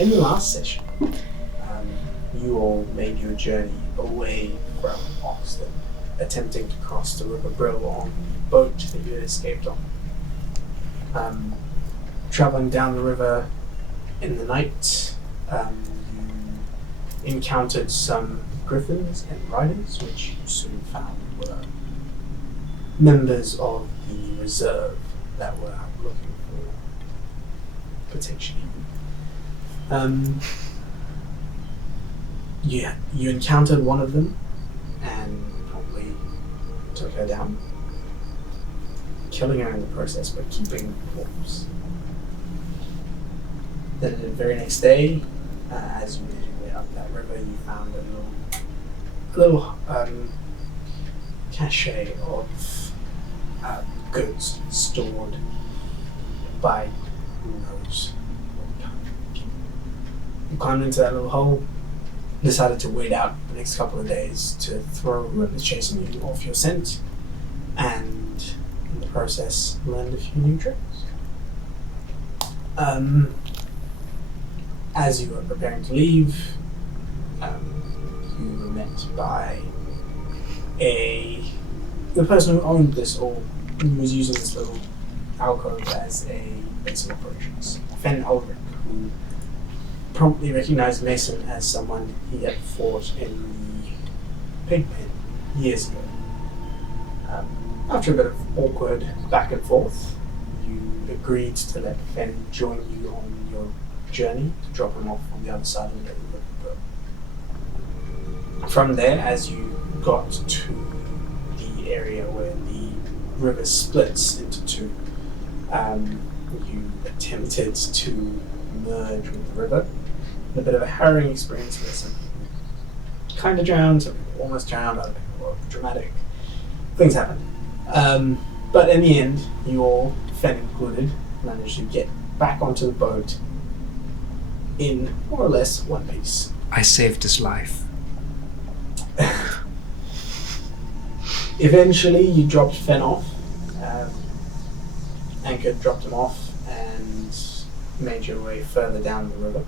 In the last session, you all made your journey away from Oxton, attempting to cross the River Brill on the boat that you had escaped on. Traveling down the river in the night, you encountered some griffins and riders, which you soon found were members of the reserve that were out looking for potentially. You encountered one of them and probably took her down, killing her in the process but keeping the corpse. Then the very next day, as you made your way up that river, you found a little cache of goods stored by who knows what kind of people. You climbed into that little hole, decided to wait out the next couple of days to throw whoever's chasing you off your scent, and in the process learned a few new tricks. As you were preparing to leave, you were met by the person who owned this, or who was using this little alcove as a base of operations, Fen Ulrich, who promptly recognized Mason as someone he had fought in the pig pen years ago. After a bit of awkward back and forth, you agreed to let Fen join you on your journey to drop him off on the other side of the river. From there, as you got to the area where the river splits into two, you attempted to merge with the river. A bit of a harrowing experience where some people kind of drowned, some people almost drowned, other people were dramatic. Things happen. But in the end, you all, Fen included, managed to get back onto the boat in more or less one piece. I saved his life. Eventually, you dropped Fen off. Anchor dropped him off and made your way further down the river.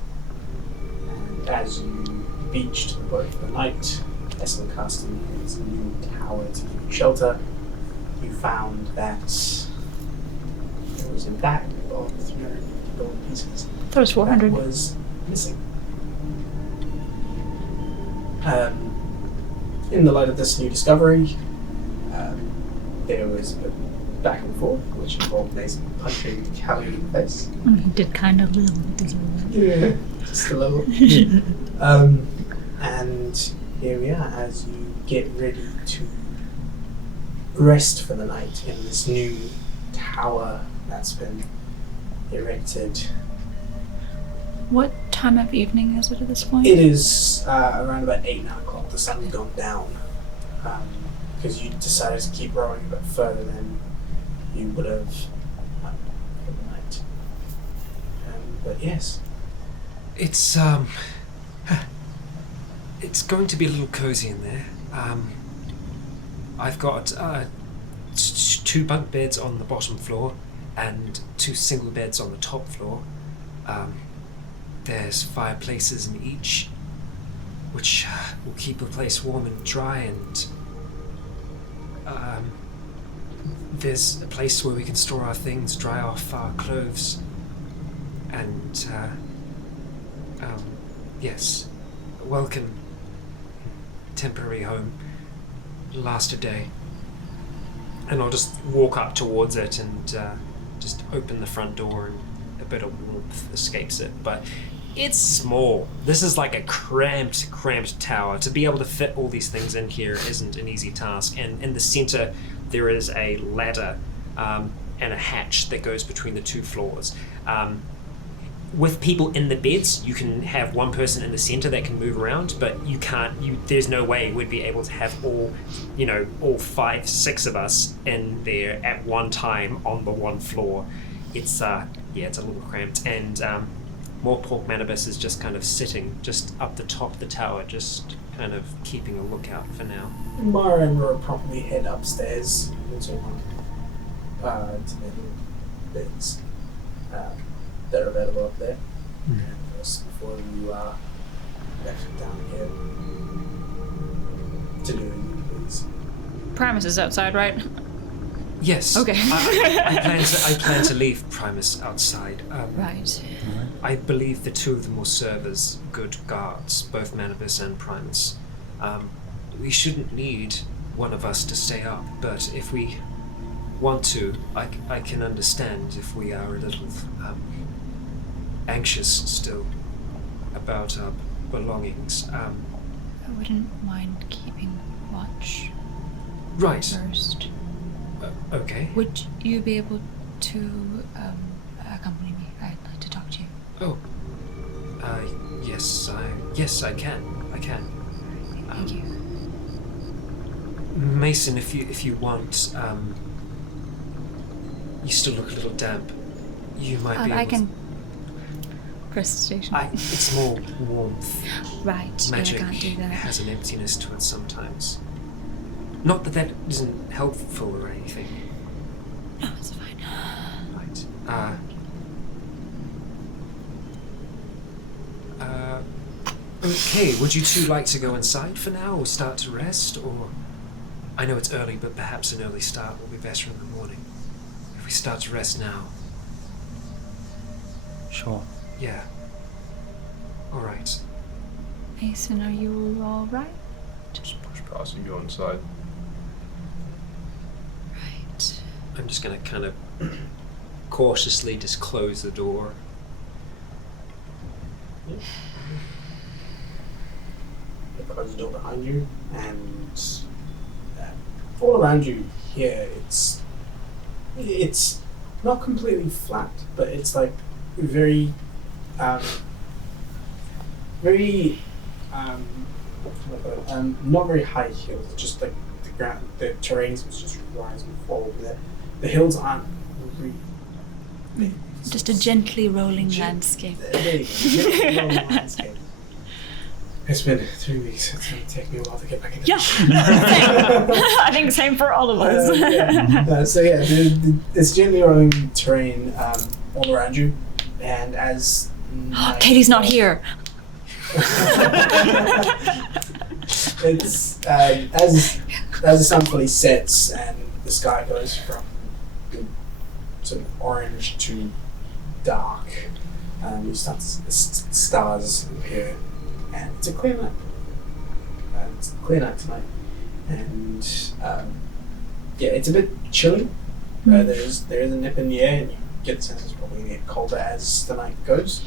And as you beached the boat for the night, Essel casting his new tower to give you shelter, you found that it was in back of 300 gold pieces. That was 400. That was missing. In the light of this new discovery, there was a back and forth, which involved Mason punching Callie in the face. He did kind of little deserve it. Yeah, just a little. And here we are as you get ready to rest for the night in this new tower that's been erected. What time of evening is it at this point? It is around about 8, 9 o'clock. The sun's gone down because you decided to keep rowing a bit further than you would have for the night. But yes. It's going to be a little cozy in there. I've got 2 bunk beds on the bottom floor and 2 single beds on the top floor. There's fireplaces in each, which will keep the place warm and dry, and there's a place where we can store our things, dry off our clothes, and yes, a welcome temporary home. Last a day. And I'll just walk up towards it and just open the front door, and a bit of warmth escapes it. But it's small. This is like a cramped tower. To be able to fit all these things in here isn't an easy task. And in the center, there is a ladder and a hatch that goes between the 2 floors. With people in the beds, you can have one person in the center that can move around, but you can't. There's no way we'd be able to have all 5, 6 of us in there at one time on the one floor. It's it's a little cramped, and Moorpork Manibus is just kind of sitting just up the top of the tower, just kind of keeping a lookout for now. Mara and Roar probably head upstairs into one to the beds that are available up there. And first before you back down here to do these. Primus is outside, right? Yes. Okay. I plan to leave Primus outside. Right. I believe the two of them will serve as good guards, both Manibus and Primus. We shouldn't need one of us to stay up, but if we want to, I can understand if we are a little anxious still about our belongings. I wouldn't mind keeping watch Right. first. Okay. Would you be able to accompany me? I'd like to talk to you. Oh. Yes, I can. Thank you. Mason, if you want, you still look a little damp. You might be able I can press the station. it's more warmth. Right, Magic yeah, I can't do that. has an emptiness to it sometimes. Not that isn't helpful or anything. No, it's fine. Right. Okay, would you two like to go inside for now or start to rest? Or I know it's early, but perhaps an early start will be better in the morning. If we start to rest now. Sure. Yeah. Alright. Mason, are you alright? Just push past and go inside. Right. I'm just gonna kind of cautiously just close the door. You close the door behind you, and all around you here, it's not completely flat, but it's like very not very high hills. Just like the ground, the terrain is just rise and fall. The hills aren't really big. Just a gently rolling landscape. There you go, gently rolling landscape. It's been 3 weeks. It's going to take me a while to get back into Yeah, same. I think same for all of us. It's gently rolling terrain all around you, and as Katie's not here. It's as the sun fully sets and the sky goes from sort of orange to dark, you start stars appear, and it's a clear night. It's a clear night tonight, and it's a bit chilly. There is a nip in the air, and you get the sense it's probably going to get colder as the night goes.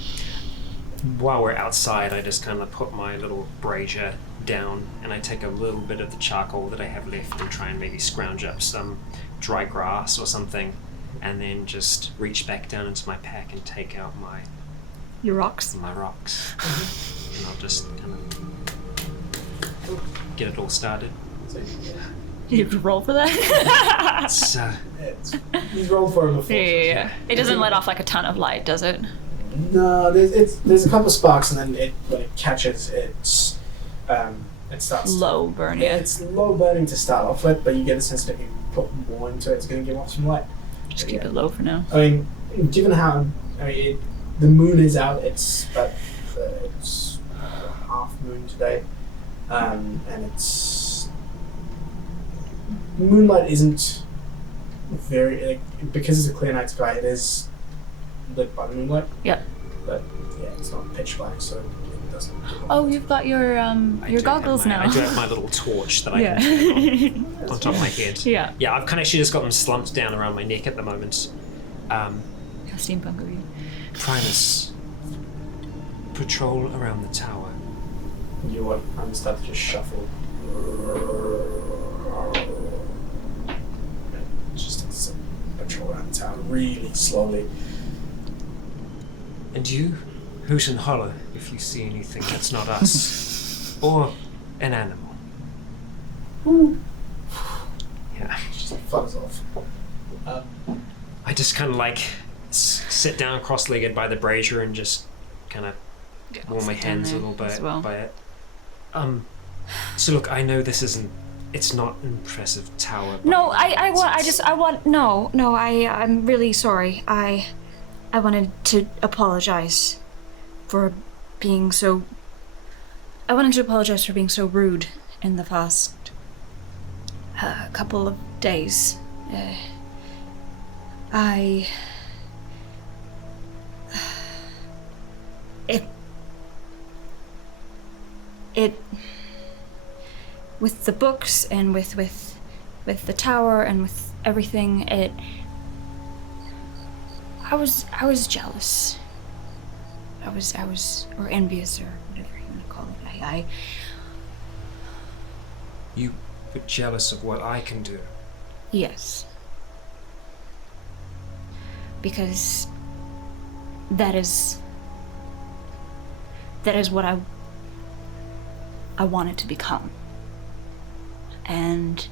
While we're outside, I just kind of put my little brazier down and I take a little bit of the charcoal that I have left and try and maybe scrounge up some dry grass or something, and then just reach back down into my pack and take out Your rocks. my rocks. And I'll just kind of get it all started. So, You have to roll for that? you've rolled for it before. Yeah. It doesn't let off like a ton of light, does it? No, there's a couple of sparks, and then when it catches, it starts Low burning. Yeah, it's low burning to start off with, but you get a sense that if you put more into it, it's going to give off some light. Just keep it low for now. I mean, given how the moon is out, it's half moon today, and it's moonlight isn't very because it's a clear night sky. It is lit by moonlight. Yeah. But yeah, it's not pitch black, so it doesn't. Oh, you've got your goggles now. I do have my little torch that I Yeah. can put on top of my head. Yeah. Yeah, I've kind of actually just got them slumped down around my neck at the moment. How steampunk of you. Primus, patrol around the tower. I'm starting to just shuffle. Just patrol around the town really slowly. And you, hoot and holler if you see anything that's not us. Or an animal. Ooh. Yeah. Just flutters off. I just kind of sit down cross-legged by the brazier and just kind of warm my hands a little bit by it. So look, I know it's not an impressive tower. No, I'm really sorry. I wanted to apologize for being so... I wanted to apologize for being so rude in the past couple of days. It with the books and with the tower and with everything, I was jealous. I was or envious or whatever you want to call it. You were jealous of what I can do. Yes. Because that is what I wanted to become. And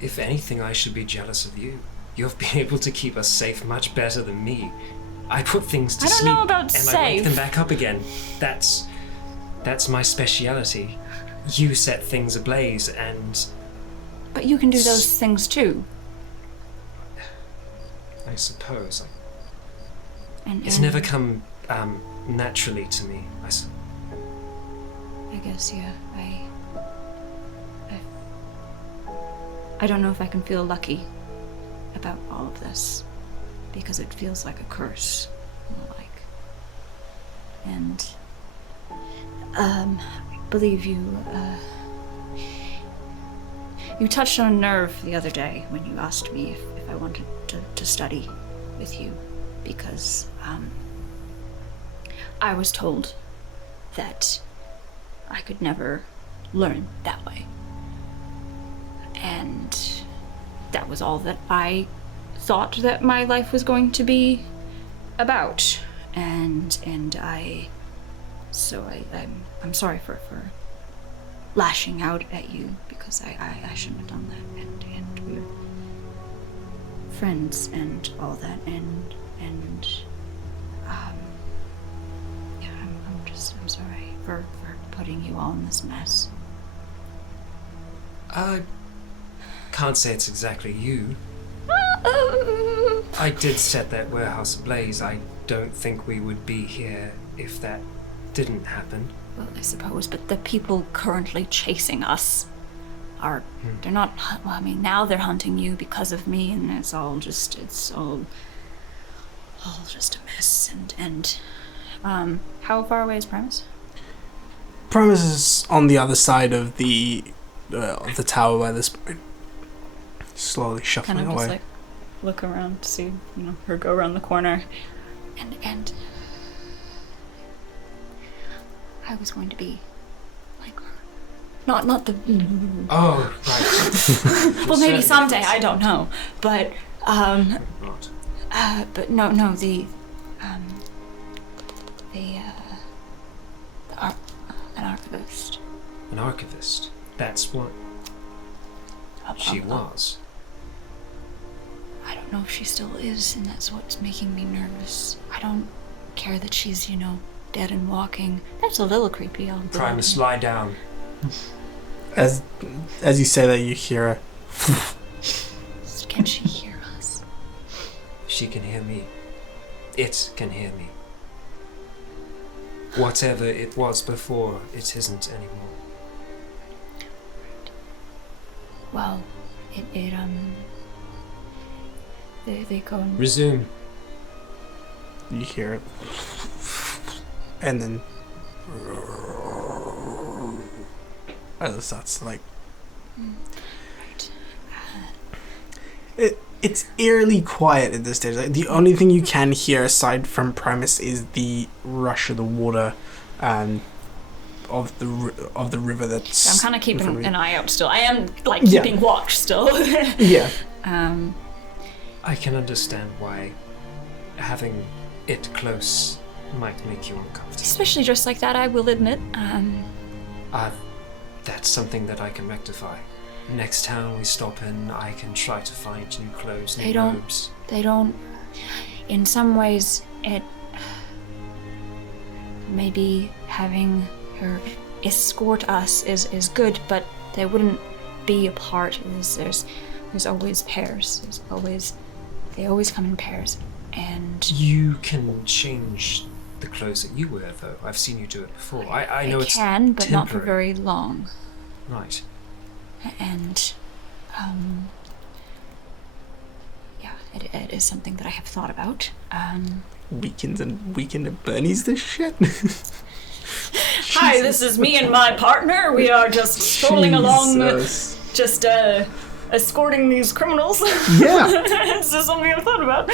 if anything, I should be jealous of you. You've been able to keep us safe much better than me. I put things to I don't sleep know about and safe. I wake them back up again. That's my speciality. You set things ablaze and... But you can do those things too. I suppose. And It's never come naturally to me. I guess, yeah. I don't know if I can feel lucky about all of this, because it feels like a curse, like. And I believe you touched on a nerve the other day when you asked me if I wanted to study with you, because I was told that I could never learn that way. And that was all that I thought that my life was going to be about. And I'm sorry for lashing out at you, because I shouldn't have done that. And we're friends and all that, and yeah, I'm sorry for putting you all in this mess. Can't say it's exactly you. I did set that warehouse ablaze. I don't think we would be here if that didn't happen. Well, I suppose, but the people currently chasing us they're not, well, I mean, now they're hunting you because of me, and it's all just a mess. And how far away is Primus? Primus is on the other side of the tower by this point. Slowly shuffling kind of away. just like look around to see, her go around the corner. And I was going to be like her. Not the... Oh, right. Well, maybe someday, I don't know. But, Not. but no, an archivist. An archivist. That's what she was. I don't know if she still is, and that's what's making me nervous. I don't care that she's, dead and walking. That's a little creepy. Primus, lie down. As you say that, you hear her. Can she hear us? She can hear me. It can hear me. Whatever it was before, it isn't anymore. Well, they go and... Resume. You hear it. And then... as it starts to, like... It's eerily quiet at this stage. Like, the only thing you can hear aside from Primus is the rush of the water of the river that's... I'm kind of keeping an eye out still. I am, Yeah. keeping watch still. Yeah. I can understand why having it close might make you uncomfortable. Especially dressed like that, I will admit. That's something that I can rectify. Next town we stop in, I can try to find new clothes, new robes. They don't... In some ways, it... Maybe having her escort us is good, but they wouldn't be apart. There's always pairs. They always come in pairs, and... You can change the clothes that you wear, though. I've seen you do it before. I know it's can, but not for temporary. very long. Right. And, yeah, it is something that I have thought about. Weekend at Bernie's this shit? Hi, this is me and my partner. We are just strolling along, Jesus. just escorting these criminals. Yeah. This is something I've thought about.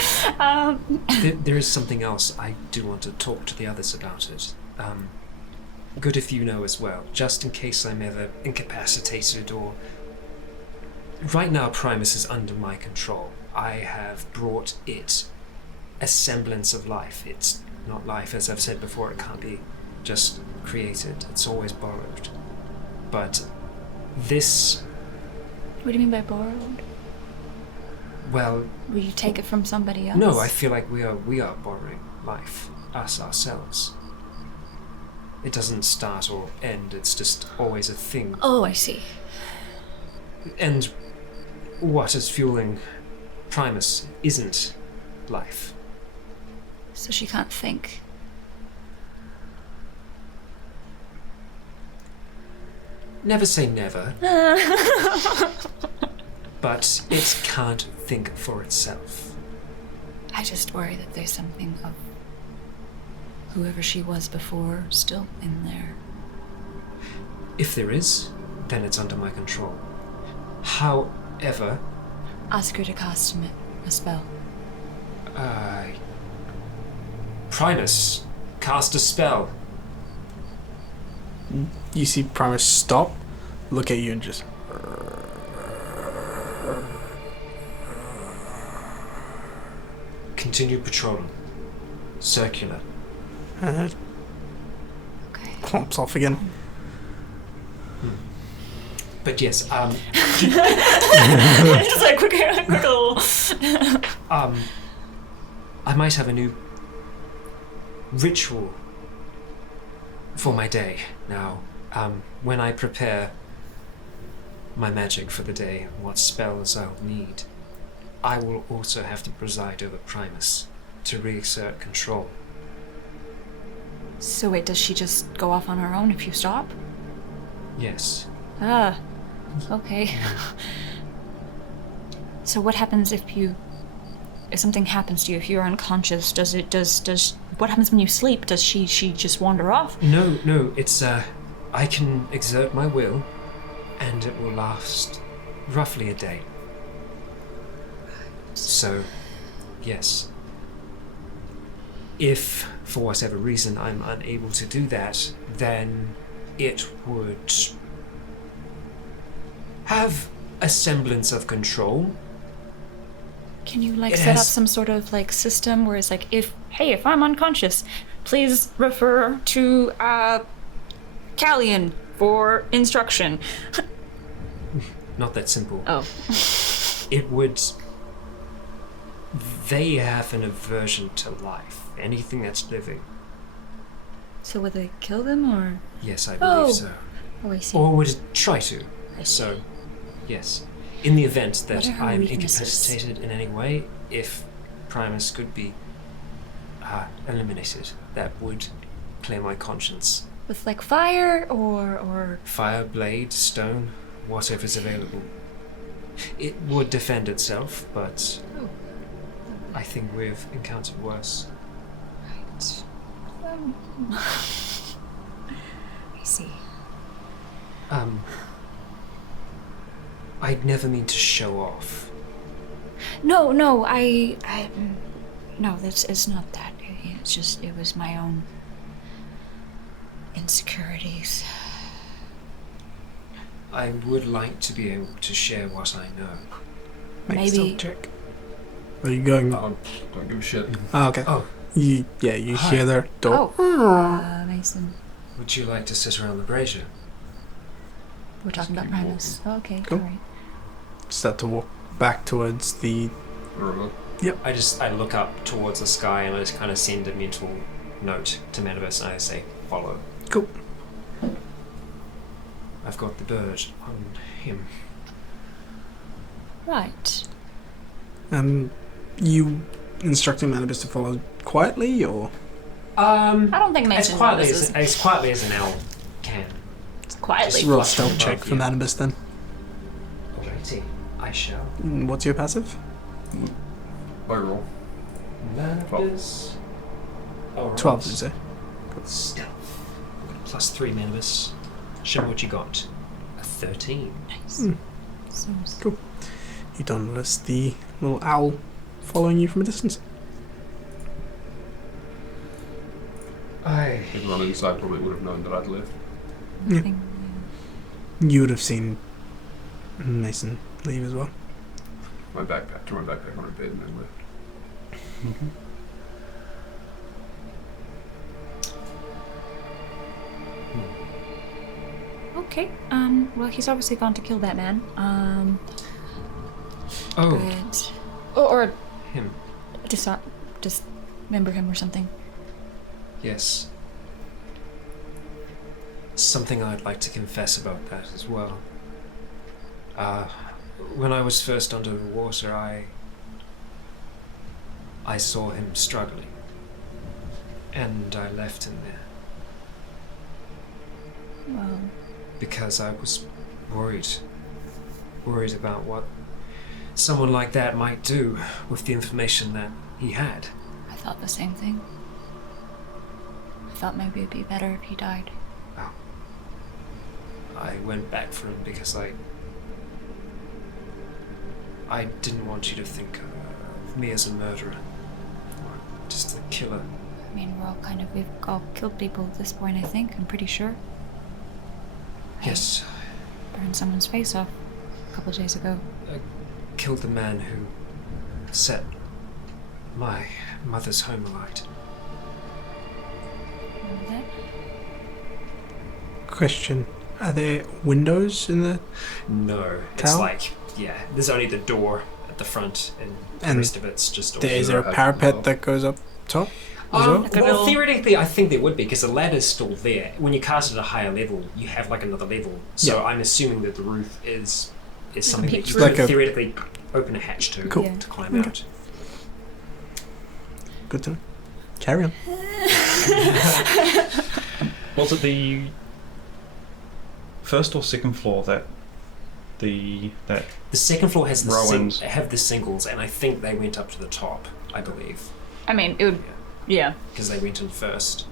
There is something else I do want to talk to the others about it. Good if you know as well, just in case I'm ever incapacitated or... Right now, Primus is under my control. I have brought it a semblance of life. It's not life, as I've said before. It can't be just created. It's always borrowed. But this... What do you mean by borrowed? Well... Will you take it from somebody else? No, I feel like we are borrowing life, us ourselves. It doesn't start or end, it's just always a thing. Oh, I see. And what is fueling Primus isn't life. So she can't think. Never say never. But it can't think for itself. I just worry that there's something of whoever she was before still in there. If there is, then it's under my control. However... Ask her to cast a spell. Primus, cast a spell. You see Primus stop, look at you and just... Continue patrolling. Circular. Okay. Clomps off again. But yes, Just a quick little... I might have a new ritual for my day now. When I prepare my magic for the day, what spells I'll need, I will also have to preside over Primus to reassert control. So wait, does she just go off on her own if you stop? Yes. Okay. So what happens if something happens to you, if you're unconscious, does what happens when you sleep? Does she just wander off? No, it's I can exert my will and it will last roughly a day. So, yes. If, for whatever reason, I'm unable to do that, then it would have a semblance of control. Can you set up some sort of system where it's if I'm unconscious, please refer to Callian for instruction. Not that simple. Oh. It would... They have an aversion to life. Anything that's living. So would they kill them, or...? Yes, I believe so. Oh, I see. Or would try to. I see. So, yes. In the event that What are her I'm weaknesses? incapacitated in any way, if Primus could be eliminated, that would clear my conscience. With fire, or... Fire, blade, stone, whatever's available. It would defend itself, but I think we've encountered worse. Right. I see. I'd never mean to show off. No, no, no, it's not that. It's just, it was my own insecurities. I would like to be able to share what I know. Make a Maybe- stealth check. Are you going? Don't give a shit. Oh, okay. Oh, You Hi. hear their door. Oh, Mason. would you like to sit around the brazier? We're talking about Primus. Oh, okay, Cool. alright. Start to walk back towards the... Remote. I look up towards the sky and I just kind of send a mental note to Manibus and I say, follow. Cool. I've got the bird on him. Right. You instructing Manibus to follow quietly, or...? I don't think as Mason quietly notices. as quietly as an owl can. Quietly. Just Roll a flushing stealth check above for you. Manibus then. Alrighty, I shall. What's your passive? Low roll. Manibus. Alright. 12, did you say? Stealth. +3 Manibus. Shim, what you got? A 13. Nice. Mm. So Cool. You don't notice the little owl following you from a distance. Everyone inside probably would have known that I'd left. Yeah. nothing. You would have seen Mason leave as well. Threw my backpack on her bed and then left. Okay. Well, he's obviously gone to kill that man. Oh, But, or him. dismember him or something. Yes. Something I'd like to confess about that as well. When I was first under the water, I saw him struggling. And I left him there. Well, Because I was worried. Worried about what someone like that might do with the information that he had. I thought the same thing. I thought maybe it'd be better if he died. I went back for him because I didn't want you to think of me as a murderer. Or just a killer. I mean, we've all killed people at this point, I think. I'm pretty sure. Yes, Burned someone's face off a couple of days ago. I killed the man who set my mother's home alight. Remember that? Question. Are there windows in the... No, it's Tower? like, yeah, there's only the door at the front and the And rest of it's just all Is there a parapet that goes up top as well? Like a well, little- theoretically, I think there would be because the ladder's still there. When you cast at a higher level, you have like another level. So Yeah. I'm assuming that the roof is something that peaked you roof. could Like a- theoretically open a hatch to Cool. Yeah. to climb out. Good to know. Carry on. Was it the first or second floor that The second floor has the Rowans. have the singles, and I think they went up to the top. I believe I mean, it would. Yeah. because they went in first.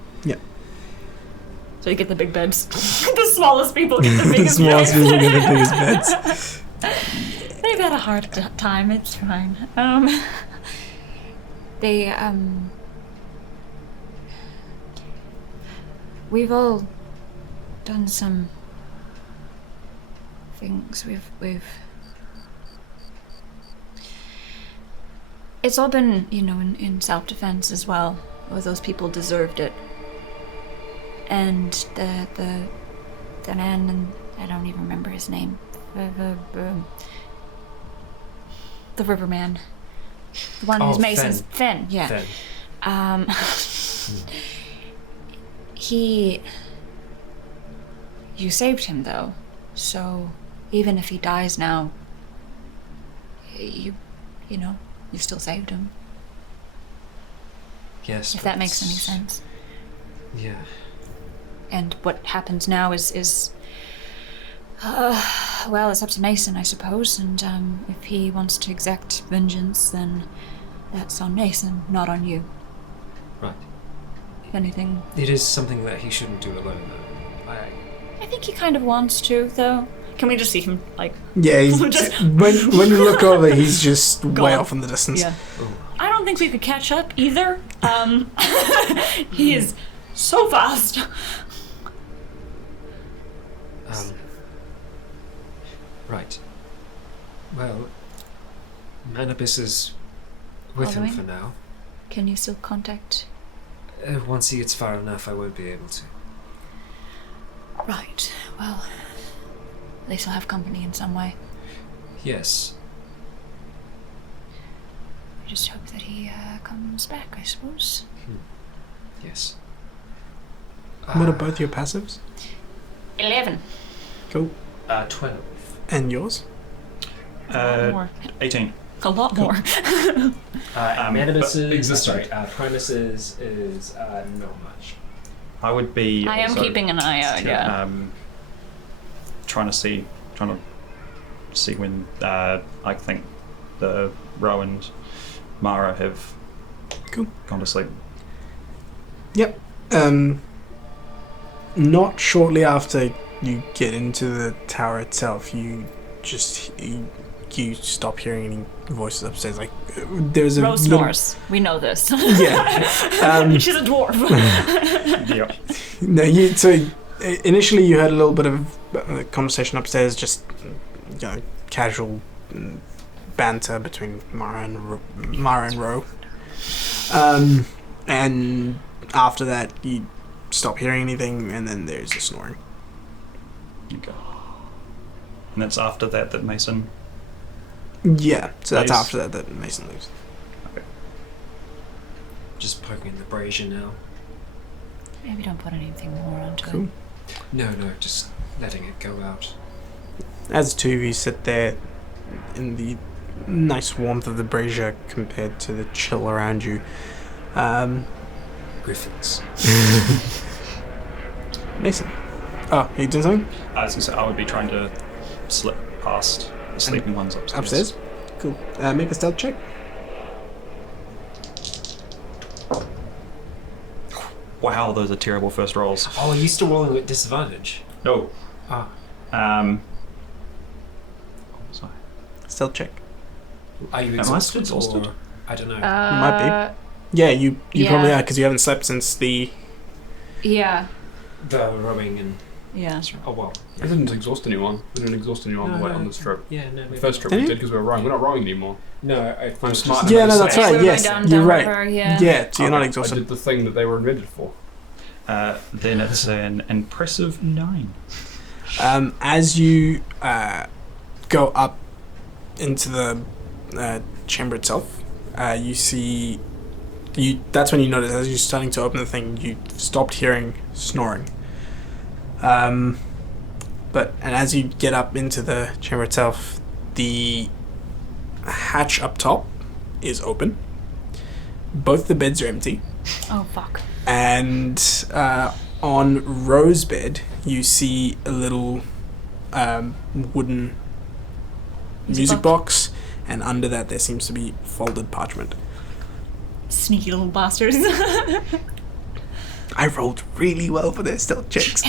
So you get the big beds. The smallest people get the The biggest smallest beds. people get the biggest beds. They've had a hard time. It's fine. We've all done some things. We've. It's all been, in self-defense as well. Or those people deserved it. And the man, and I don't even remember his name. The riverman. The one who's Oh, Mason's Finn, yeah. Then You saved him though, so even if he dies now, you still saved him. yes, If but that makes any it's- sense. Yeah. And what happens now is well, it's up to Mason, I suppose. And if he wants to exact vengeance, then that's on Mason, not on you. Right. If anything, It is something that he shouldn't do alone, though. I think he kind of wants to, though. Can we just see him, like... Yeah, he's Just- when you look over, he's just way Gone. off in the distance. Yeah. Oh. I don't think we could catch up, either. He is so fast. Right. Well, Manibus is with him Following? for now. Can you still contact... Once he gets far enough, I won't be able to. Right, well... At least I'll have company in some way. Yes. I just hope that he comes back, I suppose. Yes. What are both your passives? 11. Cool. 12. And yours? A lot more. 18. A lot more. Primus is not much. I would be. I am also, keeping an eye out, yeah. Trying to see when I think the Ro and Mara have gone to sleep. Yep. Not shortly after you get into the tower itself, you stop hearing any voices upstairs. Like there's a Rose snores. We know this. Yeah. She's a dwarf. Yep. No, so initially you heard a little bit of conversation upstairs, just casual banter between Mara and Ro. And after that, you stop hearing anything, and then there's the snoring. Okay. And that's after that Mason. Yeah, so that's Nice. after that Mason leaves. Okay. Just poking the brazier now. Maybe don't put anything more onto Cool. it. No, just letting it go out. As the two of you sit there in the nice warmth of the brazier compared to the chill around you, Griffins. Mason. Oh, are you doing something? I was gonna say I would be trying to slip past the sleeping ones upstairs. Upstairs? Cool. Make a stealth check. Wow, those are terrible first rolls. Oh, are you still rolling with disadvantage? No. Ah. What was I? Stealth check. Are you Am I exhausted? exhausted? Or I don't know. You might be. Yeah, you yeah. probably are, because you haven't slept since the... Yeah. The rowing and... Yeah. Oh, well. I didn't exhaust anyone. We didn't exhaust anyone No, on this trip. Yeah, no. The Maybe. first trip Did we you? did because we were rowing. We're not rowing anymore. No, I'm smart. Yeah, no, that's Yeah, right. we were Yes, going you're down right. river, yeah. Yeah, so you're not I exhausted. did the thing that they were invented for. Then it's an impressive 9. As you go up into the chamber itself, you see... That's when you notice, as you're starting to open the thing, you stopped hearing snoring. And as you get up into the chamber itself, the hatch up top is open. Both the beds are empty. Oh, fuck. And on Ro's bed, you see a little wooden music box, and under that there seems to be folded parchment. Sneaky little bastards. I rolled really well for their stealth checks.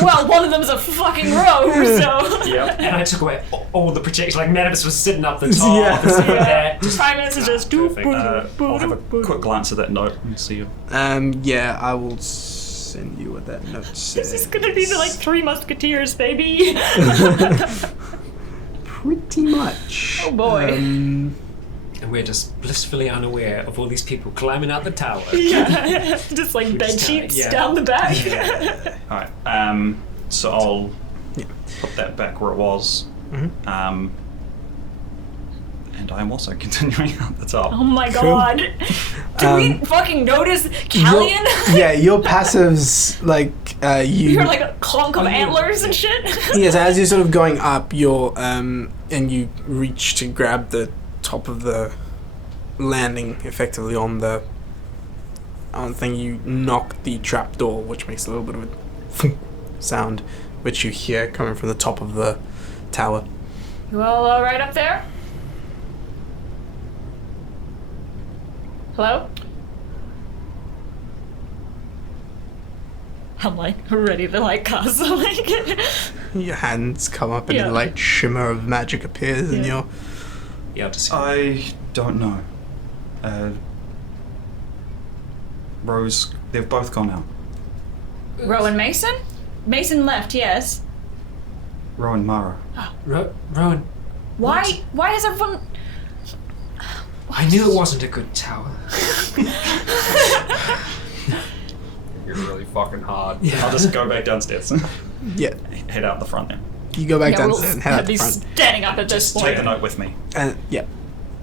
Well, one of them's a fucking rogue, so... Yep. And I took away all the protection. Like, Manibus was sitting up the top. Yeah. Yeah. Just 5 minutes is just... Perfect. I'll have a quick glance at that note and see if... Yeah, I will send you what that note says. This is gonna be the, 3 musketeers, baby. Pretty much. Oh, boy. And we're just blissfully unaware of all these people climbing out the tower. Yeah. Just bed just sheets yeah. down the back. Yeah. Alright, so I'll Yeah. put that back where it was. Mhm. And I'm also continuing up the top. Oh my Cool. god. Did we fucking notice Callian? Your passives, you... You're like a clunk of antlers and shit. Yes, as you're sort of going up, you're, and you reach to grab the top of the landing effectively on the thing, you knock the trap door, which makes a little bit of a sound, which you hear coming from the top of the tower. You all right up there? Hello? I'm ready to cuss. Your hands come up and Yeah. a light shimmer of magic appears in Yeah. your... Yeah, I'll just... I don't know. Rose, they've both gone out. Rowan Mason? Mason left, yes. Ro and Mara. Rowan, Why is everyone... I knew it wasn't a good tower. You're really fucking hard. Yeah. I'll just go back downstairs. Yeah, Head out the front now. you go back Yeah, we'll downstairs and head out the be front. standing up at this Take point. the note with me. And yeah,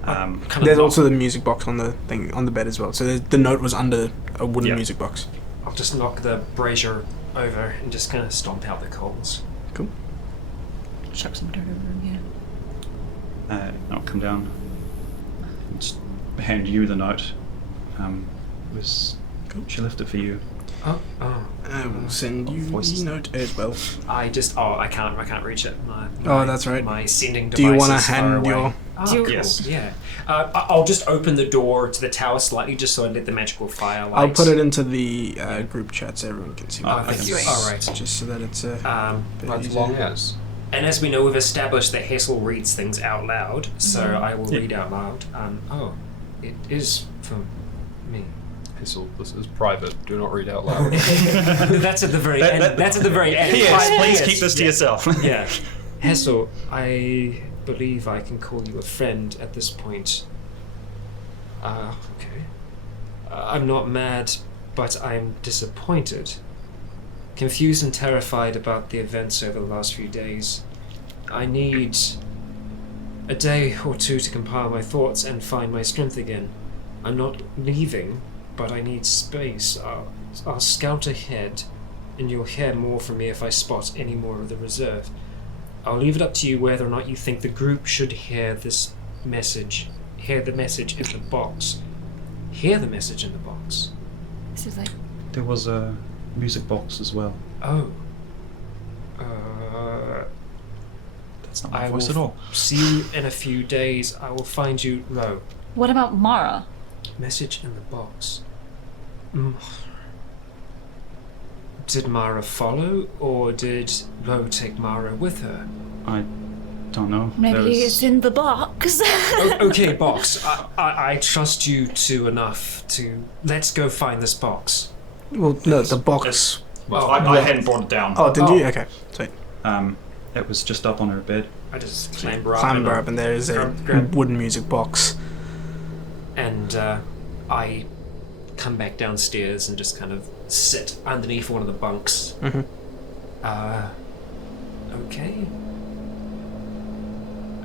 Um, Kind there's of also the music box on the thing on the bed as well. So the note was under a wooden Yeah. music box. I'll just knock the brazier over and just kind of stomp out the coals. Cool. Chuck some dirt over him, yeah. I'll come down. Just hand you the note. She left it for you. Oh. I will send you Voices. the note as well. I can't reach it. That's right. My sending device. Do you want to is far hand away. your... Cool. Yes. Yeah. I'll just open the door to the tower slightly, just so I let the magical firelight. I'll put it into the group chat so everyone can see. Oh, what it thank you. is. All right. Just so that it's a bit As easier. long as. And as we know, we've established that Hessel reads things out loud, so I will read out loud. It is for me. Hazel, this is private. Do not read out loud. That's at the very end. That's at the very end. Please Yes, keep this to yeah. yourself. Yeah. Hessel, I believe I can call you a friend at this point. Okay. I'm not mad, but I'm disappointed. Confused and terrified about the events over the last few days. I need a day or two to compile my thoughts and find my strength again. I'm not leaving, but I need space. I'll scout ahead, and you'll hear more from me if I spot any more of the reserve. I'll leave it up to you whether or not you think the group should hear this message. Hear the message in the box. Hear the message in the box. This is like There was a music box as well. Oh. That's not my I voice will at all. See you in a few days. I will find you, Ro. what about Mara? Message in the box. Did Mara follow, or did Ro take Mara with her? I don't know. Maybe it's in the box. Okay, box. I trust you enough to... Let's go find this box. Well, no, the box. Well, I hadn't brought it down. Oh, did you? Okay, sweet. It was just up on her bed. I just clamber up. Climber up, and there is a grab- wooden music box. And I come back downstairs and just kind of sit underneath one of the bunks. Mm-hmm. Okay.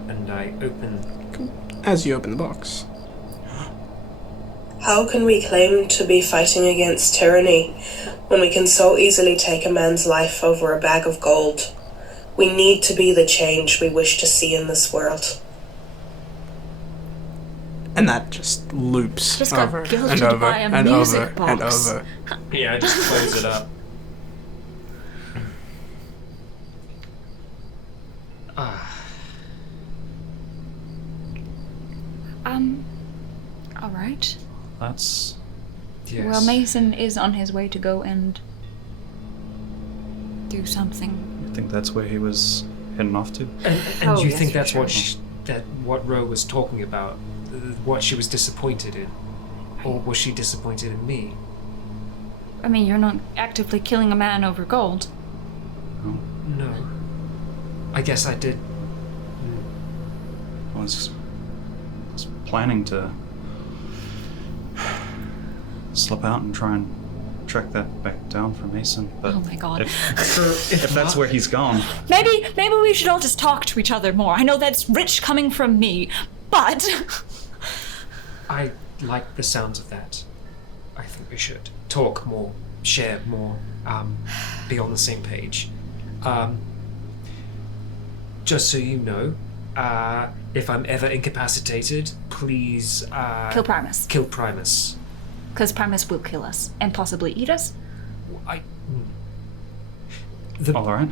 And I open... As you open the box. How can we claim to be fighting against tyranny when we can so easily take a man's life over a bag of gold? We need to be the change we wish to see in this world. And that just loops Discover. and Guilty over by a and music over box. and over. Yeah, I just close it up. Alright. That's... Yes. Well, Mason is on his way to go and do something. I think that's where he was heading off to. And Oh, you yes, think for that's sure. what Ro was talking about? What she was disappointed in? Or was she disappointed in me? I mean, you're not actively killing a man over gold. No. I guess I did. I was planning to slip out and try and track that back down for Mason, but Oh my god. if that's where he's gone, Maybe we should all just talk to each other more. I know that's rich coming from me, but I like the sounds of that. I think we should talk more, share more, be on the same page. Just so you know, if I'm ever incapacitated, please kill Primus. kill Primus. Because Primus will kill us and possibly eat us. all right.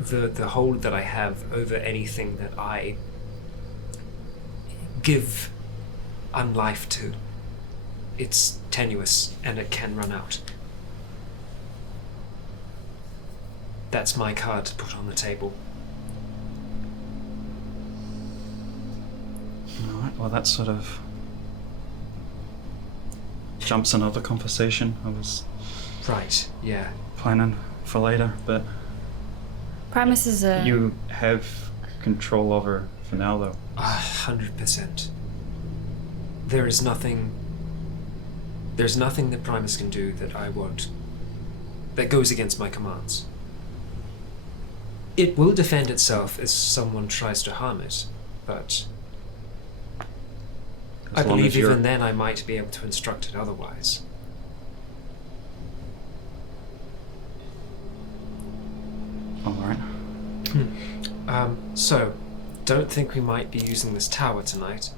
The hold that I have over anything that I give unlife to, it's tenuous and it can run out. That's my card to put on the table. All right. Well, that sort of jumps another conversation I was Right, yeah. planning for later, but Primus is a... you have control over for now, though. 100%. There's nothing that Primus can do that I won't. That goes against my commands. It will defend itself if someone tries to harm it, but I As long believe as you're- even then I might be able to instruct it otherwise. All right. So, don't think we might be using this tower tonight.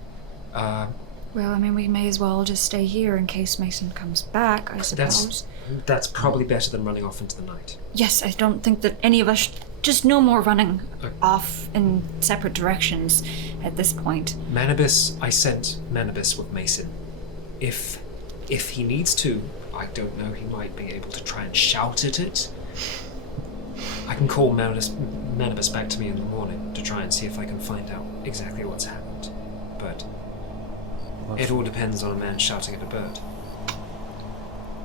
Well, I mean, we may as well just stay here in case Mason comes back, I suppose. That's probably better than running off into the night. Yes, I don't think that any of us... Just no more running off in separate directions at this point. I sent Manibus with Mason. If he needs to, I don't know, he might be able to try and shout at it. I can call Manibus back to me in the morning to try and see if I can find out exactly what's happened. But it all depends on a man shouting at a bird.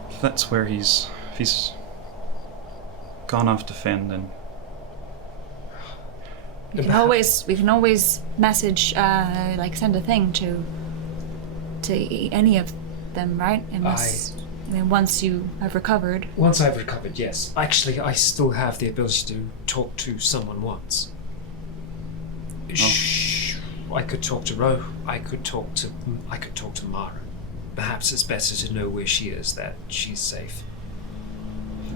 If that's where if he's gone off to fend, then We can always message, send a thing to any of them, right? Once you have recovered. Once I've recovered, yes. Actually, I still have the ability to talk to someone once. Shh. I could talk to Ro. I could talk to Mara. Perhaps it's better to know where she is, that she's safe.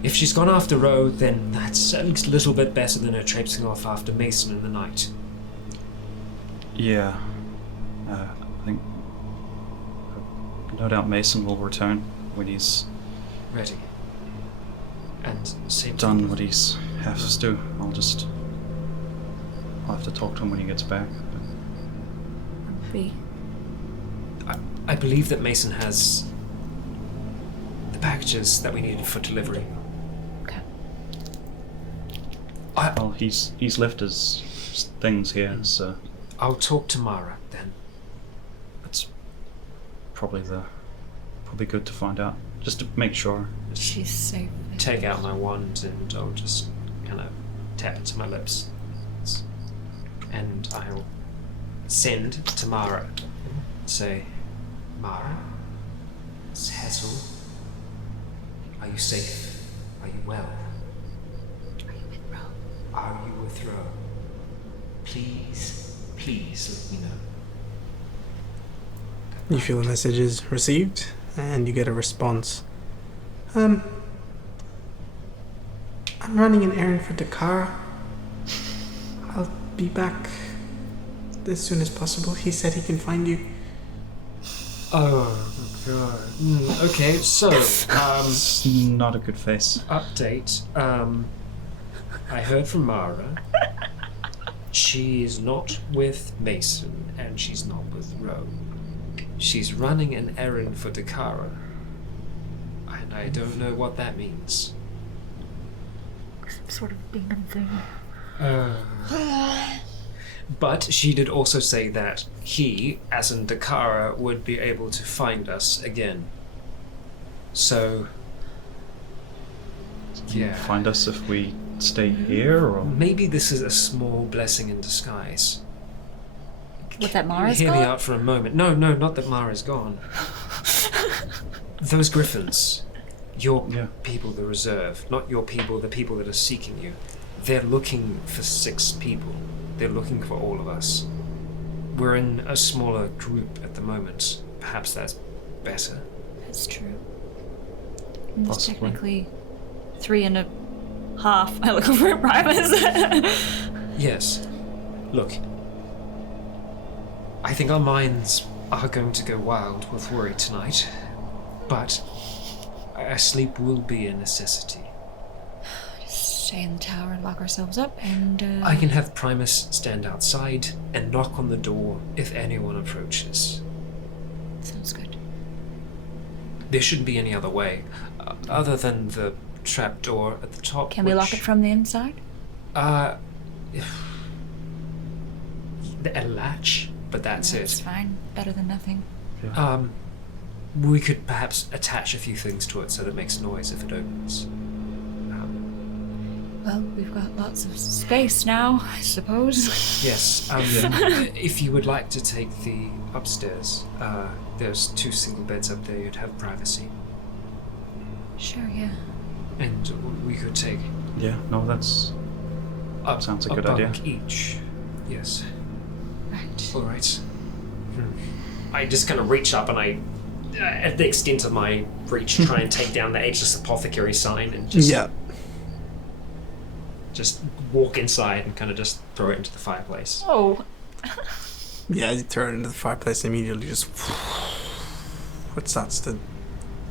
If she's gone after Ro, then that's at least a little bit better than her traipsing off after Mason in the night. yeah, I think no doubt Mason will return when he's Ready. And same done what he's has to do. I'll have to talk to him when he gets back. I believe that Mason has the packages that we needed for delivery. Okay. Well, he's left his things here, so I'll talk to Mara then. it's probably good to find out, just to make sure. She's safe. Take out my wand and I'll just kind of tap it to my lips. And I'll send to Mara. Say, Mara, it's Hazel. Are you safe? Are you well? Are you with Ro? Are you with Ro? Please let me know. You feel the message is received, and you get a response. I'm running an errand for Dakara. I'll be back as soon as possible. He said he can find you. Oh, God. Okay, so, It's not a good face. update. I heard from Mara. She's not with Mason, and she's not with Ro. She's running an errand for Dakara. And I don't know what that means. Some sort of demon thing. But she did also say that he, as in Dakara, would be able to find us again. So, Can you yeah. find us if we stay here, or Maybe this is a small blessing in disguise. What, that Mara's Hear me gone? out for a moment. No, not that Mara's gone. Those griffins, your Yeah. people, the reserve, not your people, the people that are seeking you. They're looking for 6 people. They're looking for all of us. We're in a smaller group at the moment. Perhaps that's better. That's true. And there's Possibly. technically 3.5. I look over at Primus. Yes. Look. I think our minds are going to go wild with worry tonight. But our sleep will be a necessity. Stay in the tower and lock ourselves up and I can have Primus stand outside and knock on the door if anyone approaches. sounds good. There shouldn't be any other way, other than the trap door at the top. Can we lock it from the inside? A latch, but that's That's it. fine. Better than nothing. We could perhaps attach a few things to it so that it makes noise if it opens. Well, we've got lots of space now, I suppose. Yes, if you would like to take the upstairs, there's 2 single beds up there, you'd have privacy. Sure, yeah. And we could take yeah, no, that's sounds a good bunk idea. each. Yes. Right. All right. I just kind of reach up and I, at the extent of my reach, try and take down the Ageless Apothecary sign and just walk inside and kind of just throw it into the fireplace. Oh. Yeah, as you throw it into the fireplace, immediately just it starts to.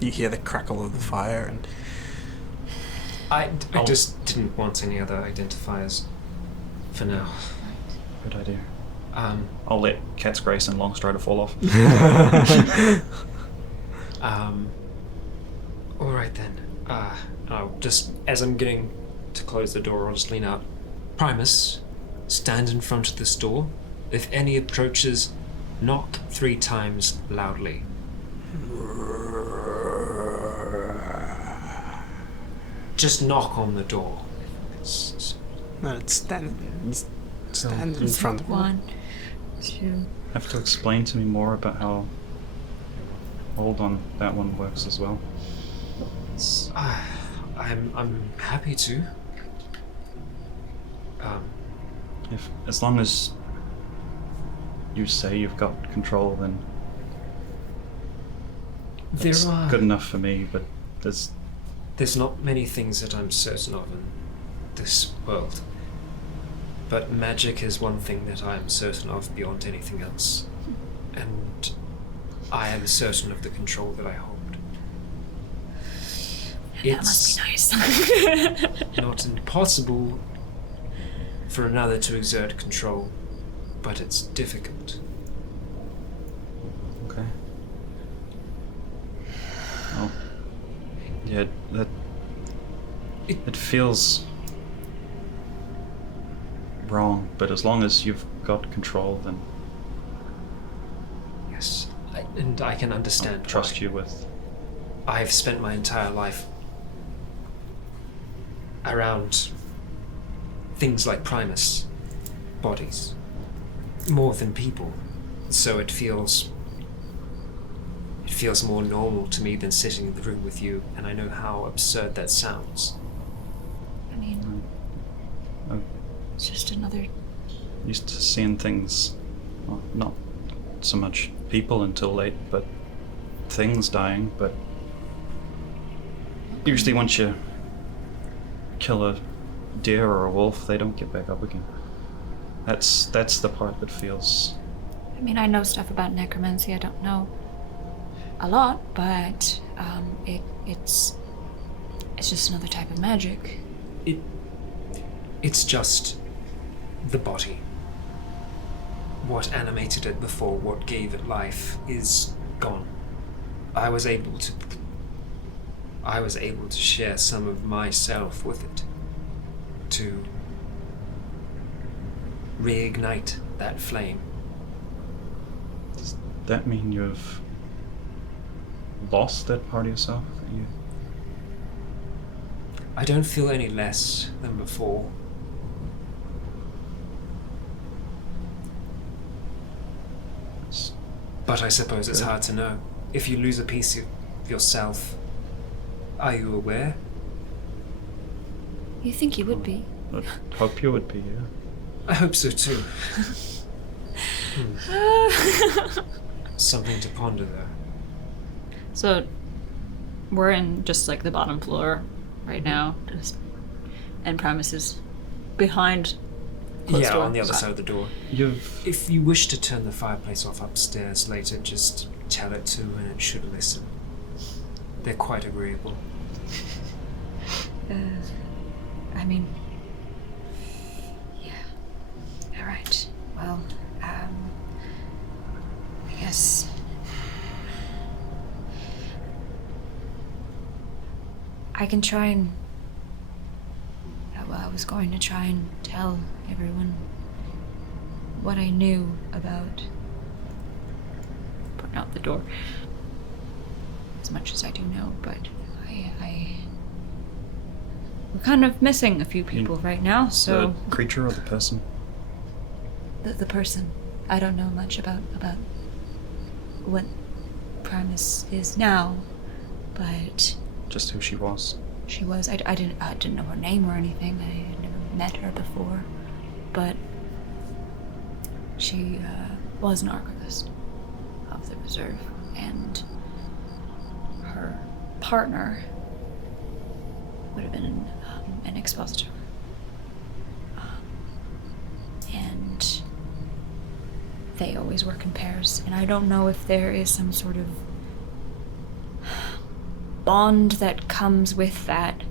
You hear the crackle of the fire, and I just didn't want any other identifiers for now. Good idea. Um, I'll let Cat's Grace and Longstrider fall off. all right then. I'll just, as I'm getting to close the door, I'll just lean out. Primus, stand in front of this door. If any approaches, knock 3 times loudly. Just knock on the door. no, it's standing in front of 1, 2. Have to explain to me more about how hold on that one works as well. I'm happy to. If as long as you say you've got control, then that's good enough for me. But there's not many things that I'm certain of in this world. But magic is one thing that I am certain of beyond anything else. And I am certain of the control that I hold. That must be nice. Not impossible for another to exert control, but it's difficult. okay. Oh, yeah. It feels wrong, but as long as you've got control, then Yes, and I can understand. I'll trust you with. I've spent my entire life around things like Primus, bodies, more than people. So it feels more normal to me than sitting in the room with you, and I know how absurd that sounds. I mean, it's just another. Used to seeing things, well, not so much people until late, but things dying. But usually once you kill a deer or a wolf, they don't get back up again. That's the part that feels. I mean, I know stuff about necromancy. I don't know a lot, but it's just another type of magic. It's just the body. What animated it before, what gave it life, is gone. I was able to share some of myself with it, to reignite that flame. Does that mean you've lost that part of yourself that you? I don't feel any less than before. But I suppose it's hard to know. If you lose a piece of yourself, are you aware? You think you would be? I hope you would be, yeah. I hope so too. Something to ponder there. So, we're in just like the bottom floor right now, and Primus is behind. Yeah, door. on the other side of the door. If you wish to turn the fireplace off upstairs later, just tell it to, and it should listen. They're quite agreeable. I mean, yeah. All right. Well, I guess. I can try and. Well, I was going to try and tell everyone what I knew about putting out the door. As much as I do know, but we're kind of missing a few people right now, so... The creature or the person? The person. I don't know much about what Primus is now, but... Just who she was. She was. I didn't know her name or anything. I had never met her before, but she was an archivist of the reserve, and her partner would have been an expositor. And they always work in pairs, and I don't know if there is some sort of bond that comes with that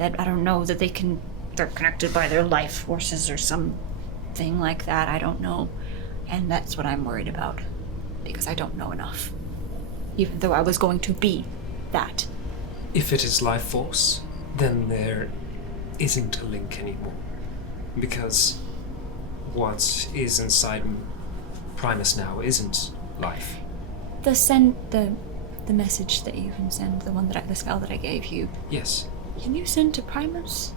I don't know, that they're connected by their life forces or something like that. I don't know. And that's what I'm worried about, because I don't know enough. Even though I was going to be that. If it is life force, then there isn't a link anymore. Because what is inside Primus now isn't life. The message that you can send, the spell that I gave you. Yes. Can you send to Primus?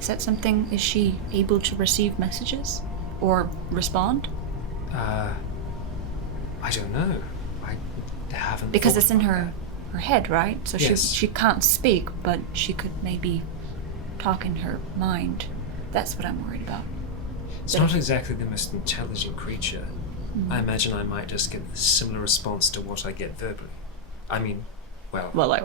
Is that something? Is she able to receive messages or respond? I don't know. I haven't. Because thought it's in about her head, right? So Yes. she can't speak, but she could maybe talk in her mind. That's what I'm worried about. It's not exactly the most intelligent creature. I imagine I might just get a similar response to what I get verbally. I mean, well, like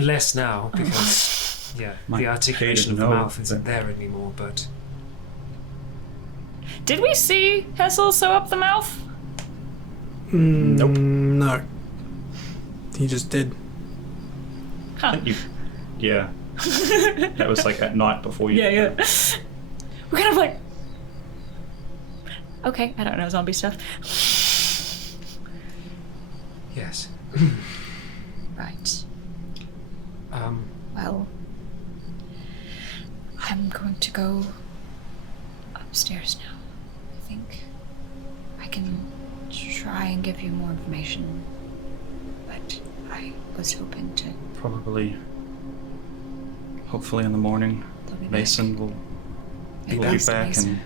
less now because, yeah, My the articulation of hated the no, mouth isn't but- there anymore, but... Did we see Hessel sew up the mouth? Nope. No. He just did. I think yeah. That was like at night before you. Yeah. We're kind of like, okay, I don't know zombie stuff. Yes. Right. Um, Well, I'm going to go upstairs now. I think I can try and give you more information, but I was hoping to. Probably. Hopefully in the morning, They'll be Mason will Maybe be it's back, Mason.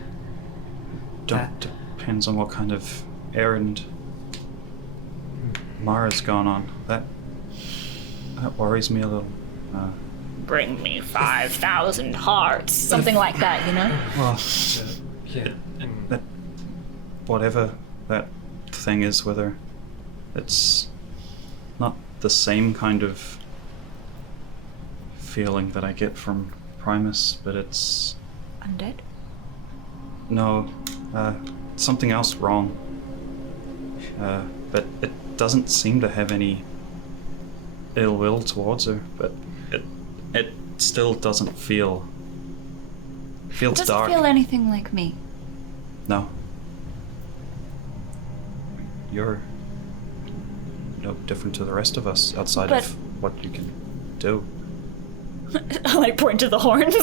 and depends on what kind of errand Mara's gone on. That worries me a little. Bring me 5,000 hearts, something like that, you know. Well, yeah. And that whatever that thing is, whether it's not the same kind of feeling that I get from Primus, but it's Undead. no, something else wrong. But it doesn't seem to have any ill will towards her, but it still doesn't feel. Feels Doesn't dark. feel anything like me. No. You're no different to the rest of us outside But- of what you can do. I like point to the horns.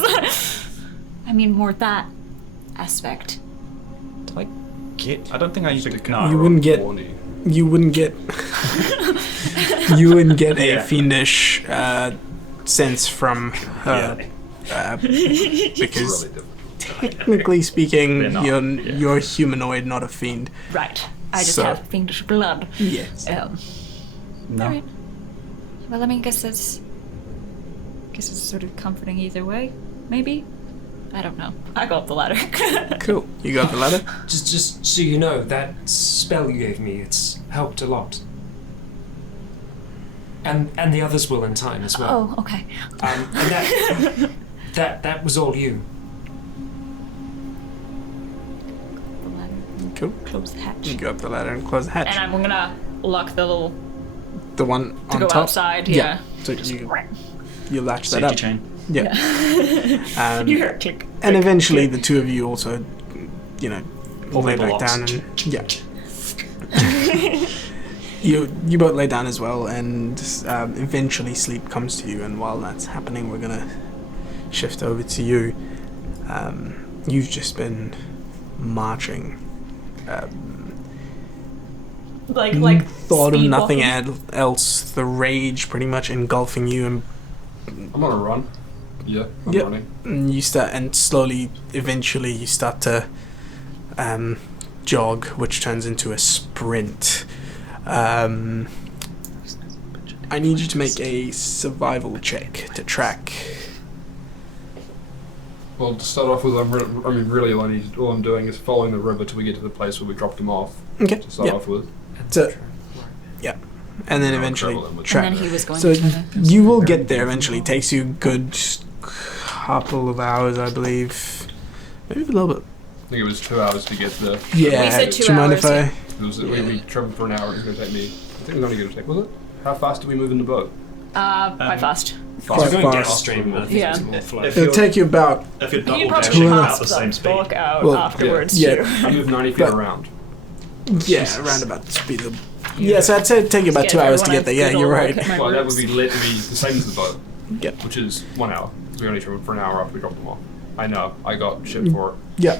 I mean, more that aspect. I don't think I used to. You wouldn't get. Horny. You wouldn't get. You wouldn't get a Yeah. fiendish sense from her, It's because really different. technically speaking, They're not, you're humanoid, not a fiend. Right. I just So- have fiendish blood. Yes. No. Alright. Well, I mean, guess it's sort of comforting either way. Maybe. I don't know. I go up the ladder. Cool. You got the ladder. just so you know, that spell you gave me, it's helped a lot. And the others will in time as well. Oh, okay. And that was all you. The ladder. Cool. Close the hatch. You go up the ladder and close the hatch. And I'm gonna lock the little The one to on go top. outside. Yeah. So you latch that Safety up. chain. Yeah. You hear it click. And eventually the two of you also, Pull lay the back locks. down and yeah. You both lay down as well, and eventually sleep comes to you. And while that's happening, we're gonna shift over to you. You've just been marching. Like Thought of speed nothing walking. else. The rage pretty much engulfing you, and I'm on a run. Yeah, I'm Yep. running. you start, and slowly, eventually, you start to jog, which turns into a sprint. I need you to make a survival check to track. Well, to start off with, really all I'm doing is following the river till we get to the place where we dropped him off. Okay. To start Yeah. off with. So, and then I'll eventually travel in with track. And then he was going So to try to. you will get there eventually. It takes you a good couple of hours, I believe. Maybe a little bit. I think it was 2 hours to get there. Yeah. We said 2 do you mind hours, if I? It was, we traveled for an hour. It was going to take me. I think it was only going to take. Was it? How fast did we move in the boat? Quite fast. We're Quite going fast. downstream. I think Yeah. it's more flow. If It'll you're, take you about. if you're double You probably dashing should about pass the same speed. book out Well, afterwards yeah. too. I moved 90 feet But- around. Yeah, around about the speed of. Yeah, so I'd say it'd take you about Just 2 give hours to everyone get a there. Yeah, good you're old right. look at my Well, that would roots. be literally the same as the boat. Yep. Which is 1 hour. So we only traveled for an hour after we dropped them off. I know. I got shit for it. Yeah.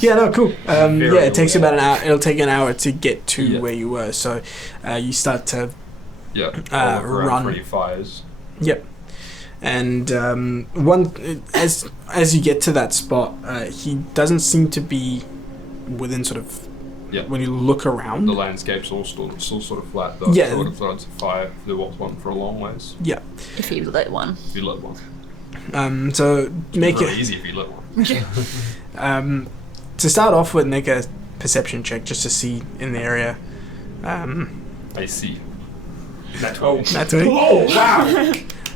Yeah, no, cool. Very Yeah, it takes you well. about an hour. It'll take an hour to get to Yeah. where you were. So you start to. Yeah. I'll look around run. for any fires. Yep. And as you get to that spot, he doesn't seem to be within sort of. Yeah. When you look around. The landscape's all still sort of flat though. Yeah. So I would have thought it's a fire if there was one for a long ways. Yeah. If you lit one. If you lit one. So make Really it. easy if you lit one. To start off with, make a perception check just to see in the area. I see. That's That's it. Oh wow!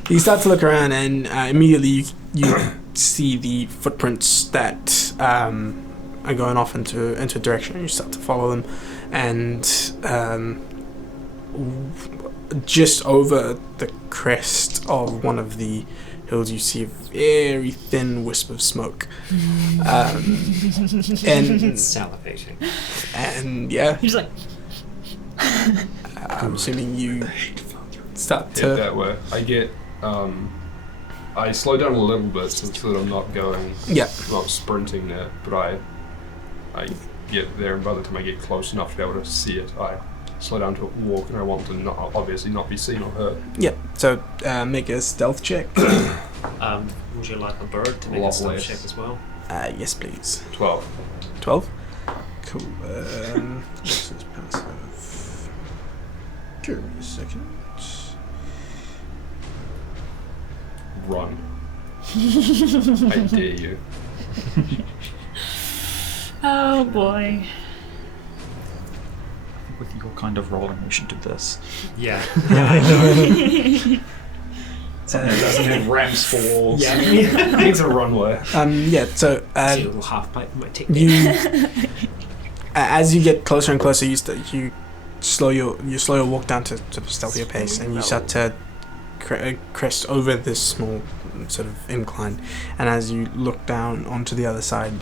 You start to look around, and immediately you see the footprints that are going off into a direction, and you start to follow them. And just over the crest of one of the hills, you see a very thin wisp of smoke. And Salivating. yeah, He's like, I'm assuming you start Yeah, to. that way. I get. I slow down a little bit so that I'm not going. Yeah. Not sprinting there, but I get there, and by the time I get close enough to be able to see it, I slow down to a walk, and I want to obviously not be seen or heard. Yeah. So make a stealth check. Would you like a bird to make a Lot stealth less. check as well? Yes, please. 12. 12? Cool. This is passive. Give me a second. Run. I dare you. oh boy. With your kind of rolling, we should do this. Yeah. Something that doesn't have ramps for walls. Yeah. It's a runway. Yeah, so See a little half pipe might take you as you get closer and closer, you slow your walk down to sort of stealthier pace, and you start to crest over this small sort of incline. And as you look down onto the other side,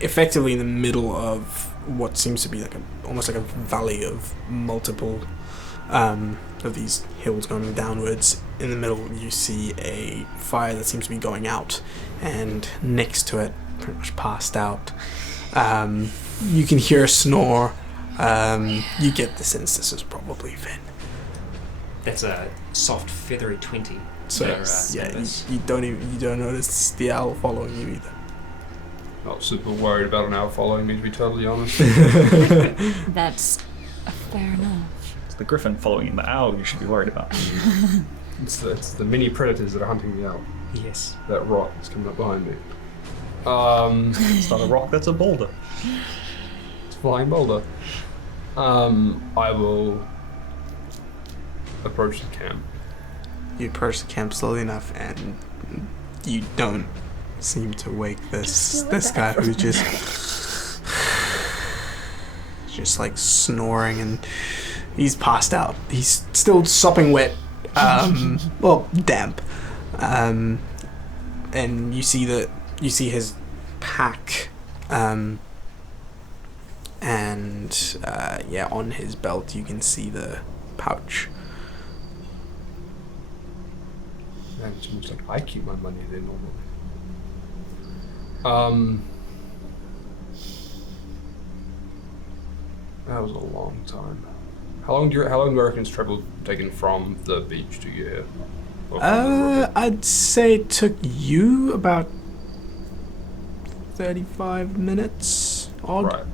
effectively in the middle of what seems to be like almost like a valley of multiple of these hills going downwards, in the middle you see a fire that seems to be going out, and next to it, pretty much passed out, you can hear a snore. You get the sense this is probably Finn. That's a soft, feathery 20. So for, you don't notice the owl following you either. Not super worried about an owl following me, to be totally honest. That's fair enough. It's the griffin following the owl you should be worried about. It's the mini predators that are hunting me out. Yes. That rock is coming up behind me. It's not a rock, that's a boulder. It's a flying boulder. I will approach the camp. You approach the camp slowly enough, and you don't seem to wake this guy who's just like snoring, and he's passed out. He's still sopping wet, well, damp, and you see his pack, and on his belt you can see the pouch. And it's almost like I keep my money there normally. That was a long time. How long do you reckon it's travel taken from the beach to here? Or from the river? I'd say it took you about 35 minutes odd. Right.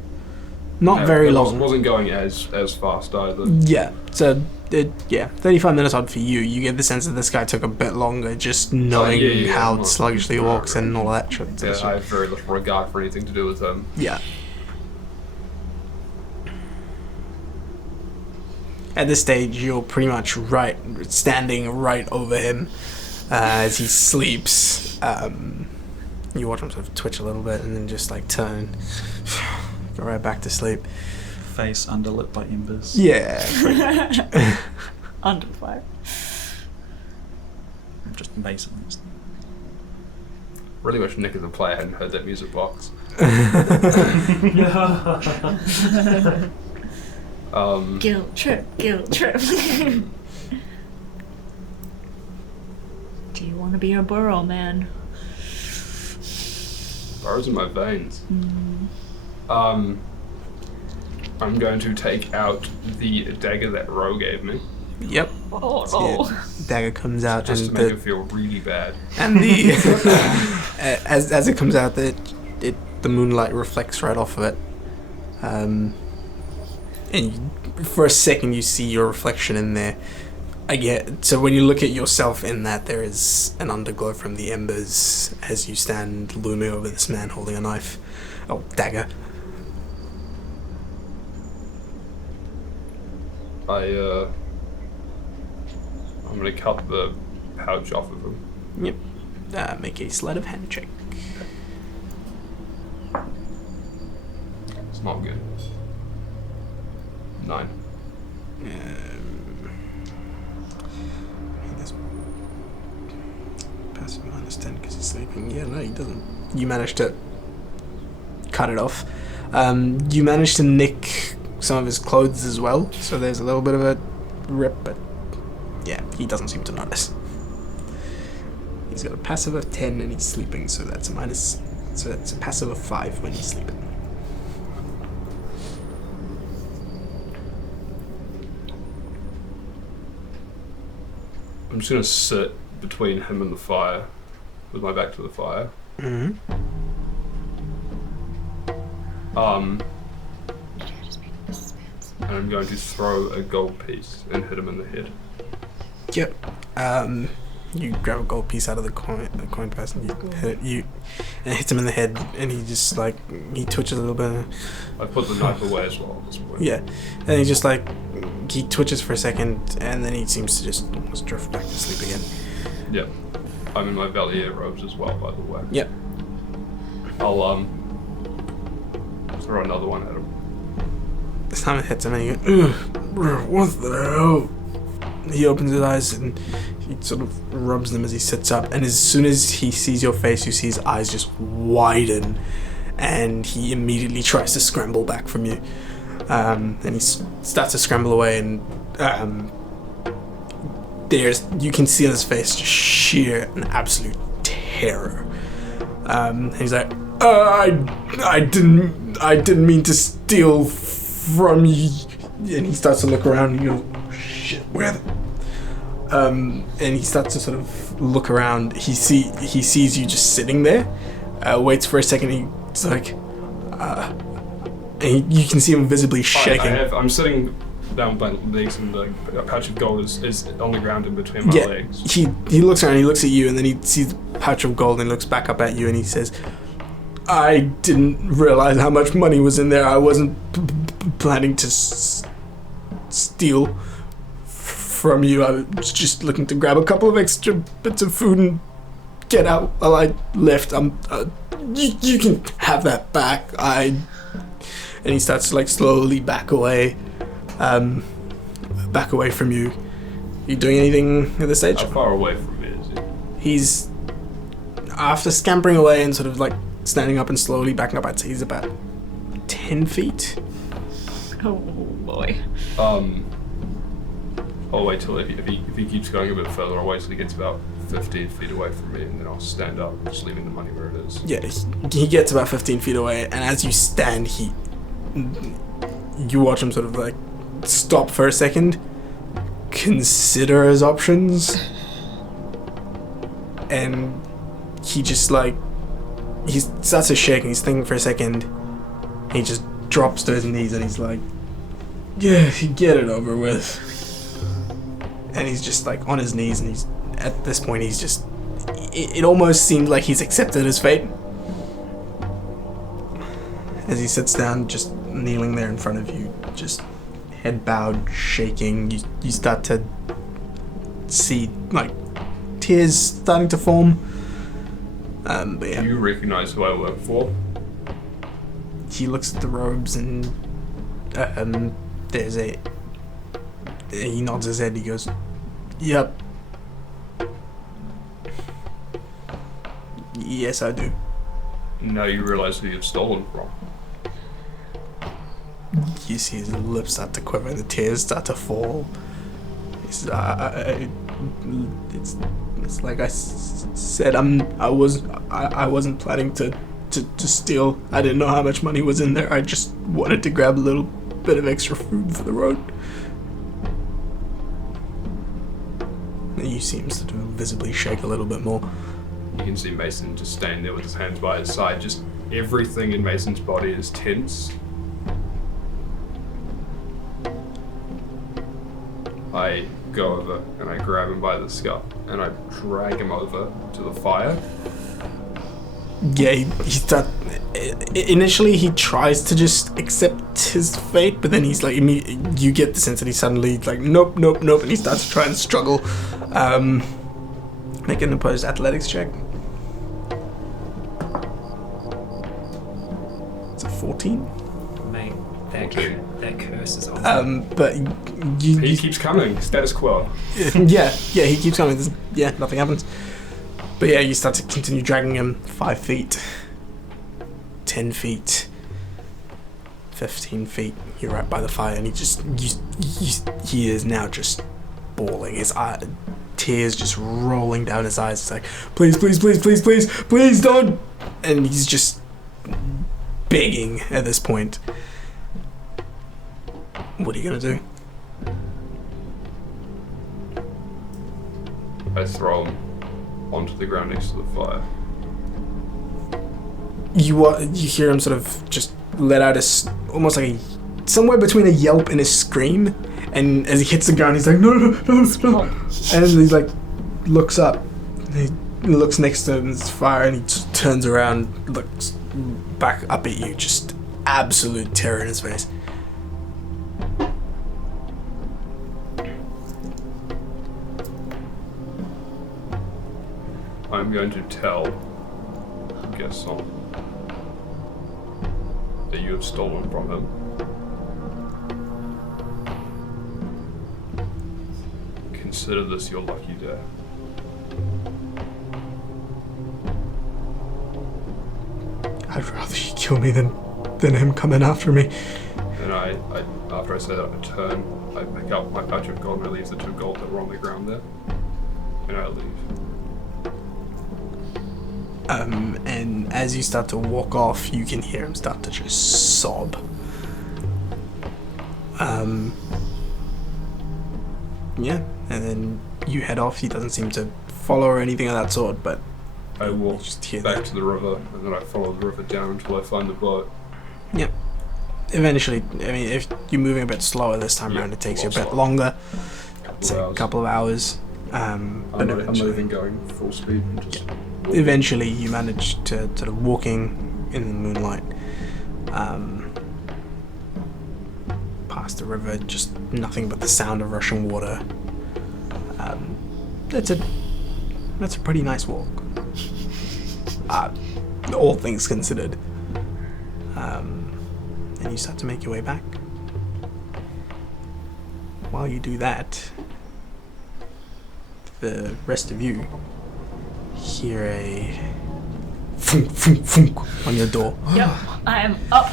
Not very it long. Wasn't going as fast either. Yeah, so 35 minutes odd for you. You get the sense that this guy took a bit longer, just knowing how Well, sluggishly he walks and all of that shit. Yeah, I have very little regard for anything to do with them. Yeah. At this stage, you're pretty much standing right over him as he sleeps. You watch him sort of twitch a little bit and then just like turn, go right back to sleep. Face underlit by embers. Yeah. Under fire. Just basically. Really wish Nick as a player hadn't heard that music box. Guilt trip. Do you want to be a burrow man? Burrows in my veins. I'm going to take out the dagger that Ro gave me. Yep. Oh So, yeah, dagger comes out Just and to make it feel really bad. and the as it comes out, the moonlight reflects right off of it, and for a second you see your reflection in there. So when you look at yourself in that, there is an underglow from the embers as you stand looming over this man holding a knife, dagger. I'm gonna cut the pouch off of him. Yep. Make a sleight of hand check. It's not good. 9. Passive -10 because he's sleeping. Yeah, no, he doesn't. You managed to cut it off. You managed to nick some of his clothes as well, so there's a little bit of a rip, but yeah, he doesn't seem to notice. He's got a passive of 10 and he's sleeping, so that's a passive of 5 when he's sleeping. I'm just gonna sit between him and the fire, with my back to the fire. Mm-hmm. And I'm going to throw a gold piece and hit him in the head. Yep. You grab a gold piece out of the coin purse and it hits him in the head, and he just he twitches a little bit. I put the knife away as well at this point. Yeah, and he just he twitches for a second, and then he seems to just almost drift back to sleep again. Yep. I'm in my Valier robes as well, by the way. Yep. I'll throw another one at him. This time it hits him, and he goes, "Ugh, what the hell?" He opens his eyes and he sort of rubs them as he sits up, and as soon as he sees your face, you see his eyes just widen, and he immediately tries to scramble back from you. And he starts to scramble away, and you can see on his face just sheer and absolute terror. And he's like, I didn't mean to steal from you. And he starts to look around and you go, oh, shit, where the... and he starts to sort of look around. He sees you just sitting there, waits for a second, he's like, and you can see him visibly shaking. I'm sitting down by legs, and the pouch of gold is on the ground in between my legs. He looks around, he looks at you, and then he sees the pouch of gold and looks back up at you, and he says, I didn't realize how much money was in there. I wasn't planning to steal from you. I was just looking to grab a couple of extra bits of food and get out while I left. You can have that back. And he starts to slowly back away from you. You doing anything at this stage? How far away from me is he? He's, after scampering away and sort of standing up and slowly backing up, I'd say he's about 10 feet. Oh boy. I'll wait till if he keeps going a bit further, I'll wait till he gets about 15 feet away from me, and then I'll stand up, just leaving the money where it is. Yeah, he gets about 15 feet away, and as you stand, you watch him sort of stop for a second, consider his options, and he just he starts to shake, and he's thinking for a second, and he just drops to his knees, and he's like, yeah, get it over with. And he's just on his knees, and he's, at this point, he's just, it almost seemed like he's accepted his fate. As he sits down, just kneeling there in front of you, just head bowed, shaking, you start to see, tears starting to form. But yeah. Do you recognise who I work for? He looks at the robes and there's a... He nods his head, he goes, "Yep. Yes, I do." Now you realise who you've stolen from. You see his lips start to quiver and the tears start to fall. It's like I said, I wasn't planning to steal. I didn't know how much money was in there. I just wanted to grab a little bit of extra food for the road. You see him sort of visibly shake a little bit more. You can see Mason just standing there with his hands by his side. Just everything in Mason's body is tense. I go over and I grab him by the scalp and I drag him over to the fire. Yeah, initially he tries to just accept his fate, but then he's like, you get the sense that he's suddenly like, nope, and he starts to try and struggle. Make an opposed athletics check. It's a 14. Mate, that curse is on. But he keeps coming. Status quo. yeah, he keeps coming. Nothing happens. But yeah, you start to continue dragging him 5 feet, 10 feet, 15 feet. You're right by the fire, and he is now just bawling. His tears just rolling down his eyes. It's like, please don't. And he's just begging at this point. What are you gonna do? I throw him onto the ground next to the fire. You hear him sort of just let out almost like somewhere between a yelp and a scream, and as he hits the ground he's like, no, and he like looks up, he looks next to him, there's fire, and he just turns around, looks back up at you, just absolute terror in his face. I'm going to tell Gaston that you have stolen from him. Consider this your lucky day. I'd rather you kill me than him coming after me. And I after I say that, I turn, I pick up my pouch of gold and I leave the 2 gold that were on the ground there, and I leave. And as you start to walk off, you can hear him start to just sob. Yeah, and then you head off. He doesn't seem to follow or anything of that sort, but I walk just hear back that. to the river, and then I follow the river down until I find the boat. Yep. Eventually, I mean, if you're moving a bit slower this time around, it takes you a bit longer. It's a couple of hours. But I'm moving going full speed and just... Eventually you manage to sort of walking in the moonlight past the river, just nothing but the sound of rushing water. That's a pretty nice walk, all things considered. And you start to make your way back. While you do that, the rest of you hear a thunk, thunk, thunk on your door. Yep, I am up.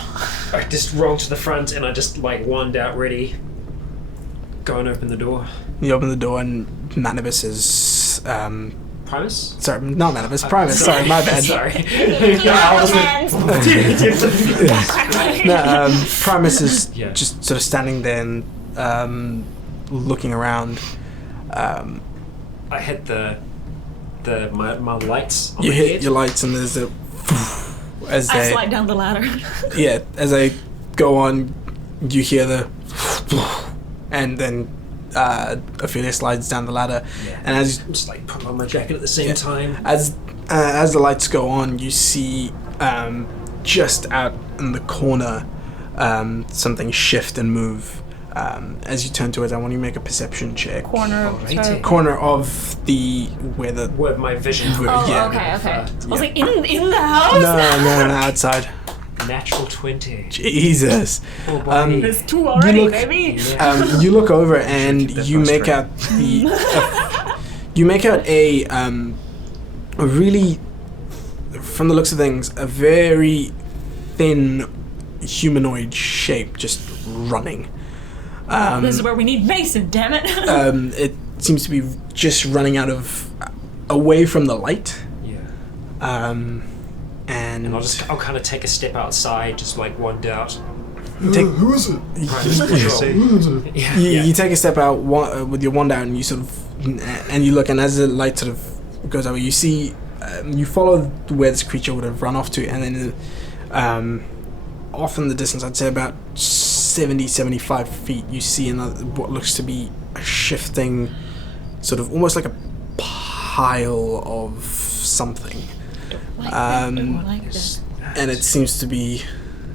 I just roll to the front and I just like wand out ready. Go and open the door. You open the door and Manibus is Primus? sorry, not Manibus, Primus, sorry, my bad. Sorry. Primus is Yeah. just sort of standing there and looking around. I hit my lights on You my hit head. your lights and there's a as I they slide down the ladder. yeah, as they go on, you hear the and then Ophelia slides down the ladder, Yeah. and as just like put on my jacket at the same Yeah. time. As the lights go on, you see just out in the corner something shift and move. As you turn towards, I want you to make a perception check. Corner. Alrighty. Sorry. Corner of where the Where my vision. Oh, yeah. okay. I was Yeah. like, in the house. No, outside. Natural 20. Jesus. Oh boy. There's 2 already, look- baby. Yeah. You look over and keep that you first make trait. out you make out a really, from the looks of things, a very thin humanoid shape just running. This is where we need Mason, damn it. It seems to be just running away from the light. Yeah. And I'll kind of take a step outside, just like wander out. Who is it? Primus control. Yeah. You take a step out with your wand out, and you sort of, and you look, and as the light sort of goes over, you see, you follow where this creature would have run off to, and then off in the distance, I'd say about 70, 75 feet, you see what looks to be a shifting, sort of almost like a pile of something. And it seems to be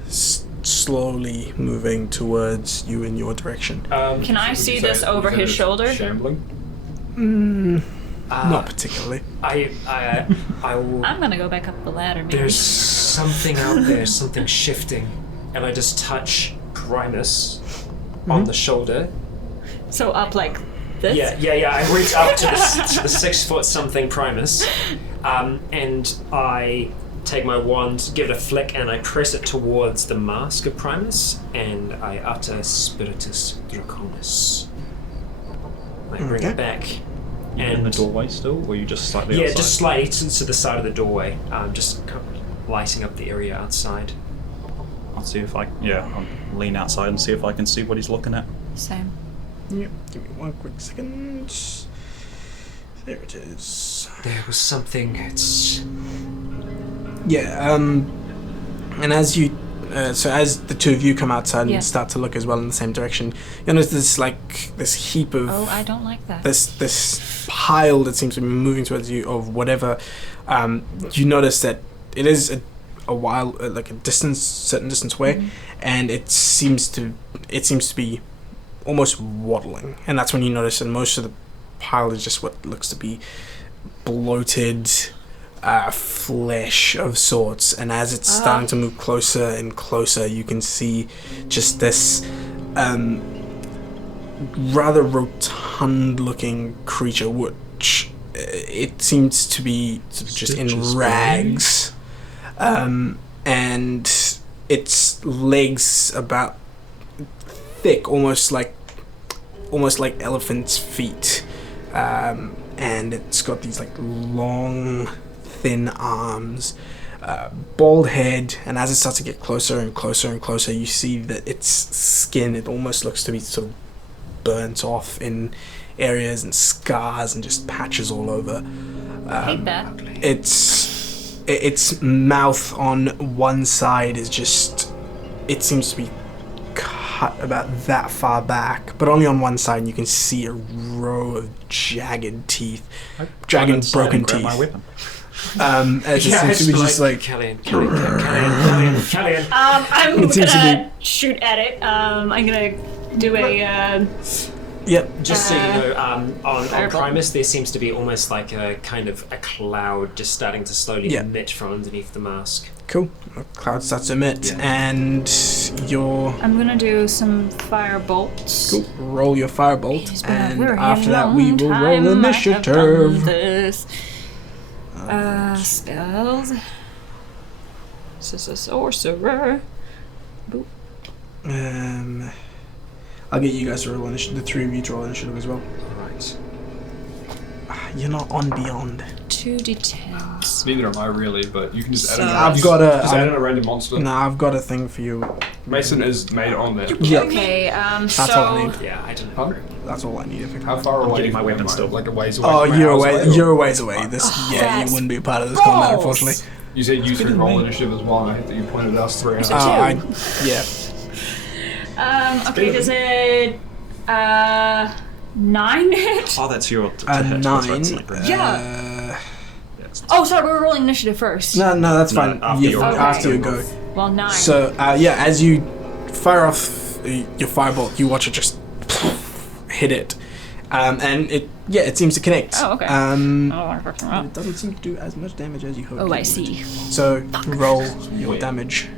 slowly moving towards you in your direction. Can I see this over his shoulder? Shambling. Not particularly. I will. I'm gonna go back up the ladder, maybe. There's something out there, something shifting, and I just touch Primus on the shoulder. So up like this? Yeah. I reach up to the 6 foot something Primus, and I take my wand, give it a flick, and I press it towards the mask of Primus, and I utter Spiritus Draconis. I bring it back. And In the doorway still, or you just slightly outside? just slightly to the side of the doorway, just kind of lighting up the area outside. I'll see if I'll lean outside and see if I can see what he's looking at. Same. Yep. Give me one quick second. There it is. There was something. It's Yeah. And as you, as the two of you come outside Yeah. and start to look as well in the same direction, you notice this heap of Oh, I don't like that. this pile that seems to be moving towards you of whatever. You notice that it is a while, like a certain distance away, and it seems to be almost waddling, and that's when you notice that most of the pile is just what looks to be bloated flesh of sorts, and as it's starting to move closer and closer, you can see just this rather rotund looking creature, which it seems to be sort of just in Stitches, rags, and its legs about thick, almost like elephant's feet, and it's got these like long, thin arms, bald head, and as it starts to get closer and closer and closer, you see that its skin, it almost looks to be sort of burnt off in areas and scars and just patches all over. hate that. Its mouth on one side is just, it seems to be cut about that far back, but only on one side, and you can see a row of jagged teeth, jagged broken teeth. My weapon. It just seems to be just like Callian. I'm It seems to gonna shoot at it. I'm gonna do a. yep. Just so you know, on Fireball. Primus, there seems to be almost like a kind of a cloud just starting to slowly Yeah. emit from underneath the mask. Cool. A cloud starts to emit, and your I'm gonna do some fire bolts. cool. Roll your firebolt, It's been a and very after that we long will time roll I have done initiative. this. Spells. This is a sorcerer. I'll get you guys to roll initiative. The three of you to roll initiative as well. Right. You're not on beyond. 2d10s. Neither am I really, but you can just add So- in I've got a. just add in a random monster. No, I've got a thing for you. Mason is made on there. Yeah, Okay, that's all I need. Yeah, I don't Huh? know. That's all I need. If How far away? getting my from weapon am I? still. Like a ways away. Oh, from my you're house away. or- You're a ways away. This, yeah, that's you wouldn't be part of this combat, balls. unfortunately. You said you three roll initiative as well, and I hate that you pointed us three. And said I two. Yeah. Okay, does it 9 hit? Oh, that's your to A hit. That's right, 9. sniper. Yeah. Oh, sorry, we were rolling initiative first. No, that's No, fine. after your go. after you go. Well, 9. So, as you fire off your firebolt, you watch it just hit it. And it seems to connect. Oh, okay. I don't want to fuck them up. It doesn't seem to do as much damage as you hoped. Oh, it I would. see. So roll your damage.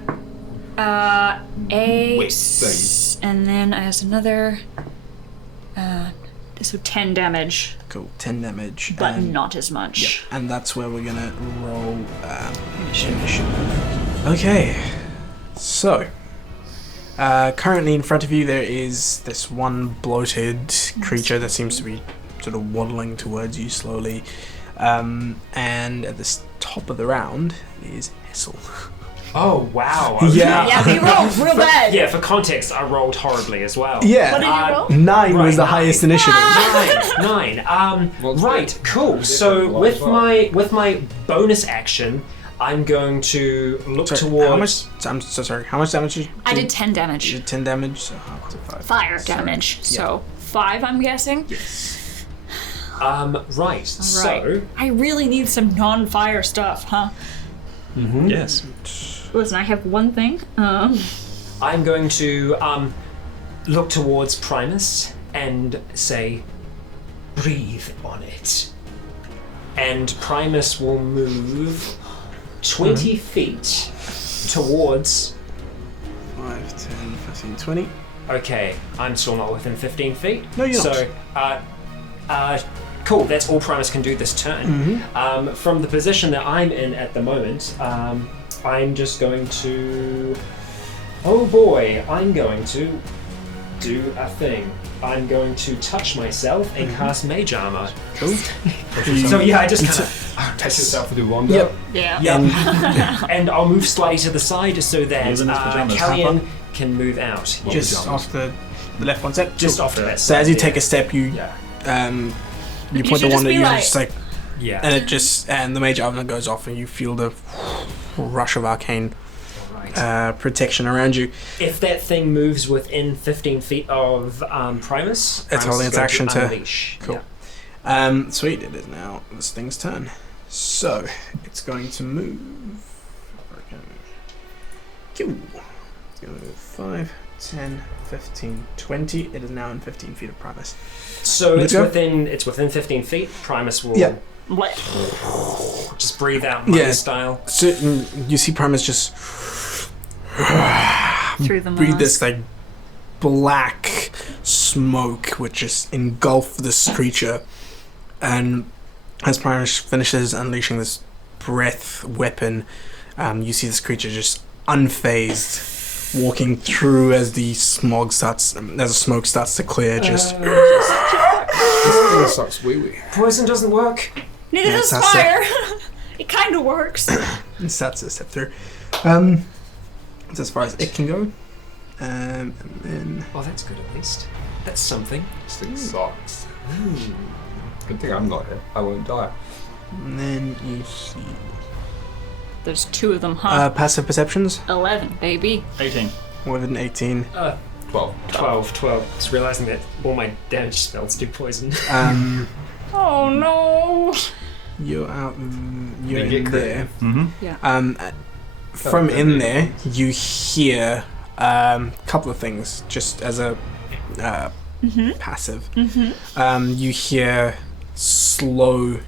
8, Wait, and then I have another. So 10 damage, Cool, 10 damage. but and, not as much. and that's where we're gonna roll initiative. Okay, so currently in front of you there is this one bloated creature that seems to be sort of waddling towards you slowly, and at the top of the round is Hessel. Oh wow. Yeah. Yeah, we rolled real bad. Yeah, for context, I rolled horribly as well. Yeah. What did you roll? 9 was Right, the highest initiative. Nine. Well, Right. Cool. So with my bonus action, I'm going to look Sorry, towards. how much? I'm so sorry. How much damage did you? I did 10 damage. You did 10 damage. So half to 5. Fire damage. So 5, I'm guessing. Yes. Right. So. Right. I really need some non-fire stuff, huh? Yes. Listen, I have one thing. I'm going to look towards Primus and say, breathe on it. And Primus will move 20 feet towards. 5, 10, 15, 20. Okay, I'm still not within 15 feet. No, you're so, cool, that's all Primus can do this turn. From the position that I'm in at the moment, I'm just going to... Oh boy, I'm going to do a thing. I'm going to touch myself and cast Mage Armor. Cool. So yeah, I just kind of... Touch yourself with your wand. Yep. Yeah. And I'll move slightly to the side so that Using his pajamas. Callian can move out. Just off the left one step. Just Cool. off to that So side. as you take a step, you Yeah. you point should the wand just at be you, like- and it's like, Yeah. and it just the mage armor goes off, and you feel the rush of arcane Alright. protection around you. If that thing moves within 15 feet of Primus, It's holding its action to- unleash. Cool. Yeah. Sweet. It is now this thing's turn. So it's going to move. Cool. It's going to move 5, 10, 15, 20. It is now in 15 feet of Primus. So Let's it's go. within 15 feet. Primus will Yeah. just breathe out mummy Yeah. style. So you see Primus just Through the breathe mask. this like black smoke which just engulf this creature, and as Primus finishes unleashing this breath weapon, you see this creature just unfazed walking through as the smoke starts to clear. Just This sucks wee wee. Poison doesn't work. Neither Yeah, does that's fire. It kind of works. and starts to step through. That's as far as it can go. And then Oh, that's good at least. That's something. This thing sucks. Good thing I'm not here. I won't die. you see There's 2 of them, huh? passive perceptions 11, baby. 18. with an 18. 12. 12. Just realizing that all my damage spells do poison. Oh no. You're out. You're They get in there. Mm-hmm. From in there, you hear a couple of things. Just as a passive, you hear slow,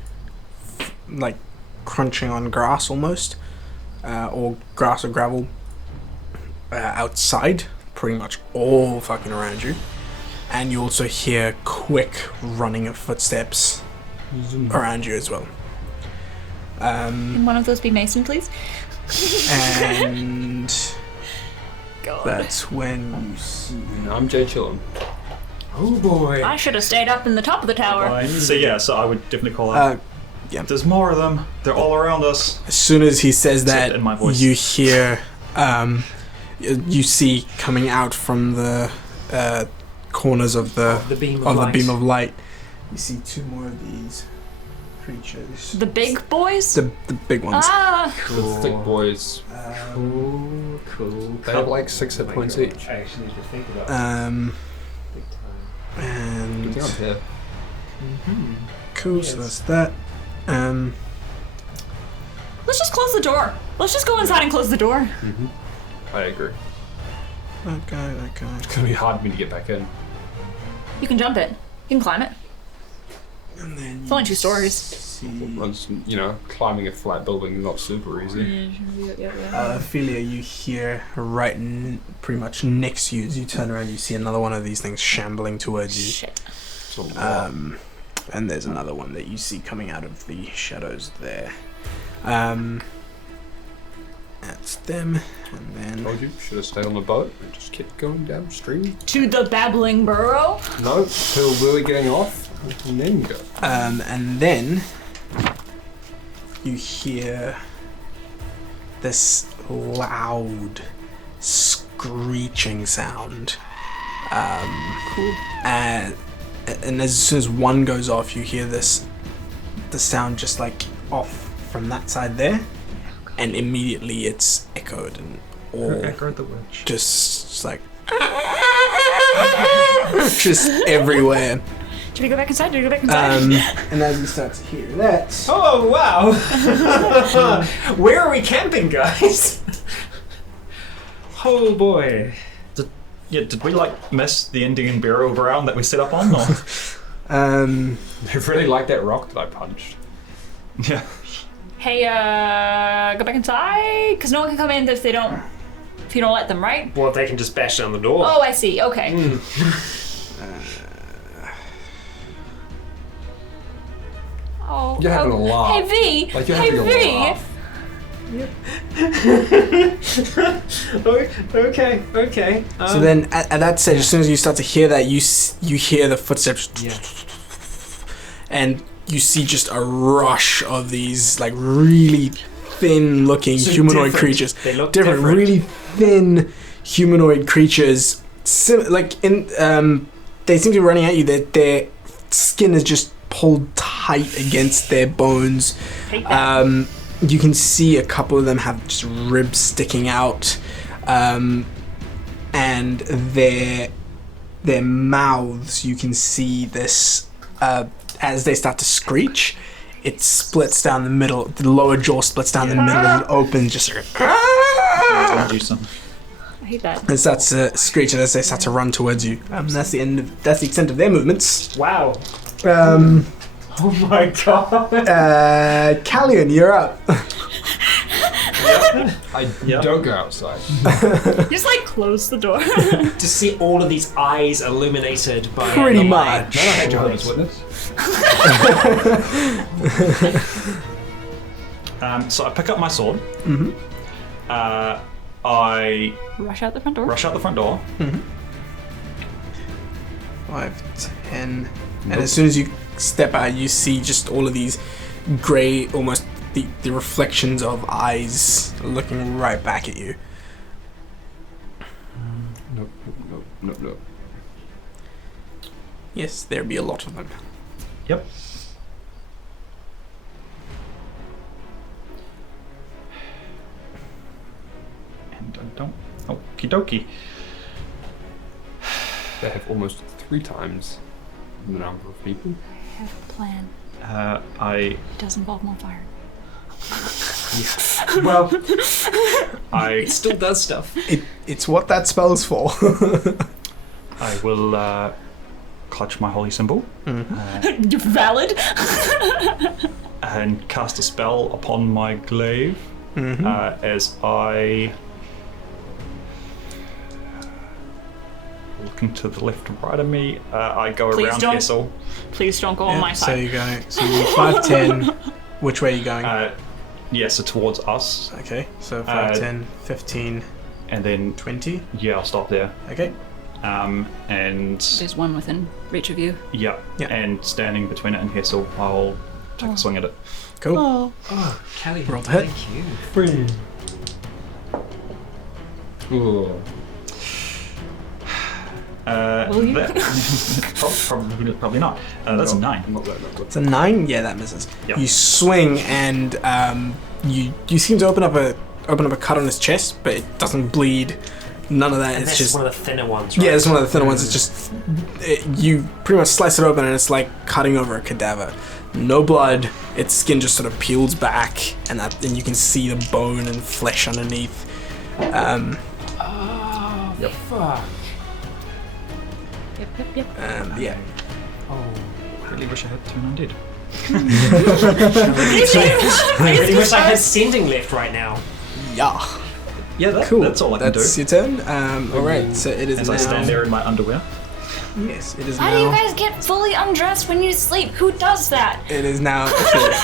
like crunching on grass almost, or grass or gravel outside, pretty much all fucking around you, and you also hear quick running of footsteps around you as well. Can one of those be Mason, please? And God. that's when you see. I'm Jay Chillum. Oh boy. I should have stayed up in the top of the tower. So yeah, so I would definitely call out. There's more of them. They're all around us. As soon as he says Except that, in my voice. you hear, you see coming out from the corners of the beam of of light. the beam of light. You see 2 more of these creatures. The big boys? The big ones. Ah! The thick boys. Cool. They have like 6 hit points each. I actually need to think about that. Big time. And Good thing I'm here. cool. So that's that. Let's just close the door. Let's just go inside and close the door. I agree. It's gonna be hard for me to get back in. You can jump it. You can climb it. And then It's only 2 stories. Once, climbing a flat building is not super easy. Ophelia, you hear pretty much next to you as you turn around, you see another one of these things shambling towards you. Shit. And there's another one that you see coming out of the shadows there. That's them, and then... Told you, should have stayed on the boat and just kept going downstream. To the babbling burrow? No, till Willie getting off, and then go. And then you hear this loud screeching sound. Cool. And as soon as one goes off, you hear the sound just like off from that side there, and immediately it's echoed and all Echoed the witch. just like just everywhere. Should we go back inside? And as you start to hear that, Oh wow! Where are we camping, guys? Oh boy. Did we miss the Indian burial ground that we set up on? Or? I really like that rock that I punched. Yeah. Hey, go back inside? Because no one can come in if you don't let them, right? Well, they can just bash down the door. Oh, I see. Okay. Oh, You're having a laugh. Hey, V. Like you're Hey, having a V. laugh. Okay. so then at that stage, as soon as you start to hear that, you hear the footsteps, and you see just a rush of these really thin-looking So humanoid different. creatures. They look different, different. really thin humanoid creatures. They seem to be running at you. Their skin is just pulled tight against their bones. Hate that. You can see a couple of them have just ribs sticking out, and their mouths. You can see this as they start to screech. It splits down the middle. The lower jaw splits down the middle and it opens. Just Told you something. I hate that. and starts to screech as they start to run towards you. That's the extent of their movements. Wow. Oh my god. Callion, you're up. I don't go outside. Just close the door. To see all of these eyes illuminated by Pretty the light. much. No, I had Jehovah's Witness. So I pick up my sword. Mm-hmm. I Rush out the front door. rush out the front door. 5, 10, and as soon as you step out, you see just all of these grey, almost the reflections of eyes looking right back at you. Nope. Yes, there be a lot of them. Yep. And I don't. Okie dokie. They have almost 3 times the number of people. I have a plan. It does involve more fire. Well, I it still does stuff. It's what that spell's for. I will clutch my holy symbol Valid. and cast a spell upon my glaive as I. Looking to the left and right of me, I go Please around don't. Hessel. Please don't go on my So side. you're going. So you're 5, 10. Which way are you going? So towards us, Okay. So 5, 10, 15, and then 20. I'll stop there. Okay. And There's one within reach of you. Yeah. and standing between it and Hessel, I'll take a swing at it. Cool. Oh. Oh, Kelly, Roll to hit. thank you. Ooh. Will you? Probably not. That's a 9. Not that number. It's a 9. Yeah, that misses. Yep. You swing and you seem to open up a cut on his chest, but it doesn't bleed. None of that. And It's this just is one of the thinner ones, right? yeah, it's one of the thinner ones. It's just you pretty much slice it open and it's like cutting over a cadaver. No blood. Its skin just sort of peels back, and you can see the bone and flesh underneath. Yeah, Fuck. Yep. Yeah. Oh. Really wish I had turned undead. I really wish I had sending left right now. Yeah. Yeah, Cool. that's all I can That's do. your turn. Alright, so it is As now. I stand there in my underwear. Yes, it is How now. do you guys get fully undressed when you sleep? Who does that? It is now.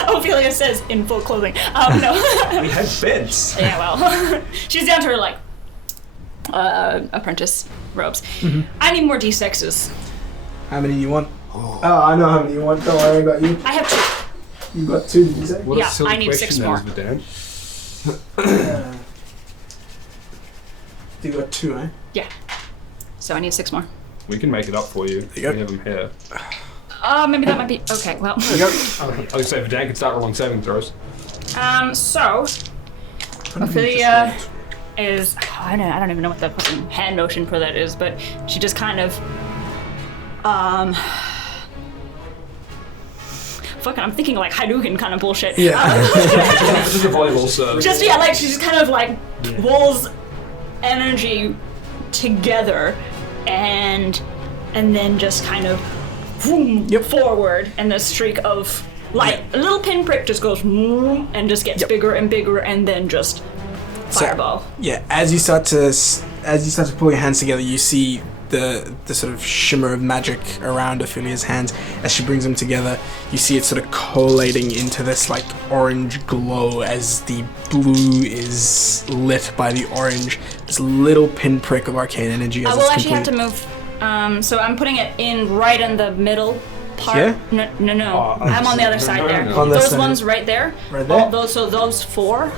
Ophelia says in full clothing. No. We have beds. Yeah, well, she's down to her like apprentice robes. I need more d6s. How many do you want? Oh, I know how many you want. Don't worry, I got you. I have 2. You got 2, did you say? What Yeah, a silly I need question 6 that more. is, Vidan. You got 2, eh? Yeah. So I need 6 more. We can make it up for you. There you go. We have them here. Maybe that might be okay. Well. There you go. I would say Vidan can start rolling saving throws. So Ophelia is I don't even know what the fucking hand motion for that is, but she just kind of fucking I'm thinking like Hadouken kind of bullshit. Yeah. This is a volleyball serve. Just yeah, like she just kind of like pulls energy together and then just kind of boom, forward, and the streak of light, a little pinprick just goes and just gets bigger and bigger, and then just fireball. Yeah, as you start to pull your hands together, you see the sort of shimmer of magic around Ophelia's hands as she brings them together. You see it sort of collating into this like orange glow as the blue is lit by the orange. This little pinprick of arcane energy. I will actually have to move. So I'm putting it right in the middle part. Yeah? No. I'm on the other side there. On this Those side. ones right there. Right there? Those 4,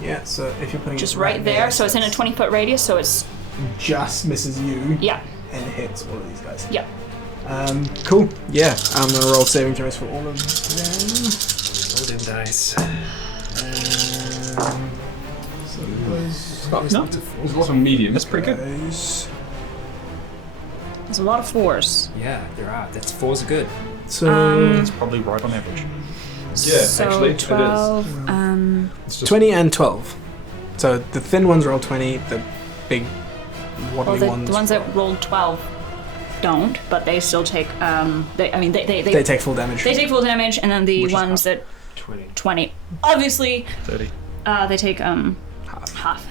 Yeah, so if you're putting just it right there. So it's in a 20-foot radius. So it's just misses you. yeah. And hits all of these guys. Yeah. Cool. Yeah, I'm gonna roll saving throws for all of them. Roll them dice. So it was No, There's a lot of medium. that's pretty good. those. There's a lot of 4s. Yeah, there are. That's 4s are good. So It's probably right on average. Yeah, So actually, it is. 12. It's just 20 and 12. So the thin ones roll 20, the big Well, waddly ones. the ones that rolled 12 don't, but they still take. They they take full damage. they take full damage, and then the Which is ones that 20. 20, obviously, 30. they take half.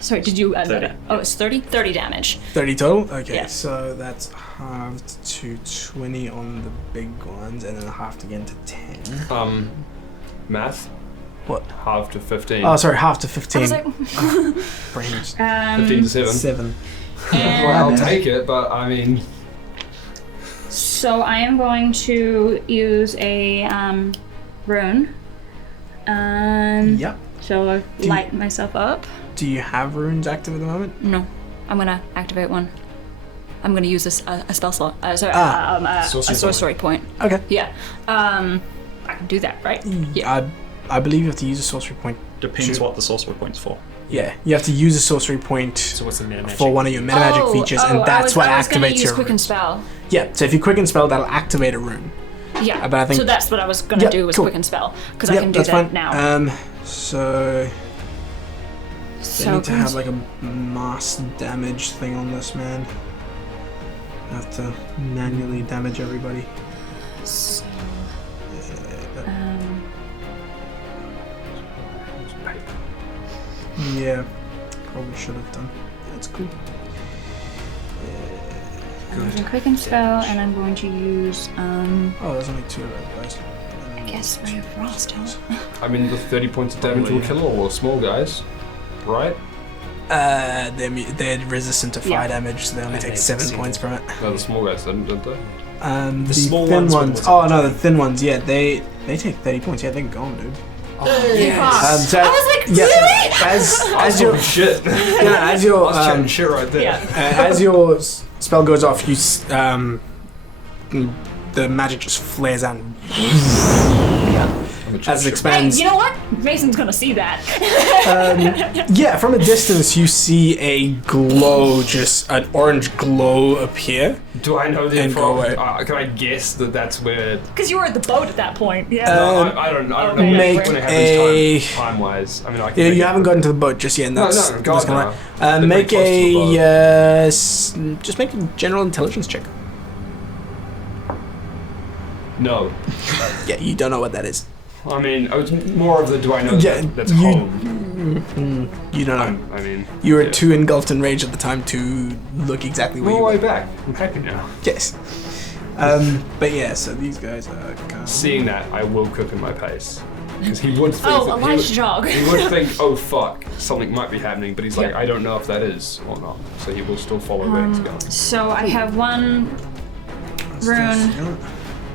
Sorry, did you add 30. that? Oh, it's 30. 30 damage. 30 total? Okay, Yeah. so that's halved to 20 on the big ones, and then halved again to 10. Math. What? Half to 15. Oh, sorry, half to I 15. was like, Brains. 15 to 7. 7. and Well, I'll take it, but I mean, so I am going to use a rune. Yep. So I light myself up. Do you have runes active at the moment? No, I'm gonna activate one. I'm gonna use a spell slot. A sorcery point. Okay. Yeah. I can do that, right? Yeah. I believe you have to use a sorcery point. Depends what the sorcery point's for. Yeah, you have to use a sorcery point So what's the meta magic? for one of your meta magic features, and that's what I was gonna activates use your quicken rune. spell. Yeah, so if you quicken spell, that'll activate a rune. Yeah. But I think- so that's what I was gonna Yeah, do was cool. quicken spell because I Yep, can do that's that fine. now. So they So need to have like a mass damage thing on this man. I have to manually damage everybody. So, Yeah, probably should have done. That's cool. I'm using quicken spell, and I'm going to use Oh, there's only 2 of those guys. I guess Ray of Frost. I mean, the 30 points of damage will kill all the small guys, right? They're resistant to fire Yeah. damage, so they only And take they 7 succeed. points from it. No, the small guys didn't they? The small thin ones ones. were Oh no, the thin ones. Yeah, they take 30 points. Yeah, they can go on, dude. Yes. So, I was like, yeah, really? as your Shit. as your I was chatting shit right there. Yeah. as your spell goes off, the magic just flares out. And I'm as it expands. Hey, you know what? Mason's gonna see that. Yeah, from a distance you see a glow, just an orange glow appear. Do I know the And go info? away. Can I guess that that's where? Because you were at the boat at that point. Yeah. No, I don't know. Make when it a- happens time-wise. I mean, I can Yeah, make you it- haven't gotten to the boat just yet, and No, that's, no, that's God, gonna no. lie. They're Make pretty close to the just make a general intelligence check. No. Yeah, you don't know what that is. I mean, it's more of the do I know Yeah, that's you- home. You don't know. I mean, You were yeah. too engulfed in rage at the time to look exactly where We're you way were. back. I'm happy now. Yes. But yeah, so these guys are going. Seeing that, I will cook in my pace. Because he would think Oh, that Elijah jog. he would think, oh fuck, something might be happening, but he's like, Yeah. I don't know if that is or not. So he will still follow where it's going. So I have one rune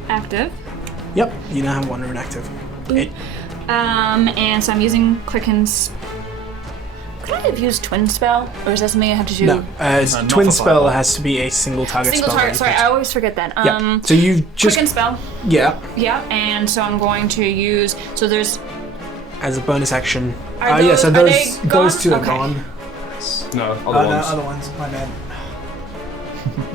active. Yep, you now have one rune active. It, And so I'm using Quicken's. Could I have used Twin Spell? Or is that something I have to do? no, not twin for spell fireball. has to be a single target Single spell. target. Sorry, I always forget that. Yeah. So you just Quicken Spell. yeah, Yeah, and so I'm going to use. So there's. as a bonus action. Are Yeah, so are those they those gone? two are Okay. gone. No, other No, ones. other ones. My bad.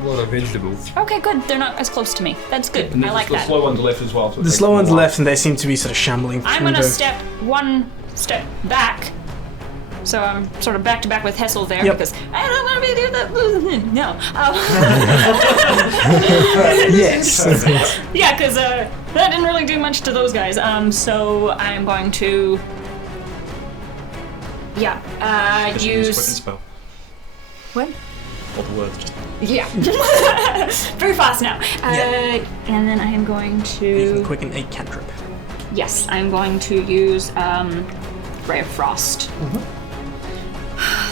What a vegetables. Okay, good. They're not as close to me. That's good. And I like the that. slow ones left as well. So it The takes slow them a ones while. left, and they seem to be sort of shambling through I'm gonna the. step one step back. So I'm sort of back to back with Hessel there Yep. because I don't want to be doing that. No. Yes. Yeah, because that didn't really do much to those guys. So I'm going to. Yeah. Just use quicken Use. spell. What? All the words just. Yeah. Very fast now. Yeah. And then I am going You can to. quicken a cantrip. Yes, I'm going to use Ray of Frost.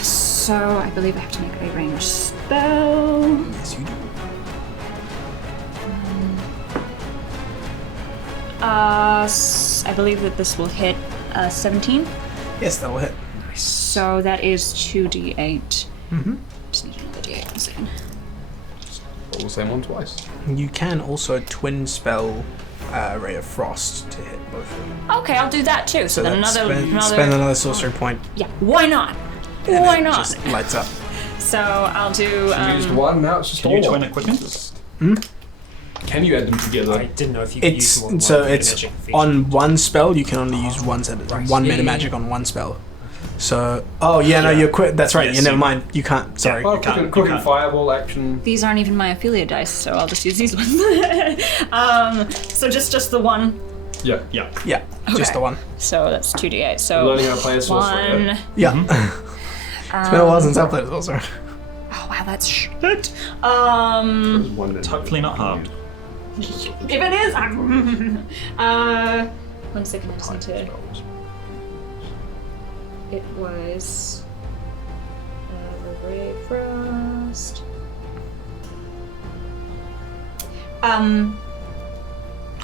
So I believe I have to make a ranged spell. Yes, you do. I believe that this will hit 17. Yes, that will hit. So that is 2d8. Mm-hmm. Just need another d8 1 second. Roll the same one twice. You can also twin spell Ray of Frost to hit both of them. Okay, I'll do that too. So, then that's another. spend another sorcery point. Yeah, why not? and Why it not? Just lights up. So I'll do. You used one, now it's just Can all you twin one. a quicken? Can you add them together? I didn't know if you could use It's one so meta it's magic feature. on one spell. You can only use one one Yeah, meta yeah, magic on one spell. So no, you're quit. That's right. Yes, you never you- mind. You can't. Sorry. Oh, You can't- quick you and can't. fireball action. These aren't even my Ophelia dice, so I'll just use these ones. So just the one. Yeah. Yeah. Yeah, just Okay. the one. So that's 2d8. So Learning how to play a sorcerer. one. Yeah. It's been a while since I played as well, sorry. Oh wow, that's shit. One It's hopefully not hard. If it is, I'm. 1 second, I just need to. It was. Ray Frost.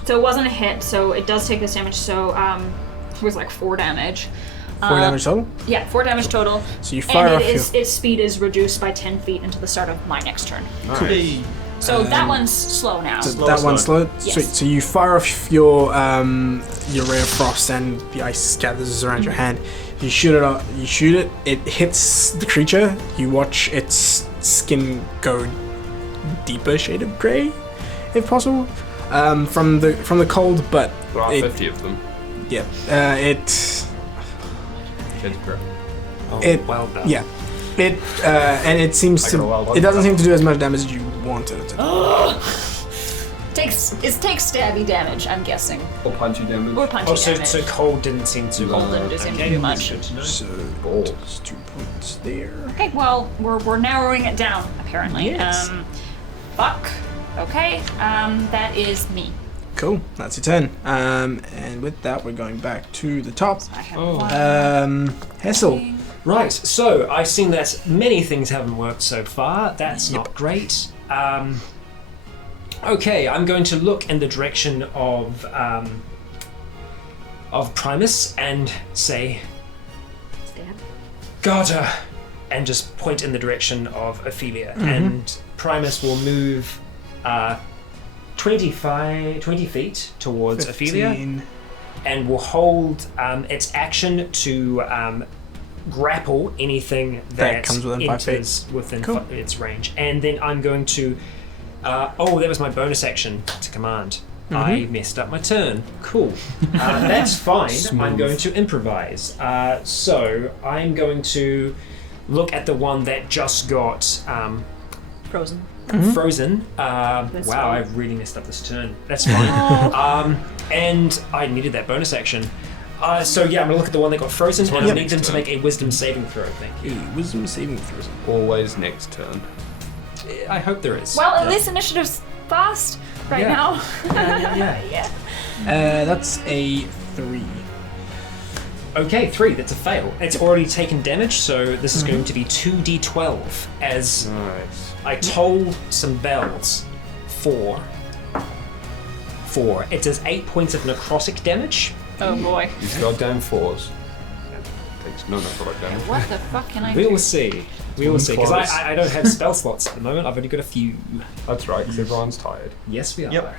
So it wasn't a hit, so it does take this damage. So it was like 4 damage. 4 damage total. Yeah, 4 damage total. So you fire And off it is, its speed is reduced by 10 feet until the start of my next turn. Hey. So that one's slow now. So that one's slow. Yes. Sweet. So you fire off your Ray of Frost, and the ice gathers around your hand. You shoot it. You shoot it. It hits the creature. You watch its skin go deeper shade of grey, if possible, from the cold. But There are it, 50 of them. yeah, Kids grip. Oh, it- well done. yeah. It and it seems I got a wild to. one. It doesn't seem to do as much damage as you wanted it to. Takes stabby damage, I'm guessing. Or punchy damage. Or punchy Oh, so damage. cold didn't seem to. Cold didn't seem to do much. Good to know. So Balls. that's 2 points there. Okay, well, we're narrowing it down, apparently. Yes. Fuck. Okay, that is me. Cool, that's your turn. And with that, we're going back to the top. I have Oh. one. Hessel. Right, so I've seen that many things haven't worked so far. That's not great. Okay, I'm going to look in the direction of Primus and say, Garter, and just point in the direction of Ophelia. And Primus will move 20 feet towards Ophelia. 15. and will hold its action to grapple anything that comes within 5 feet. enters within Cool. its range. And then I'm going to... that was my bonus action to command. I messed up my turn. Cool. That's fine. I'm going to improvise. So I'm going to look at the one that just got Frozen. frozen. Wow, fine. I really messed up this turn. That's fine. And I needed that bonus action. So yeah, I'm gonna look at the one that got frozen, and I need them to make a wisdom saving throw. Thank you. Wisdom saving throws. Always next turn. I hope there is. Well, at least initiative's fast right Yeah. now. Yeah. That's a 3. Okay, 3. That's a fail. It's already taken damage, so this is going to be 2d12 as Nice. I toll some bells. 4. It does 8 points of necrotic damage. Oh boy. These goddamn 4s. Takes no necrotic damage. What the fuck can I We do? will see. We will see. Because Close. I don't have spell slots at the moment. I've only got a few. That's right, because everyone's tired. Yes, we are. Yep.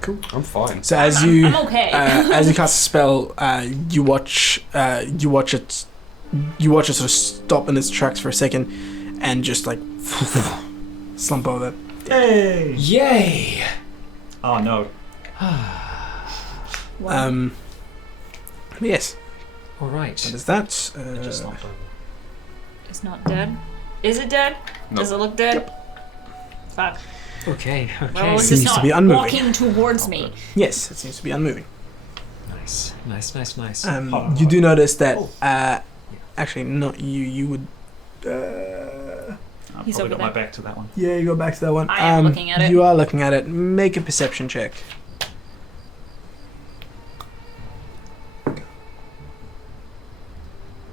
Cool. I'm fine. So as you I'm okay. as you cast a spell, you watch it sort of stop in its tracks for a second, and just like slump over. Hey! Yay! Oh no. Yes. All right. What is that? I just slumped over. It's not dead. Is it dead? Nope. Does it look dead? Fuck. Okay. Well, it's Seems just to not be unmoving. walking towards me. Yes, it seems to be unmoving. Nice. You do notice that. Actually, not you. You would. I've He's probably over got my there. back to that one. Yeah, you go back to that one. I am looking at it. You are looking at it. Make a perception check.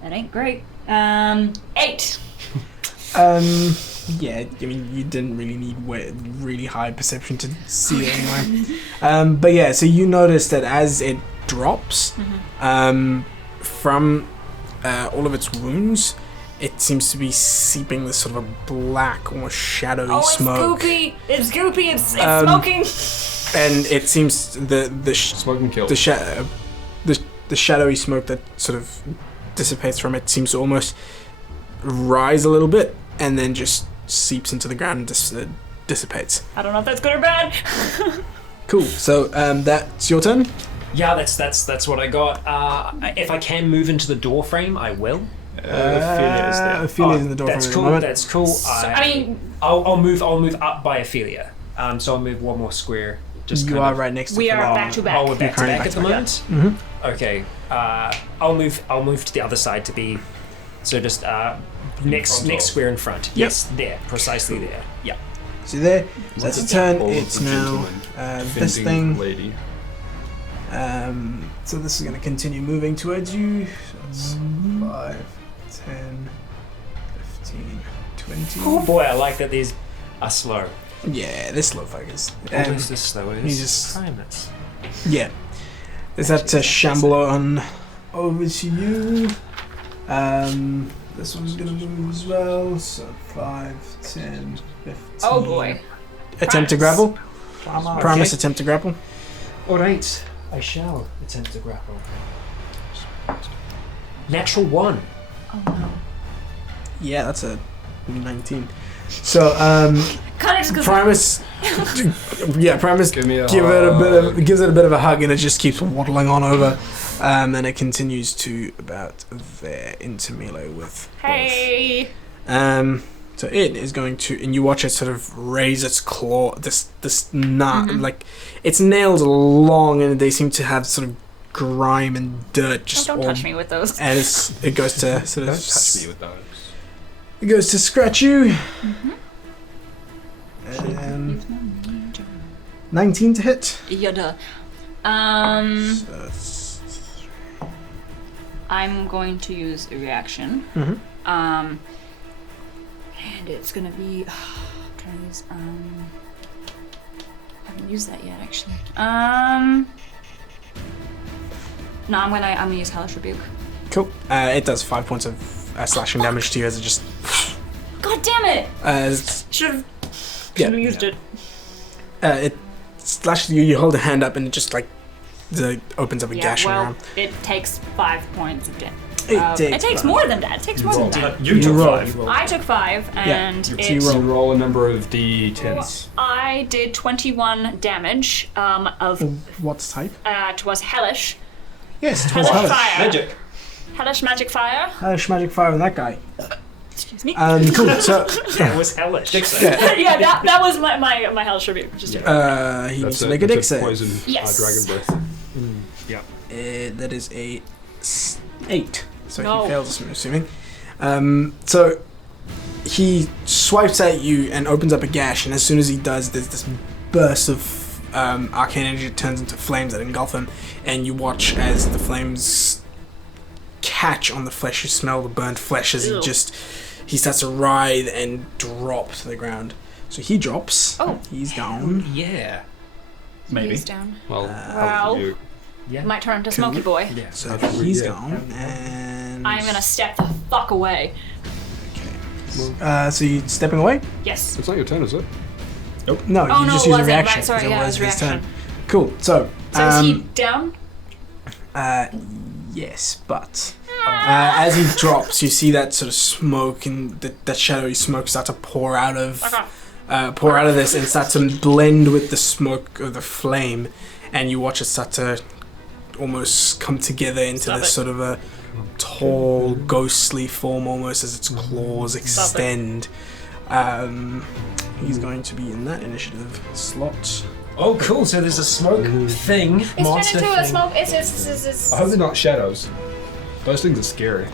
That ain't great. 8. Yeah, I mean, you didn't really need really high perception to see it anyway. But yeah, so you notice that as it drops, from all of its wounds, it seems to be seeping this sort of a black, almost shadowy Oh, it's smoke. goopy. It's goopy. It's smoking. And it seems Smoking kill. the shadowy smoke that sort of dissipates from it seems to almost rise a little bit and then just seeps into the ground and dissipates. I don't know if that's good or bad. Cool. So that's your turn. Yeah, that's what I got. If I can move into the door frame, I will. Ophelia's there. Ophelia's in the door That's frame cool. at the moment. That's cool. I mean, I'll move up by Ophelia. So I'll move one more square. Just You kind are of- right next to we are Philip. back to back. Oh, we're back to currently back back at to the back. moment. Mhm. Okay. I'll move to the other side to be. So just next square in front. Yes, there, precisely there. Yeah. So there. So that's a turn. All of It's the now gentlemen this defending thing. Lady. So this is going to continue moving towards you. So that's 5, 10, 15, 20. Oh boy, I like that these are slow. Yeah, they're slow fighters. Almost as slow as you just- Primus. Yeah. Is that shamble on over to you? This one's going to move as well. So 5, 10, 15. oh boy. Attempt to Primus. grapple. Primus attempt to grapple. All right, I shall attempt to grapple. Natural 1. Oh no. Yeah, that's a 19. So Kind of just 'cause Primus, Primus Give me a gives it a bit of a hug, and it just keeps waddling on over, and it continues to about there into melee with. hey. Both. So it is going to, and you watch it sort of raise its claw. Like its nails are long, and they seem to have sort of grime and dirt just don't all. touch me with those. And it goes to sort of. Don't touch me with those. It goes to scratch you. 19 to hit. Yada. So that's I'm going to use a reaction. Mhm. And it's gonna be. I'm trying to use. I haven't used that yet, actually. No, I'm gonna use Hellish Rebuke. cool. It does 5 points of slashing damage to you as it just. God damn it! Should have Yeah. used it. It slashes you. You hold a hand up, and it just like it opens up a gash in your arm. it takes 5 points of damage. It takes more than that. It takes more than that. You took roll. 5. I took 5, and you it. roll. You roll a number of d10s. I did 21 damage of. What type? It was hellish. Yes, Hellish fire. Magic. Hellish magic fire. Hellish magic fire on that guy. Excuse me. Cool. So That was hellish. yeah, that was my hellish tribute. Just he needs to make a dex save. Poison Yes. dragon breath. That is a 8. So No. he fails, I'm assuming. So he swipes at you and opens up a gash, and as soon as he does, there's this burst of arcane energy that turns into flames that engulf him, and you watch as the flames catch on the flesh. You smell the burnt flesh as Ew. he starts to writhe and drop to the ground. So he drops. Oh. He's down. Yeah. Maybe. He's down. Well, Wow. you, Yeah. Might turn into Smoky Boy. Yeah. So he's down, and I'm gonna step the fuck away. so you stepping away? Yes. it's not your turn, is it? No, Oh, you no, just it use a wasn't. reaction. Right, sorry, 'cause yeah, it it was was his turn. reaction. Cool. So, So is he down? yes, but as he drops, you see that sort of smoke and that shadowy smoke start to pour out of this and start to blend with the smoke of the flame, and you watch it start to almost come together into Stop this it. sort of a tall, ghostly form, almost as its claws extend. He's going to be in that initiative slot. Oh, cool. So there's a smoke thing, It's monster turned into a thing. smoke. It's I hope they're not shadows. Those things are scary.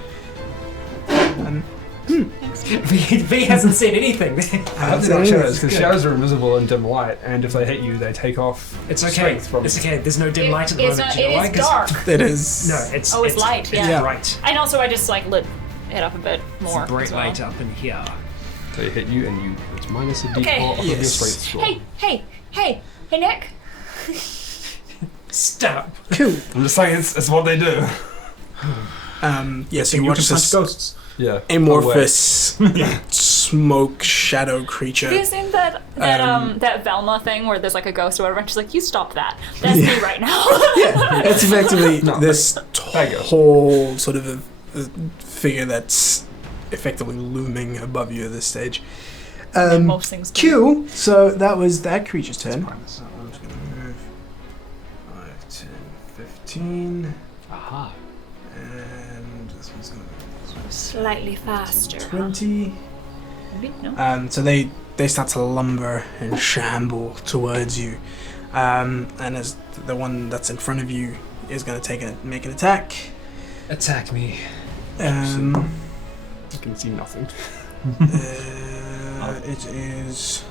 V hasn't said anything. I hope they're not shadows, because shadows are invisible in dim light, and if they hit you, they take off It's okay. strength from It's okay. There's no dim light at the It's moment. not, Do you know why? it is 'Cause- dark. It is. No, it's. Oh, it's light, It's yeah. bright. And also, I just like lit it up a bit more. It's bright as well. light up in here. They hit you, and it's minus a d4 Okay. off of your Yes. strength score. Hey, Nick. Stop. Cool. I'm just saying, it's what they do. Yes, you watch this ghosts. Yeah. amorphous smoke shadow creature. Have you seen that Velma thing where there's like a ghost or whatever, and she's like, "You stop that. That's Yeah. me right now." Yeah, it's effectively No, this that goes. tall sort of a figure that's effectively looming above you at this stage. Most things do. Cool. So that was that creature's turn. So I'm just going to move 5, 10, 15, Aha. and this one's going to Slightly faster. 20. Maybe? No. So they start to lumber and shamble towards you, and as the one that's in front of you is going to make an attack. Attack me. You can see nothing. It is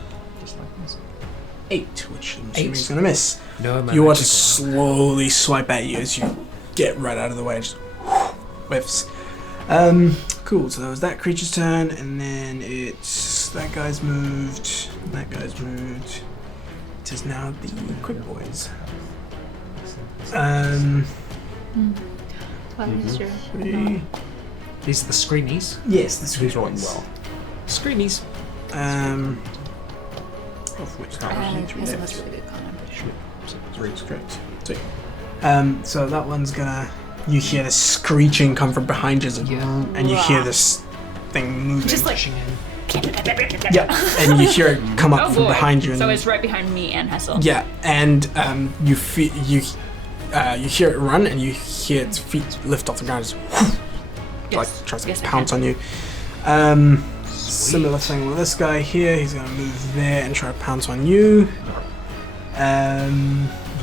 8, which I'm assuming 8? is going to miss. No, my You watch it magic slowly swipe at you as you get right out of the way. Just whiffs. Cool. So that was that creature's turn, and then it's that guy's moved. That guy's moved. It is now the quick boys. Three. These are the screamies. Yes, the He's rolling well. Screamies. Of which This one's really good con, I'm pretty sure. Three, correct. Sweet. So that one's gonna. You hear this screeching come from behind you, and you hear this thing moving. Just like. Yeah, and you hear it come up Oh from boy. behind you. And So it's right behind me and Hessel. yeah, and you feel you hear it run, and you hear its feet lift off the ground, just like tries to Yes, I pounce can. on you. Similar thing with this guy here. He's gonna move there and try to pounce on you. Do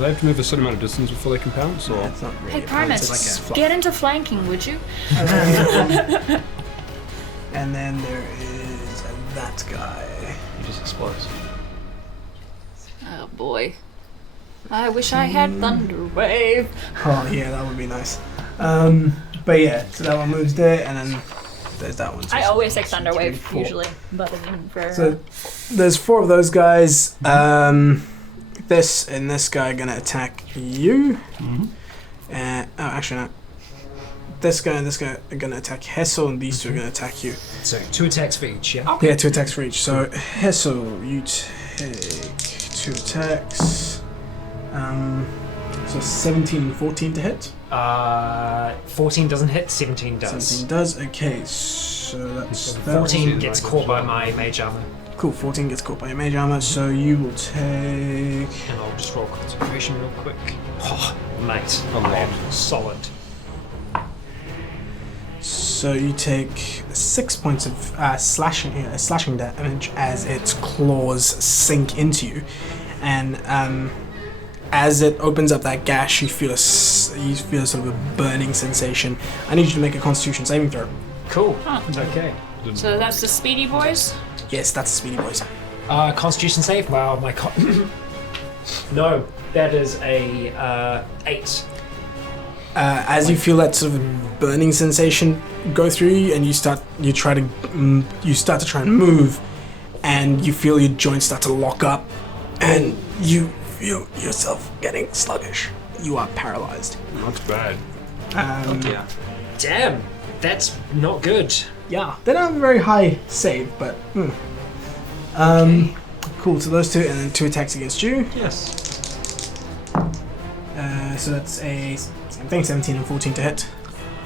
they have to move a certain amount of distance before they can pounce? Or? It's not really Hey, a pounce, Primus, it's like a get into flanking, would you? And then there is that guy. He just explodes. Oh boy. I wish I had Thunder Wave. Oh yeah, that would be nice. But yeah, so that one moves there, and then there's that one. So I it's always take Thunder 3, Wave 4. usually, but even for So there's 4 of those guys. This and this guy are gonna attack you. Actually no. This guy and this guy are gonna attack Hessel, and these two are gonna attack you. So 2 attacks for each, yeah? Yeah, 2 attacks for each. So Hessel, you take 2 attacks. So 17 and 14 to hit. 14 doesn't hit, 17 does. 17 does. Okay, so that's... that 14 was- gets caught by my mage armor. Cool, 14 gets caught by your mage armor, so you will take... And I'll just roll concentration real quick. Oh, mate. I am solid. So you take 6 points of slashing damage as its claws sink into you, and as it opens up that gash, you feel sort of a burning sensation. I need you to make a Constitution saving throw. Cool. Huh. Okay. So that's the Speedy Boys? Yes, that's the Speedy Boys. Constitution save. Wow, my no, that is a 8. As you feel that sort of burning sensation go through you, and you start to try and move, and you feel your joints start to lock up, and you feel yourself getting sluggish. You are paralyzed. Not bad. Yeah. Damn, that's not good. Yeah, they don't have a very high save, but cool. So those two, and then 2 attacks against you. Yes. So that's a same thing, 17 and 14 to hit.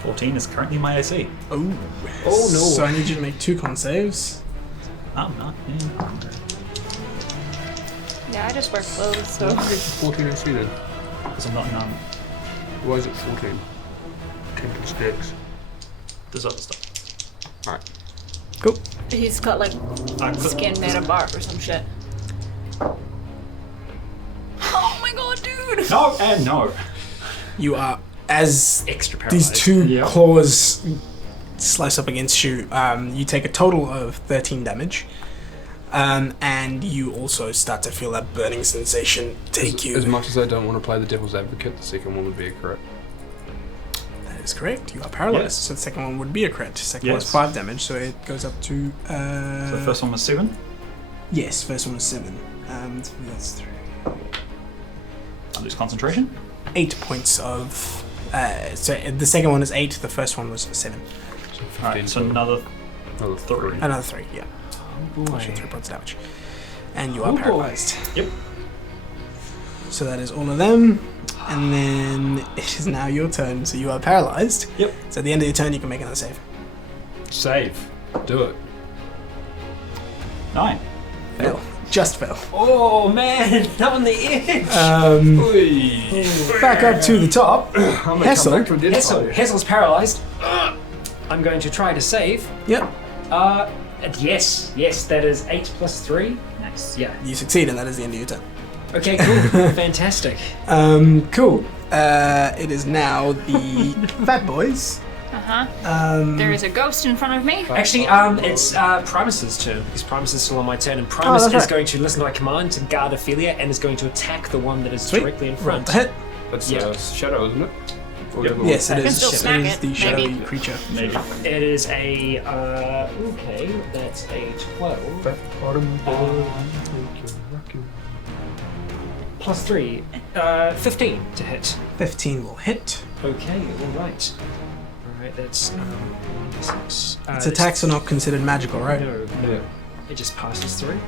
14 is currently my AC. Oh. Oh, no. So I need you to make 2 con saves. I'm not. Yeah. Yeah, I just wear clothes, so. Why is it 14 AC then? Because I'm not numb. Why is it 14? 10 plus 6. There's other stuff. Alright. Cool. He's got like skin made of bark or some shit. Oh my god, dude! No and no. You are, as Extra paralyzed. these 2 Yep. claws slice up against you, you take a total of 13 damage. And you also start to feel that burning sensation take you. As much as I don't want to play the devil's advocate, the second one would be a correct. That is correct. You are paralyzed. Yes. So the second one would be a crit. Second one was Yes. 5 damage, so it goes up to. So the first one was 7. Yes, first one was 7. That's 3. I lose concentration. 8 points of. So the second one is 8. The first one was 7. So 15 Alright, so total. another 3. Another 3. Yeah. Oh boy. 3 points of damage. And you are Oh boy. paralyzed. Yep. So that is all of them. And then it is now your turn. So you are paralyzed. Yep. So at the end of your turn, you can make another save. Save. Do it. 9. Fail. Just fail. Oh man, not on the edge. Back up to the top. Hessel. Hessel's paralyzed. I'm going to try to save. Yep. Yes, that is 8 plus 3. Nice. Yeah. You succeed, and that is the end of your turn. Okay, cool. Fantastic. Cool. It is now the Fat Boys. There is a ghost in front of me. Actually, it's Primus's turn, because Primus is still on my turn, and Primus that's is right. going to listen to my command to guard Ophelia and is going to attack the one that is Sweet. directly in Roll front. the hit. That's Yeah. Shadow, isn't it? Or Yep. the other Yes, it I can is. still It smack is it, the shadowy maybe. creature. Maybe. It is a, okay, that's a 12. Fat bottom boy. Plus 3, 15 to hit. 15 will hit. Okay, alright. Alright, that's, 6. Its attacks are not considered magical, right? No, Yeah. it just passes through.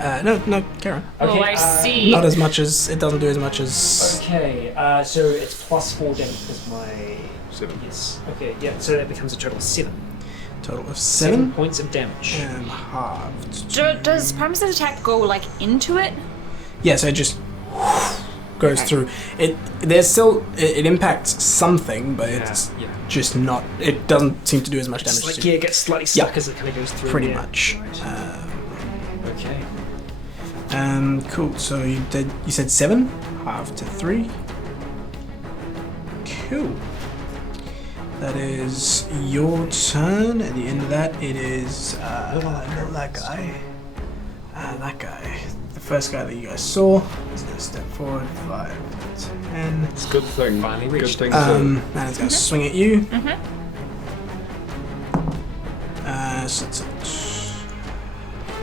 No, Karen. Oh, I see. Not as much as it doesn't do as much as. Okay, so it's plus 4 damage because my... 7. Yes, okay, yeah, so that becomes a total of 7. Total of 7 7. points of damage. Halved. Does Primus's attack go like into it? Yeah, so it just goes through. It impacts something, but it's Yeah. just not. It doesn't seem to do as much damage. It's like, as you. yeah, it gets slightly stuck as it kind of goes through. Pretty yeah. much. Okay. Cool. So you said 7, half to 3. Cool. That is your turn. At the end of that, it is that guy. That guy. The first guy that you guys saw is going to step forward 5, 10. It's a good thing. Finally Good reached. thing And it's going to swing at you. So it's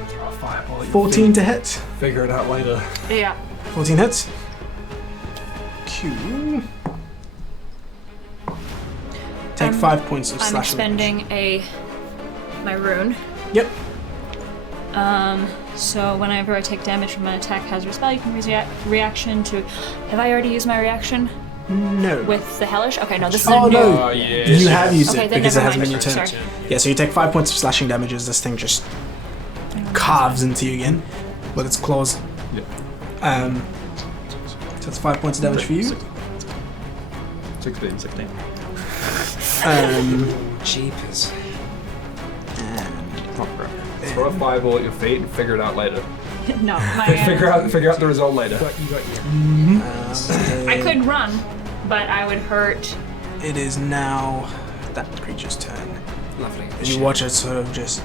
throw a fireball at your 14 feet. to hit. Figure it out later. Yeah. 14 hits. Cool. Take 5 points of I'm slashing damage. expending my rune. Yep. So whenever I take damage from an attack hazard spell, you can use reaction to. Have I already used my reaction No. with the hellish? Okay, no, this is Oh, a new. no. Oh, yeah. You have used Okay, it then because it never hasn't been mind. your turn. Sorry. Yeah, so you take 5 points of slashing damage as this thing just carves into you again with its claws. Yeah. So it's 5 points of damage for you. 16. Jeepers. Throw a fireball at your feet and figure it out later. No, my. Figure out the result later. I could run, but I would hurt. It is now that creature's turn. Lovely. And you watch it sort of just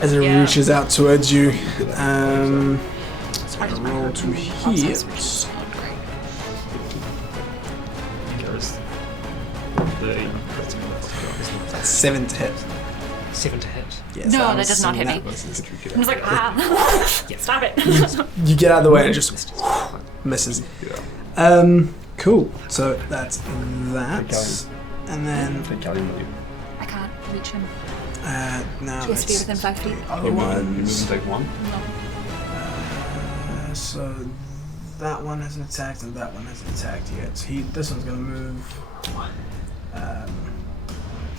as it Yeah. reaches out towards you. It's gonna roll to hit. There's the 7 to hit. 7 to hit. Yes, No, I'm that does not hit assuming me. that was- I was like, stop it. You get out of the way and it just misses. Cool. So that's that. And then Take Callie with you. I can't reach him. now He has to be it's within 5 feet. the other You move and ones. take 1. So that one hasn't attacked and that one hasn't attacked yet. So this one's gonna move 10,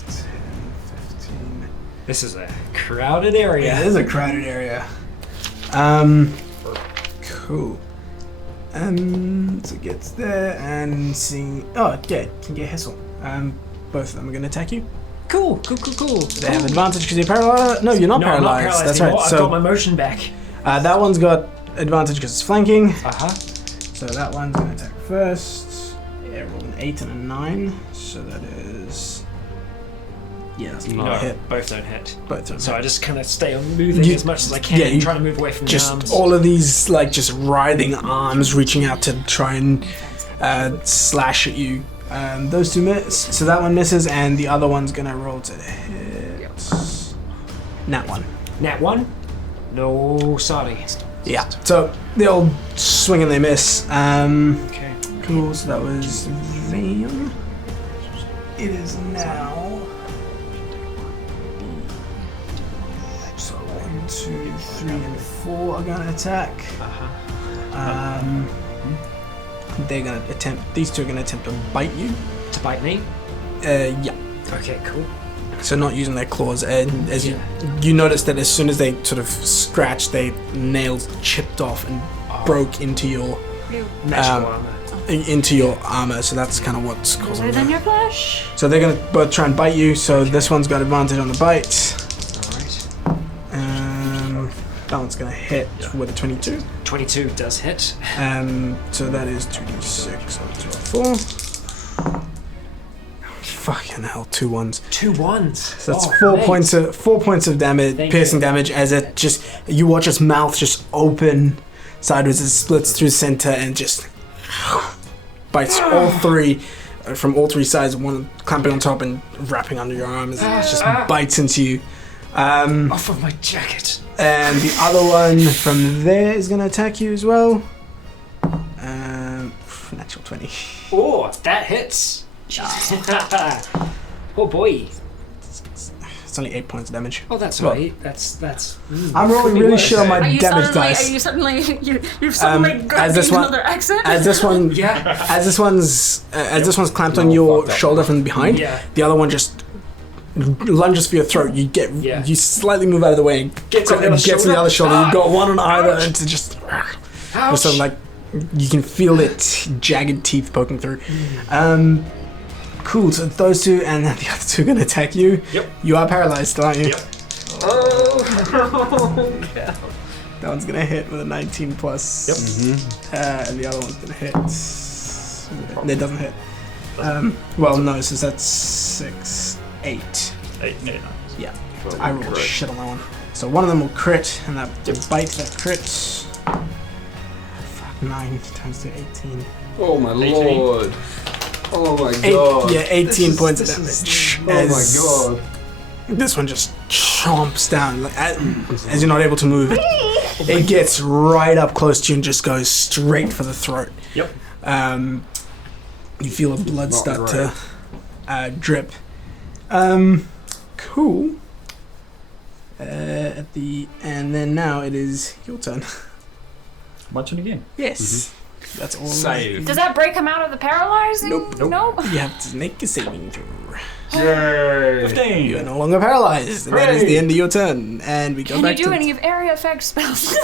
15. This is a crowded area. Yeah, it is a crowded area. Cool. So it gets there and seeing. Oh, yeah, can get Hessel. Both of them are going to attack you. Cool. They have advantage because you're paralyzed. No, you're not No, I'm not paralyzed. paralyzed That's anymore. right. I've So got my motion back. that one's got advantage because it's flanking. Uh-huh. So that one's going to attack first. Yeah, roll an 8 and a 9. So that is. Yeah, that's not a hit. Both don't hit. Both don't So hit. I just kind of stay on moving You- as much as I can yeah, and you try to move away from the Just arms. all of these, like, just writhing arms reaching out to try and slash at you. Those two miss. So that one misses, and the other one's gonna roll to hit. Nat 1. Nat 1? No, sorry. Yeah. So they all swing and they miss. Okay. Cool. So that was them. It is now. So 1, 2, 3, and 4 are gonna attack. Uh-huh. They're gonna attempt. These two are gonna attempt to bite you. To bite me? Yeah. Okay, cool. So not using their claws. And as you notice that as soon as they sort of scratched, their nails chipped off and broke into your Magical armor. into your armor. So that's kind of what's causing Other than that. your flesh. So they're gonna both try and bite you. So this one's got advantage on the bite. Alright. That one's gonna hit with a 22. 22 does hit. So that is 2d6 on 4. Fucking hell, 2 1s. 2 1s. So that's 4 points of damage, Thank piercing you. damage, as it just you watch its mouth just open sideways, it splits through center and just bites all three from all three sides. One clamping on top and wrapping under your arm as it just bites into you. Off of my jacket. And the other one from there is going to attack you as well. Natural 20. Oh, that hits. Oh boy. It's only 8 points of damage. Oh, that's Well, alright. That's. I'm rolling could be really worse. shit on my Are you damage suddenly? dice. Are you suddenly? You've suddenly got as this one- another accent. As this one, Yeah. as this one's clamped on your shoulder from behind, Yeah. the other one just lunges for your throat. You you slightly move out of the way and Gets on the other to the shoulder? other shoulder. You've got one on either, Ouch. and it's just Ouch. sort of like you can feel it jagged teeth poking through. Cool. So those two, and then the other two are gonna attack you. Yep. You are paralyzed, aren't you? Yep. Oh, God. That one's gonna hit with a 19 plus. Yep. And the other one's gonna hit. It doesn't hit. Well, no, so that's 6, 8. 8, 9. Yeah. I rolled shit on that one. So one of them will crit, and that bite that crit. Fuck, 9 times 2, 18. Oh my 18. lord. Oh my god. 18 points of this damage. Oh my god. This one just chomps down. Like, as you're not able to move, it gets right up close to you and just goes straight for the throat. Yep. You feel the blood Not start great. to drip. Cool. And then now it is your turn. Watch it again. Yes. That's all. Save. Does that break him out of the paralyzing? Nope. Nope. You have to make a saving throw. Yay! 15. You are no longer paralyzed. And that is the end of your turn. And we go Can back you do to any of area effect spells?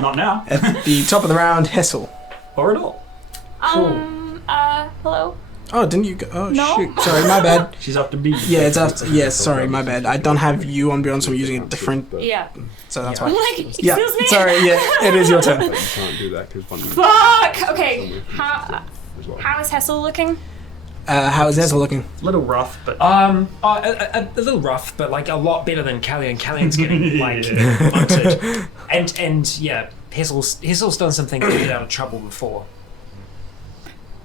Not now. at the top of the round, Hessel. Or at all. Hello? Oh, didn't you go? Oh, No. shoot. Sorry, my bad. She's up to B. Yeah, it's after. Yes, sorry, my bad. I don't have you on Beyond, so I'm using a different. Yeah. So that's I'm why. like, excuse Yeah, me? sorry. Yeah, it is your turn. But you can't do that because one Fuck! Okay, as well. how is Hessel looking? How is Hessel looking? Little rough, but A little rough, but like a lot better than Callian. Callian's getting like munted. And yeah, Hessel's done something to get out of trouble before.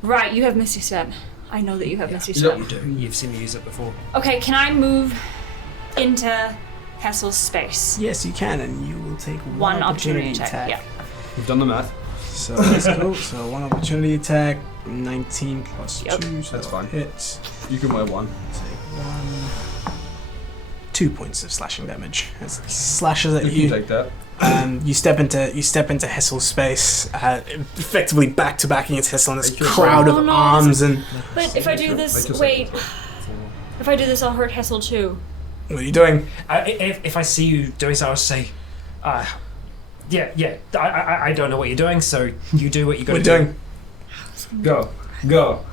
Right, you have Misty Step. I know that you have Misty Step. You do. You've seen me use it before. Okay, can I move into Hessel's space? Yes, you can, and you will take One opportunity attack. Yeah. You've done the math. So let's go. So one opportunity attack, 19 plus Yep. 2, so That's that'll fine. hit. You can wear one. Take 1. 2 points of slashing damage. As it slashes at You you. can take that. You step into Hessel's space, effectively back to back against Hessel in this Make your crowd Oh, of no. arms. And But if I do this, Make your wait. saving If I do this, I'll hurt Hessel too. what are you doing? If I see you doing so, I'll say, yeah. I don't know what you're doing, so you do what you got to What are you do. doing? Go.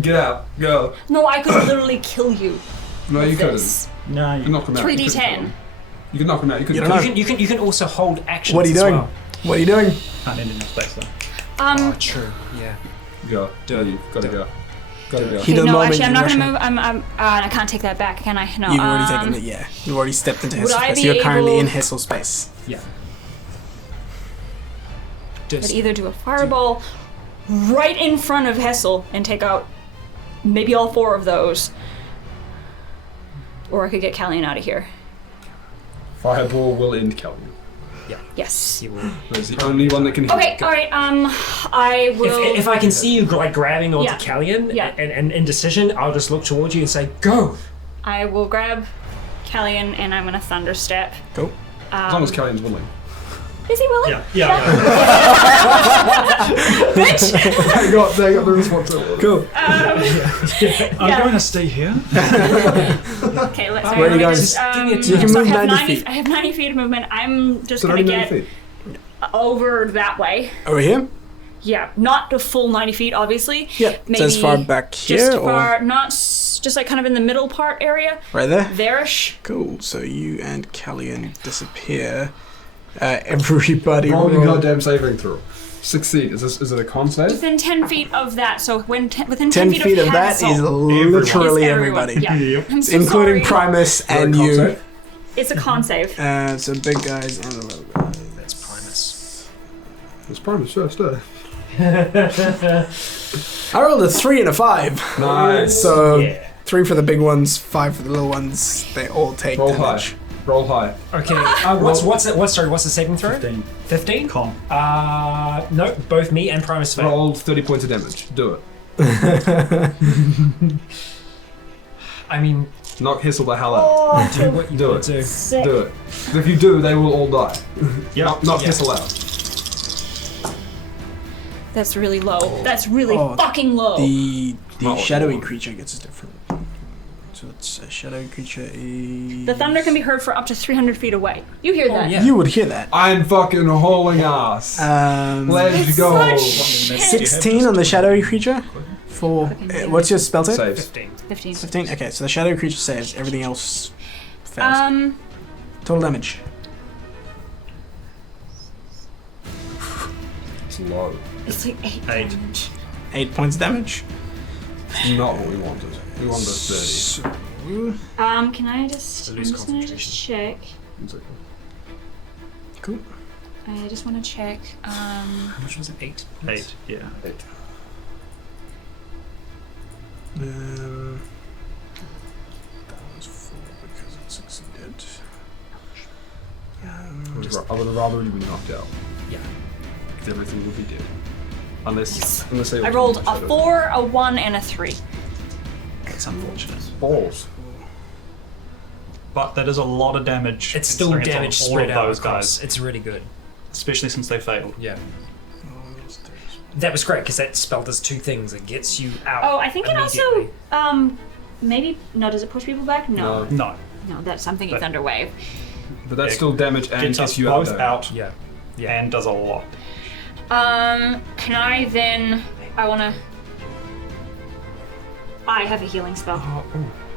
Get out. Go. No, I could literally kill you. No, you with couldn't. this. no, You can knock him out. 3d10. You can knock him out. You could You don't know. You can also hold actions. What are you as doing? well. What are you doing? can't end in this space though. Oh, true. Yeah. Go. Do it. You gotta go. Gotta go. He Okay, doesn't no, moment actually, I'm you not rush gonna him. move. I can't take that back, can I? No. You've already taken it, yeah. You've already stepped into Would Hessel's I space. be You're currently able- in Hessel's space. Yeah. I'd Just either do a fireball right in front of Hessel and take out maybe all 4 of those, or I could get Callian out of here. Fireball will end Kelly. Yes. you will. That's the only one that can hit. Okay. All right. I will. If I can see you like grabbing onto Yeah. Callian Yeah. and indecision, I'll just look towards you and say, "Go!" I will grab Callian and I'm gonna thunder step. Go. As long as Kelly's willing. Is he willing? Yeah. Bitch. They got the responsibility. Cool. I'm Yeah. going to stay here. Okay. Let's. Where are you going? Just give me a You can so move I have 90 feet. I have 90 feet of movement. I'm just So gonna only get 90 feet. over that way. Over here? Yeah, not the full 90 feet, obviously. Yep. Maybe So as far back here just or far, not just like kind of in the middle part area. right there? There-ish. Cool. So you and Callian disappear. Everybody Roll your roll. goddamn saving throw. Succeed. Is it a con save? Within 10 feet of that, so when within 10 10 feet of that Hassel, is literally is everybody. Yeah. Yep. I'm so Including sorry. Primus Is it a and con you. save? It's a con save. So big guys and the little guys. That's Primus. It's Primus first, I rolled a 3 and a 5. Nice. So Yeah. 3 for the big ones, 5 for the little ones. They all take Roll damage. high. Roll high. Okay. What's the saving throw? 15. 15? Con. No, both me and Primus fail. Roll 30 points of damage. Do it. I mean, Knock Hissel the hell out. do what you Do gotta it. do. Sick. Do it. If you do, they will all die. Yeah. Knock Yeah. Hissel out. That's really low. That's really Oh, fucking low. The Oh. shadowy creature gets a different. So it's a shadowy creature is. The thunder can be heard for up to 300 feet away. You hear that? yeah. You would hear that. I'm fucking hauling ass. Let's go. Such 16 on the shadowy creature. For what's your spell save? Saves. 15. 15. 15. Okay, so the shadowy creature saves. Everything else fails. Total damage. It's low. It's like 8 8. damage. 8 points of damage. It's not what we wanted. We wanted 30. So, Can I just? I'm lose just gonna just check. cool. I just want to check. How much was it? 8? 8. Yeah. That was 4 because it succeeded. I would have rather you been knocked out. Yeah. Because everything would be dead. Unless they I rolled a 4, a 1, and a 3. It's unfortunate. Balls. but that is a lot of damage. It's still considering damage it's on spread all of out those across. guys, It's really good. especially since they failed. Yeah. That was great because that spell does two things. It gets you out. Oh, I think it also immediately. maybe no. Does it push people back? No, No, that's something. It's But- Thunderwave. But that's still damage and gets gets us you both there. out Yeah. and does a lot. Can I then? I have a healing spell.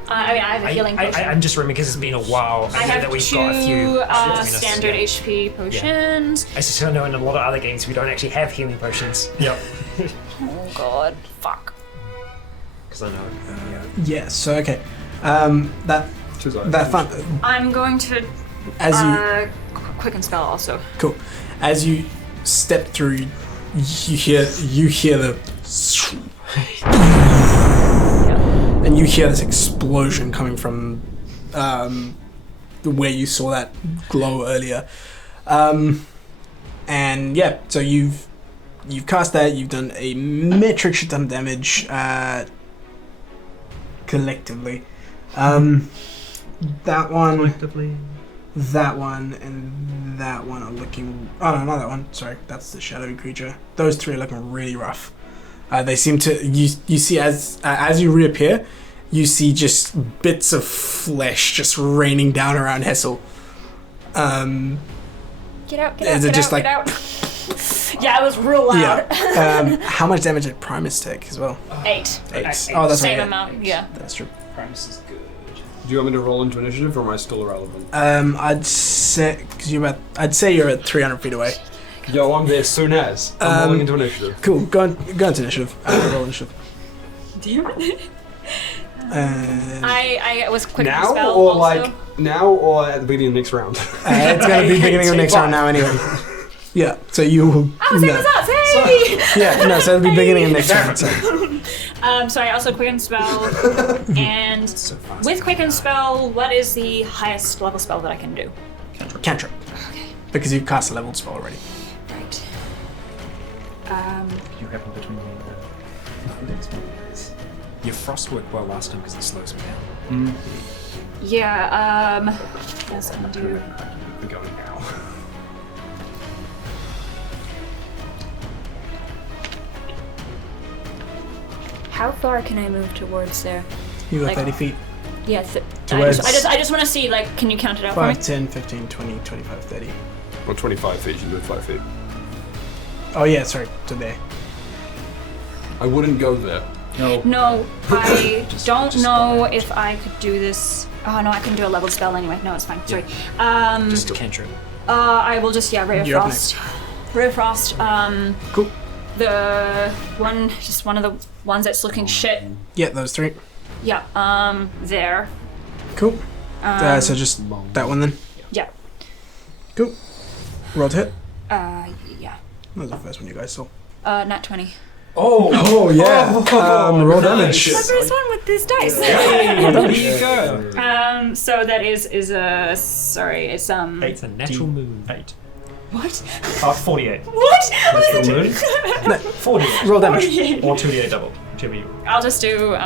I have a healing potion. I'm just remembering because it's been a while. I know have that we've two got a few standard HP potions. I just don't know in a lot of other games we don't actually have healing potions. Yep. Oh god, fuck. Because I know. Yeah. So okay. That fun. I'm going to As you quicken spell also. Cool. As you step through, you hear the and you hear this explosion coming from where you saw that glow earlier. And yeah, so you've cast that. You've done a metric shit ton of damage collectively. That one. Collectively. That one and that one are looking. Oh no, not that one. Sorry, that's the shadowy creature. Those three are looking really rough. They seem to. You see as you reappear, you see just bits of flesh just raining down around Hessel. Get out! Is it just get out! Yeah, it was real loud. Yeah. How much damage did Primus take as well? 8. 8. Oh, that's Same right. amount. Yeah. That's true. Primus is good. Do you want me to roll into initiative, or am I still irrelevant? I'd say I'd say you're at 300 feet away. Yo, I'm there soon as. I'm rolling into initiative. Cool. Go into initiative. Roll initiative. I was quick Now spell or also. like now or at the beginning of next round? It's gonna be beginning of next round now anyway. Yeah. So you will. Same as us. Hey. Yeah. No. So it'll be beginning of next round. So. Sorry. Also quicken spell, and So fast. with quicken spell, what is the highest level spell that I can do? Cantrip. Okay. Because you've cast a leveled spell already. Right. You happen between the Your frost worked well last time because it slows me down. Yeah. Yes, I can do. We're going now. How far can I move towards there? You got Like- 30 feet. Yes. Towards- I just want to see. Like, can you count it out 5, for me? 10, 15, 20, 25, 30. Well, 25 feet. You move 5 feet. Oh yeah, sorry. To there. I wouldn't go there. No, I don't know if I could do this. Oh no, I can do a level spell anyway. No, it's fine. Sorry. Just a cantrip. I will just Ray of You're up Frost. Ray of Frost. Cool. The one of the ones that's looking shit. Yeah, those 3. Yeah. There. Cool. So just that one then. Yeah. Cool. Roll to hit. Yeah. That was the first one you guys saw. Nat 20. Oh yeah. Roll damage. My first one with this dice. There you go. So that is a sorry. It's It's a natural moon. 8. what? 48. What? Natural moon. 48. Roll damage. Or 2d8 double. Whichever you. I'll just do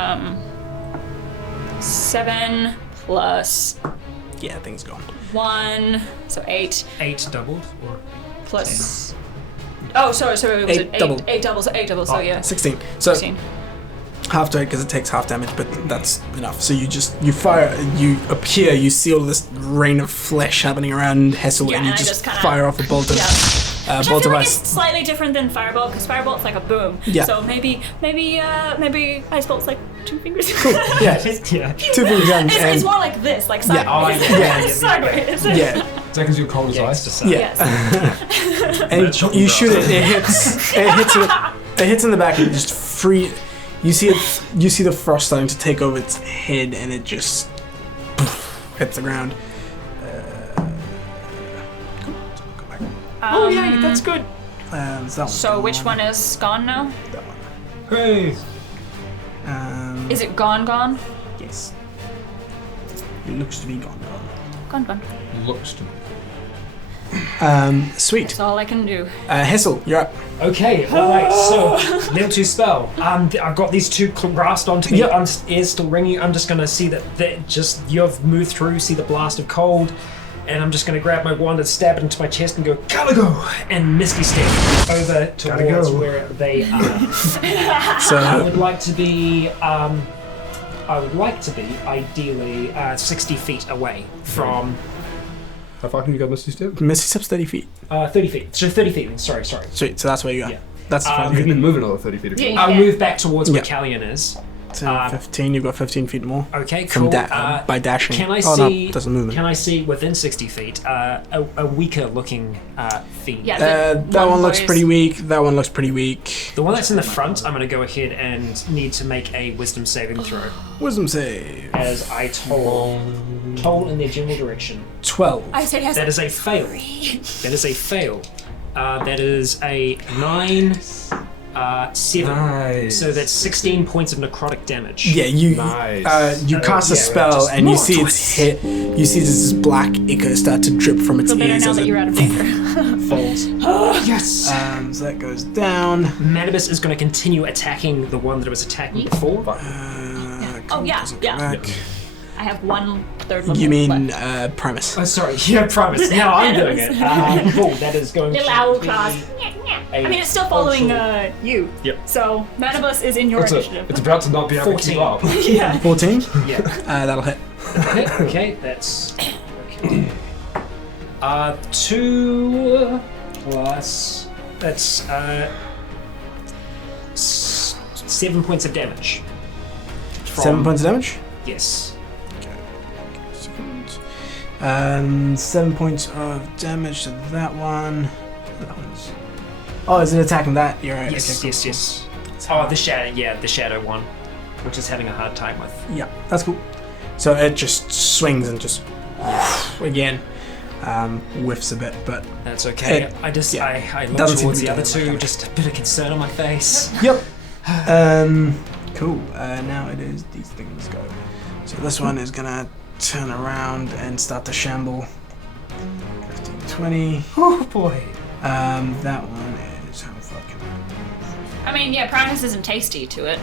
7 plus Yeah, things gone. 1, so 8 8 doubled or plus. Oh, sorry. Was Eight it 8 double. 8 doubles? 8 doubles. So yeah. 16. So 16. half to it because it takes half damage, but that's enough. So you fire, you appear, you see all this rain of flesh happening around Hessel, Yeah, and you and I just just kinda- fire off a bolt of Yeah. Which I bolt feel of like ice. it's slightly different than Firebolt, because Firebolt's like a boom. Yeah. So maybe Ice Bolt's like 2 fingers. Yeah, yeah. 2 fingers down, It's and more like this, like Yeah. sideways. Oh, yeah. Sideways. yeah, Seconds you're cold as Yeah, ice. it's just yeah. Yes. And you shoot it. It hits in the back, and it just free. You see it. You see the frost starting to take over its head, and it just hits the ground. Oh yeah, that's good. So that one's So which gone. one is gone now? That one. Hey. Is it gone? Yes. It looks to be gone. Gone. Looks to me. Sweet. That's all I can do. Hessel, you're up. Okay, alright, so level 2 spell. I've got these two grasped onto me. Yep. Ears still ringing. I'm just gonna see that you've moved through, see the blast of cold, and I'm just gonna grab my wand and stab it into my chest and go, gotta go! And Misty step over towards where they are. So I would like to be ideally 60 feet away from. How far can you go, Misty Step? Misty Step's 30 feet. 30 feet. So 30 feet. Sorry. Sweet. So that's where you are. Yeah. That's You fine. can then move another 30 feet. If you want. I'll move back towards where Yeah. Callion is. So 15. You've got 15 feet more. Okay, From cool. by dashing. Can I Oh, see? no, doesn't move. Can I see within 60 feet a weaker looking fiend? Yeah. That one looks pretty weak. That one looks pretty weak. The one that's in the front, I'm going to go ahead and need to make a wisdom saving throw, Wisdom save. as I told in their general direction. 12. I said yes. That is a fail. That is a fail. That is a 9, 7. Nice. So that's 16 points of necrotic damage. Yeah, you Nice. you cast a yeah, spell just and you more see it's hit. You see this black ichor start to drip from its Feel better ears now as that it you're out of danger. falls. Yes! So that goes down. Manibus is going to continue attacking the one that it was attacking before. Oh, yeah, doesn't yeah. come back. I have 1/3 level You mean left. Primus? Oh, sorry. Yeah, Primus. Now I'm doing it. Cool. That is going Little to owl be claws. I mean, it's still following you. Yep. So, Manibus is in your initiative. It's about to not be able to keep 14. up. Yeah. 14? Yeah. That'll hit. Okay, that's okay. 2 plus that's 7 points of damage. 7 points of damage? Yes. 7 points of damage to that one. That one's... Oh, is it attacking that? You're right. Yes. Okay, cool. Yes. Oh, the shadow. Yeah, the shadow one, which is having a hard time with. Yeah, that's cool. So it just swings and just again whiffs a bit, but That's okay. It- I look Doesn't seem towards to the be other doing two, much just a bit of concern on my face. yep. Cool. Now it is these things go. So this one is gonna turn around and start to shamble. 15, 20. Oh boy. That one is how fucking. I mean, yeah, Primus isn't tasty to it.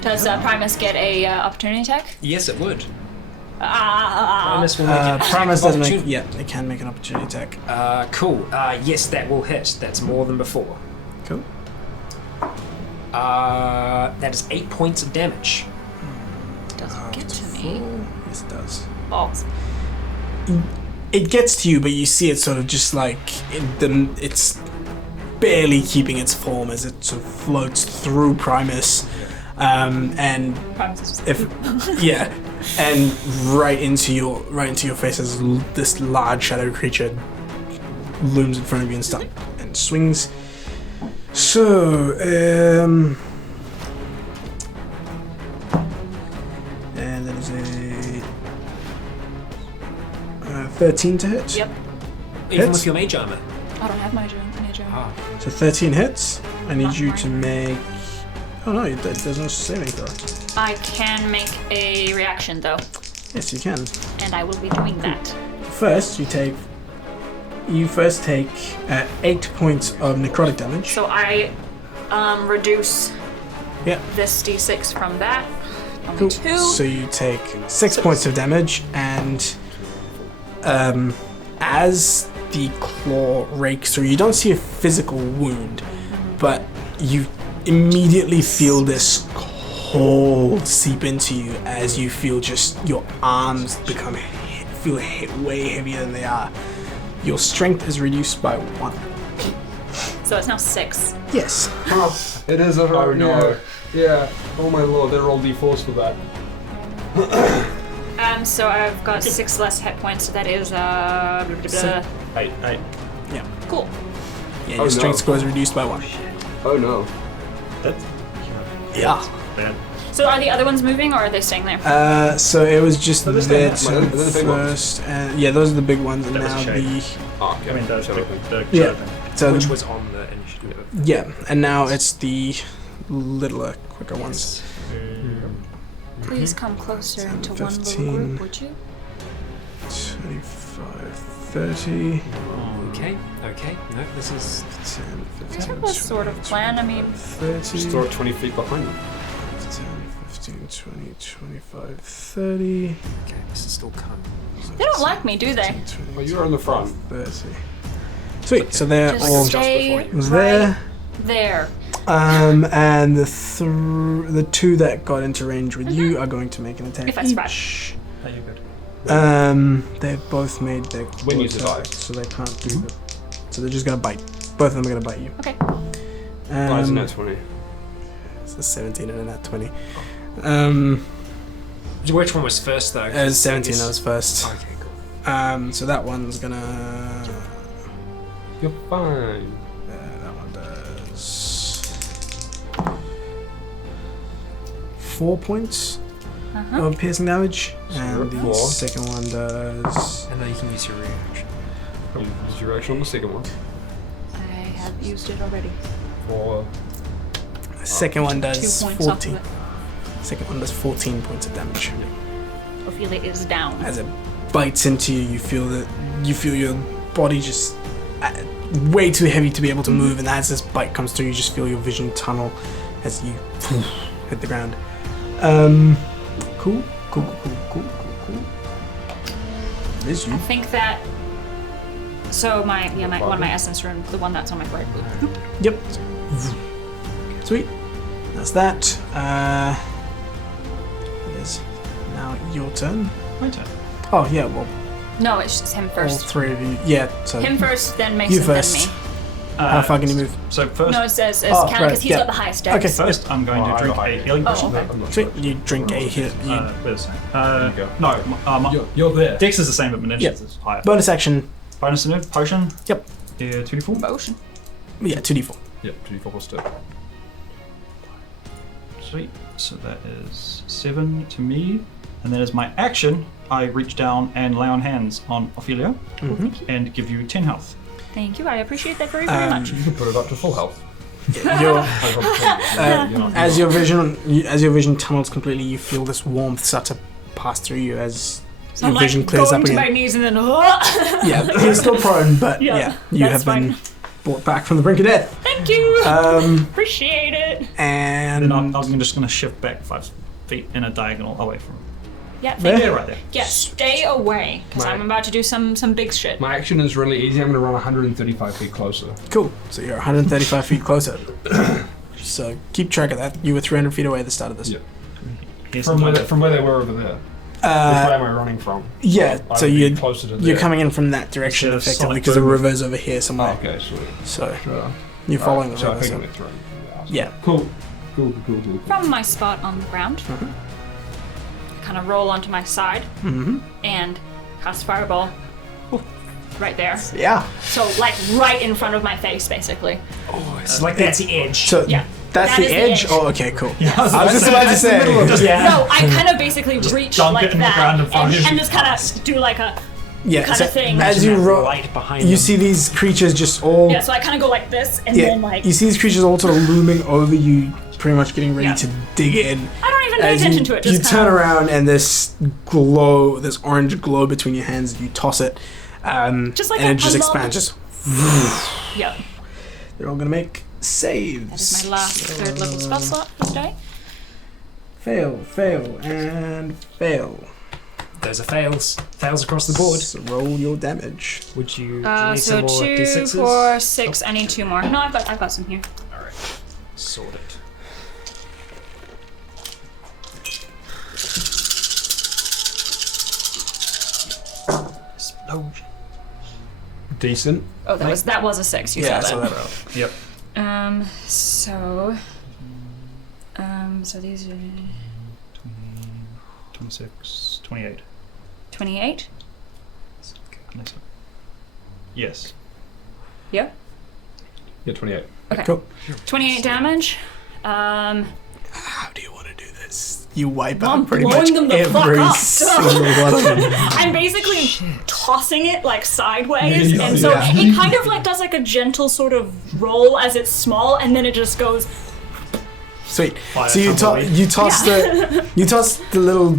Does Primus get a opportunity attack? Yes, it would. Ah. Primus will make an attack Primus of doesn't make. opportunity. Yeah, it can make an opportunity attack. Cool. Yes, that will hit. That's more than before. Cool. That is 8 points of damage. Doesn't get to me. Yes, it does. Oh. It gets to you, but you see it sort of just like it's barely keeping its form as it sort of floats through Primus, and Primus is just if yeah, and right into your face as this large shadow creature looms in front of you and swings. So and that is a 13 to hit. Yep. Even Hits. with your mage armor. I don't have my mage armor. So 13 hits. I need you to make. Oh no, there's no saving throw. I can make a reaction though, Yes, you can. and I will be doing that. First, you first take 8 points of necrotic damage. So I reduce Yeah. this d6 from that. Only Cool. 2. So you take 6 points of damage, and as the claw rakes through, you don't see a physical wound, but you immediately feel this cold seep into you as you feel just your arms feel way heavier than they are. Your strength is reduced by 1. So it's now 6. Yes. It is a Oh, no. Yeah. Oh my lord, they're all d4s for that. So I've got 6 less hit points, so that is blah, blah, blah. 8. Cool. Yeah, Oh, your strength no. score is reduced by 1. Oh no. That's Yeah. bad. So are the other ones moving or are they staying there? So it was just they're there staying there. to They're the big ones. first, and yeah, those are the big ones, and That was now a the Oh, okay. I mean, those So- the Yeah. children. so Which the- was on the initiative. yeah, and now it's the littler, quicker ones. Please come closer into one little 15. group, would you? 25, 30, Okay. No, this is 10, 15, I have a sort of plan. I mean, 30, Just throw it 20 feet behind you. 10, 15, 20, 25, 30, okay. This is still coming. they don't like me, do they? 20, Well, you're in the front. 30. Sweet, so they're Just all stay there. there. And the two that got into range with you are going to make an attack. If I survive. each. Are you good? They've both made their When you claw survive. attacks, so they can't do it. So they're just gonna bite. Both of them are gonna bite you. Okay. Why isn't that 20? It's a 17 and a nat 20. Which one was first though? It was 17. That was first. Okay, cool. So that one's gonna. You're fine. That one does 4 points of piercing damage, and the Four. second one does. And then you can use your reaction. Use your action on the second one. I have used it already. Or The second one 2 does points off 14. of it. Second one does 14 points of damage. Ophelia is down. As it bites into you, you feel your body just way too heavy to be able to move, and as this bite comes through, you just feel your vision tunnel as you hit the ground. Cool. There's I you. think that. So my one of my essence rune, the one that's on my right. Yep. Sweet. That's that. It is now your turn. My turn. Oh yeah, well, No, it's just him all first. three of you. Yeah. So Him first, then Mason, you then first. me. How far can you move? So first, No, it says Oh, Cal right, because he's yeah. got the highest dex. Okay. first I'm going to drink a healing potion. okay. I'm not Sweet. sure. You drink a hit. Where's There you go. no, my You're there. dex is the same, but my Yep. initiative is higher. Bonus action. Bonus initiative potion. Yep. 2d4. Motion. Yeah, 2d4. Yep, 2d4 plus 2. Sweet. So that is 7 to me, and then as my action, I reach down and lay on hands on Ophelia and give you 10 health. Thank you. I appreciate that very, very much. You can put it up to full health. Your You're not- as your vision tunnels completely, you feel this warmth start to pass through you as So your I'm vision like clears going up to my again. knees and then. Yeah, you're still prone, but Yeah, you that's have been fine. brought back from the brink of death. Thank you. Appreciate it. And Then I'm just going to shift back 5 feet in a diagonal away from. Yeah, There. Yeah, right there. yeah. Stay away, because Right. I'm about to do some big shit. My action is really easy. I'm going to run 135 feet closer. cool. So you're 135 feet closer. So keep track of that. You were 300 feet away at the start of this. Yeah. Here's From the where they were over there. Which way am I running from? Yeah. I So would be you're closer to you're there. coming in from that direction Instead of effectively sonic because the boom. river's over here Oh, somewhere. okay, sweet. So Sure. you're following the So I river. think So. I'm through. Yeah. Cool. Cool. From my spot on the ground, I kind of roll onto my side and cast fireball. Right there. Yeah. So like right in front of my face, basically. It's like that's the edge. So Yeah. that's That the is the edge? edge. Oh, okay, cool. I was just about to say. No, I kind of basically reach dunk like it in the that ground in front of you. and just kind of do like a Yeah. kind So of thing. as you roll, right behind you them. see these creatures just all. Yeah, so I kind of go like this and Yeah, then like you see these creatures all sort of looming over you, pretty much getting ready Yeah. to dig in. I don't even pay As attention you, to it. you Just turn kind of, around and this glow, this orange glow between your hands, you toss it, Just like and a- it just a expands. Just yeah. they're all gonna make saves. That is my last third level spell slot for today. Fail, and fail. Those are fails. Fails across the board. So roll your damage. Would you, do you need So some more 2, d6s? 4, 6. I need 2 more. No, I've got some here. Alright. Sort it. Explosion. Decent. Oh, that was a 6. You Yeah, saw so that. that. Yep. So these are 26, 28. 28. Yes. Yeah. Yeah, 28. Okay. Cool. 28 damage. How do you want to do this? You wipe I'm out pretty blowing much them the fuck every up. single one of them. I'm basically tossing it like sideways, Yeah, and so yeah. it kind of like does like a gentle sort of roll as it's small, and then it just goes. Sweet. Fire So you tumbleweed. toss Yeah. you toss the little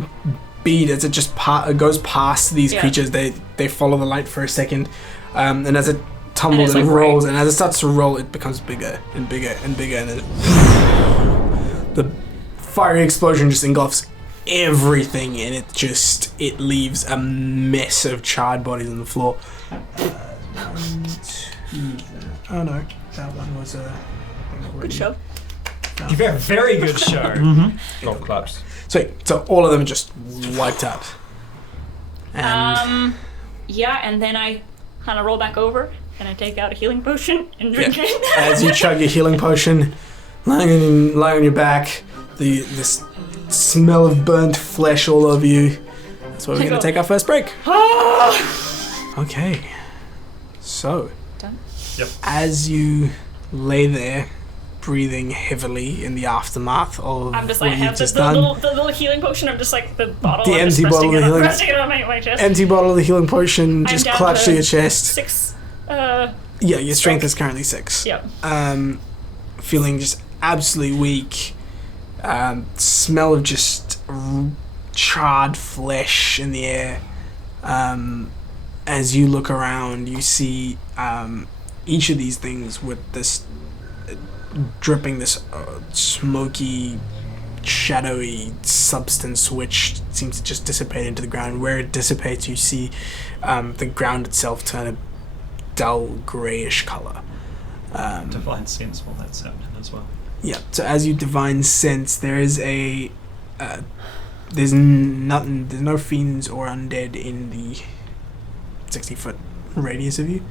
speed as it just goes past these creatures. They follow the light for a second, and as it tumbles and rolls, and as it starts to roll, it becomes bigger and bigger and bigger, and then the fiery explosion just engulfs everything, and it leaves a mess of charred bodies on the floor. Oh no, that one was a Good show. No. You've had a very good show. Golf claps. So all of them are just wiped out. And Yeah, and then I kind of roll back over and I take out a healing potion and drink it. as you chug your healing potion, lying on your back, this smell of burnt flesh all over you. That's where we're going to take our first break. Okay. So, Done? Yep. As you lay there, breathing heavily in the aftermath of I'm just what like, I you've have just the done, little healing potion. I'm just like, the bottle. The I'm just empty bottle of healing- resting it on my chest. empty bottle of the healing potion I'm just down clutched to your chest. 6. Yeah, your strength is currently 6. Yep. Feeling just absolutely weak. Smell of just charred flesh in the air. As you look around, you see each of these things with this dripping this smoky, shadowy substance which seems to just dissipate into the ground. Where it dissipates, you see the ground itself turn a dull grayish color. Divine sense while that's happening as well. Yeah. So as you divine sense, there is a there's nothing. There's no fiends or undead in the 60-foot radius of you,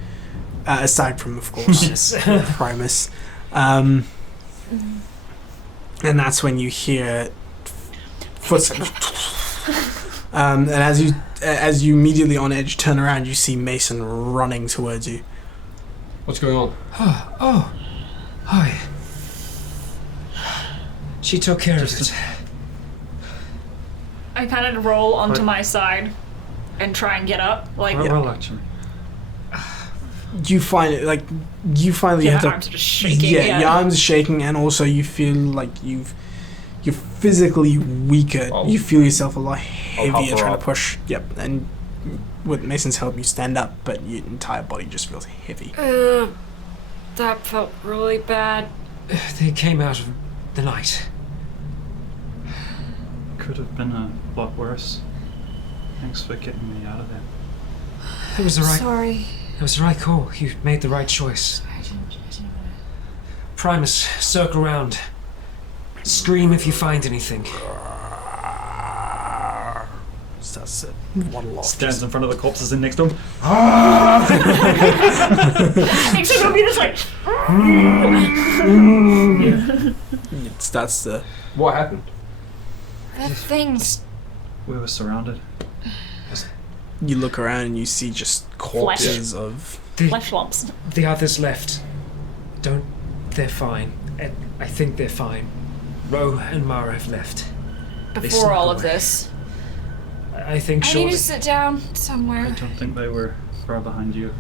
aside from, of course, Primus. And that's when you hear footsteps. And as you immediately on edge turn around, you see Mason running towards you. What's going on? Oh, hi. She took care of it. I kind of roll onto my side and try and get up. Like, Well, actually. You find it like you finally have my to. arms are just shaking. Yeah, your arms are shaking, and also you feel like you're physically weaker. You feel yourself a lot heavier trying to push. Yep, and with Mason's help, you stand up, but your entire body just feels heavy. That felt really bad. They came out of the night. Could have been a lot worse. Thanks for getting me out of there. It was the right. Sorry. It was the right call. You made the right choice. I didn't Primus, circle around. Scream if you find anything. Starts to waddle off. Stands in front of the corpses in next to him. Except it'll be just like. It starts to. What happened? The things. We were surrounded. You look around and you see just corpses of. Flesh lumps. The others left. They're fine. And I think they're fine. Ro and Mara have left. They Before snuck all of away. this. I think I shortly. need to sit down I somewhere. don't think they were far behind you.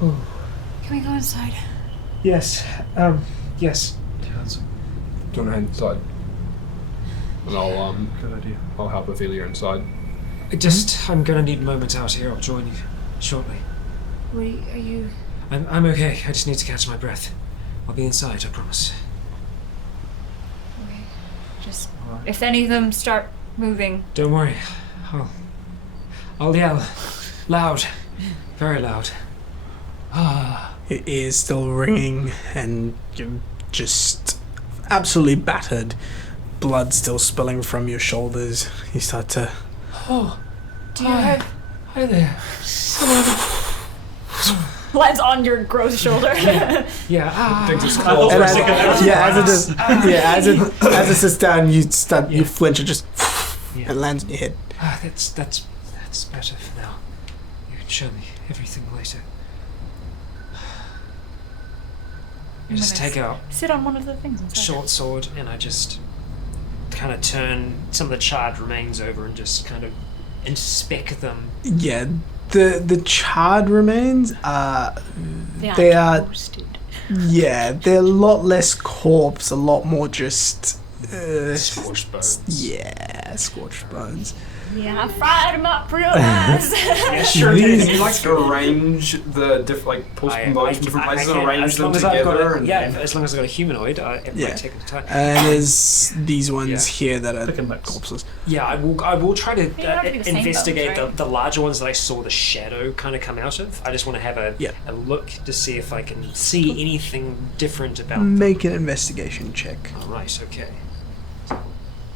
Can we go inside? Yes. Yes. Yeah, that's a Do you want to head inside? And good idea. I'll help Ophelia inside. I'm gonna need a moment out here. I'll join you shortly. Are you? I'm okay. I just need to catch my breath. I'll be inside, I promise. Okay. Just Alright. if any of them start moving. Don't worry. I'll yell. Loud. Very loud. Your ears still ringing, and you're just absolutely battered. Blood still spilling from your shoulders. You start to. Oh. Do you have? Hi there. Lands on your gross shoulder. Yeah. Thinks it's I thought cold. for And a as, second that was as it sits down, you flinch and just Yeah. it lands on your head. That's better for now. You can show me everything later. I just gonna take out Sit on one of the things inside. short sword and I just kind of turn some of the charred remains over and just kind of inspect them. Yeah, the charred remains are They are they're a lot less corpse, a lot more just Scorched bones. Yeah, scorched bones. Yeah, I fried them up real nice. Yeah, sure. These- Can you like arrange the pull some bones from different places and arrange as them long as I've got together? as long as I've got a humanoid, it Yeah. might take the time. And there's these ones Yeah. here that are Pick and mix. corpses. Yeah, I will try to don't have to do the same investigate bones, right? the larger ones that I saw the shadow kind of come out of. I just want to have a look to see if I can see anything different about them. Make an investigation check. All right, okay.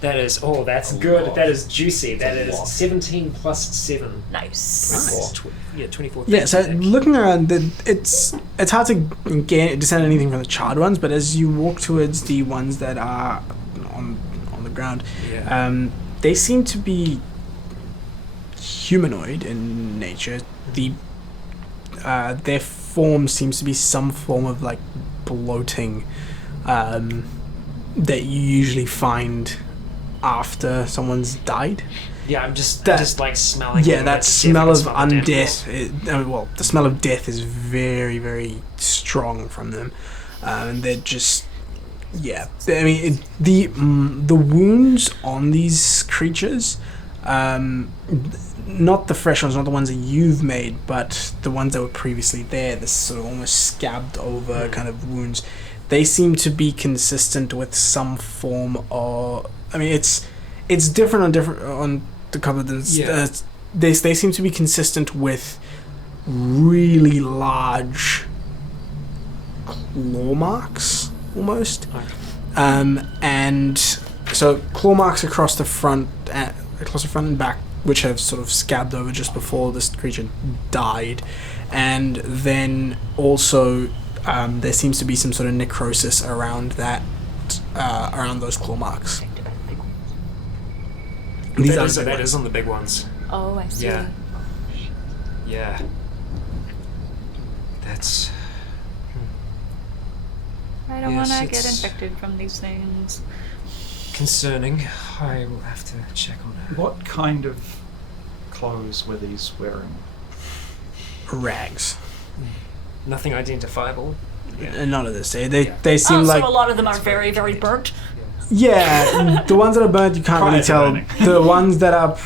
That is, that's good. lot. That is juicy. That is lot. 17 plus 7. Nice. 24. Yeah, so looking around, it's hard to discern anything from the charred ones, but as you walk towards the ones that are on the ground, they seem to be humanoid in nature. Their form seems to be some form of like bloating that you usually find after someone's died. Yeah, I'm just That- like smelling. Yeah, them, that like, to see if I smell can of smell the dampness. undeath. The smell of death is very, very strong from them, and they're just, yeah. The wounds on these creatures, not the fresh ones, not the ones that you've made, but the ones that were previously there. This sort of almost scabbed over kind of wounds. They seem to be consistent with some form of. It's different on the couple of this. Yeah. They seem to be consistent with really large claw marks, almost. Okay. And so claw marks across the front and back, which have sort of scabbed over just before this creature died, and then also there seems to be some sort of necrosis around that, around those claw marks. That is on the big ones. Oh, I see. Yeah. Yeah. That's I don't Yes, want to get it's- infected from these things. concerning. I will have to check on her. What kind of clothes were these wearing? Rags. Nothing identifiable. None of this. They seem like so a lot of them are very, very burnt. yeah. The ones that are burnt, you can't Prior really to tell. burning. The ones that are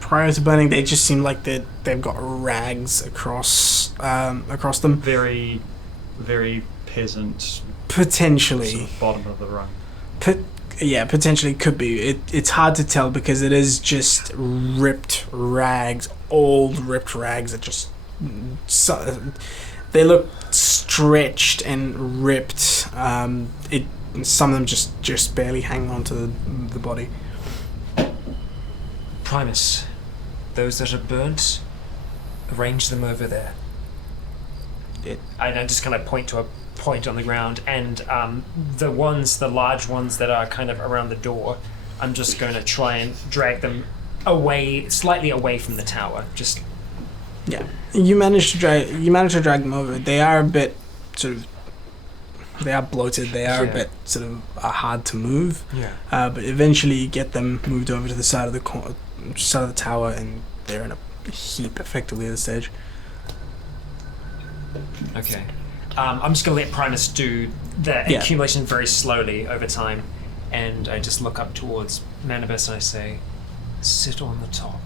prior to burning, they just seem like they've got rags across them. Very, very peasant, Potentially. sort of bottom of the rung. Potentially could be. It's hard to tell because it is just ripped rags, old ripped rags that just they look stretched and ripped. Some of them just barely hang onto the body. Primus, those that are burnt, arrange them over there. I just kind of point to a point on the ground, and the large ones that are kind of around the door, I'm just going to try and drag them slightly away from the tower. Just Yeah, you managed to drag them over. They are a bit they are bloated. They are a Yeah. bit sort of hard to move. yeah. But eventually you get them moved over to the side of the tower, and they're in a heap effectively at this stage. Okay. I'm just going to let Primus do the Yeah. accumulation very slowly over time, and I just look up towards Manibus and I say, sit on the top.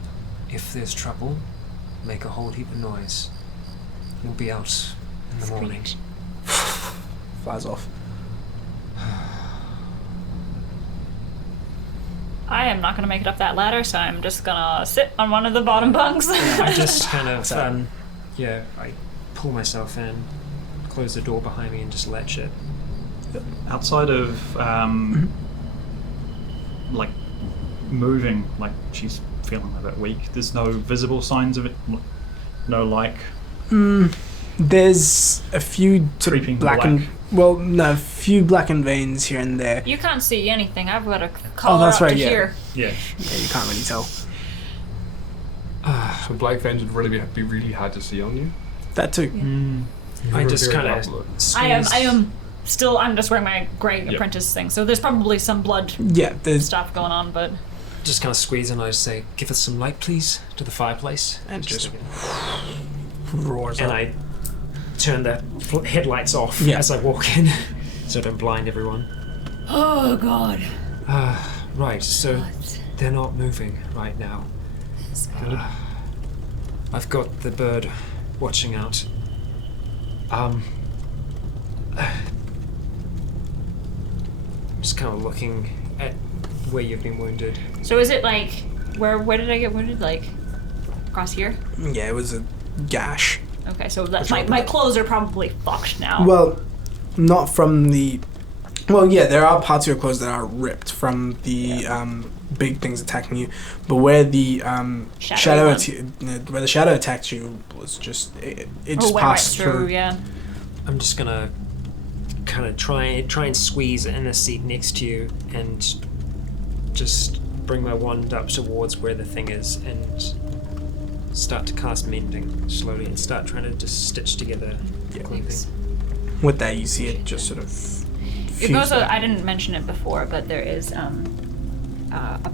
If there's trouble, make a whole heap of noise. We'll be out in the morning. Flies off. I am not going to make it up that ladder, so I'm just going to sit on one of the bottom bunks. I just kind of, Sorry. I pull myself in, close the door behind me, and just latch it. Outside of like moving, like she's feeling a bit weak. There's no visible signs of it. No, like There's a few sort Creeping of blackened. A few blackened veins here and there. You can't see anything. I've got a collar that's up right, to yeah. here. yeah. Yeah, you can't really tell. So black veins would really be really hard to see on you. That too. I just Very kind dark of. look. I'm just wearing my grey apprentice thing, so there's probably some blood Yeah, there's stuff going on, but Just kind of squeeze and I just say, give us some light, please, to the fireplace. and just roars And up. I turn the headlights off Yeah. as I walk in, so I don't blind everyone. oh god. Right, so But they're not moving right now. it's I've got the bird watching out. I'm just kind of looking at where you've been wounded. So is it like where did I get wounded? Like across here? Yeah, it was a gash. Okay, so that's my clothes are probably fucked now. Well, not from the. Well, yeah, there are parts of your clothes that are ripped from the big things attacking you, but where the shadow attacked you was just it just went passed right through. through. Yeah. I'm just gonna kind of try and squeeze in a seat next to you and just bring my wand up towards where the thing is and start to cast mending slowly and start trying to just stitch together clothing. With that, you see it just sort of. It fuse goes. back. I didn't mention it before, but there is a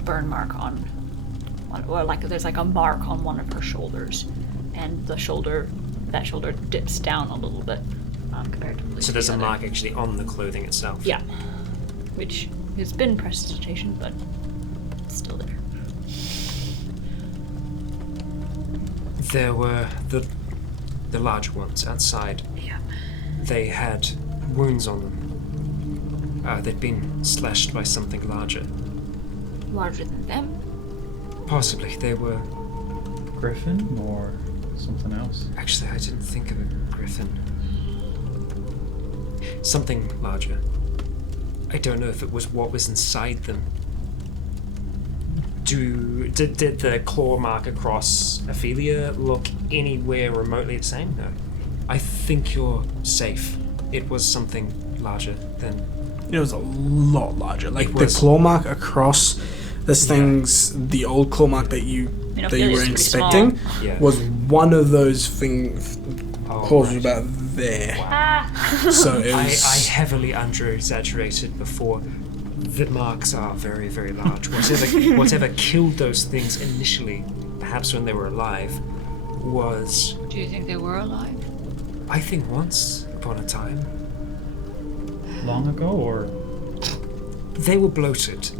burn mark on, or like there's like a mark on one of her shoulders, and that shoulder dips down a little bit comparatively. So to there's the a other. mark actually on the clothing itself. Yeah, which has been prestidigitation, but it's still there. There were the larger ones outside. Yeah. They had wounds on them. They'd been slashed by something larger. Larger than them. Possibly. They were... Griffin or something else? Actually, I didn't think of a griffin. Something larger. I don't know if it was what was inside them. Did the claw mark across Ophelia look anywhere remotely the same? No. I think you're safe. It was something larger than... It was a lot larger. Like It the was. claw mark across this thing's the old claw mark that you know, that you were Ophelia's pretty inspecting Yeah. was one of those things. Claws was about there. Ah. So it I was. heavily under-exaggerated before. The marks are very, very large. Whatever killed those things initially, perhaps when they were alive, was... Do you think they were alive? I think once upon a time. Long ago, or They were bloated.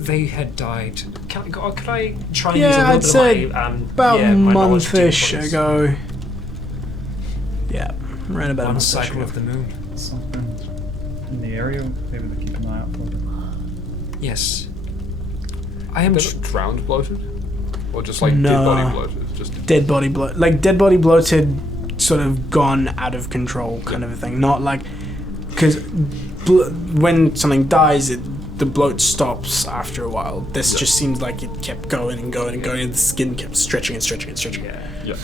They had died. Could I try and use a Yeah, little I'd bit say of my, about yeah, a my knowledge of month-ish demons? ago. Yeah, around about a One month cycle ago. of the moon. something in the area, maybe they keep an eye out for it. Yes. I am... Is it drowned bloated? Or just like No. dead body bloated? Just Dead body bloated, sort of gone out of control kind of a thing. Not like because when something dies, the bloat stops after a while. This just seems like it kept going and going and going, and the skin kept stretching and stretching and stretching. yeah.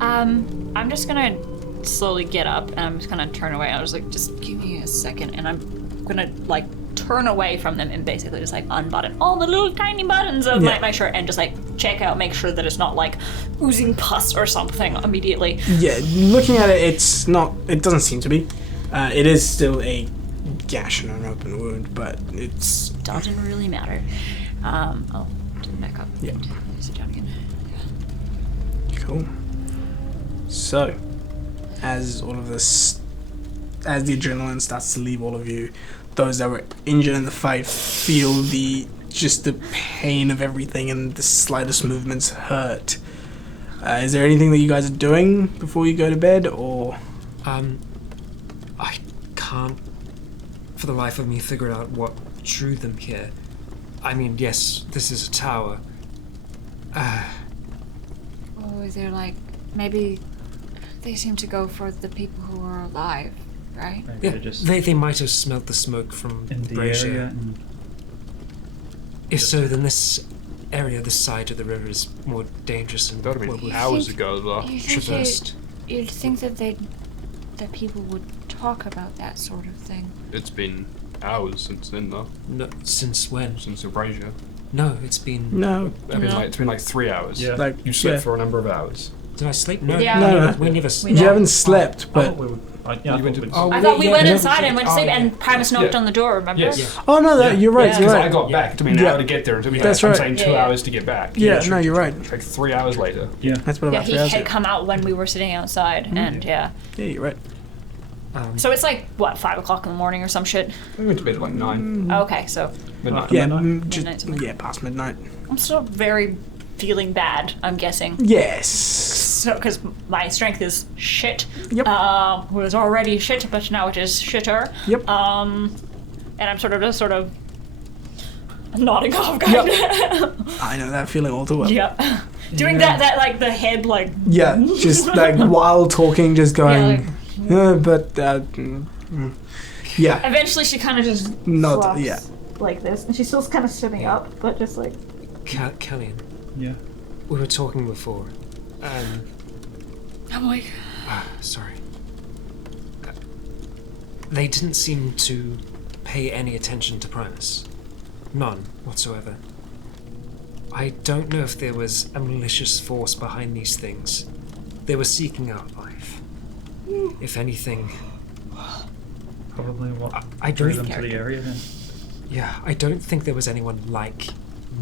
I'm just gonna slowly get up and I'm just gonna turn away. I was like, just give me a second, and I'm gonna like turn away from them and basically just like unbutton all the little tiny buttons of Yeah. my shirt and just like check out, make sure that it's not like oozing pus or something immediately. Yeah, looking at it, it's not. It doesn't seem to be. It is still a gash and an open wound, but it's. Doesn't really matter. I'll do it back up. Yeah. Sit down again. Cool. So, as all of this, as the adrenaline starts to leave all of you, those that were injured in the fight feel the pain of everything, and the slightest movements hurt. Is there anything that you guys are doing before you go to bed, or? I can't, for the life of me, figure out what drew them here. I mean, yes, this is a tower. Or is there like maybe they seem to go for the people who are alive, right? Maybe Yeah, they just they might have smelled the smoke from in the the brazier. area. And If so, then this area, this side of the river, is more dangerous and That would have well, been we've hours think- ago, though. You think traversed. you'd think that that people would talk about that sort of thing. It's been hours since then, though. No, since when? Since the brazier. No, it's been... No. It's been like 3 hours. Yeah. Like You slept yeah. for a number of hours. Did I sleep? No, Yeah. No. we never We slept. You haven't slept, I but thought we would. You went to- I thought we yeah, went no, inside and went to oh, sleep, yeah. and Primus knocked Yeah. on the door, remember? Yes. Yeah. oh no, you're right. Yeah. You're Because I right. got back. It took me an Yeah. hour to get there. And it took me That's I'm right. saying 2 Yeah. hours to get back. Yeah, no, you're right. Like 3 hours later. Yeah. That's what Yeah, about he 3 hours had ago. come out when we were sitting outside, and yeah. Yeah, you're right. So it's like, what, 5 o'clock in the morning or some shit? We went to bed at like 9. Okay, so Midnight. Yeah, Midnight something. yeah, past midnight. I'm still very feeling bad, I'm guessing. Yes. So, because my strength is shit. Yep. It was already shit, but now it is shitter. Yep. And I'm sort of nodding off, kind I know that feeling all too well. Yep. Doing that, like, the head, like... Yeah, just like while talking, just going, but, yeah. Eventually she kind of just Not, flops yeah. like this. And she's still kind of sitting up, but just like... Kellyanne, Yeah. we were talking before. I'm like, Sorry. They didn't seem to pay any attention to Primus. None whatsoever. I don't know if there was a malicious force behind these things. They were seeking out life. If anything, Probably what I drew don't them to the area then. Yeah, I don't think there was anyone like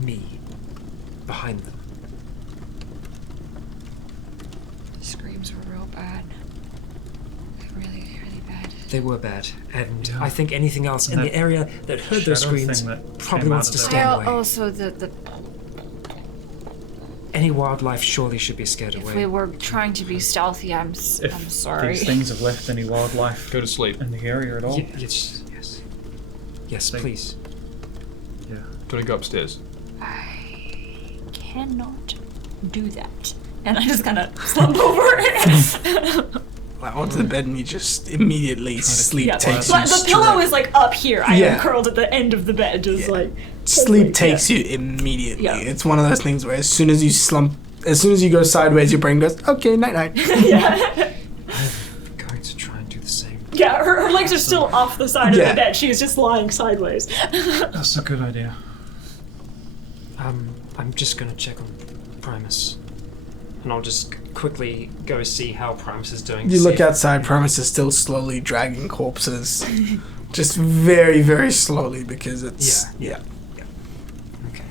me behind them. the screams were real bad. Like really, really bad. They were bad, and Yeah. I think anything else in And the area that heard those shadow screams thing that probably came wants out to of stay the- away. Also, the Any wildlife surely should be scared if away. we were trying to be stealthy, I'm If sorry. these things have left any wildlife Go to sleep. in the area at all. Yes, yes. Yes, They- please. Yeah. Do you go upstairs? I cannot do that. And I just kind of slump over. Like onto the bed and you just immediately sleep Yeah, takes but you the pillow straight. is like up here. I Yeah. am curled at the end of the bed, just Yeah. like Sleep takes you immediately. Yeah. It's one of those things where as soon as you slump, as soon as you go sideways, your brain goes, okay, night night. yeah. I'm going to try and do the same. Yeah, her legs are still off the side of Yeah. the bed. She is just lying sideways. That's a good idea. I'm just gonna check on Primus. And I'll just quickly go see how Primus is doing. You look outside, Primus is still slowly dragging corpses. Just very, very slowly because it's... Yeah. Okay.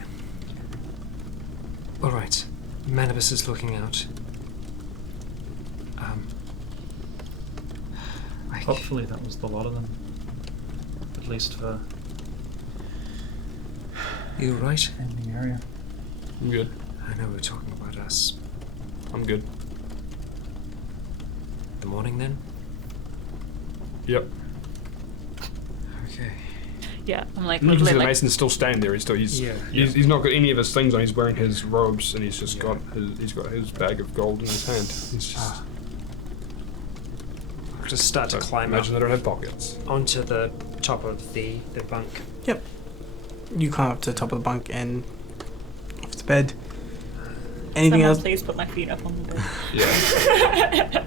Alright. Manibus is looking out. Hopefully that was the lot of them. At least for You right? in the area. I'm good. I know we were talking about us. I'm good. The morning then? Yep. Okay. Yeah, I'm like, You can see the like Mason's still standing there. He's not got any of his things on. He's wearing his robes and he's just got his bag of gold in his hand. He's just I'll just start to climb up imagine they don't have pockets. onto the top of the bunk. You climb up to the top of the bunk and off to bed. Anything someone else? please put my feet up on the bed. Yeah.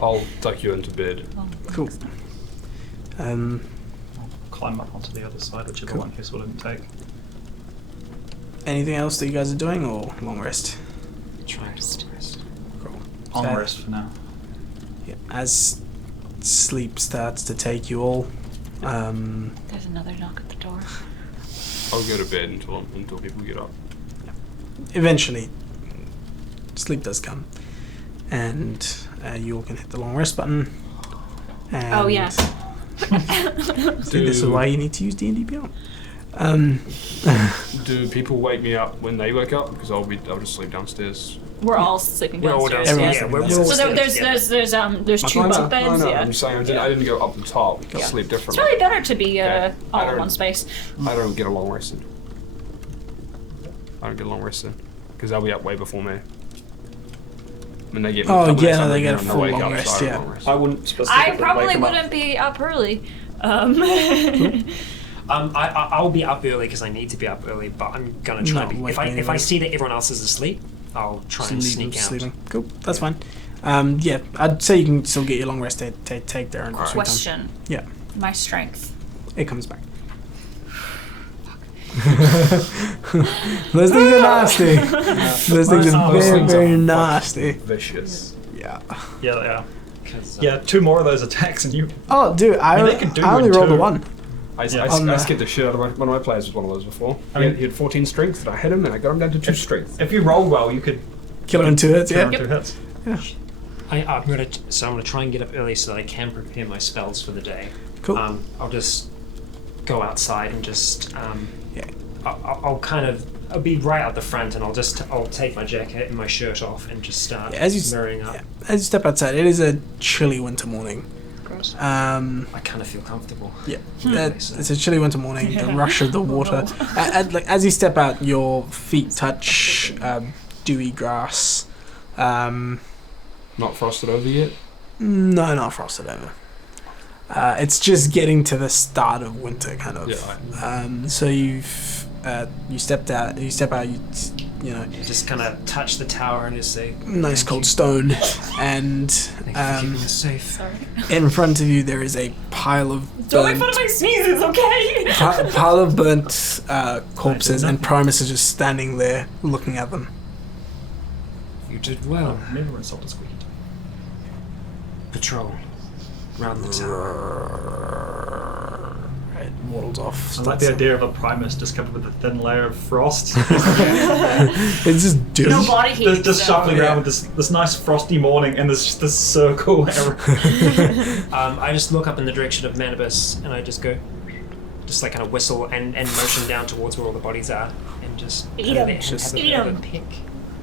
I'll tuck you into bed. Cool. I'll climb up onto the other side, whichever Cool. one Hissel didn't take. Anything else that you guys are doing or long rest? Try to rest. Cool. On So- rest for now. Yeah. As sleep starts to take you all, There's another knock at the door. I'll go to bed until people get up. eventually sleep does come. And you all can hit the long rest button. And Oh, yeah. See, this is why you need to use D&D Beyond. Do people wake me up when they wake up? Because I'll just sleep downstairs. We're all sleeping We're all downstairs. downstairs. Everyone's Yeah. sleeping we're downstairs. all So there's two Mine's bunk up. beds. No, Yeah. I'm saying I didn't go up the top. I sleep It's differently. probably better to be Okay. all I in don't- one space. I don't get a long rest in. I don't get a long rest in. Because they'll be up way before me. When they get Oh, couple yeah, days no, I'm they in get a and full wake long up, so rest, I don't yeah. long rest. I wouldn't specifically I probably wake 'em up. wouldn't be up early. I'll be up early because I need to be up early, but I'm gonna try. Not to be, wake if I anyway. see that everyone else is asleep, I'll try and Leave sneak them out. sleeping. Cool, that's fine. Yeah, I'd say you can still get your long rest. Take their own sweet time. Question. Yeah. My strength. It comes back. Those things are nasty. Those things are Those very, things very are nasty. Vicious. Yeah. Yeah, they are. 'Cause, Yeah, 2 more of those attacks and you. Oh, dude, I mean, they could do only it rolled a too. 1. I On I the- scared the shit out of one of my players with one of those before. I mean- he had 14 strength and I hit him and I got him down to 2 strength. If you roll well, you could Kill him in 2 hits, kill yeah. him 2 hits. I'm gonna try and get up early so that I can prepare my spells for the day. Cool. I'll just go outside and just I'll be right out the front, and I'll take my jacket and my shirt off and just start mirroring up. Yeah. As you step outside, it is a chilly winter morning. Gross. I kind of feel comfortable. Yeah, it's a chilly winter morning. The rush of the water. As you step out, your feet touch dewy grass. Not frosted over yet? No, not frosted over. It's just getting to the start of winter, kind of. Yeah. So you step out. You Just kind of touch the tower and just say, nice cold stone, and "Thank you for keeping us safe." Sorry. in front of you there is a pile of Don't make burnt, fun of my sneezes, okay? pile of burnt corpses, and Primus is just standing there looking at them. You did well. Never insult a squeak. Patrol round the tower. It waddles off. I like the idea of a Primus just covered with a thin layer of frost. It's just doom. No body heat. just shuffling around with this nice frosty morning, and there's just this circle. I just look up in the direction of Manibus, and I just go, just like kind of whistle and motion down towards where all the bodies are, and just Eat go 'em. there and Just have a eat bit of 'em. a pick.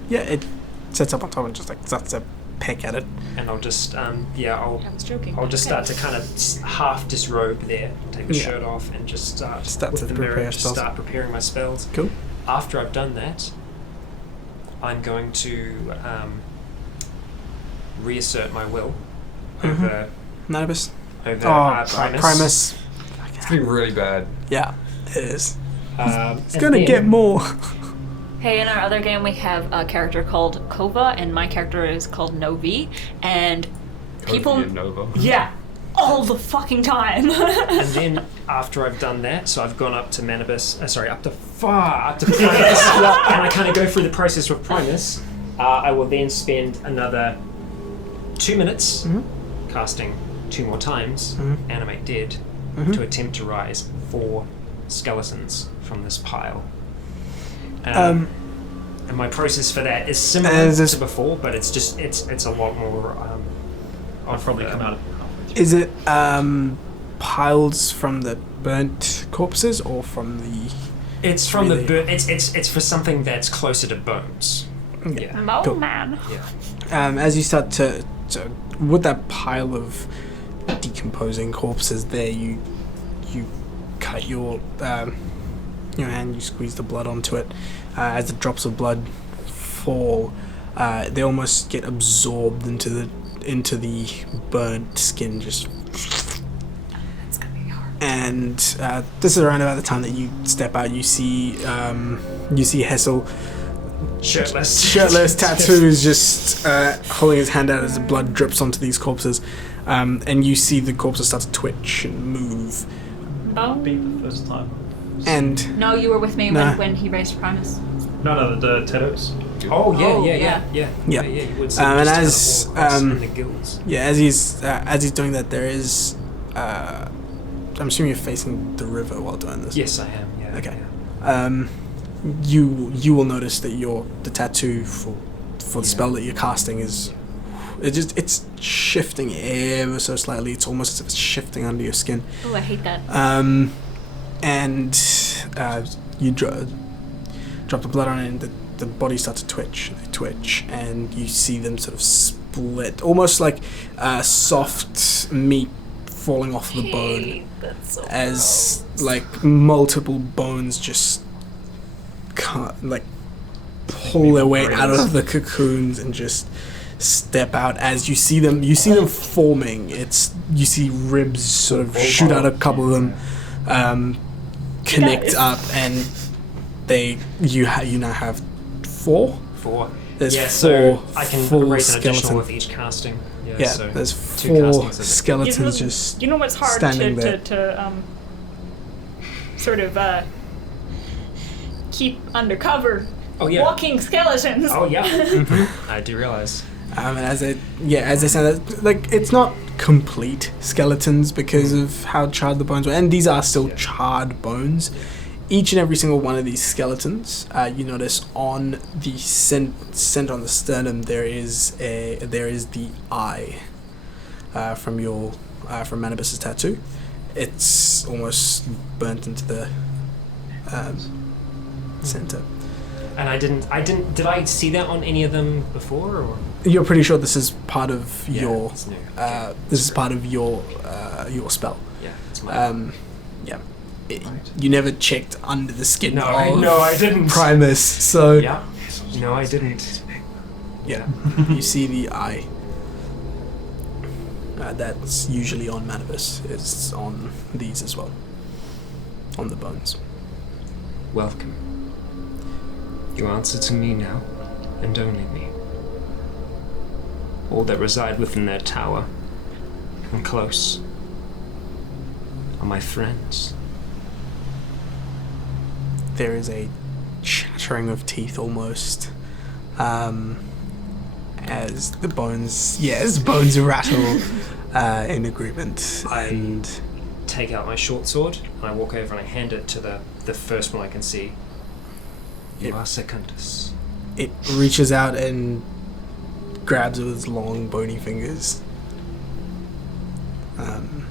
Yeah, it sits up on top and just like starts to peck at it. And I'll just I was joking. I'll just start to kind of half disrobe there, take the Yeah. shirt off, and just Start with to the mirror, prepare just spells. start preparing my spells. Cool. After I've done that, I'm going to reassert my will over Manibus. Primus. Primus. It's getting really bad. Yeah, it is. It's It's gonna get more. Hey, in our other game we have a character called Kova, and my character is called Novi, and people... Nova. Yeah, all the fucking time. And then after I've done that, so I've gone up to Manibus, up to Primus, and I kind of go through the process with Primus. I will then spend another 2 minutes casting 2 more times, Animate Dead, to attempt to rise 4 skeletons from this pile. And my process for that is similar to before, but it's a lot more. I'll probably come out of Is it piles from the burnt corpses or from the? It's from Really? it's for something that's closer to bones. Yeah. Oh, Cool. man. As you start to with that pile of decomposing corpses there, you cut your hand, you squeeze the blood onto it. As the drops of blood fall, they almost get absorbed into the burnt skin. Just. It's gonna be hard. And this is around about the time that you step out. You see Hessel. Shirtless, tattoos, just holding his hand out as the blood drips onto these corpses, and you see the corpses start to twitch and move. Be the first time. And No, you were with me Nah. when he raised Primus. No, the tattoos. Oh yeah. Yeah. You would see And just as, all across um, in the guilds. as he's doing that, there is. I'm assuming you're facing the river while doing this. Yes, I am. Yeah. Okay. Yeah. You will notice that the tattoo for the spell that you're casting is. It's shifting ever so slightly. It's almost as if it's shifting under your skin. Oh, I hate that. And you drop the blood on it, and the body starts to twitch. They twitch, and you see them sort of split, almost like soft meat falling off the bone, That's so as like multiple bones just pull their way out of the cocoons and just step out. As you see them forming. You see ribs sort of shoot out, a couple of them, connect up, and you now have 4. 4. There's 4 so I can full raise an additional skeleton. with each casting. Yeah, so there's 2 4 castings of it. skeletons just You know what's hard standing there. to sort of keep undercover? Oh yeah. Walking skeletons. Oh yeah. I do realize. And as I said, like it's not complete skeletons because of how charred the bones were, and these are still charred bones. each and every single one of these skeletons, you notice on the center on the sternum there is the eye from Manibus's tattoo. It's almost burnt into the center. And I didn't. Did I see that on any of them before? Or? You're pretty sure this is part of your. It's new. This is part of your spell. Yeah, it's my. Yeah. You never checked under the skin. No, of I didn't. Primus. So. Yeah. No, I didn't. Yeah. You see the eye. That's usually on Manibus. It's on these as well. On the bones. Welcome. You answer to me now, and only me. All that reside within that tower, and close, are my friends. There is a chattering of teeth almost, as the bones rattle in agreement. And take out my short sword, and I walk over and I hand it to the first one I can see. You are Secundus. It reaches out and grabs it with its long, bony fingers. And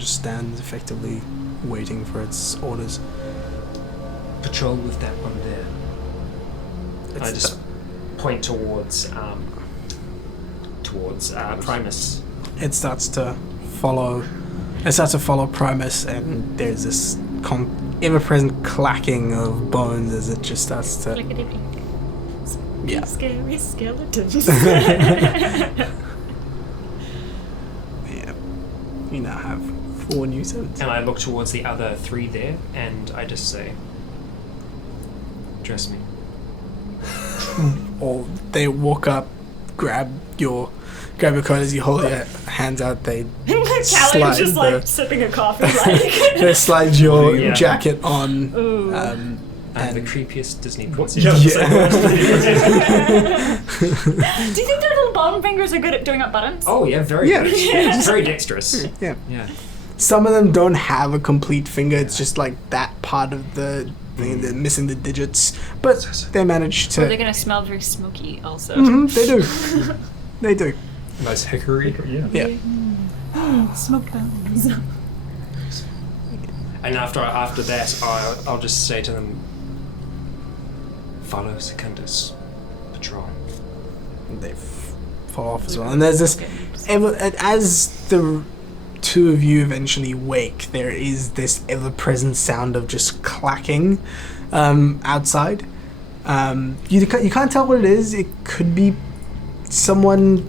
just stands effectively waiting for its orders. Patrol with that one there. I just point towards Primus. It starts to follow Primus, and there's this ever-present clacking of bones as it just starts to... Yeah. Scary skeletons. Yeah. You now have 4 new zones. And I look towards the other 3 there, and I just say, dress me. Or they walk up, grab your coat as you hold your hands out. They Callum's just like sipping a coffee, like. They slide your Yeah. jacket on. Ooh. I'm the And creepiest Disney princess. Yeah. Do you think their little bottom fingers are good at doing up buttons? Oh yeah, very Yeah. good. Yeah, very dexterous. yeah. Yeah. Some of them don't have a complete finger. It's just like that part of the thing. They're missing the digits, but they manage to. Or they're gonna smell very smoky also. Mhm, they do. They do. Nice hickory. Yeah. Smoke bones. And after that, I'll just say to them, follow Secundus. Patrol. They fall off as well. And there's this, as the 2 of you eventually wake, there is this ever-present sound of just clacking outside. You can't tell what it is. It could be someone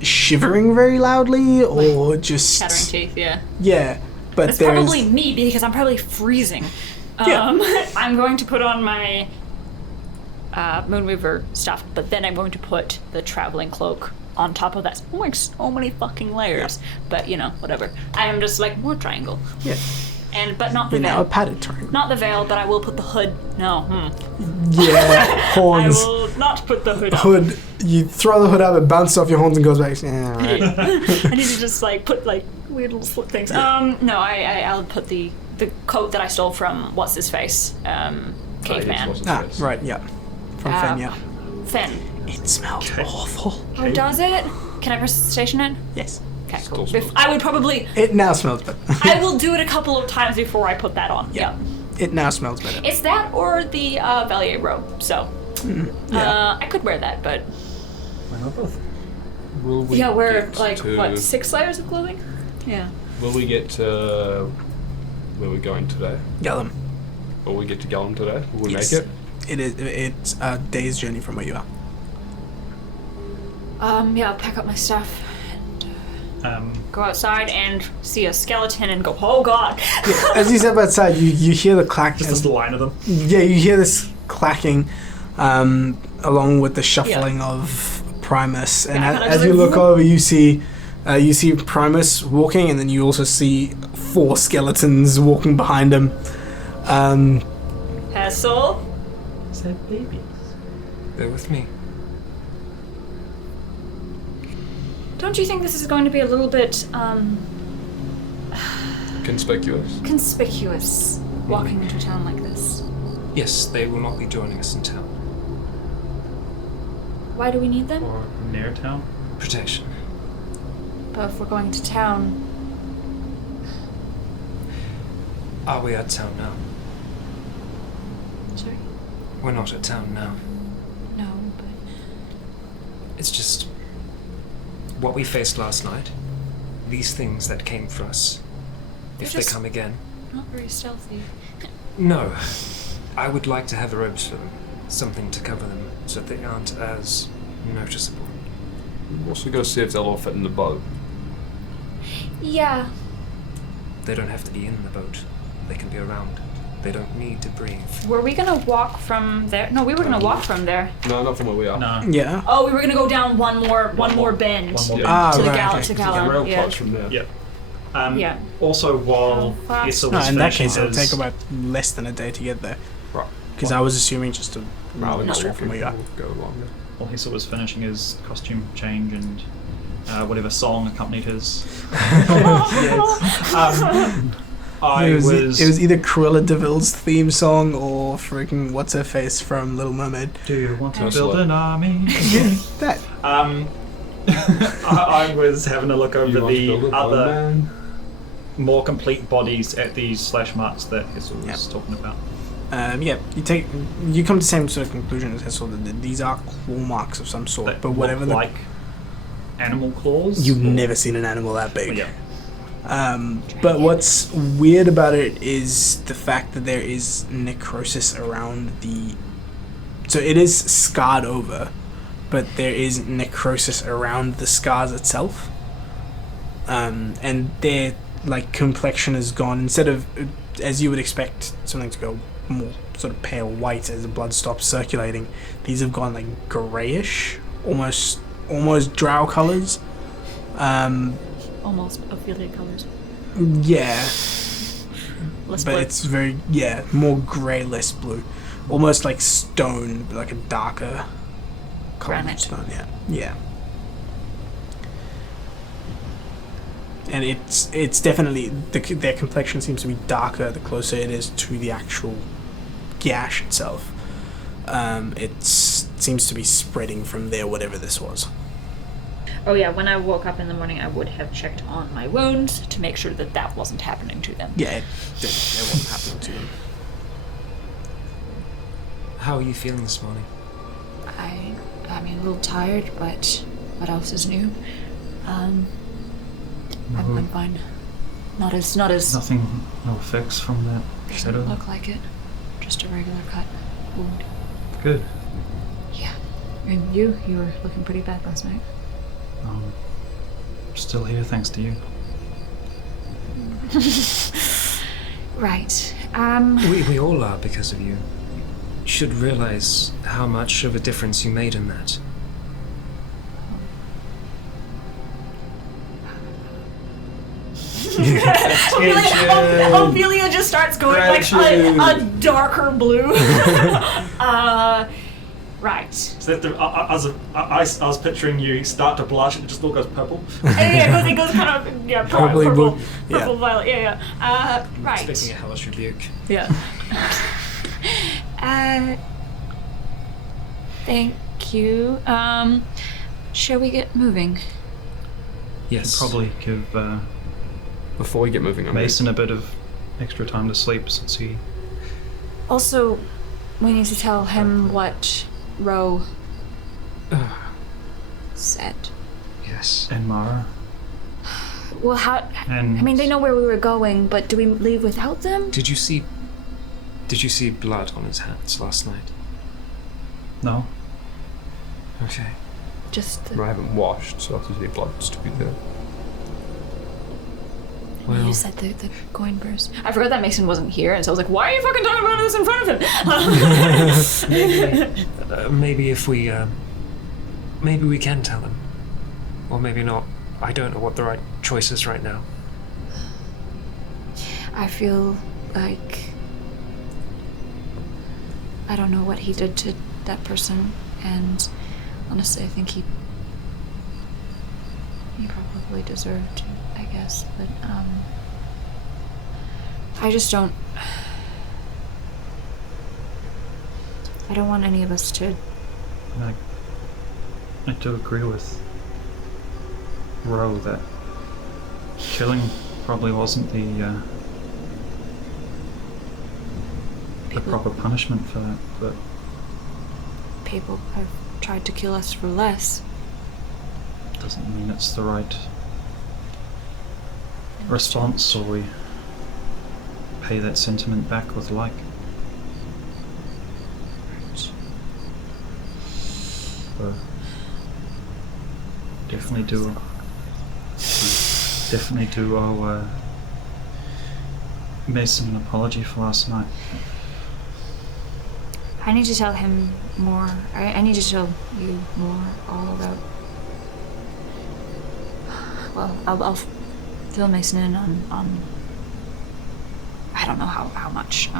shivering very loudly, or just Chattering teeth, yeah. yeah. But It's there's probably me because I'm probably freezing. Yeah. I'm going to put on my Moonweaver stuff, but then I'm going to put the traveling cloak on top of that. Oh my, so many fucking layers. But you know, whatever. I am just like more triangle. yeah. But not the You're now a veil. padded triangle. Not the veil, but I will put the hood. No. Yeah. I Horns. will not put the hood up. Hood. You throw the hood up, it bounces off your horns and goes back. Yeah, right. I need to just like put like weird little slip things. No, I'll put the coat that I stole from what's his face, caveman. Ah, right. Yeah. From Fenya. Fen. It smells awful. Oh, does it? Can I press station it? Yes. Okay, cool. Still smells I would probably. It now smells better. I will do it a couple of times before I put that on. Yeah. It now smells better. It's that or the Valier robe. So. Yeah. I could wear that, but Why not both? Will we wear get like to, what 6 layers of clothing? Yeah. Will we get to where we're going today? Gallum. Will we get to Gallum today? Will we Yes. make it? It's a day's journey from where you are. Yeah, I'll pack up my stuff. Go outside and see a skeleton and go, oh god. As you step outside, you hear the clack. Just this line of them. Yeah, you hear this clacking, along with the shuffling of Primus. And Yeah, as you look over, you see Primus walking, and then you also see 4 skeletons walking behind him. Hessel? Is that babies? They're with me. Don't you think this is going to be a little bit, Conspicuous. conspicuous? walking into town like this? Yes, they will not be joining us in town. Why do we need them? Or near town? Protection. But if we're going to town, Are we at town now? sorry, We're not at town now. no, but It's just what we faced last night. These things that came for us. They're If they just- come again. not very stealthy. No. I would like to have the robes for them. Something to cover them so that they aren't as noticeable. We've also got to see if they'll all fit in the boat. Yeah, They don't have to be in the boat. They can be around. They don't need to breathe. Were we gonna walk from there? No, we were gonna walk from there. No, not from where we are. No. Yeah. Oh, we were gonna go down one more bend. One more Yeah. bend. Ah, To the right. gal- okay. to The Gala, rail yeah. close from there. Yeah. Yeah. Also, while How fast? Issa No, was in that finishing case, it'll his- take about less than a day to get there. Right. Because I was assuming just a Rather than straight from where you are. go longer. While Issa was finishing his costume change and whatever song accompanied his. I It was. was either Cruella DeVille's theme song or freaking what's her face from Little Mermaid. Do you want to Ursula. build an army? Yeah, that. I was having a look over You want to the build a other boatman? more complete bodies at these slash marks that Issa was Yep. talking about. Yeah, you come to the same sort of conclusion as Hessel that these are claw marks of some sort, That but whatever look the like animal claws. you've or- never seen an animal that big. Yeah. But what's weird about it is the fact that there is necrosis around the. So it is scarred over, but there is necrosis around the scars itself. And their complexion is gone. Instead of, as you would expect, something to go more sort of pale white as the blood stops circulating, these have gone grayish, almost drow colors. Almost Ophelia colors. Yeah, Less but blue. it's very more grey, less blue, almost like stone, but like a darker color of Granite. stone. Yeah. And it's definitely their complexion seems to be darker the closer it is to the actual gash itself. It seems to be spreading from there, whatever this was. Oh yeah, when I woke up in the morning, I would have checked on my wounds to make sure that that wasn't happening to them. Yeah, it wasn't happening to them. How are you feeling this morning? I mean, a little tired, but what else is new? I'm fine. Not as Nothing, no effects from that doesn't shadow. look like it. Just a regular cut wound. Good. Yeah. And you were looking pretty bad last night. Still here thanks to you. Right. We all are because of you. You should realize how much of a difference you made in that. Ophelia just starts going a darker blue. Right. So that I was picturing you start to blush and it just all goes purple. Yeah, it goes kind of Probably purple, would, yeah. purple violet. Yeah. Right. Expecting a hellish rebuke. Yeah. Thank you. Shall we get moving? Yes. Probably give Before we get moving on. Mason a bit of extra time to sleep since he. Also, we need to tell him what Ro said. Yes. And Mara. Well, how? And I mean, they know where we were going, but do we leave without them? Did you see blood on his hands last night? No. Okay. Just I haven't washed, so I have to see blood to be there. Well, you said the coin purse. I forgot that Mason wasn't here, and so I was like, why are you fucking talking about this in front of him? maybe if we maybe we can tell him, or maybe not. I don't know what the right choice is right now. I feel like I don't know what he did to that person, and honestly, I think he probably deserved, I guess, but I just don't. I don't want any of us to. I do agree with Ro that killing probably wasn't the proper punishment for that, but People have tried to kill us for less. doesn't mean it's the right response, or we pay that sentiment back with like. So, definitely do owe Mason an apology for last night. I need to tell him more. I need to tell you more all about. Well, I'll fill Mason in on I don't know how much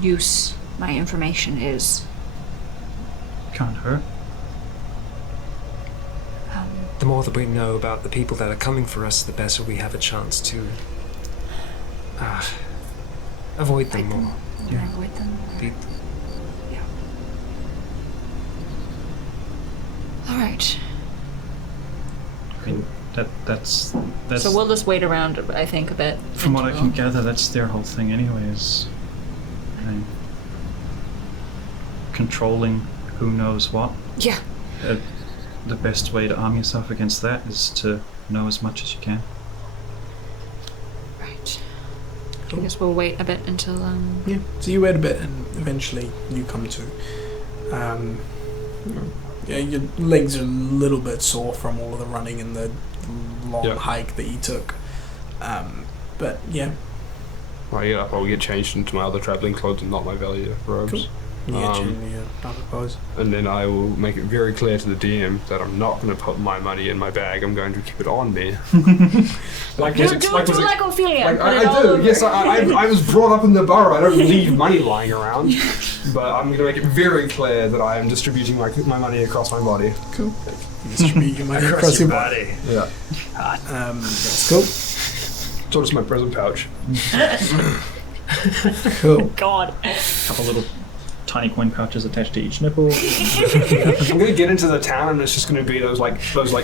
use my information is. Can't hurt. The more that we know about the people that are coming for us, the better we have a chance to avoid them more. Yeah. Avoid them. Beat them. Yeah. All right. I mean, that's So we'll just wait around, I think, a bit. from what I can gather, that's their whole thing anyway, is controlling who knows what. Yeah. The best way to arm yourself against that is to know as much as you can. Right. I guess we'll wait a bit until Yeah. So you wait a bit, and eventually you come to. Yeah, your legs are a little bit sore from all of the running and the long hike that you took. But yeah. When I get up, I'll get changed into my other travelling clothes and not my valley robes. Cool. Yeah, generally, I suppose. And then I will make it very clear to the DM that I'm not going to put my money in my bag. I'm going to keep it on me. Like Do like Ophelia. Like, put it I all do. over. Yes, I was brought up in the borough. I don't leave money lying around. But I'm going to make it very clear that I am distributing my money across my body. Cool. Distribute your money across your body. Yeah. That's cool. So just my present pouch. Cool. God. A couple little tiny coin pouches attached to each nipple. I'm gonna get into the town and it's just gonna be those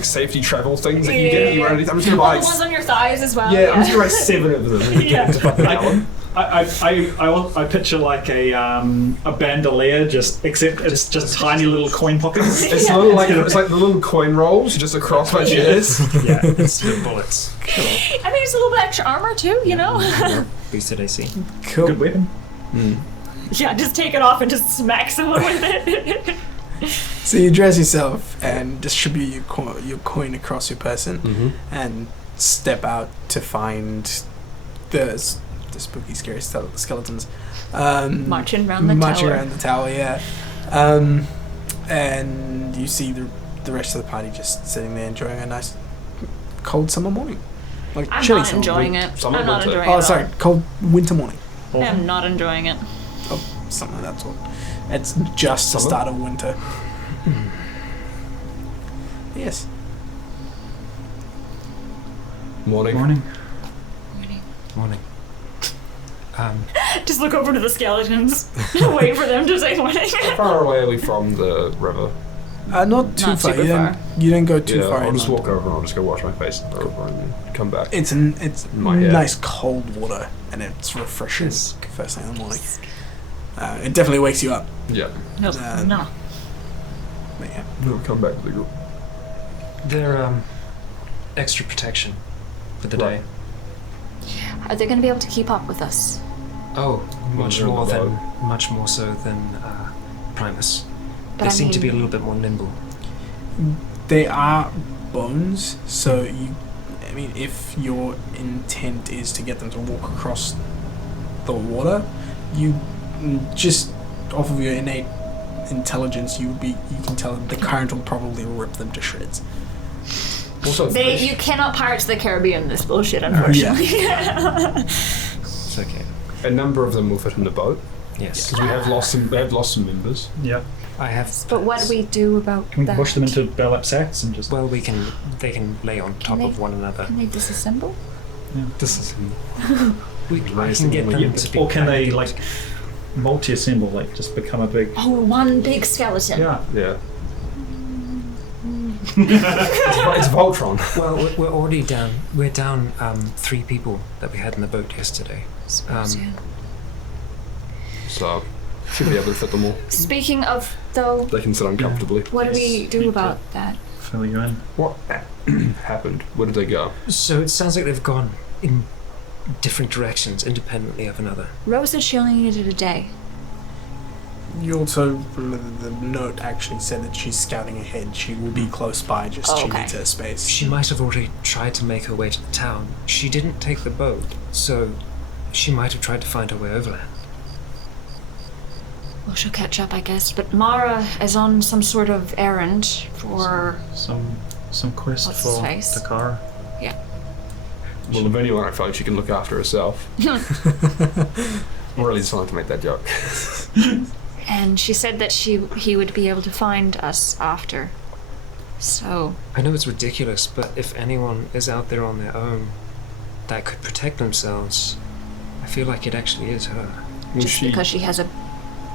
safety travel things that you get. I'm just gonna buy. All the ones on your thighs as well. Yeah, I'm just gonna buy 7 of them and get into fucking Allen. I picture like a bandolier, except it's just tiny little coin pockets. It's like the little coin rolls just across my chest. Yeah, it's the bullets. I mean, it's a little bit extra armor too, you know? Boosted AC. Cool. Good weapon. Yeah, just take it off and just smack someone with it. So you dress yourself and distribute your coin across your person, and step out to find the spooky, scary skeletons. Marching around the tower. Yeah. And you see the rest of the party just sitting there enjoying a nice cold summer morning. Like I'm chilly not summer enjoying morning. it. Summer, I'm not winter. enjoying it. Oh, sorry, cold winter morning. I am not enjoying it. Oh, something of that sort. It's just the Summer? start of winter. Yes. Morning. Morning. Just look over to the skeletons. Wait for them to say something. How far away are we from the river? Not too Not far. super You far. don't go too far. I'll in just on- walk over and I'll just go wash my face in the river and then come back. It's My head. nice cold water, and it's refreshing first thing in the morning. It definitely wakes you up. Yeah. No, no. But yeah. We'll come back to the group. They're extra protection for the Right. day. Are they going to be able to keep up with us? Oh, much They're more low. so than Primus. But They I seem to be a mean- little bit more nimble. They are bones, so if your intent is to get them to walk across the water, you just off of your innate intelligence, you can tell that the current will probably rip them to shreds. Also, You cannot Pirates of the Caribbean this bullshit, unfortunately. It's okay. a number of them will fit in the boat Yes. because we have lost some members. Yeah. I have. But what do we do about Can we that? push them into burlap sacks and just... Well, they can lay on top they- of one another. Can they disassemble? This is. I can get them to be. Or can I they, can like, multi-assemble, like just become a big. Oh, one big skeleton. Yeah. Yeah. It's Voltron. Well, we're already down. We're down 3 people that we had in the boat yesterday. Yeah. So, should be able to fit them all. Speaking of, though, They can sit uncomfortably. What do we do about that? Fill you in. What happened? Where did they go? So it sounds like they've gone in different directions, independently of another. Rose said she only needed a day. You also remember the note actually said that she's scouting ahead. She will be close by, just she okay. needs her space. She might have already tried to make her way to the town. She didn't take the boat, so she might have tried to find her way overland. Well, she'll catch up, I guess. But Mara is on some sort of errand for. Some quest What's his for face? Takara. Well, if anyone, I feel like she can look after herself. I'm really just wanted to make that joke. And she said that he would be able to find us after. So. I know it's ridiculous, but if anyone is out there on their own that could protect themselves, I feel like it actually is her. Was Just because she has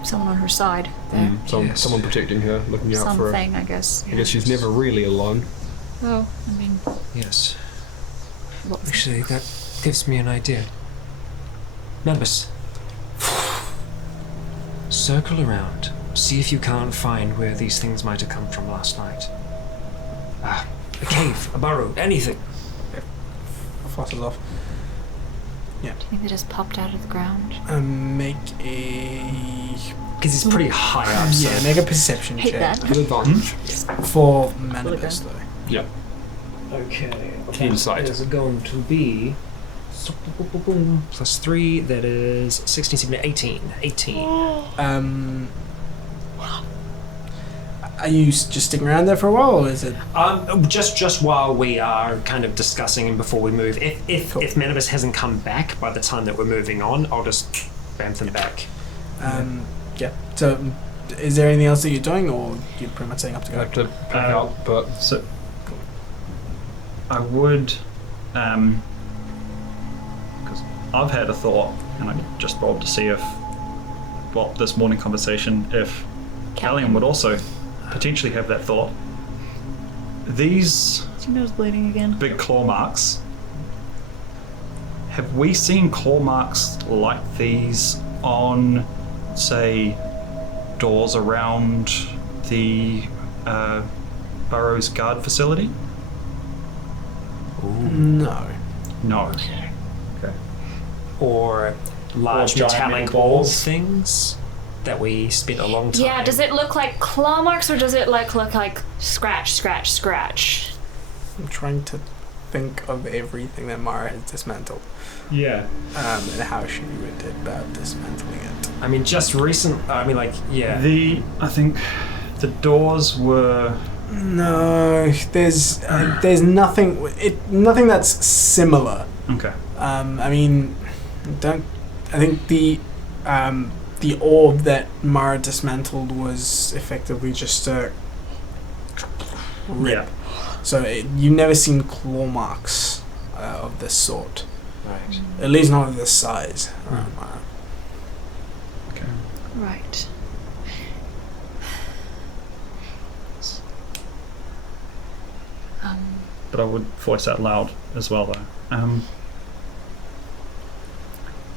someone on her side there. Yes. Someone protecting her, looking out for her. Something, I guess. I guess she's never really alone. Oh, I mean. Yes. What? Actually, that gives me an idea. Members, circle around. See if you can't find where these things might have come from last night. A cave, a burrow, anything. Flutters off. Do you think they just popped out of the ground? Make a. Because it's pretty high up. Yeah, make a perception Hate check. that. Good advantage. For Manibus, though. Yep. Okay. Keen sight. Is going to be +3. That is 16, 17, 18. 18. Are you just sticking around there for a while, or is it? Just while we are kind of discussing and before we move. If Cool. if Manibus hasn't come back by the time that we're moving on, I'll just bam them back. Yeah. So, is there anything else that you're doing, or you're pretty much setting up to I go? have to pack out, but So I would, because I've had a thought, and I just rolled to see if, well, this morning conversation, if Callian would also potentially have that thought. These Is your nose bleeding again? big claw marks, have we seen claw marks like these on, say, doors around the Burrow's guard facility? No. No. Okay. Or large giant metallic metal ball balls. things that we spent a long time. yeah, does it look like claw marks or does it look like scratch, scratch, scratch? I'm trying to think of everything that Mara has dismantled, Yeah. and how she went about dismantling it. I mean, just recent. I mean, like, yeah. I think the doors were. No, there's nothing. Nothing that's similar. Okay. I mean, I think the orb that Mara dismantled was effectively just a rip. Yeah. So you've never seen claw marks of this sort. Right. At least not of this size around Mara. Okay. Right. But I would voice out loud as well, though.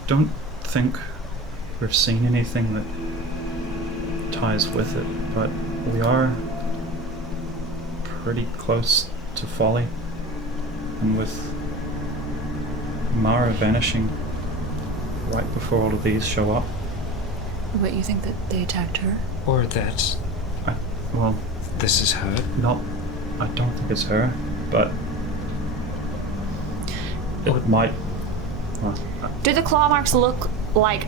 Don't think we've seen anything that ties with it, but we are pretty close to Folly, and with Mara vanishing right before all of these show up. But you think that they attacked her? Or that Well, this is her. I don't think it's her, but it might. Well, Do the claw marks look like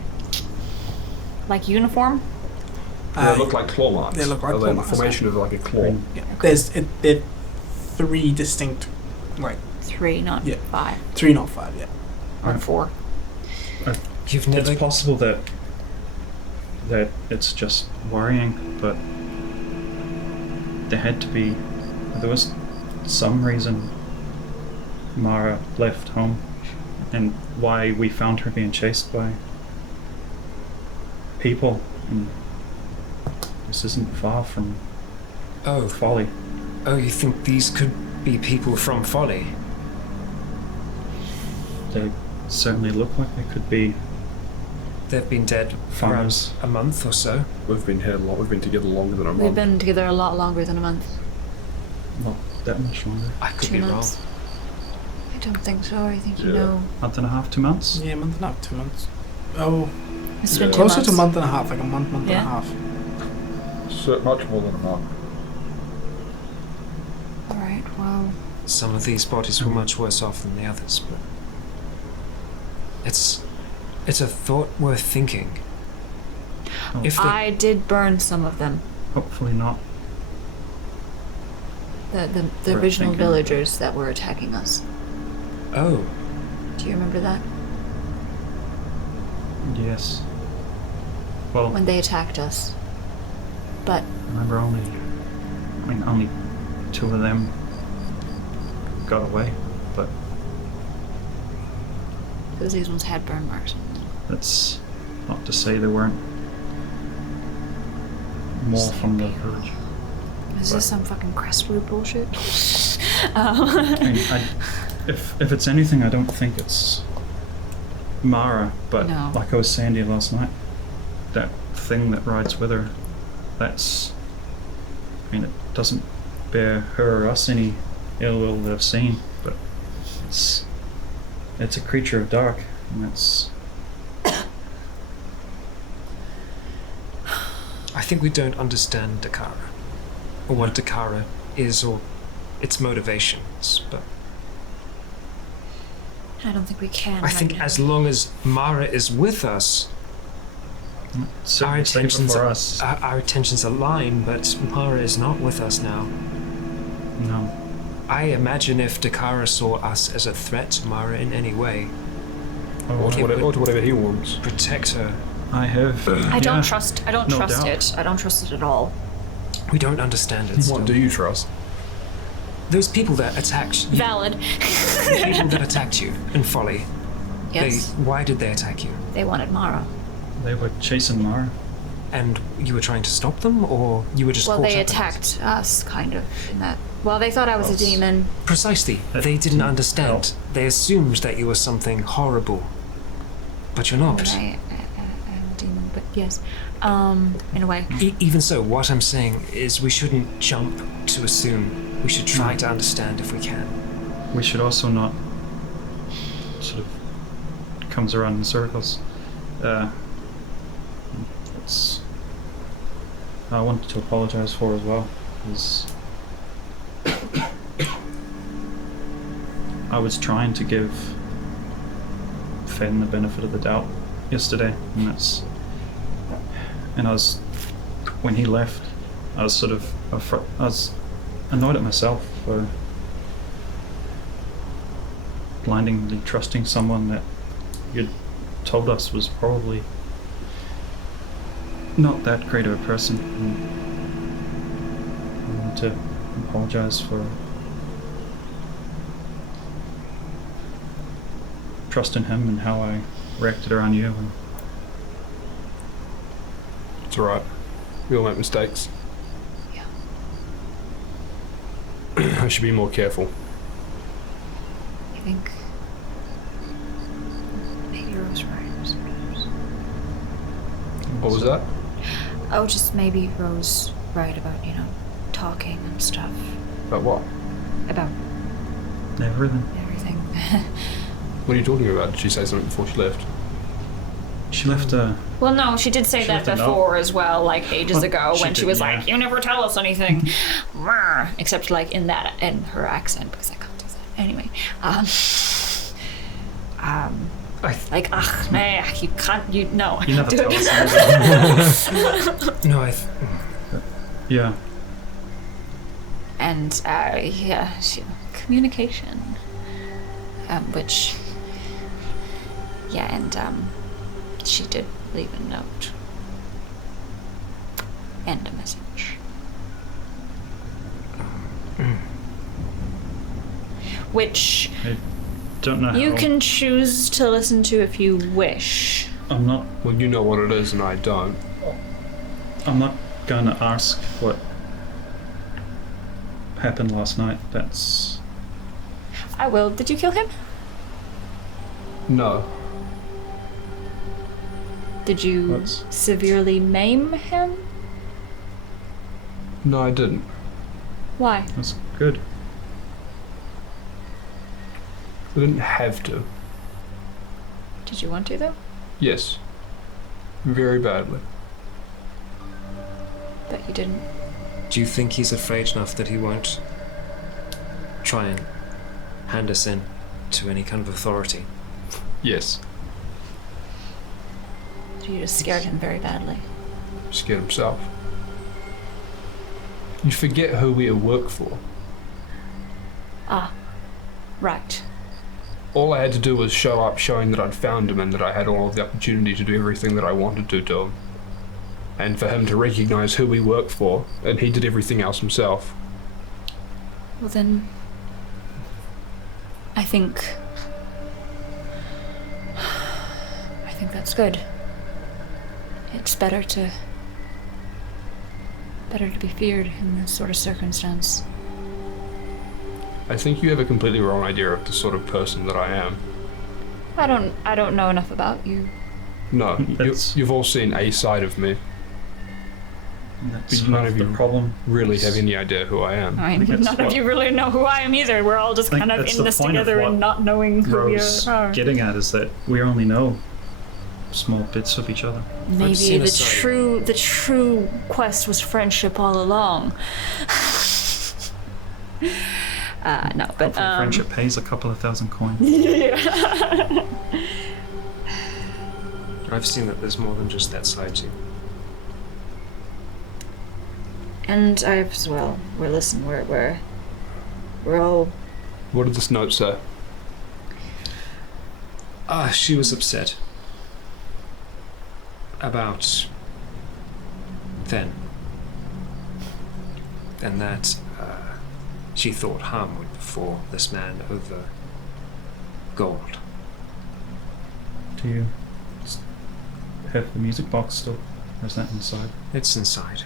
uniform? they look like claw marks. they look like Are claw they marks. formation of like a claw. Yeah. There's they're 3 distinct, like 3, not Yeah. 5 3, not 5 yet. or 4. You've never. it's possible that it's just worrying, but there was some reason Mara left home, and why we found her being chased by people. And this isn't far from Oh, Folly. oh, you think these could be people from Folly? They certainly look like they could be They've been dead for around farmers. a month or so. We've been here a lot. We've been together longer than a month. We've been together a lot longer than a month. Not that much longer. I could 2 be months. I don't think so. I think you Yeah. know. Month and a half, 2 months? Yeah, month and a half, 2 months. Oh, It's been 2 closer months. to month and a half, like a month and Yeah. a half. So much more than a month. All right. Well, Some of these bodies were much worse off than the others, but it's a thought worth thinking. Oh, If they, I did burn some of them. hopefully not. The We're original thinking- villagers that were attacking us. oh, Do you remember that? Yes. Well, When they attacked us. But I remember only 2 of them got away, but because these ones had burn marks. that's not to say there weren't more from the village. Is this some fucking Crestwood bullshit? I mean, if it's anything, I don't think it's Mara, but No. like I was saying to you last night, that thing that rides with her, that's, I mean, it doesn't bear her or us any ill will that I've seen, but it's a creature of dark, and it's I think we don't understand Dakara, or what Dakara is, or its motivations, but I don't think we can. I think as long as Mara is with us, our certainly safer intentions for are, us. our intentions align, but Mara is not with us now. No. I imagine if Dakara saw us as a threat to Mara in any way, Or to whatever he wants. protect her, I have. I don't yeah, trust. I don't no trust doubt. it. I don't trust it at all. we don't understand it still. What do you trust? Those people that attacked you, Valid. the people that attacked you in Folly, Yes, why did they attack you? they wanted Mara. They were chasing Mara. And you were trying to stop them, or you were just Well, caught they up in it? attacked us, kind of. In that. Well, they thought I was a demon. Precisely. They didn't understand. They assumed that you were something horrible. But you're not. And I'm a demon, but yes, in a way. Even so, what I'm saying is we shouldn't jump to assume. We should try to understand if we can. We should also not sort of comes around in circles. It's I wanted to apologize for as well, because I was trying to give Fen the benefit of the doubt yesterday, and I was, when he left, I was sort of I was annoyed at myself for blindingly trusting someone that you'd told us was probably not that great of a person. And I want to apologize for trusting him and how I reacted around you. And It's alright. We all make mistakes. Yeah. I should be more careful. I think maybe Rose right. Sometimes. What was that? Oh, just maybe Rose right about talking and stuff About what? about everything. everything. What are you talking about? Did she say something before she left? She left Well, no, she did say She that left a note. before as well, like ages Well, ago, she when she did, was yeah. like, "You never tell us anything," except like in her accent, because I can't do that anyway. Like, ugh, nah, you can't, no. You never Do tell it. us anything. No, Yeah. And yeah, communication, which, yeah, and she did leave a note and a message, which I don't know you how. can choose to listen to if you wish. I'm not. Well, you know what it is, and I don't. I'm not going to ask what happened last night. That's. I will. Did you kill him? No. Did you What's- severely maim him? No, I didn't. Why? That's good. I didn't have to. Did you want to, though? Yes. Very badly. But you didn't. Do you think he's afraid enough that he won't try and hand us in to any kind of authority? Yes. You just scared him very badly. Scared himself. You forget who we work for. Ah. Right. All I had to do was show up showing that I'd found him and that I had all of the opportunity to do everything that I wanted to him. And for him to recognise who we work for, and he did everything else himself. Well then... I think that's good. It's better to be feared in this sort of circumstance. I think you have a completely wrong idea of the sort of person that I am. I don't know enough about you. No, That's- you've all seen a side of me. That's But none half of the you problem. really have any idea who I am. I mean, think that's none of what- you really know who I am either. We're all just I think kind of that's in the this point of together and what not knowing who Rose we are. getting at is that we only know small bits of each other. Maybe seen a the side. true quest was friendship all along. No, but Hopefully friendship pays a couple of thousand coins. I've seen that there's more than just that side to you. And I have as well. We're all. What did this note say? She was upset about then, and that she thought harm would befall this man over gold. Do you have the music box still? Or is that inside? It's inside.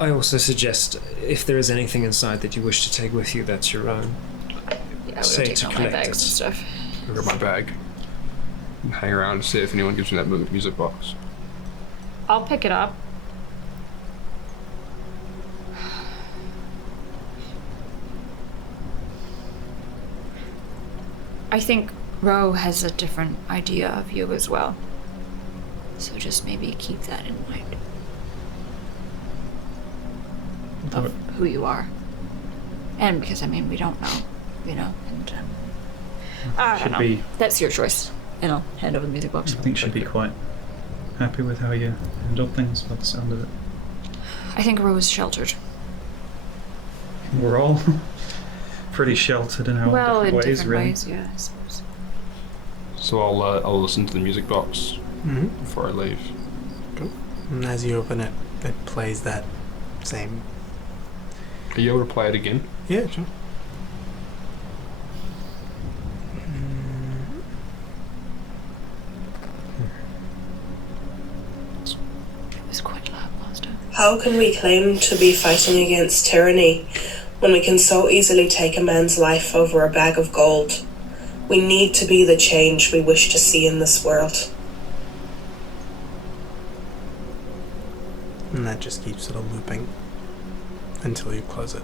I also suggest, if there is anything inside that you wish to take with you, that's your own. Yeah, Say we'll to take all my collect bags it. and stuff. I got my bag. And hang around to see if anyone gives me that music box. I'll pick it up. I think Ro has a different idea of you as well. So just maybe keep that in mind. Of who you are. And because, I mean, we don't know, you know, and I don't Should know. be. That's your choice. And I'll hand over the music I box. think she'd be quite happy with how you handled things by the sound of it. I think Ro is sheltered. We're all pretty sheltered in our Well, own in different ways, different really. ways, yeah, I suppose. So I'll listen to the music box Mm-hmm. before I leave. And as you open it, it plays that same. Are you able to play it again? Yeah, sure. It was quite loud last time. How can we claim to be fighting against tyranny when we can so easily take a man's life over a bag of gold? We need to be the change we wish to see in this world. And that just keeps it a looping until you close it.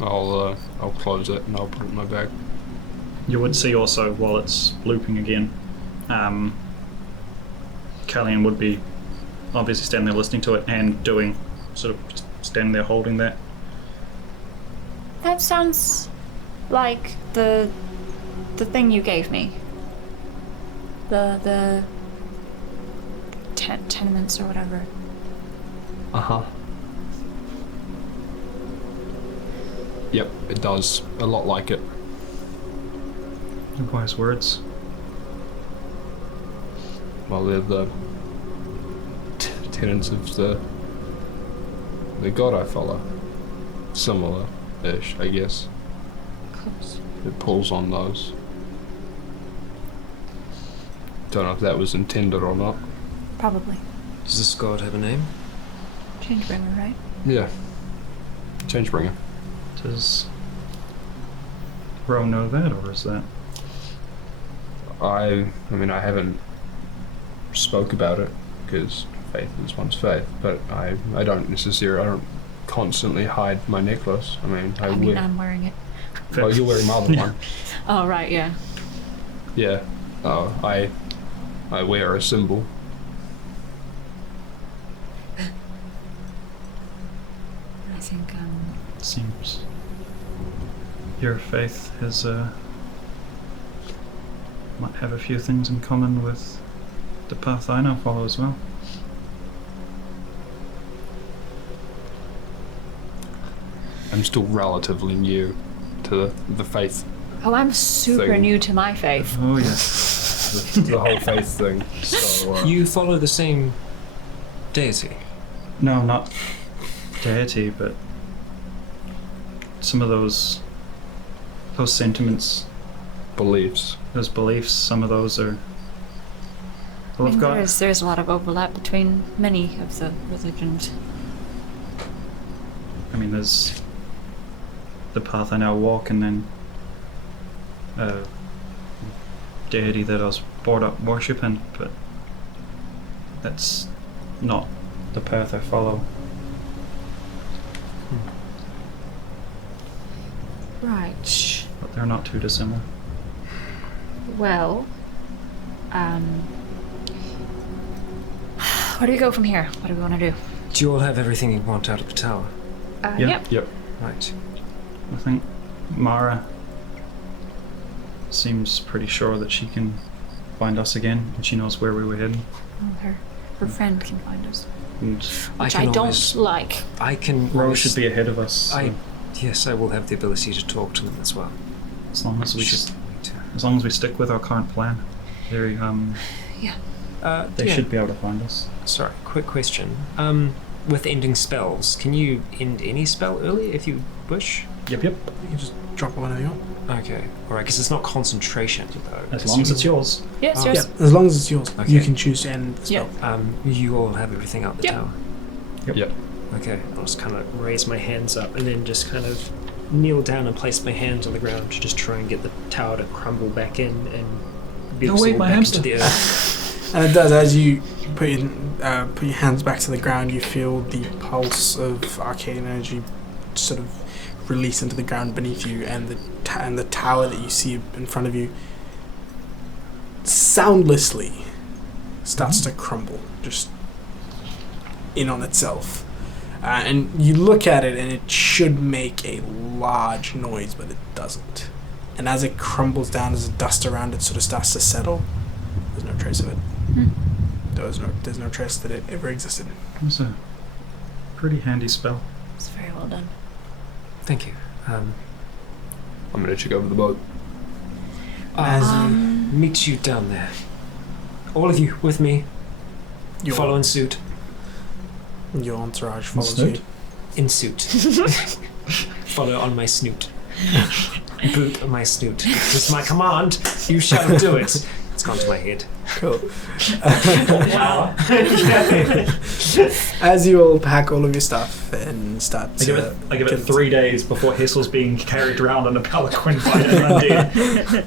I'll close it and I'll put it in my bag. You would see also, while it's looping again, Callian would be obviously standing there listening to it and doing, sort of just standing there holding that. That sounds like the thing you gave me. The tenements or whatever. Uh-huh. Yep, it does. A lot like it. Wise words. Well, they're the tenets of the the god I follow. Similar-ish, I guess. Close. It pulls on those. Don't know if that was intended or not. Probably. Does this god have a name? Changebringer, right? Yeah. Changebringer. Does Ro know that, or is that? I mean, I haven't spoke about it because faith is one's faith, but I don't constantly hide my necklace. I mean, I mean, wear. I'm wearing it. Well, you're wearing my other one. Oh, right, yeah. Yeah. I wear a symbol. I think, Seems your faith has might have a few things in common with the path I now follow as well. I'm still relatively new to the faith, oh, I'm super Thing. new to my faith. Oh yes. the whole faith thing. So, You follow the same deity. No, not deity, but some of those sentiments, beliefs. those beliefs, some of those are. Well, I I've mean, got. there's a lot of overlap between many of the religions. I mean, there's the path I now walk, and then a deity that I was brought up worshipping, but that's not the path I follow. Right. But they're not too dissimilar. Well, where do we go from here? What do we want to do? Do you all have everything you want out of the tower? Yeah. Yep. Right. I think Mara seems pretty sure that she can find us again, and she knows where we were heading. Oh, her friend can find us. And Which I don't always- like. I can. Rose always- should be ahead of us. So Yes, I will have the ability to talk to them as well. as long as we Should- as long as we stick with our current plan, they They should be able to find us. Sorry, quick question. With ending spells, can you end any spell early if you wish? Yep. You can just drop it whenever you want. Okay, alright, because it's not concentration though. As long as it's yours. Yes, Oh. yes. Yeah, as long as it's yours, Okay. you can choose to end the spell. You all have everything out the Yep. tower. Yep. Okay, I'll just kind of raise my hands up and then just kind of kneel down and place my hands on the ground to just try and get the tower to crumble back in and be No, wait, absorbed my back hamster. into the earth. And it does. As you put your hands back to the ground, you feel the pulse of arcane energy sort of release into the ground beneath you, and the tower that you see in front of you soundlessly starts to crumble, just in on itself. And you look at it, and it should make a large noise, but it doesn't. And as it crumbles down, as the dust around it sort of starts to settle, there's no trace of it. There's no trace that it ever existed. It was a pretty handy spell. It's very well done. Thank you. I'm gonna check over the boat. I'll meet you down there. All of you with me. Follow in suit. Your entourage follows Snoot? you. In suit. Follow on my snoot. Boot on my snoot. This is my command. You shall do it. It's gone to my head. Cool. Wow. As you all pack all of your stuff and start I give it get 3 days before Hessel's being carried around on a palanquin by an undead.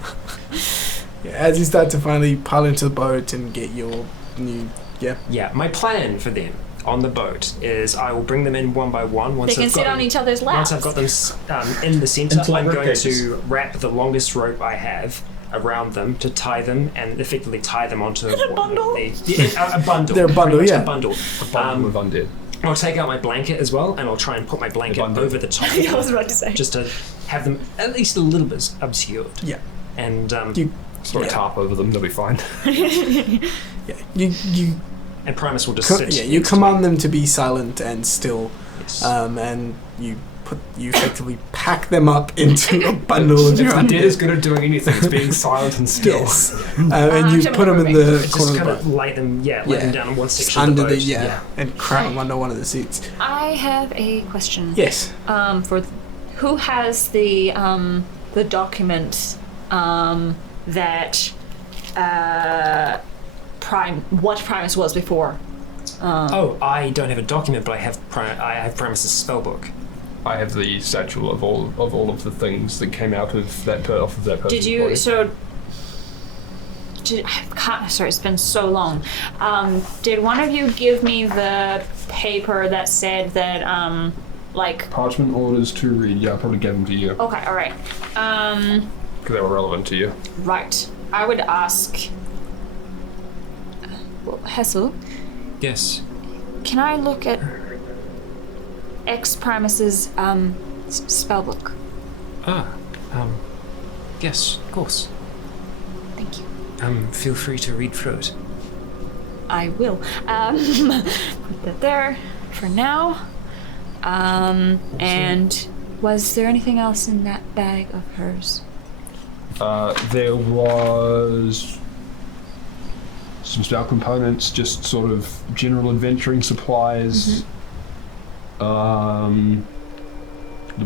as you start to finally pile into the boat and get your new Yeah, my plan for them on the boat is I will bring them in one by one. Once They can I've sit got on them, each other's laps. Once I've got them in the centre, Until I'm rib going cages. to wrap the longest rope I have around them to tie them and effectively tie them onto a bundle? a bundle. They're a bundle, pretty much yeah. a bundle. With undead. I'll take out my blanket as well, and I'll try and put my blanket bundle. over the top. I was about to say. Just to have them at least a little bit obscured. Yeah. And You- Throw a tarp over them, they'll be fine. you and Primus will just sit. you next to me. command them to be silent and still, Yes. and you you effectively pack them up into a bundle of your If the own. dead is good at doing anything, it's being silent and still. Yes. And you put them in the Just corner of kind the of lay them, lay them down on one Just section under of the the boat. and cram them under one of the seats. I have a question. Yes. For who has the document that what Primus was before? I don't have a document, but I have Primus's spellbook. I have the satchel of all of the things that came out of that person's Did you? body. I can't. Sorry, it's been so long. Did one of you give me the paper that said that Parchment orders to read. Yeah, I probably gave them to you Okay, all right. because they were relevant to you. Right. I would ask. Hessel, Yes. can I look at X Primus's spellbook? Yes, of course. Thank you. Feel free to read through it. I will. Put that there for now. And was there anything else in that bag of hers? There was some spell components, just sort of general adventuring supplies. The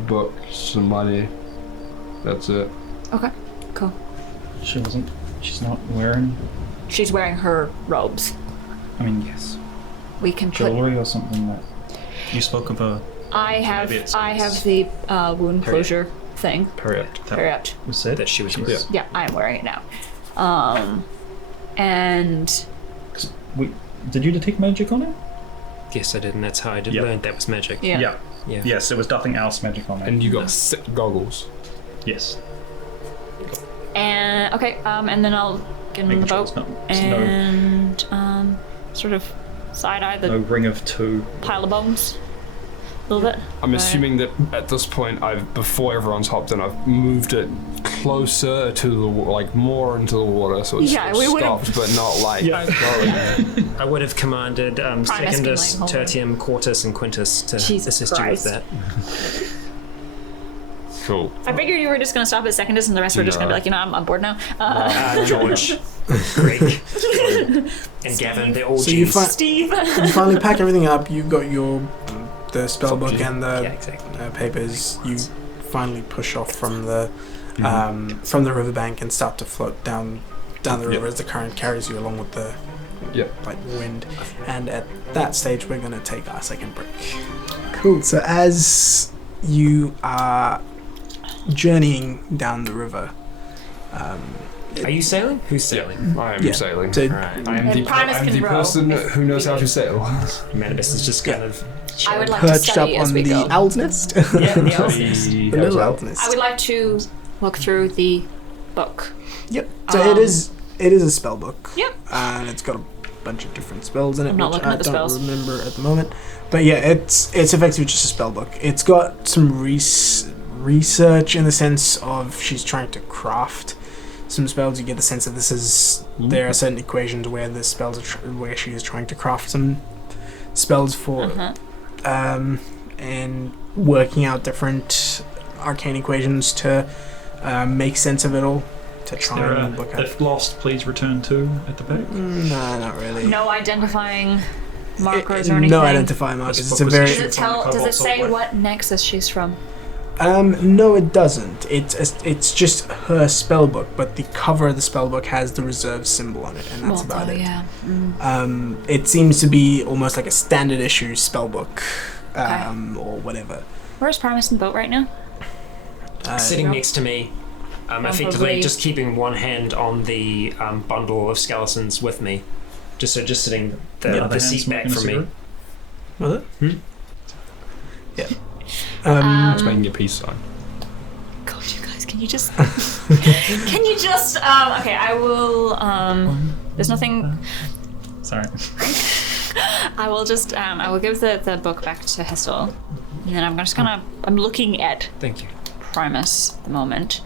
book, some money. That's it. Okay, cool. She's not wearing, She's wearing her robes. I mean, Yes. We can put. jewelry or something that. You spoke of a. I have Maybe it's- the wound closure thing. Period. Period. Was said That she was Yeah. wearing. Yeah, I am wearing it now. And Did you detect magic on it? Yes, I did, and that's how I did Yep. learn that was magic. yeah. Yeah. Yes, there was nothing else magic on it. And you got goggles. Yes. And okay, and then I'll get in the Making sure boat it's not- and sort of side eye the No ring of two. pile of bones a little bit. I'm assuming that at this point, before everyone's hopped in, I've moved it closer to the more into the water, so it's Yeah, we would've- stopped, but not like Yeah. going. I would have commanded Secundus, can, like, hold Tertium, Quartus, and Quintus to Jesus assist Christ. you with that. Cool. I figured you were just going to stop at Secondus and the rest were just going to be like, I'm bored now. George, Greg, and Gavin, they're all So you Gs. Steve. You finally pack everything up. You've got the spell book and Yeah, the exactly. papers. You finally push off from the riverbank and start to float down the river as the current carries you along with the wind. And at that stage, we're going to take our second break. Cool. So as you are journeying down the river, Are you sailing? Who's sailing? I am Yeah. sailing. So Alright. I am And Primus can row. person who knows how to sail. Manibus is just kind of. I would like to perched up study as on we the go. owl's nest. Yeah, the owl's nest. The little owl's nest. I would like to look through the book. Yep. So it is a spell book. Yep. And it's got a bunch of different spells in it, I'm not which looking I at the don't spells. remember at the moment. But yeah, it's effectively just a spell book. It's got some research in the sense of she's trying to craft some spells. You get the sense that there are certain equations where the spells where she is trying to craft some spells for, and working out different arcane equations to make sense of it all. To try and look at. If lost, please return to at the back. No, not really. No identifying markers or anything. No identifying markers. It's a book was very. issued Does it say what nexus she's from? No, it doesn't. It's just her spell book, but the cover of the spell book has the reserve symbol on it, and that's about it. Yeah. It seems to be almost like a standard issue spell book, Okay. or whatever. Where's Primus in the boat right now? Sitting next to me, effectively Probably- just keeping one hand on the bundle of skeletons with me, just sitting the seat back from me. Was it? Yeah. It's making a peace sign. God, you guys, can you just... okay, I will... there's nothing... Sorry. I will just... I will give the book back to Hessel. And then I'm just gonna... I'm looking at Thank you. Primus at the moment.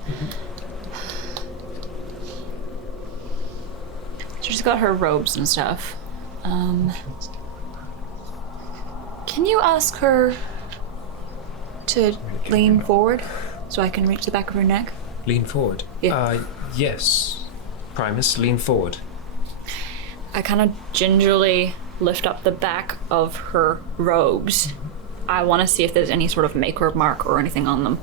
She's got her robes and stuff. Can you ask her to lean forward so I can reach the back of her neck? Lean forward. Yeah. Yes. Primus, lean forward. I kind of gingerly lift up the back of her robes. I want to see if there's any sort of maker mark or anything on them.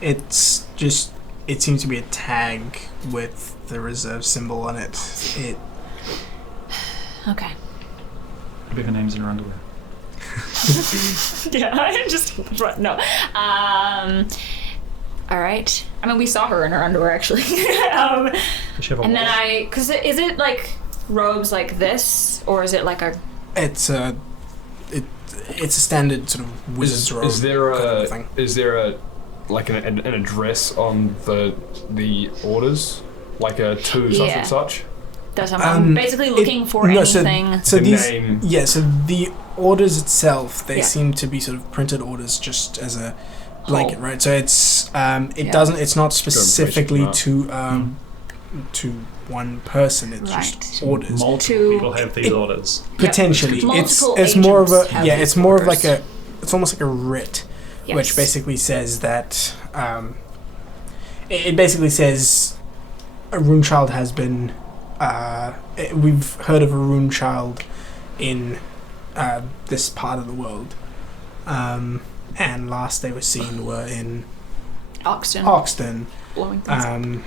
It's just, it seems to be a tag with the reserve symbol on it. Okay. What are her names in her underwear? Yeah, I just no. All right. I mean, we saw her in her underwear actually. Does she have a And then watch? because is it like robes like this, or is it like a? It's a standard sort of wizard's robe. Is there kind of a thing. like an address on the orders, like a to such Yeah. and such? That's I'm basically looking for anything. So The these, name. yeah. So the orders itself, they Yeah. seem to be sort of printed orders, just as a blanket, Whole. right? So it's it Yeah. doesn't. It's not specifically impression to one person. It's just Right. orders. Multiple to- people have these orders. Potentially, Multiple it's more of a agents have yeah. these It's more of orders. like it's almost like a writ, Yes. which basically says that it basically says a rune child has been. We've heard of a rune child in this part of the world, and last they were seen were in Oxton. Oxton. Blowing things.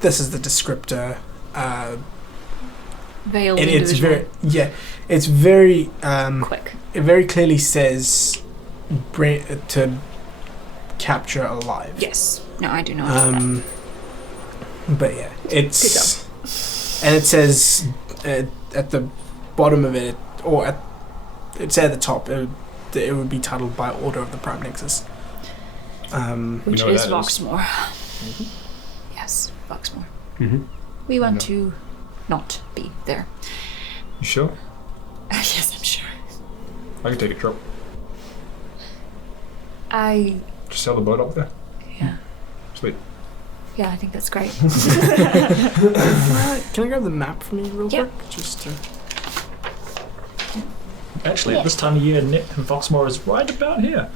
This is the descriptor. Veiled And it's individual. it's very Quick. it very clearly says to capture alive. Yes. No, I do know that. But yeah, it's and it says at the bottom of it, or it's at the top. It would be titled by order of the Prime Nexus. Which know what is that is. Voxmore. Yes, Voxmore. Mm-hmm. We want No. to not be there. You sure? Yes, I'm sure. I can take a trip. I Just sail the boat up there. yeah. Sweet. Yeah, I think that's great. Can I grab the map from you real Yeah. quick? Just to... Actually, at this time of year, Voxmore is right about here.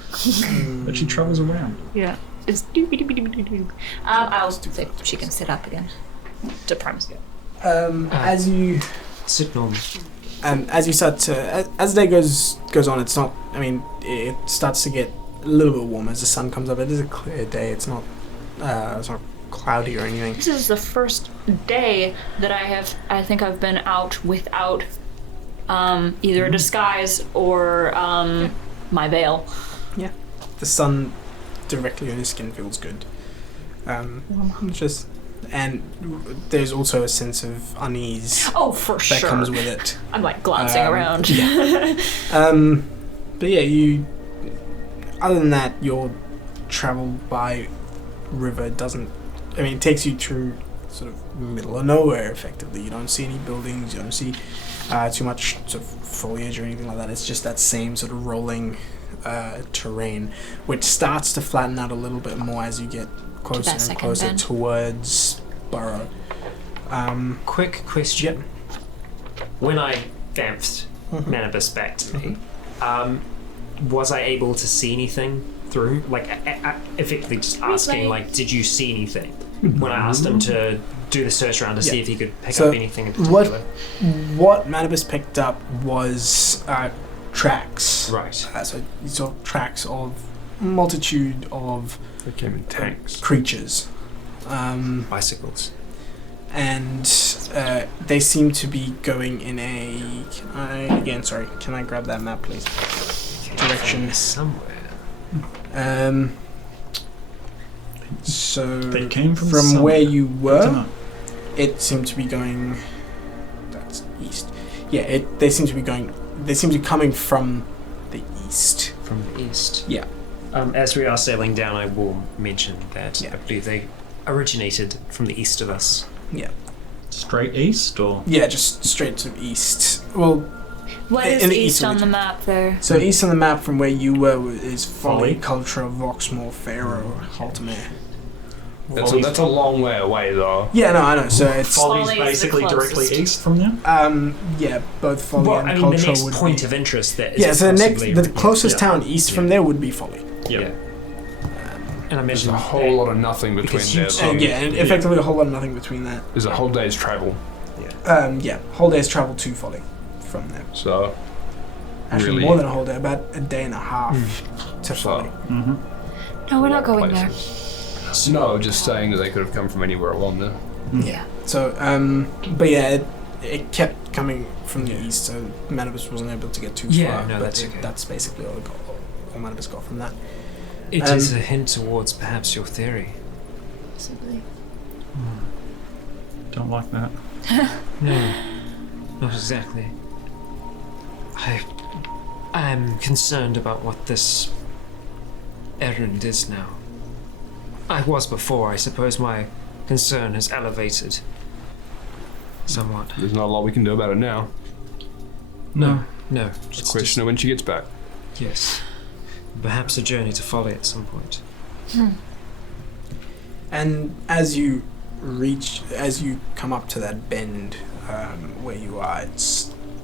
But she travels around. Yeah. It's I'll say she can sit up again. To Primus. As you Sit normal. as you start to as the day goes on, it's not. I mean, it starts to get a little bit warmer as the sun comes up. It is a clear day. It's not cloudy or anything. This is the first day that I think I've been out without either a disguise or my veil. Yeah, the sun directly on your skin feels good. Just and there's also a sense of unease Oh, for that sure. comes with it. I'm like glancing around. But yeah, you. Other than that, your travel by river doesn't. I mean, it takes you through sort of middle of nowhere. Effectively, you don't see any buildings. You don't see too much sort of foliage or anything like that. It's just that same sort of rolling terrain, which starts to flatten out a little bit more as you get closer and second closer bend. towards Burrow. Quick question. When I damped Manibus back to me, was I able to see anything through? Like, effectively just asking, like, did you see anything? When I asked him to do the search around to see if he could pick So up anything in particular. What Manibus picked up was tracks. Right. So you saw tracks of multitude of They came in tanks. creatures. Bicycles. And they seem to be going in a... can I grab that map, please? Direction. Somewhere. So They came from from somewhere. where you Good to were, know. it seemed to be going... That's east. Yeah, they seem to be going... They seem to be coming from the east. From the east. Yeah. As we are sailing down, I will mention that Yeah. I believe they originated from the east of us. Yeah. Straight east, or Yeah, just straight to east. Well, What In is the east east on the region. map there? so east on the map from where you were is Folly, Folly. Culture, Voxmore, Pharaoh, Haltamere. That's a long way away, though. Yeah, no, I know. So it's Folly Folly's is the basically directly closest. east from there. yeah, both Folly Well, and I mean, Culture the next would point be. of interest that is Yeah, so possibly the closest Yeah. town east from there would be Folly. Yeah. And I There's mentioned a whole lot of nothing between because you there. two- though. and effectively a whole lot of nothing between that. There's a whole day's travel. Whole day's travel to Folly from there. So, Actually, really, more than a whole day, about a day and a half to Folly. Mm-hmm. No, we're not going there. places. No, just saying that they could have come from anywhere along there. Yeah. So, but yeah, it kept coming from the east, so Manibus wasn't able to get too Yeah, far. no, but that's okay. That's basically all Manibus got from that. It is a hint towards perhaps your theory. Possibly. Don't like that. No, not exactly. I'm concerned about what this errand is now. I was before. I suppose my concern has elevated somewhat. There's not a lot we can do about it now. No. Just a question of when she gets back. Yes. Perhaps a journey to Folly at some point. And as you come up to that bend where you are,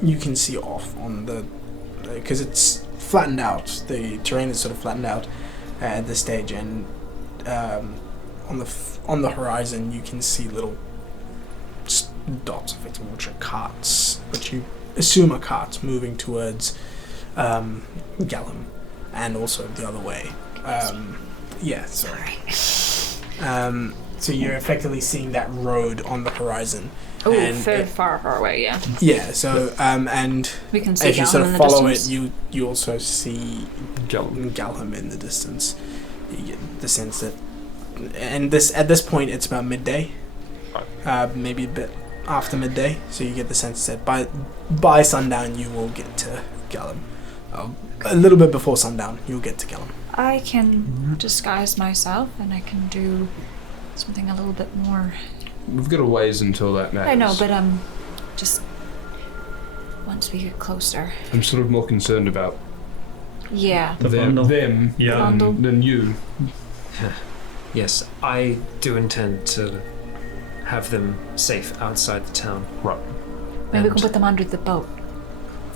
you can see off on the, because it's flattened out. The terrain is sort of flattened out at this stage, and on the horizon you can see little dots, effectively, which are carts, which you assume are carts moving towards Gallum, and also the other way. Sorry. So you're effectively seeing that road on the horizon. Oh, and very far away, yeah. Yeah, so, and We can see if you Gallum sort of in the follow distance. it, you also see Gallum. Galham in the distance. You get the sense that, and at this point it's about midday, maybe a bit after midday. So you get the sense that by sundown you will get to Gallum. A little bit before sundown you'll get to Gallum. I can disguise myself, and I can do something a little bit more. We've got a ways until that matters. I know, but just once we get closer. I'm sort of more concerned about Yeah. The them bundle. Yeah. Bundle. than you. Yes, I do intend to have them safe outside the town. Right. Maybe we can put them under the boat.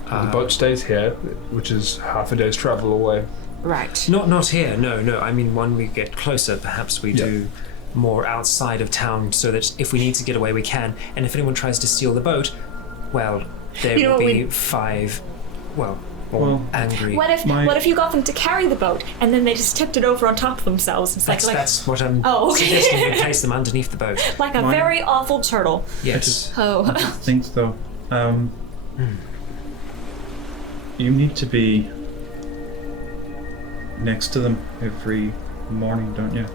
The boat stays here, which is half a day's travel away. Right. Not here, no. I mean, when we get closer, perhaps we do more outside of town so that if we need to get away, we can. And if anyone tries to steal the boat, well, there will be five, more angry. What if you got them to carry the boat and then they just tipped it over on top of themselves? It's That's what I'm okay. suggesting. We place them underneath the boat. Like a very awful turtle. Yes. Oh. I think though, you need to be next to them every morning, don't you?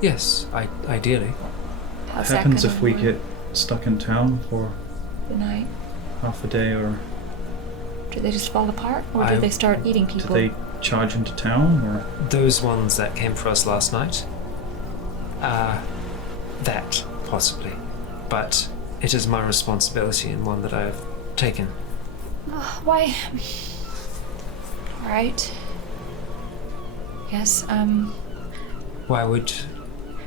Yes, ideally. What happens if we get stuck in town for the night? Half a day, or Do they just fall apart, or do they start eating do people? they charge into town, or Those ones that came for us last night? That, possibly. But it is my responsibility and one that I have taken. Why? Right. Yes. Why would...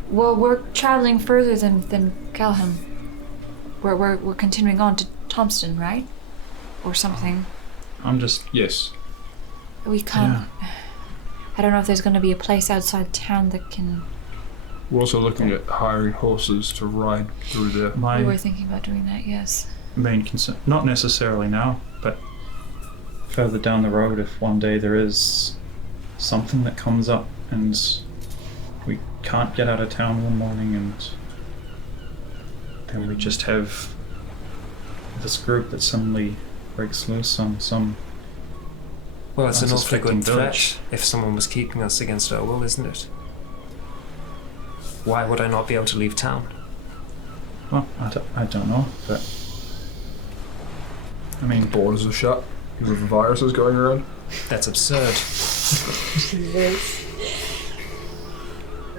Well, we're traveling further than Galham. We're continuing on to Thompson, right? Or something. I'm just Yes. We can't. I don't know if there's going to be a place outside town that can. We're also looking at hiring horses to ride through there. We were thinking about doing that. Yes. main concern, not necessarily now, but further down the road, if one day there is something that comes up and we can't get out of town one morning, and then we just have this group that suddenly breaks loose on some Well, it's an awfully unsuspecting good threat village. if someone was keeping us against our will, isn't it? Why would I not be able to leave town? Well, I don't know, but I mean, Borders are shut because of the viruses going around. That's absurd.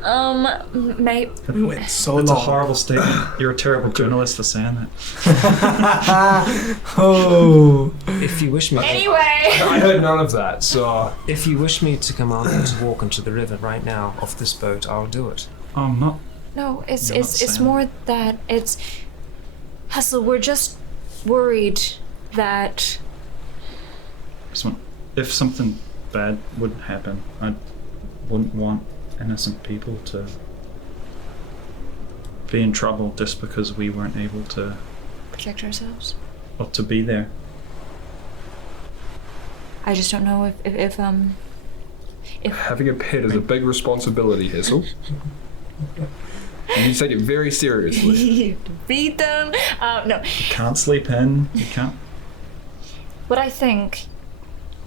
Mate. Wait so that's a long. horrible statement. You're a terrible journalist for saying that. Oh. If you wish me Anyway! I heard none of that, so if you wish me to come out and to walk into the river right now off this boat, I'll do it. Not. No, it's You're not it's saying more that it's Hustle. We're just worried that If something bad would happen, I wouldn't want innocent people to be in trouble just because we weren't able to Protect ourselves. or to be there. I just don't know if Having a pet is a big responsibility, Hazel. You take it very seriously. you have to feed them. No. You can't sleep in. You can't. But I think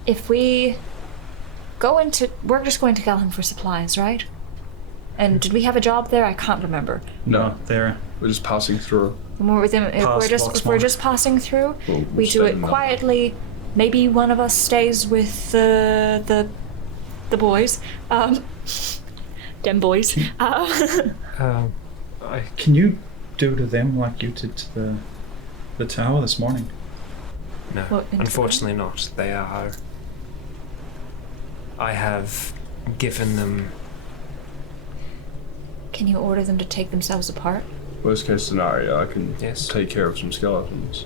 if we we're just going to Galham for supplies, right? And did we have a job there? I can't remember. No, there. we're just passing through. When we're with them, if we're just passing through, we do it quietly. Maybe one of us stays with the boys. Them boys. Can you do to them like you did to the tower this morning? No, What, unfortunately not. They are. I have given them. Can you order them to take themselves apart? Worst case scenario, I can Yes. take care of some skeletons.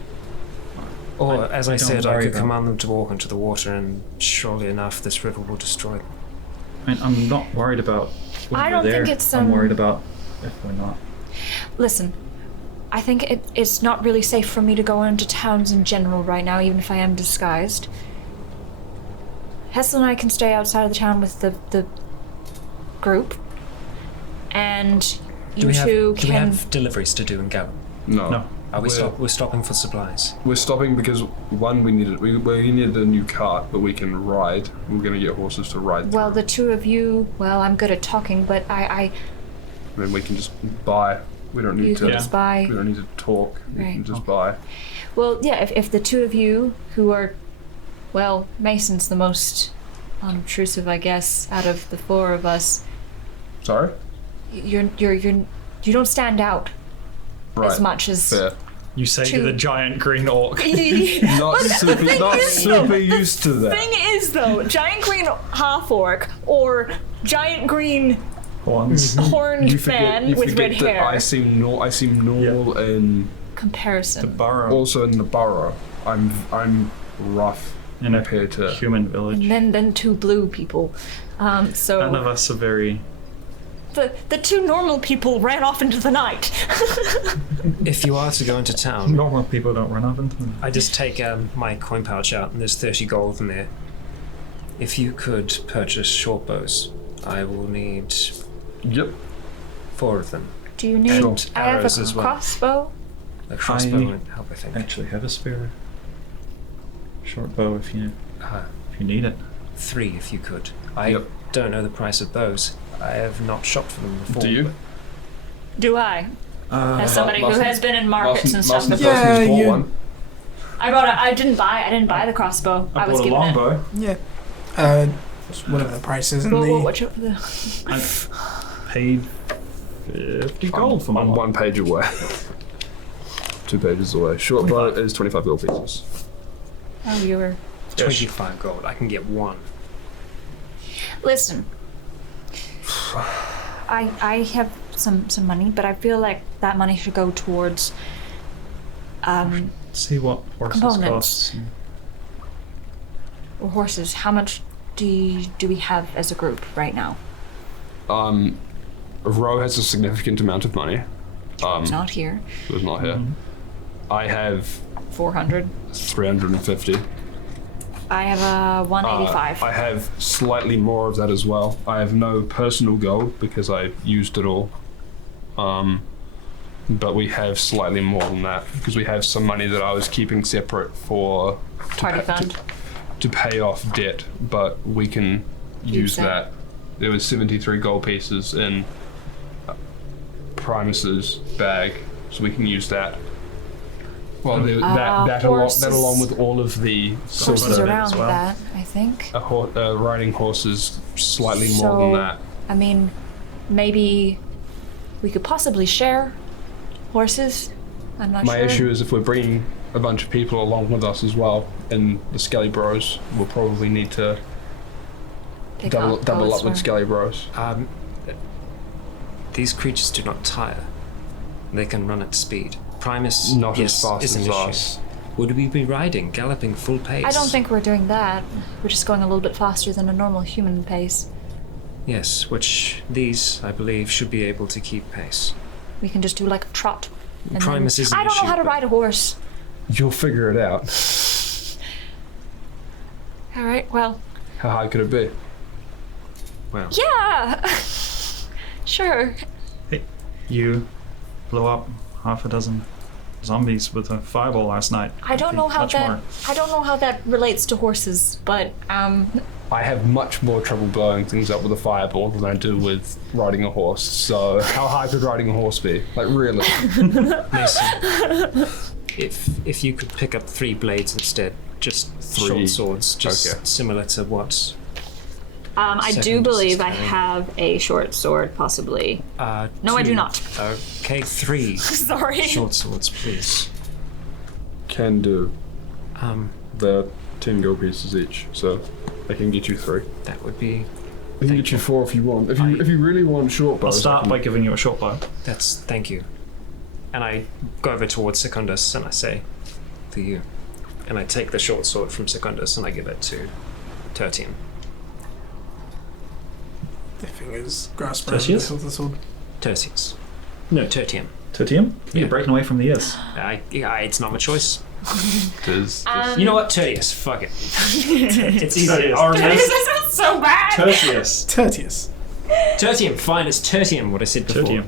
Or, as I don't said, I worry could about- command them to walk into the water, and surely enough, this river will destroy them. I mean, I'm not worried about when I we're don't there. think it's, I'm worried about if we're not. Listen, I think it's not really safe for me to go into towns in general right now, even if I am disguised. Hessel and I can stay outside of the town with the group, and you two do we can. have deliveries to do in Gavin? No. Are we're stopping for supplies? We're stopping because one, we needed a new cart that we can ride. We're going to get horses to ride. Well, the two of you. Well, I'm good at talking, but I Then we can just buy. We don't you need can to. just buy. We don't need to talk. We Right. can just buy. Well, yeah. If the two of you who are, well, Mason's the most unobtrusive, I guess, out of the four of us. Sorry. You don't stand out Right. as much as. Fair. You say Two. to the giant green orc. Not thing super used to that. Thing is, though, giant green half orc or giant green Horns. horned You forget, man you with forget red that hair. I seem normal in Comparison. The burrow also in the borough. I'm rough in a compared to. human village. and then two blue people. So None of us are very. the two normal people ran off into the night. If you are to go into town, Normal people don't run off into them. I just take my coin pouch out, and there's 30 gold in there. If you could purchase short bows, I will need Yep. 4 of them. Do you need? Sure. I have Arrows a as well. crossbow. A crossbow I- would help, I think. Actually, have a spare short bow if you need it. 3 if you could. I Yep. don't know the price of those. I have not shopped for them before. Do you? Do I? As somebody who Mustn't- has been in markets and stuff Mustn't before. have cost me Yeah, bought you- one. I didn't buy the crossbow. I was bought a given it. longbow. Yeah. Whatever the price is in Well, the. what's your- I paid 50 gold for my I'm one. 1 page away. 2 pages away. Short bow is 25 gold pieces. Oh, you were. 25 gold. I can get 1. Listen, I have some money, but I feel like that money should go towards See what horses Components. cost. horses. How much do we have as a group right now? Ro has a significant amount of money. Not here. Who's not here. I have 400. 350. I have a 185. I have slightly more of that as well. I have no personal gold because I used it all. But we have slightly more than that because we have some money that I was keeping separate for Party fund. to pay off debt, but we can use that. There was 73 gold pieces in Primus's bag, so we can use that. Well, that along with all of the Horses silver, around as well. that, I think. riding horses, slightly more So, than that. I mean, maybe we could possibly share horses. I'm not My sure. issue is if we're bringing a bunch of people along with us as well, and the Skelly Bros, we'll probably need to They double can't go up with elsewhere. Skelly Bros. These creatures do not tire. They can run at speed. Primus, Not yes, as fast is an as issue. us. Would we be riding, galloping full pace? I don't think we're doing that. We're just going a little bit faster than a normal human pace. Yes, which these, I believe, should be able to keep pace. We can just do like a trot. and Primus then- isn't I an don't know issue, how to but- ride a horse. You'll figure it out. All right, well, How hard could it be? Well, yeah. Sure. You blew up half a dozen zombies with a fireball last night. I don't know how Much that. more. I don't know how that relates to horses, but I have much more trouble blowing things up with a fireball than I do with riding a horse. So how hard could riding a horse be? Like, really? Mason, if you could pick up 3 blades instead, just 3? short swords, just Okay. similar to what. I do Second believe I sister. have a short sword, possibly. No, I do 2. not. Okay, 3 sorry. short swords, please. Can do. That They're 10 gold pieces each, so I can get you 3. would be. I can get you 4 if you want. If you really want short bows, I'll start by giving you a short bow. Thank you. And I go over towards Secundus and I say, for you. And I take the short sword from Secundus and I give it to Tertium. The fingers grasp around the Tertius? hilt of the sword. Tertius. No, Tertium. Tertium? Yeah. You're breaking away from the ears. It's not my choice. it is. You know what? Tertius. Fuck it. It's easier. Tertius. This is so bad. Tertius. Tertius. Tertium. Fine, it's Tertium, what I said before. Tertium.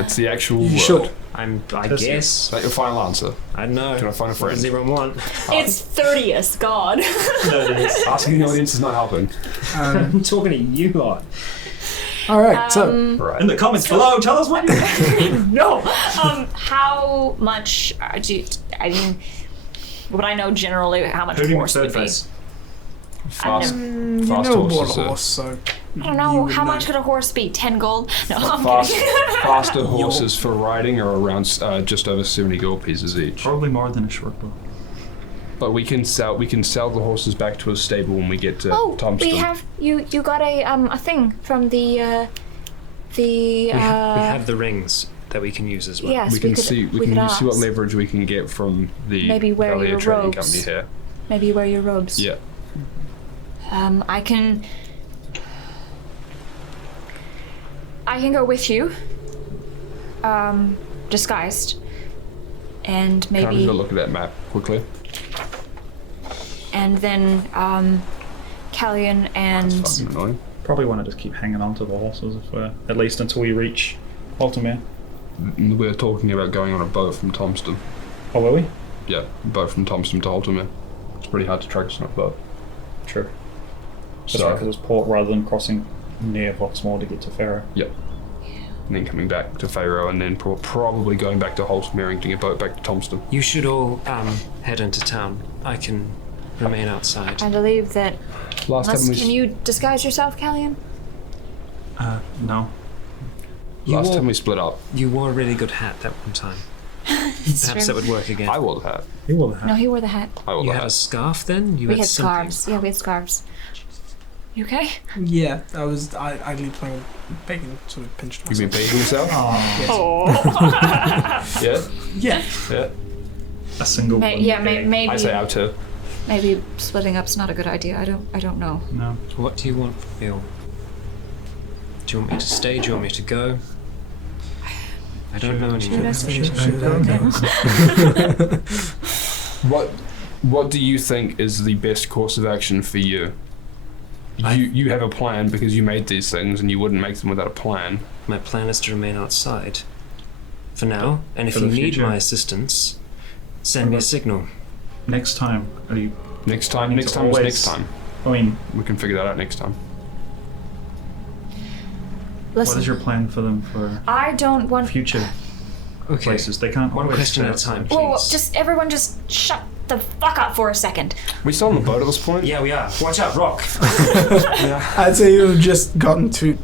It's the actual You word. should. I Tertius. guess. Is that your final answer? I don't know. Can I find a What friend? does everyone want? It's 30th. God. No, it is. Asking the audience is not helping. I'm talking to you lot. All right. So Right. In the comments below, tell us what you No. How much? I mean, would I know generally how much Who do a you horse want would third be? face? Fast, you fast know about a horses. horse, so I don't know. How much could a horse be? 10 gold? No, I'm Fast, kidding. faster horses for riding are around just over 70 gold pieces each. Probably more than a short bow. But we can sell the horses back to a stable when we get to Oh, Thompson. we have you got a thing from the We have the rings that we can use as well. yes, we can could, see we could see what ask. leverage we can get from the Maybe wear Valier your trading robes. company here. Maybe wear your robes. Yeah. I can go with you, disguised, and Can I just maybe, go look at that map quickly? and then Callion and Fucking annoying. Probably want to just keep hanging on to the horses if we're, at least until we reach Altamere. We're talking about going on a boat from Thompson. Oh, will we? Yeah, boat from Thompson to Altamere. It's pretty hard to track us on a boat. True. That's So- right, because it's port rather than crossing near Voxmore to get to Pharaoh. Yep. And then coming back to Pharaoh, and then probably going back to Holsmere and getting a boat back to Thompson. You should all head into town. I can remain outside. I believe that. Last Unless, time we can you disguise yourself, Callion? No. last time we split up, You wore a really good hat that one time. Perhaps that would work again. I wore the hat. He will have. No, he wore the hat. I wore You the had a hat. scarf then? You We had had something. scarves. Yeah, we had scarves. You okay? yeah, I was idly playing with bacon, sort of pinched You've been myself. beating yourself? Oh. Yeah. Yeah. Yeah. A single one. Yeah, maybe. I say out too. Maybe splitting up's not a good idea. I don't know. No. What do you want, Bill? Do you want me to stay? Do you want me to go? I don't know anything. What do you think is the best course of action for you? You have a plan because you made these things, and you wouldn't make them without a plan. My plan is to remain outside. For now, and if For you the need future. my assistance, send me a signal. Next time, are you? Next time. Next to time is always- next time. I mean, We can figure that out next time. Listen, what is your plan for them for I don't want. future Okay. places? They can't One always question stay at a time, outside. Whoa, please. just everyone, just shut the fuck up for a second. We still on the boat at this point? Yeah, we are. Watch out, rock. I'd say you've just gotten to.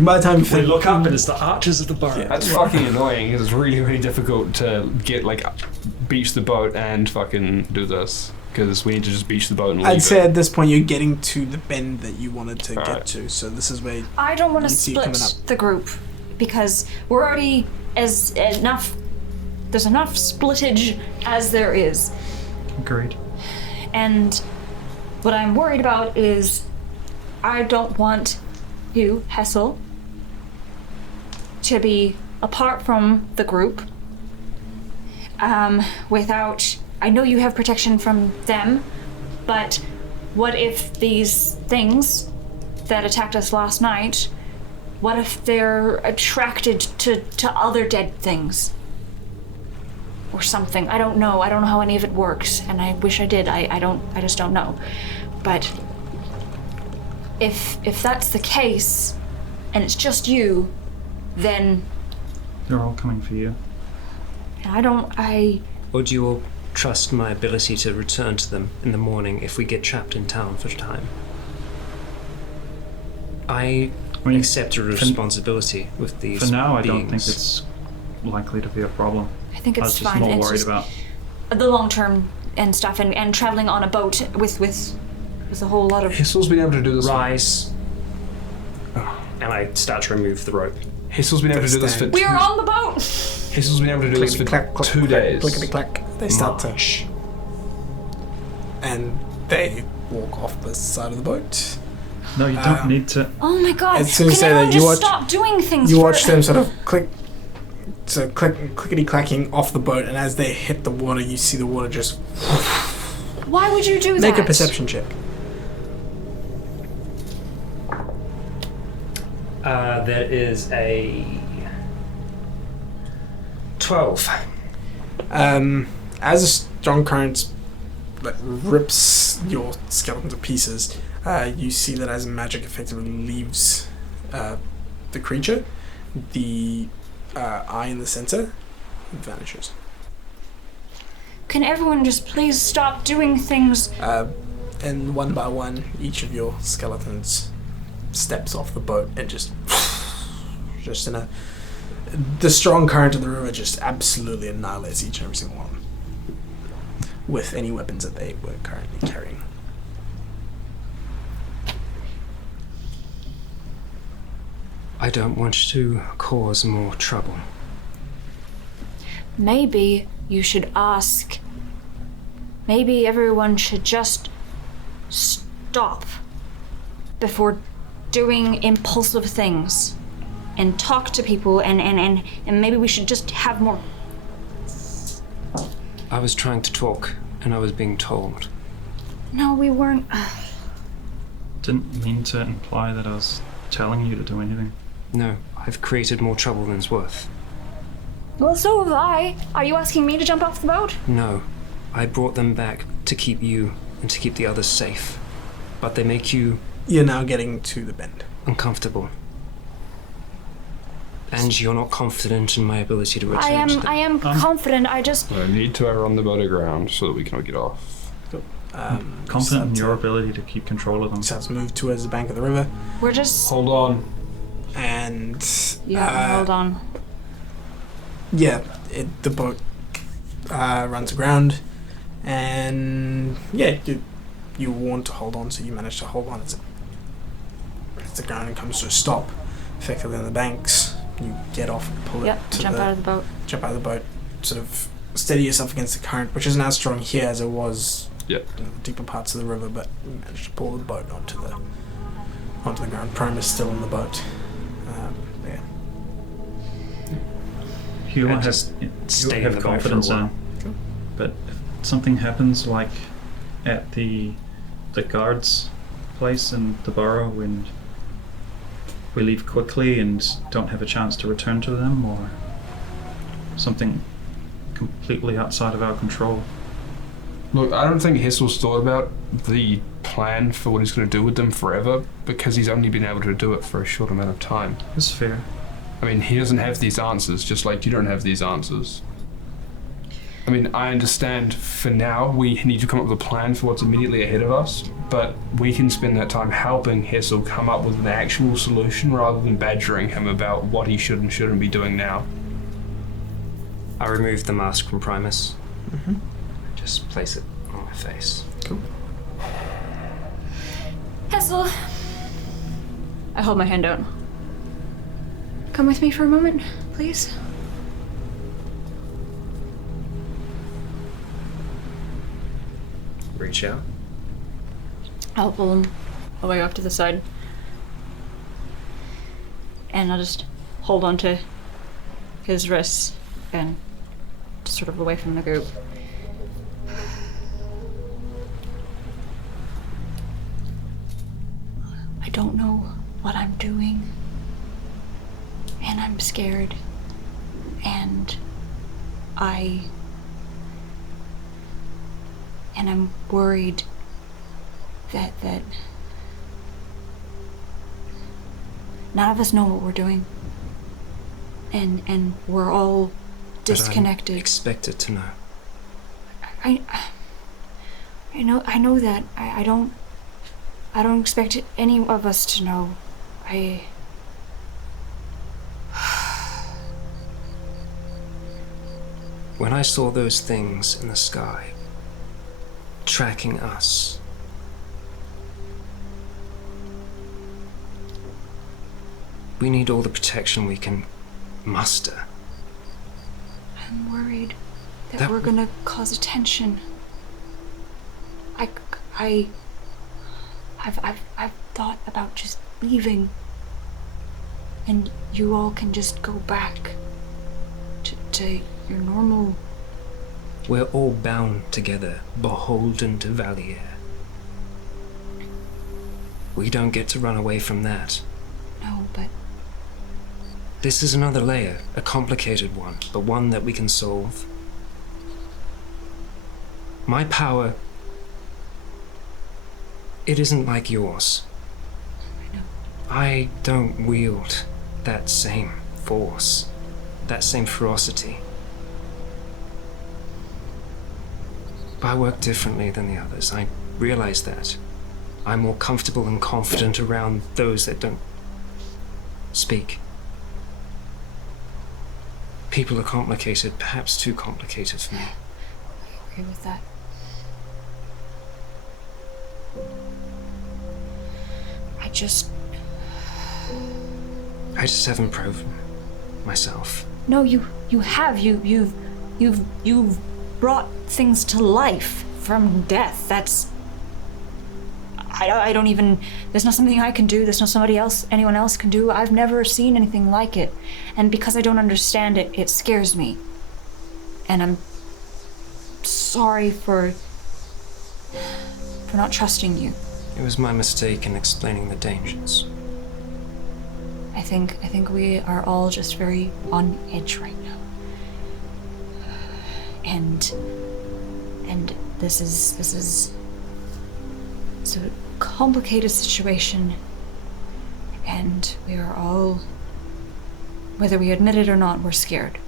By the time you We think, look up and it's the archers of the boat. That's fucking annoying. It's really, really difficult to get beach the boat and fucking do this because we need to just beach the boat and leave I'd say it. at this point you're getting to the bend that you wanted to get Alright. to. So this is where I don't want to You see it split coming up. the group because we're already enough. There's enough splittage as there is, Agreed. and what I'm worried about is I don't want you, Hessel, to be apart from the group. Without... I know you have protection from them, but what if these things that attacked us last night, what if they're attracted to other dead things? Or something. I don't know. I don't know how any of it works, and I wish I did. I just don't know. But if that's the case, and it's just you, then They're all coming for you. Or do you all trust my ability to return to them in the morning if we get trapped in town for a time? I accept a responsibility with these For now, I don't beings. think it's likely to be a problem. I think I it's was just fine. more It's worried just about the long term and stuff, and traveling on a boat with a whole lot of... Hissel's been able to do this. Rise. And I start to remove the rope. Hissel's been able to do this for We are on the boat! Hissel's been able to do this for 2 days. Clickety-clack. They start to... And they walk off the side of the boat. No, you don't need to. Oh my god! As soon as Can you say everyone that, you just watch- stop doing things? You for- watch them sort of clickety clacking off the boat, and as they hit the water, you see the water just Why would you do that? make a perception check. There is a 12. As a strong current that rips your skeleton to pieces, you see that as magic effectively leaves the creature, the eye in the center vanishes. Can everyone just please stop doing things? And one by one, each of your skeletons steps off the boat and just in a... The strong current of the river just absolutely annihilates each and every single one with any weapons that they were currently carrying. I don't want to cause more trouble. Maybe you should ask. Maybe everyone should just stop before doing impulsive things and talk to people and maybe we should just have more... I was trying to talk, and I was being told. No, we weren't... Didn't mean to imply that I was telling you to do anything. No, I've created more trouble than's worth. Well, so have I. Are you asking me to jump off the boat? No, I brought them back to keep you and to keep the others safe. But they make you You're now getting to the bend. uncomfortable. And you're not confident in my ability to return to them. I am confident. I just... I need to run the boat aground so that we can all get off. Confident in your ability to keep control of them. Starts to move towards the bank of the river, We're just... Hold on. and hold on. yeah, the boat runs aground, and yeah, you want to hold on, so you manage to hold on. It's the ground and comes to a stop, effectively on the banks. You get off, pull it to jump out of the boat. jump out of the boat, sort of steady yourself against the current, which isn't as strong here as it was Yep. in the deeper parts of the river, but you managed to pull the boat onto the ground. Primus still in the boat. Yeah. You I have, just you stay have in the boat for a confidence in while. him. Cool. But if something happens like at the guards' place in the borough when we leave quickly and don't have a chance to return to them, or something completely outside of our control. Look, I don't think Hissel's thought about the plan for what he's going to do with them forever, because he's only been able to do it for a short amount of time. It's fair. I mean, he doesn't have these answers, just like you don't have these answers. I mean, I understand for now we need to come up with a plan for what's immediately ahead of us, but we can spend that time helping Hessel come up with an actual solution rather than badgering him about what he should and shouldn't be doing now. I removed the mask from Primus. Mm-hmm. Just place it on my face. Cool. Hessel. I hold my hand out. Come with me for a moment, please. Reach out. I'll pull him away off to the side. And I'll just hold on to his wrists and just sort of away from the group. I don't know what I'm doing. And I'm scared. And I'm worried that none of us know what we're doing. And we're all disconnected. But I'm expected to know. I know that. I don't expect any of us to know. When I saw those things in the sky, tracking us, we need all the protection we can muster. I'm worried that we're gonna cause attention. I've thought about just leaving, and you all can just go back to your normal. We're all bound together, beholden to Valier. We don't get to run away from that. No, but this is another layer, a complicated one, but one that we can solve. My power, it isn't like yours. I know. I don't wield that same force, that same ferocity. I work differently than the others. I realize that. I'm more comfortable and confident around those that don't speak. People are complicated, perhaps too complicated for me. I agree with that. I just haven't proven myself. No, you have. You've brought things to life from death. That's. I don't even. There's not something I can do. There's not anyone else can do. I've never seen anything like it, and because I don't understand it, it scares me. And I'm sorry for not trusting you. It was my mistake in explaining the dangers. I think we are all just very on edge right now. And this is it's a complicated situation, and we are all, whether we admit it or not, we're scared.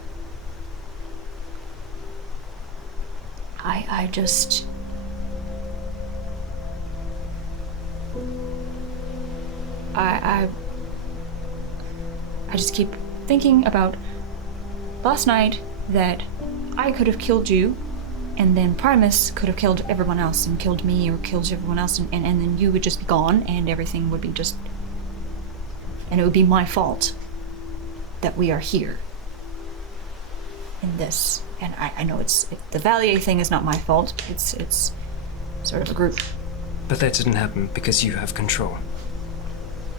I just keep thinking about last night, that I could have killed you, and then Primus could have killed everyone else, and killed me, or killed everyone else, and then you would just be gone, and everything would be just... And it would be my fault that we are here in this. And I know the Valier thing is not my fault. It's sort of a group. But that didn't happen because you have control.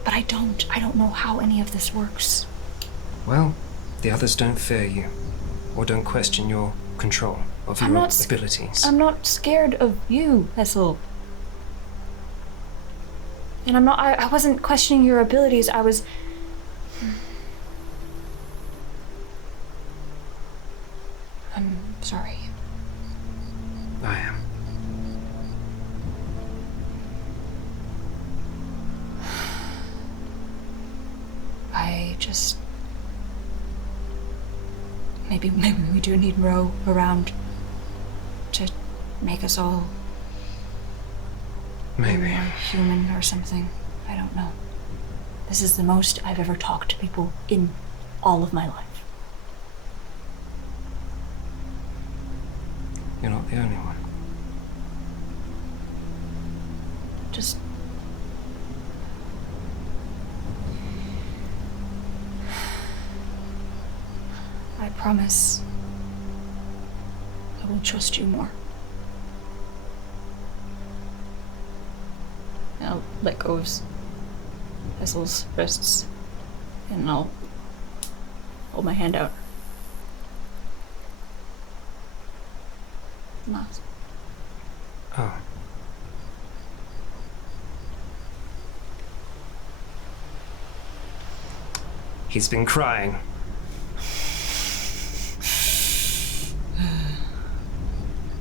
But I don't know how any of this works. Well, the others don't fear you, or don't question your control of your abilities. I'm not scared of you, Hessel. And I wasn't questioning your abilities, I was... I'm sorry. I am. I just... Maybe we do need Ro around to make us all maybe more human or something. I don't know. This is the most I've ever talked to people in all of my life. You're not the only one. Just... I promise I will trust you more. I'll let go of Hessel's wrists And I'll hold my hand out. Mask. Oh. He's been crying.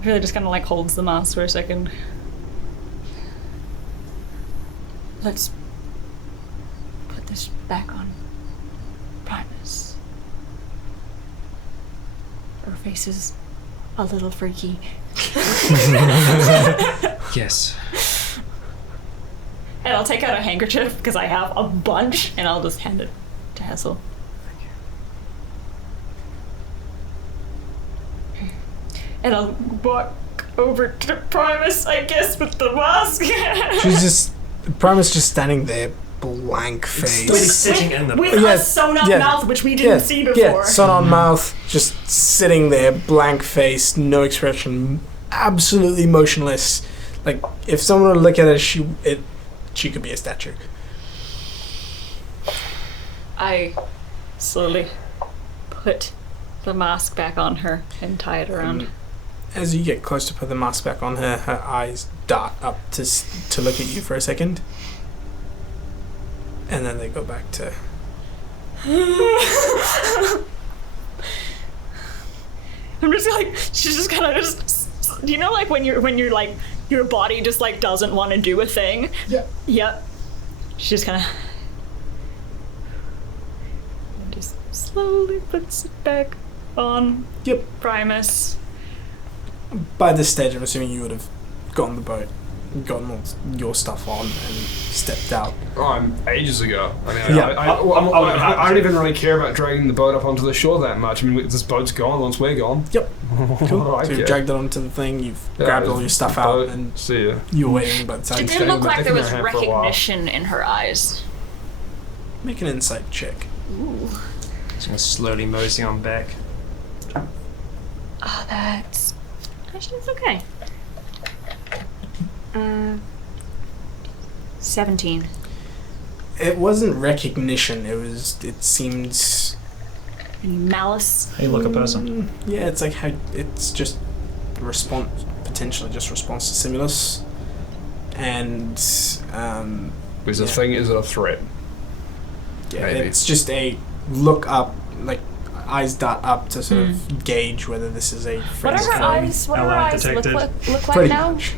Really just kind of like holds the mask for a second. Let's put this back on Primus. Her face is a little freaky. Yes. And I'll take out a handkerchief because I have a bunch, and I'll just hand it to Hassel. And I'll walk over to Primus, I guess, with the mask. Primus just standing there, blank face. Sitting in the... With a sewn-up mouth, which we didn't see before. Yeah, sewn-up mouth, just sitting there, blank face, no expression, absolutely motionless. Like, if someone would look at her, she could be a statue. I slowly put the mask back on her and tie it around. As you get close to put the mask back on her, her eyes dart up to look at you for a second. And then they go back to... I'm just like, she's just kind of just... You know, like when you're like, your body just like doesn't want to do a thing? Yeah. Yep. She just kind of... And just slowly puts it back on. Yep. Primus. By this stage, I'm assuming you would have gotten the boat, gotten all your stuff on, and stepped out. Ages ago. I mean, Yeah. I don't even really care about dragging the boat up onto the shore that much. I mean, this boat's gone once we're gone. Yep. Cool. Alright, So you've yeah. dragged it onto the thing, you've grabbed all your stuff out, and see ya. you're waiting by the time It you didn't look like taking there was her hand for a while. recognition in her eyes. make an insight check. Ooh. Just gonna slowly mosey on back. Oh, that's... Actually, it's okay. 17. It wasn't recognition, it seemed... Any malice? Hey, look, a person. Yeah, it's like how it's just potentially just response to stimulus. And Is yeah. the thing, is it a threat? Yeah, Maybe. it's just a look up, like eyes dart up to sort of gauge whether this is a What friendly are her phone. eyes? What do her Allied eyes detected. look like Pretty now? much.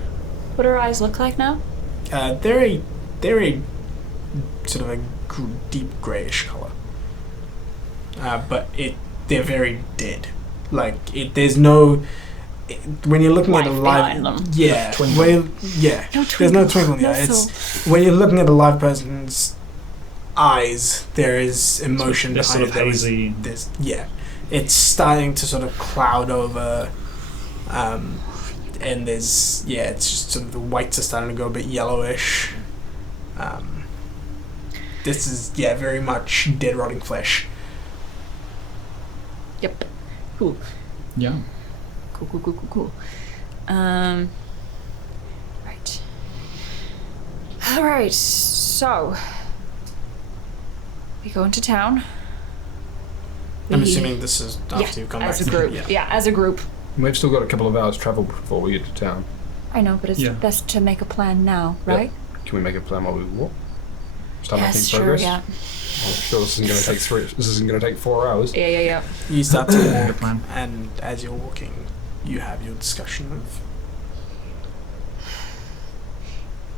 What do her eyes look like now? They're a sort of a deep grayish color, but they're very dead. Like there's no when you're looking at a Life behind live them. yeah No there's no twinkle in the eye. It's when you're looking at a live person's eyes, there is emotion They're behind sort of it. hazy. It's starting to sort of cloud over, and there's it's just sort of the whites are starting to go a bit yellowish. This is very much dead rotting flesh. Yep. Cool. Yeah. Cool. Right. Alright, so we go into town. I'm assuming this is after you've come back. As a group. Yeah, as a group. We've still got a couple of hours travel before we get to town. I know, but it's Yeah. best to make a plan now, right? Can we make a plan while we walk? Start Yes, making sure, progress? yeah. I'm sure this isn't going to take This isn't going to take 4 hours. Yeah. You start to Good walk, plan. and as you're walking, you have your discussion of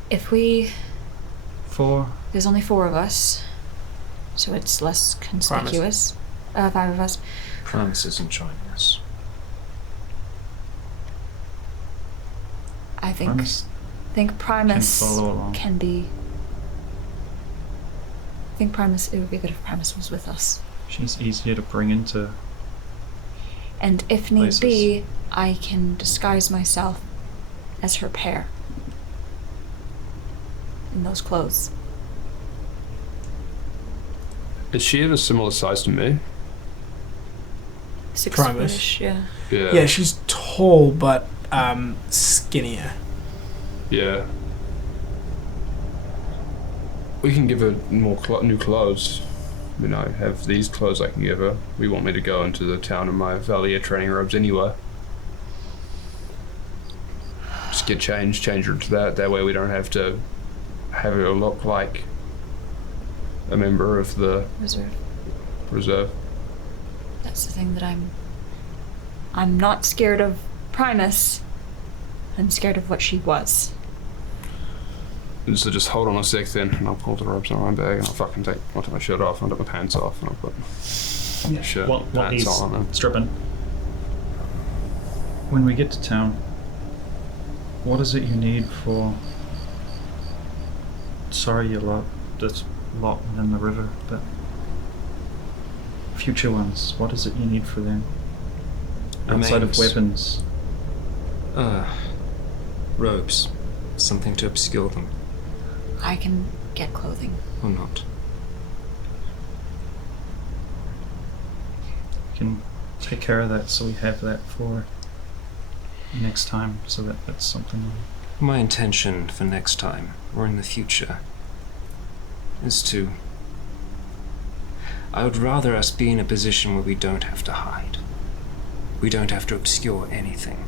If we... 4. There's only 4 of us, so it's less conspicuous. 5 of us. Primus isn't joining us. I think Primus Primus can follow along. can be... I think Primus... It would be good if Primus was with us. She's easier to bring into. And if need Places. be, I can disguise myself as her pair. In those clothes. Is she of a similar size to me? 6 Primus? footish, yeah. Yeah. she's tall but skinnier. Yeah. We can give her more new clothes. I mean, I have these clothes I can give her. We want me to go into the town in my Valier training robes anyway. Just get change her to that. That way we don't have to have her look like a member of the reserve. That's the thing that I'm not scared of Primus. I'm scared of what she was. And so just hold on a sec then, and I'll pull the ropes on my bag, and I'll take my shirt off, and I'll take my pants off, and I'll put my shirt While pants he's on. And stripping. When we get to town, what is it you need for... Sorry, you lot that's locked in the river, but... Future ones, what is it you need for them? Outside of Remains. weapons. Robes. Something to obscure them. I can get clothing. Or not. We can take care of that so we have that for next time, so that that's something... My intention for next time, or in the future, is to... I would rather us be in a position where we don't have to hide. We don't have to obscure anything.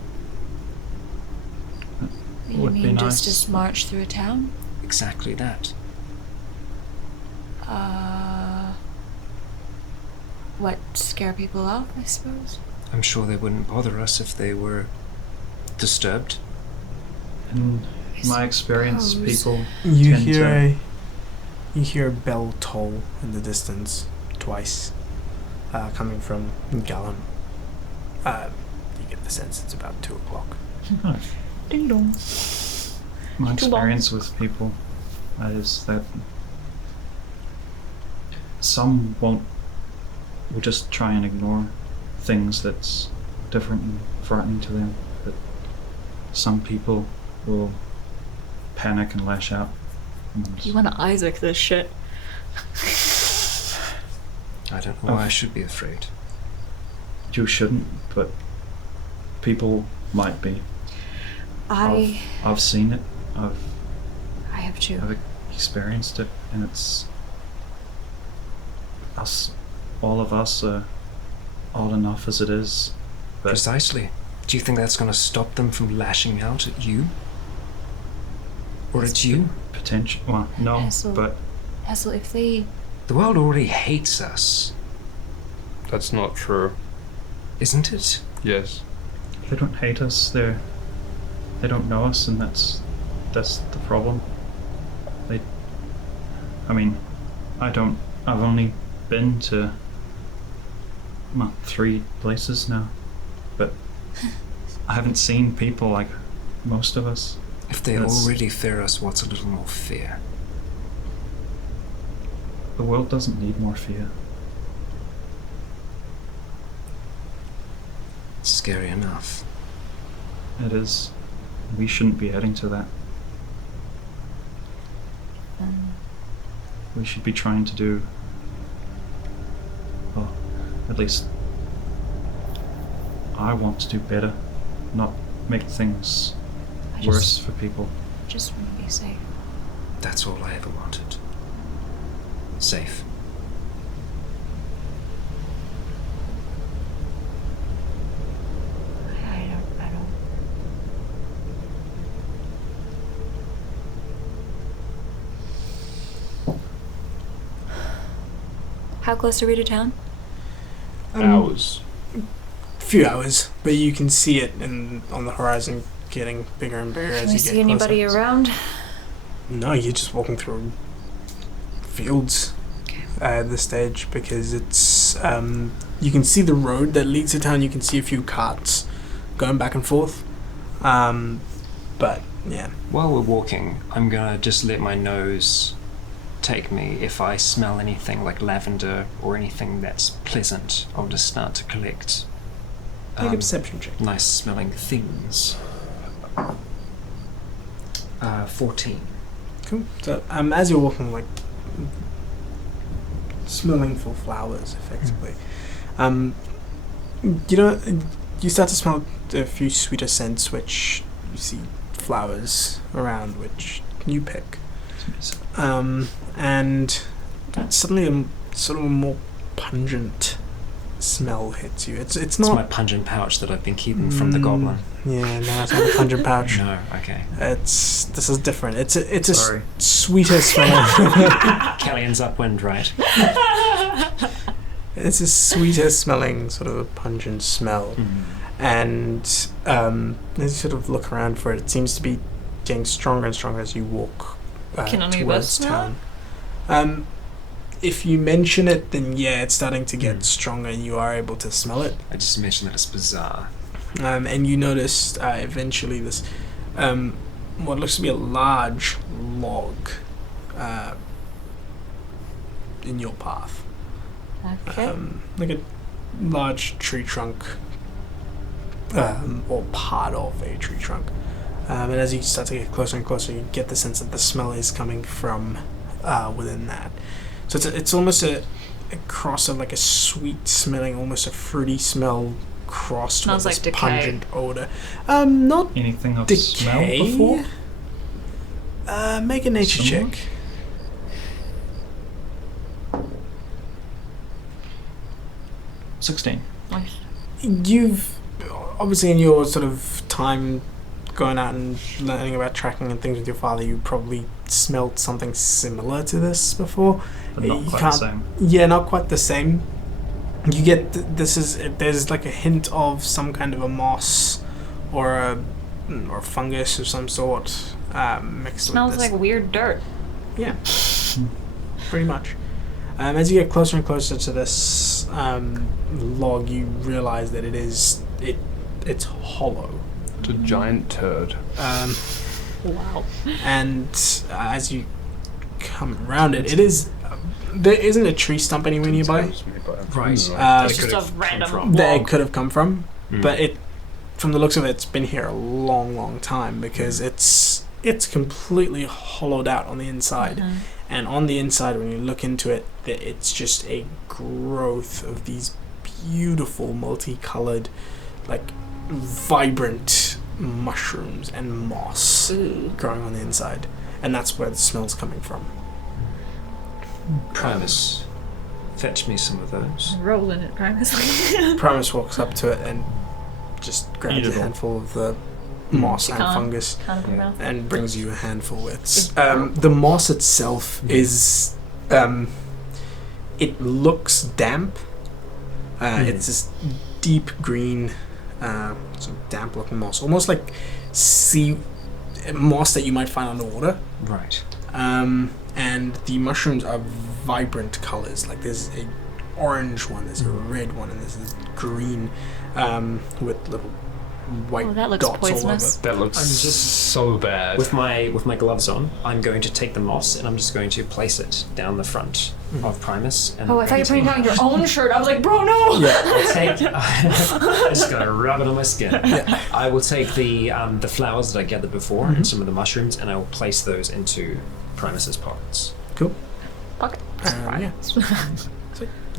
You Would be mean nice. just march through a town? Exactly that. What, scare people off, I suppose? I'm sure they wouldn't bother us if they were disturbed. In my experience, suppose. people You tend hear a bell toll in the distance twice, coming from Gallon. You get the sense it's about 2 o'clock. to... Ding dong. My Too long. experience with people is that some will just try and ignore things that's different and frightening to them, but some people will panic and lash out. And You want to Isaac this shit. I don't know why I should be afraid. you shouldn't, but people might be. I've seen it. I have too. I've experienced it, and it's us. All of us are old enough as it is. But Precisely. Do you think that's going to stop them from lashing out at you? Or at you? potential. Well, no, Hassel. but Hassel, if they... The world already hates us, That's not true. isn't it? Yes. they don't hate us. They don't know us, and that's the problem. I mean, I've only been to 3 places now, but I haven't seen people like most of us. If they That's- already fear us, what's a little more fear? The world doesn't need more fear. It's scary enough. It is. We shouldn't be adding to that. We should be trying to do, well, at least I want to do better, not make things I worse for people. just want to be safe. That's all I ever wanted. Safe. I don't... How close are we to town? Hours. Few hours, but you can see it on the horizon getting bigger and bigger as Can you I get see anybody closer. around? No, you're just walking through fields at this stage because it's you can see the road that leads to town. You can see a few carts going back and forth, but yeah. While we're walking, I'm gonna just let my nose take me. If I smell anything like lavender or anything that's pleasant, I'll just start to collect Make a perception check. nice smelling things. 14. Cool. So as you're walking, like smelling for flowers, effectively, you start to smell a few sweeter scents, which you see flowers around, which you pick, and suddenly sort of a more pungent smell hits you. It's It's not. my pungent pouch that I've been keeping from the goblin. Yeah, no, it's not a pungent pouch. No, okay. This is different. It's a Sorry. sweeter smelling. Kellyan's upwind, right? It's a sweeter smelling sort of a pungent smell. And as you sort of look around for it, it seems to be getting stronger and stronger as you walk Can any of us towards smell town. If you mention it, then yeah, it's starting to get stronger and you are able to smell it. I just mentioned that it's bizarre. And you notice eventually this, what looks to be a large log in your path. Okay. Like a large tree trunk, or part of a tree trunk. And as you start to get closer and closer, you get the sense that the smell is coming from within that. So it's almost a cross of like a sweet smelling, almost a fruity smell crossed Smells with like this decay. pungent odor. Not Anything I've decay. smelled before? Make a nature Similar? check. 16. Nice. You've obviously in your sort of time going out and learning about tracking and things with your father, you probably smelled something similar to this before. But not You quite the can't- same. Yeah, not quite the same. You get there's like a hint of some kind of a moss or a fungus of some sort mixed Smells with like this. weird dirt. Yeah, pretty much. As you get closer and closer to this log, you realize that it's hollow. It's a giant turd. Wow. And as you come around it, it is there isn't a tree stump anywhere nearby Right. It's It just could've a come random from. that log. it could have come from, Mm. but it, from the looks of it, it's been here a long time because it's completely hollowed out on the inside. Mhm. And on the inside, when you look into it, it's just a growth of these beautiful, multicolored, like vibrant mushrooms and moss Ooh. growing on the inside. And that's where the smell's coming from. Primus, fetch me some of those. Roll in it, Primus. Primus walks up to it and just grabs a Eatable. handful of the moss and Pecan. fungus Kind of Yeah. mouth. and brings you a handful. It's Is- the moss itself Mm. is it looks damp. It's this deep green, sort of damp looking moss, almost like sea moss that you might find underwater. Right. And the mushrooms are vibrant colors. Like there's a orange one, there's a red one, and there's this green with little white Oh, that looks dots poisonous. That looks I'm just- so bad. With my gloves on, I'm going to take the moss and I'm just going to place it down the front of Primus. And Oh, I thought you were putting down your own shirt. I was like, bro, no! I'll take. I'm just gonna rub it on my skin. I will take the flowers that I gathered before and some of the mushrooms, and I will place those into Primus's pockets. Cool. Fuck. Yeah.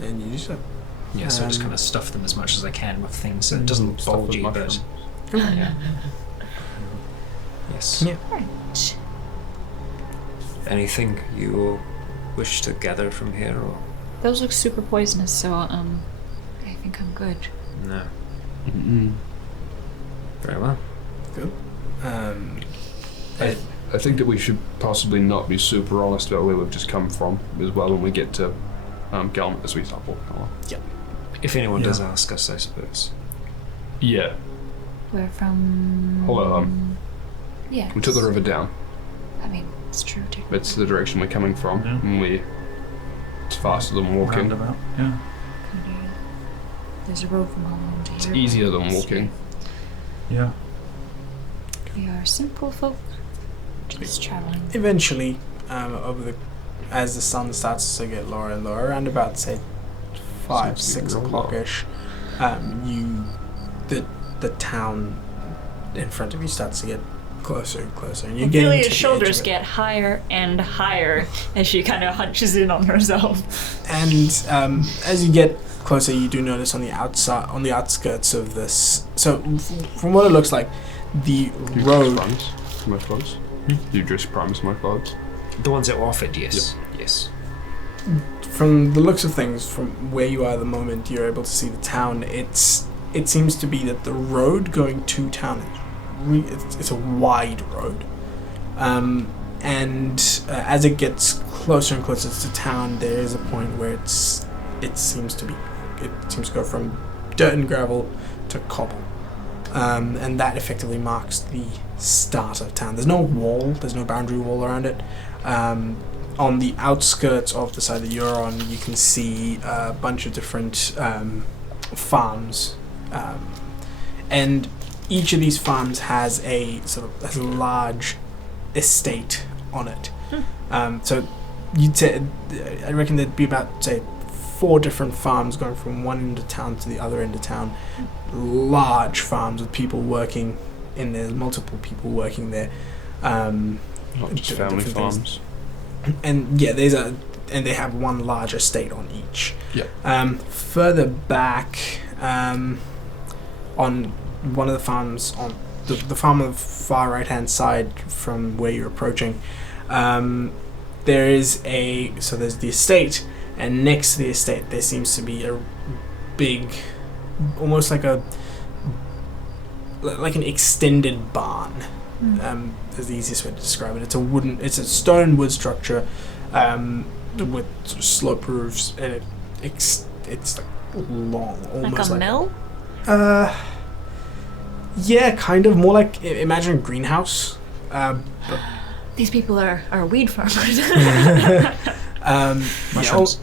And you do so. Yeah, so I just Um, kind of stuff them as much as I can with things so it doesn't look Stuff with bulgy, but mushrooms. yeah. Yes. Yeah. Right. Anything you wish to gather from here, or Those look super poisonous, so, I think I'm good. no? Mm-mm. Very well. I think that we should possibly not be super honest about where we've just come from as well when we get to Galmet as we start walking along. If anyone Yeah. does ask us, I suppose. Yeah, We're from... Hello, Yeah. we took the river down. I mean, it's true, too. That's the direction we're coming from. Yeah. And it's faster than walking. Roundabout. Yeah. There's a road from home to It's here. easier than walking. Yeah. We are simple folk, just traveling. Eventually, as the sun starts to get lower and lower, around about say 5, Seems to be 6 real o'clock low. ish, the town in front of you starts to get closer and closer, and you're getting to Amelia's the edge shoulders of it. get higher and higher as she kind of hunches in on herself. And as you get closer, you do notice on the outskirts of this. So, from what it looks like, the You road. Primus my clothes. You dress Primus my clothes. The ones that were offered, yes. Yes. from the looks of things, from where you are at the moment, you're able to see the town. It seems to be that the road going to town is it's a wide road, and as it gets closer and closer to town, there is a point where it seems to go from dirt and gravel to cobble, and that effectively marks the start of town. There's no wall, there's no boundary wall around it. On the outskirts of the side that you're on, you can see a bunch of different farms, and each of these farms has a large estate on it. So I reckon there'd be about, say, 4 different farms going from one end of town to the other end of town. Large farms with people working in there, multiple people working there. Not just family farms. And yeah, and they have one large estate on each. Yeah. Further back, on one of the farms, on the farm on the far right hand side from where you're approaching, there's the estate, and next to the estate there seems to be a big, almost like an extended barn. Is the easiest way to describe it. It's a stone wood structure, with sort of slope roofs, and it's like long, almost like a mill. Yeah, kind of more like, imagine a greenhouse. But These people are weed farmers. mushrooms,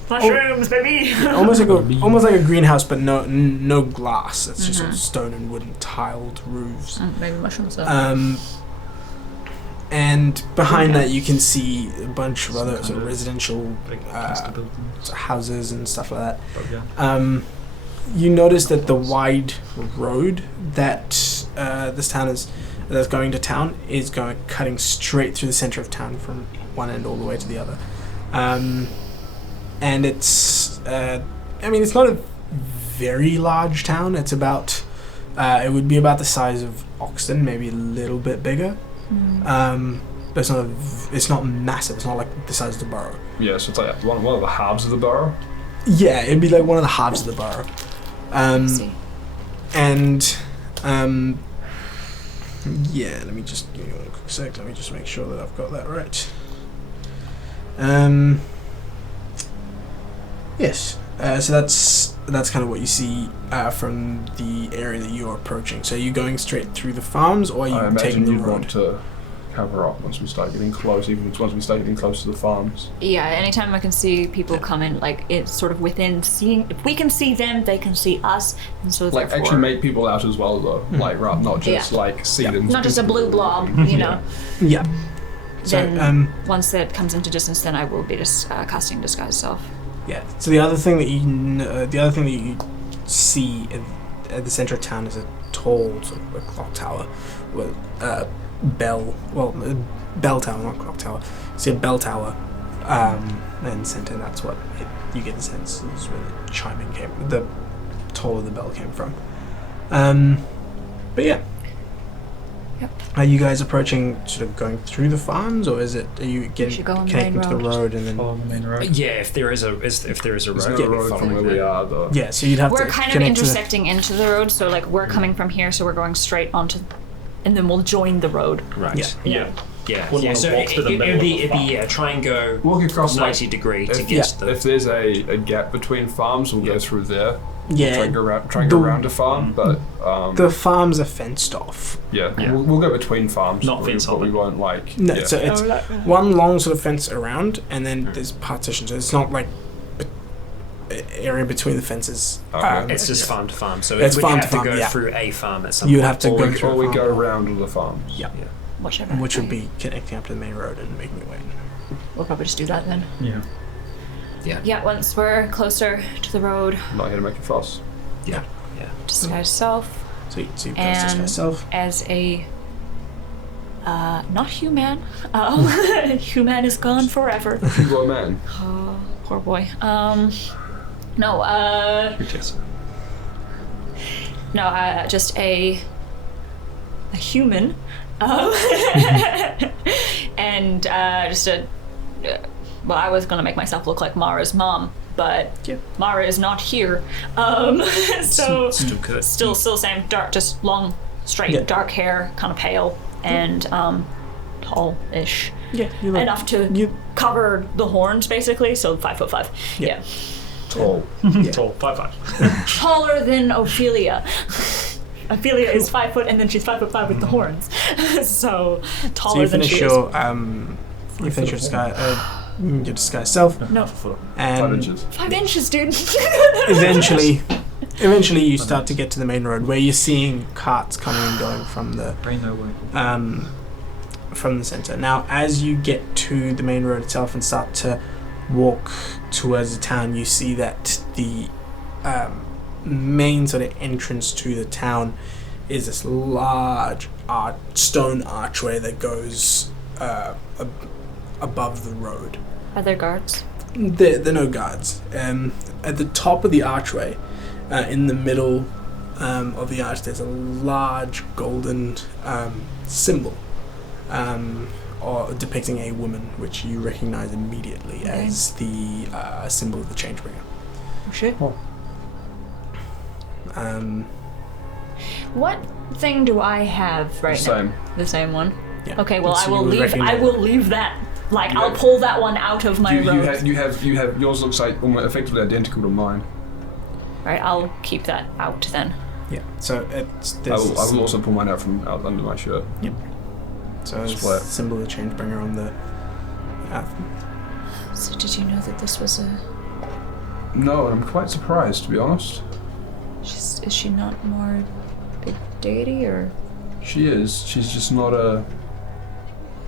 baby. almost like a greenhouse, but no glass. It's just sort of stone and wooden tiled roofs. Maybe mushrooms. And behind that, you can see a bunch of other sort of residential houses and stuff like that. You notice that the wide road that that's going to town is cutting straight through the center of town from one end all the way to the other. And it's it's not a very large town. It's about it would be about the size of Oxton, maybe a little bit bigger. But it's not massive. It's not like the size of the borough. Yeah, so it's like one of the halves of the borough. Yeah, it'd be like one of the halves of the borough. Yeah, let me just give me one quick sec. Let me just make sure that I've got that right. Yes. So that's kind of what you see from the area that you're approaching. So are you going straight through the farms, or are you taking the road? I imagine you'd want to cover up once we start getting close, even once we start getting close to the farms. Yeah, anytime I can see people coming, like it's sort of within seeing. If we can see them, they can see us, and so like therefore, actually make people out as well, though. Like not just like see them. Not just a blue blob, you know. Yeah. Then once that comes into distance, then I will be just casting disguise self. Yeah. So the other thing that you see at the center of town is a tall sort of a clock tower with bell tower, not clock tower. You see a bell tower in the center. And that's what you get the sense is where the chiming came, the toll of the bell came from. But yeah. Yep. Are you guys approaching, sort of going through the farms, or are you connecting to the road and then follow the main road? Yeah, if there is a road, There's no road from where we are, though. Yeah, so you'd have to. We're kind of intersecting into the road, so like we're coming from here, so we're going straight onto, and then we'll join the road. Right. Yeah. Yeah. Wouldn't So wanna walk to the it'd middle be of the farm. try and go Walk across 90 degree to if, get to the. If there's a gap between farms, we'll go through there. Yeah. Try and go around a farm, but the farms are fenced off. yeah. We'll go between farms. Not fence but we hopping. won't like. No, yeah. so it's one long sort of fence around, and then there's partitions. So it's not like area between the fences. Okay. It's just farm to farm, so It's it would farm have to to farm, go yeah. through a farm at some You'd point. have to go through. Or we a go farm, around all the farms. Yeah. Whichever. which would be connecting up to the main road and making your way. We'll probably just do that then. Yeah. Yeah, once we're closer to the road, I'm not here to make a fuss. Yeah. disguise self. So you cast And yourself. as a not human, human is gone forever. You are a man. Oh, poor boy. No, just a human, and just a well, I was gonna make myself look like Mara's mom, but Mara is not here. So still same dark, just long, straight, dark hair, kind of pale, and tall-ish. Yeah, you look enough to cover the horns, basically. So 5'5". Yeah. Tall. Tall, 5'5". Taller than Ophelia. Ophelia is 5 foot, and then she's 5'5" with the horns. So taller than she is. You finish your disguise self. No. And 5 inches. 5 inches, dude. Eventually, you start to get to the main road where you're seeing carts coming and going from the center. Now, as you get to the main road itself and start to walk towards the town, you see that the main sort of entrance to the town is this large stone archway that goes above the road. Are there guards? There are no guards. At the top of the archway, in the middle of the arch, there's a large golden symbol, or depicting a woman, which you recognize immediately as the symbol of the Changebringer. Oh shit. What thing do I have right now? The same one. Yeah. Okay. Well, So I will you would leave. I recognize will leave that. Like, I'll pull that one out of my robe. You have yours looks like almost effectively identical to mine. Right. I'll keep that out then. Yeah. So I will also pull mine out from out under my shirt. Yep. So it's Split. a symbol of the Changebringer on the. So did you know that this was a? No, I'm quite surprised, to be honest. Is she not more big deity, or? She is. She's just not a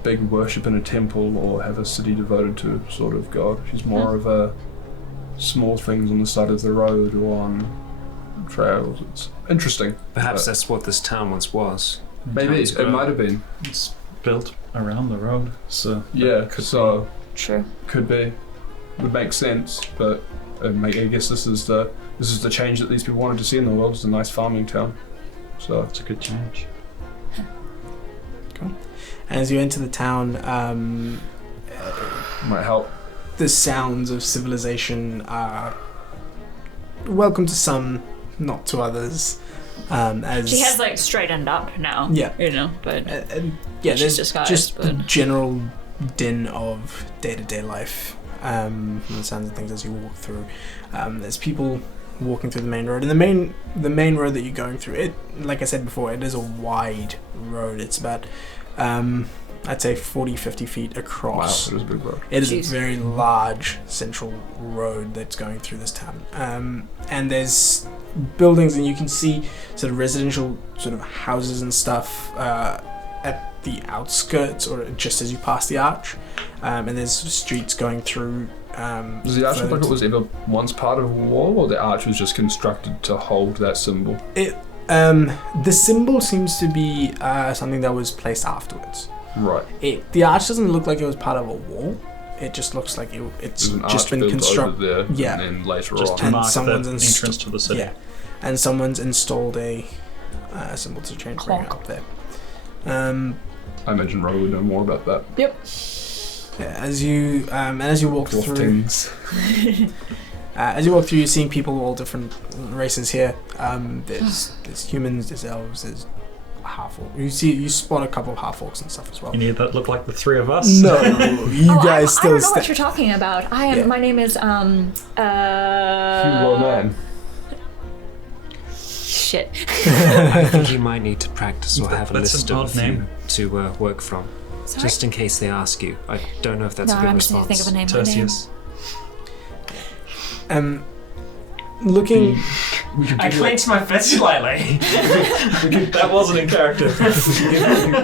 big worship in a temple or have a city devoted to sort of god. She's more of a small things on the side of the road or on trails. It's interesting. Perhaps that's what this town once was. Maybe it might have been. It's built around the road, so True. Could be. Would make sense, but I guess this is the change that these people wanted to see in the world. It's a nice farming town, so it's a good change. Cool. As you enter the town, might help. The sounds of civilization are welcome to some, not to others. As she has like straightened up now. Yeah, you know, but there's disguised, just but the general din of day-to-day life. And the sounds of things as you walk through. There's people walking through the main road, and the main road that you're going through. It, like I said before, it is a wide road. It's about I'd say 40-50 feet across. Wow, it is a big road. It is a very large central road that's going through this town. And there's buildings, and you can see sort of residential sort of houses and stuff at the outskirts, or just as you pass the arch. And there's sort of streets going through. Does the arch look like it was ever once part of a wall, or the arch was just constructed to hold that symbol? The symbol seems to be something that was placed afterwards. Right. The arch doesn't look like it was part of a wall. It just looks like it's just been constructed. Yeah. And then later just on. to mark the entrance to the city. Yeah. And someone's installed a symbol to change up there. I imagine Ro would know more about that. Yep. Yeah, as you walk through, you're seeing people of all different races here. There's humans, there's elves, there's half-orcs. You spot a couple of half-orcs and stuff as well. Any that look like the three of us? No, you guys I still. don't know what you're talking about. My name is man. Shit. I think you might need to practice or have a list an of odd name to work from. Sorry? Just in case they ask you. I don't know if that's a good I'm just response. think of a name. Tertius. Looking. I clenched my fist slightly. That wasn't in character. We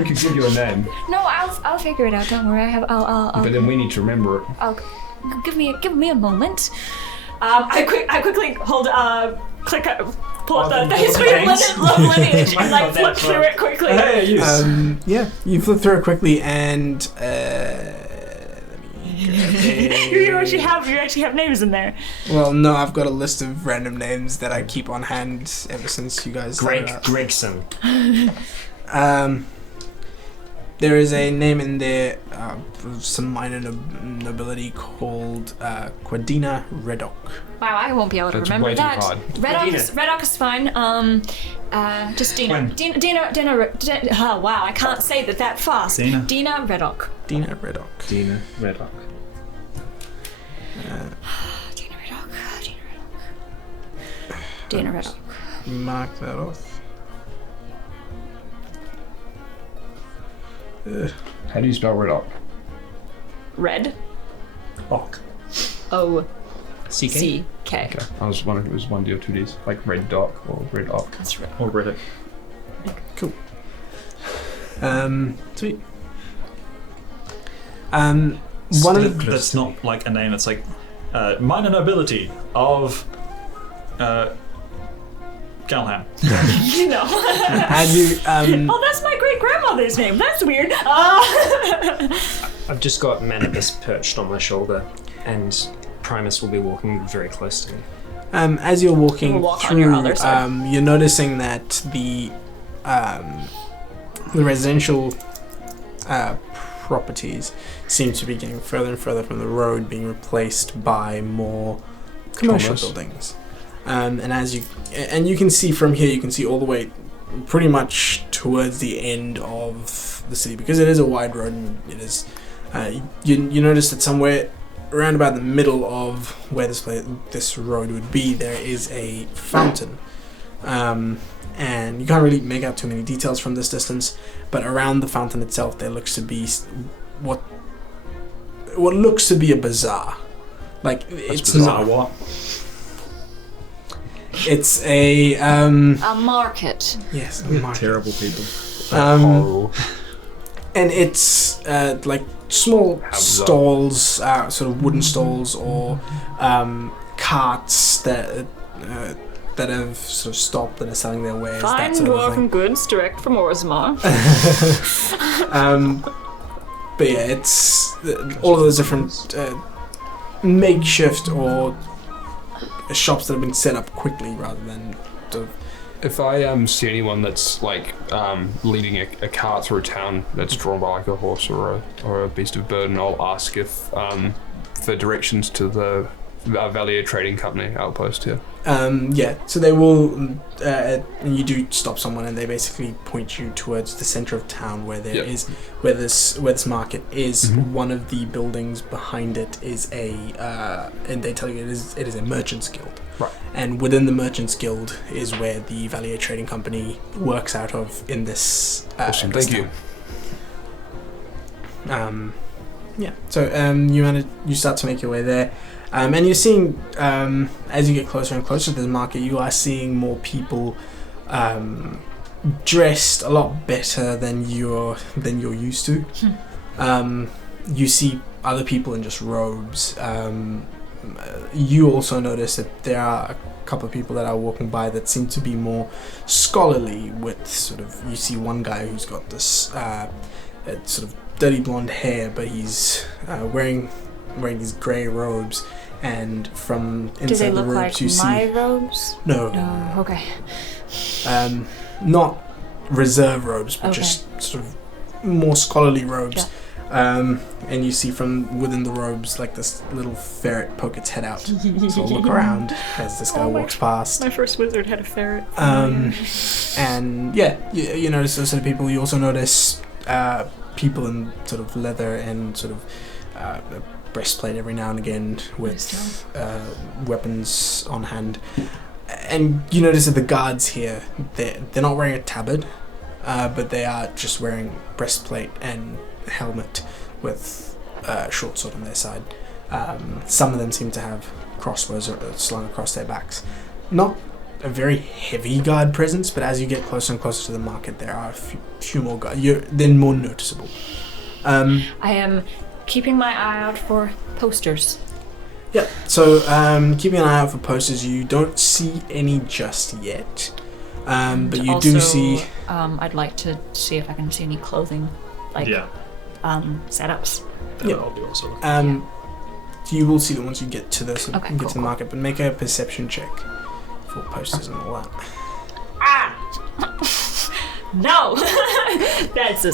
could give you a name. No, I'll figure it out. Don't worry. I'll But then we need to remember it. I'll give me a moment. I quickly hold pull up the history of lineage and like flip through it quickly. Hey, Yeah, you flip through it quickly, and You actually have names in there. well, no, I've got a list of random names that I keep on hand ever since you guys. Gregson. there is a name in there, some minor nobility called Quadina Redoc. Wow, I won't be able to That's remember way too that. hard. Redoc is fine. Just Dina. Oh wow, I can't say that fast. Dina. Dina Redoc. Dina Redoc. Dina Redoc. Dina Redoc. Dina Redoc. Mark that off. How do you spell Redoc? Red. Ock. O-C-K. Okay. I was wondering if it was 1D or 2Ds, like Red Doc or Red Ock. That's right. Or Reddit. Cool. Sweet. One of the, That's not like a name. It's like minor nobility of Galham. You know. as you Oh, that's my great grandmother's name. That's weird. I've just got Manibus perched on my shoulder, and Primus will be walking very close to me. as you're walking We'll walk on through, your other side. you're noticing that the residential properties seem to be getting further and further from the road, being replaced by more commercial Commerce. buildings. And you can see from here, you can see all the way pretty much towards the end of the city, because it is a wide road, and it is you notice that somewhere around about the middle of where this road would be, there is a fountain, and you can't really make out too many details from this distance, but around the fountain itself there looks to be what looks to be a bazaar. Like, it's Bizarre not. what? It's a A market. yes, a market. Terrible people. Horrible. And it's like small How bizarre. stalls, sort of wooden stalls, or carts that have sort of stopped and are selling their wares. Fine that sort of thing. dwarven goods direct from Orzammar. But yeah, it's all of those different makeshift or shops that have been set up quickly rather than sort of. If I see anyone that's like leading a cart through a town that's drawn by like a horse or a beast of burden, I'll ask if for directions to the Valier Trading Company outpost here. Yeah, so they will, and you do stop someone, and they basically point you towards the center of town where there Yep. is where this market is. Mhm. One of the buildings behind it is and they tell you it is a merchant's guild. Right. And within the merchant's guild is where the Valier Trading Company works out of in this. Awesome, this thank you. town. Yeah. So you start to make your way there. And you're seeing, as you get closer and closer to the market, you are seeing more people dressed a lot better than you're used to. You see other people in just robes. You also notice that there are a couple of people that are walking by that seem to be more scholarly, with sort of, you see one guy who's got this sort of dirty blonde hair, but he's wearing these grey robes, and from inside Do they the look robes like you see my robes? no, No. Okay. not reserve robes, but Okay. just sort of more scholarly robes. And you see from within the robes like this little ferret poke its head out. So look around as this guy walks past. My first wizard had a ferret. And yeah, you notice those sort of people. You also notice people in sort of leather and sort of a breastplate every now and again with weapons on hand. And you notice that the guards here, they're not wearing a tabard, but they are just wearing breastplate and helmet with a short sword on their side. Some of them seem to have crossbows slung across their backs. Not a very heavy guard presence, but as you get closer and closer to the market, there are a few more guards. They're more noticeable. I am keeping my eye out for posters. Yeah, so keeping an eye out for posters. You don't see any just yet, but you do see. I'd like to see if I can see any clothing, like setups. Yeah. That'll be also. You will see them once you get to the Okay, get cool, to the market, but make a perception check for posters and all that. No, that's a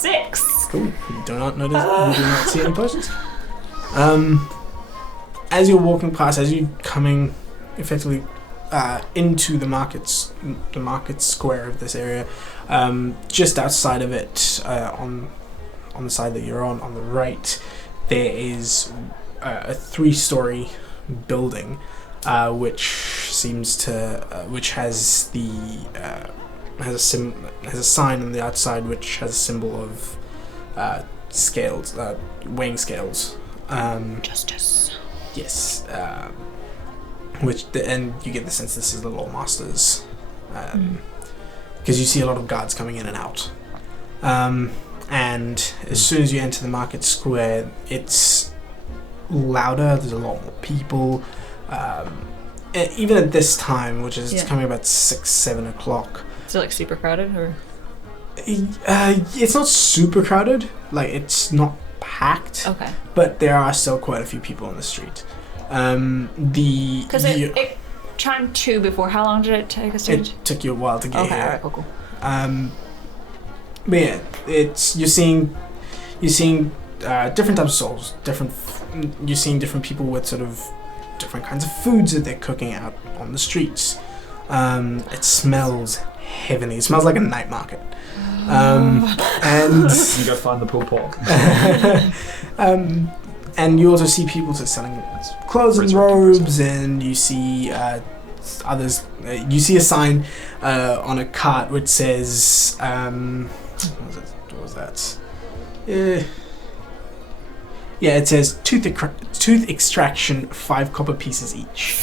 6. Cool. You do not notice. You do not see any potions. As you're walking past, as you're coming effectively into the market square of this area, just outside of it, on the side that you're on the right, there is a 3-story building, which seems to, which has the has a sign on the outside which has a symbol of scales, weighing scales. Justice. Yes. And you get the sense this is the Law Masters, because you see a lot of guards coming in and out. And as soon as you enter the market square, it's louder. There's a lot more people. Even at this time, which is it's coming about 6-7 o'clock. Is it like super crowded or? It's not super crowded. Like it's not packed. Okay. But there are still quite a few people on the street. Because it chimed 2 before. How long did it take us to? It took you a while to get here. Okay, alright, cool. But yeah, you're seeing different types of souls. You're seeing different people with sort of different kinds of foods that they're cooking out on the streets. It smells heavenly. It smells like a night market. And You go find the pulled pork. and you also see people just selling clothes and robes, and you see others. You see a sign on a cart which says, what was that? Yeah, it says tooth extraction, 5 copper pieces each.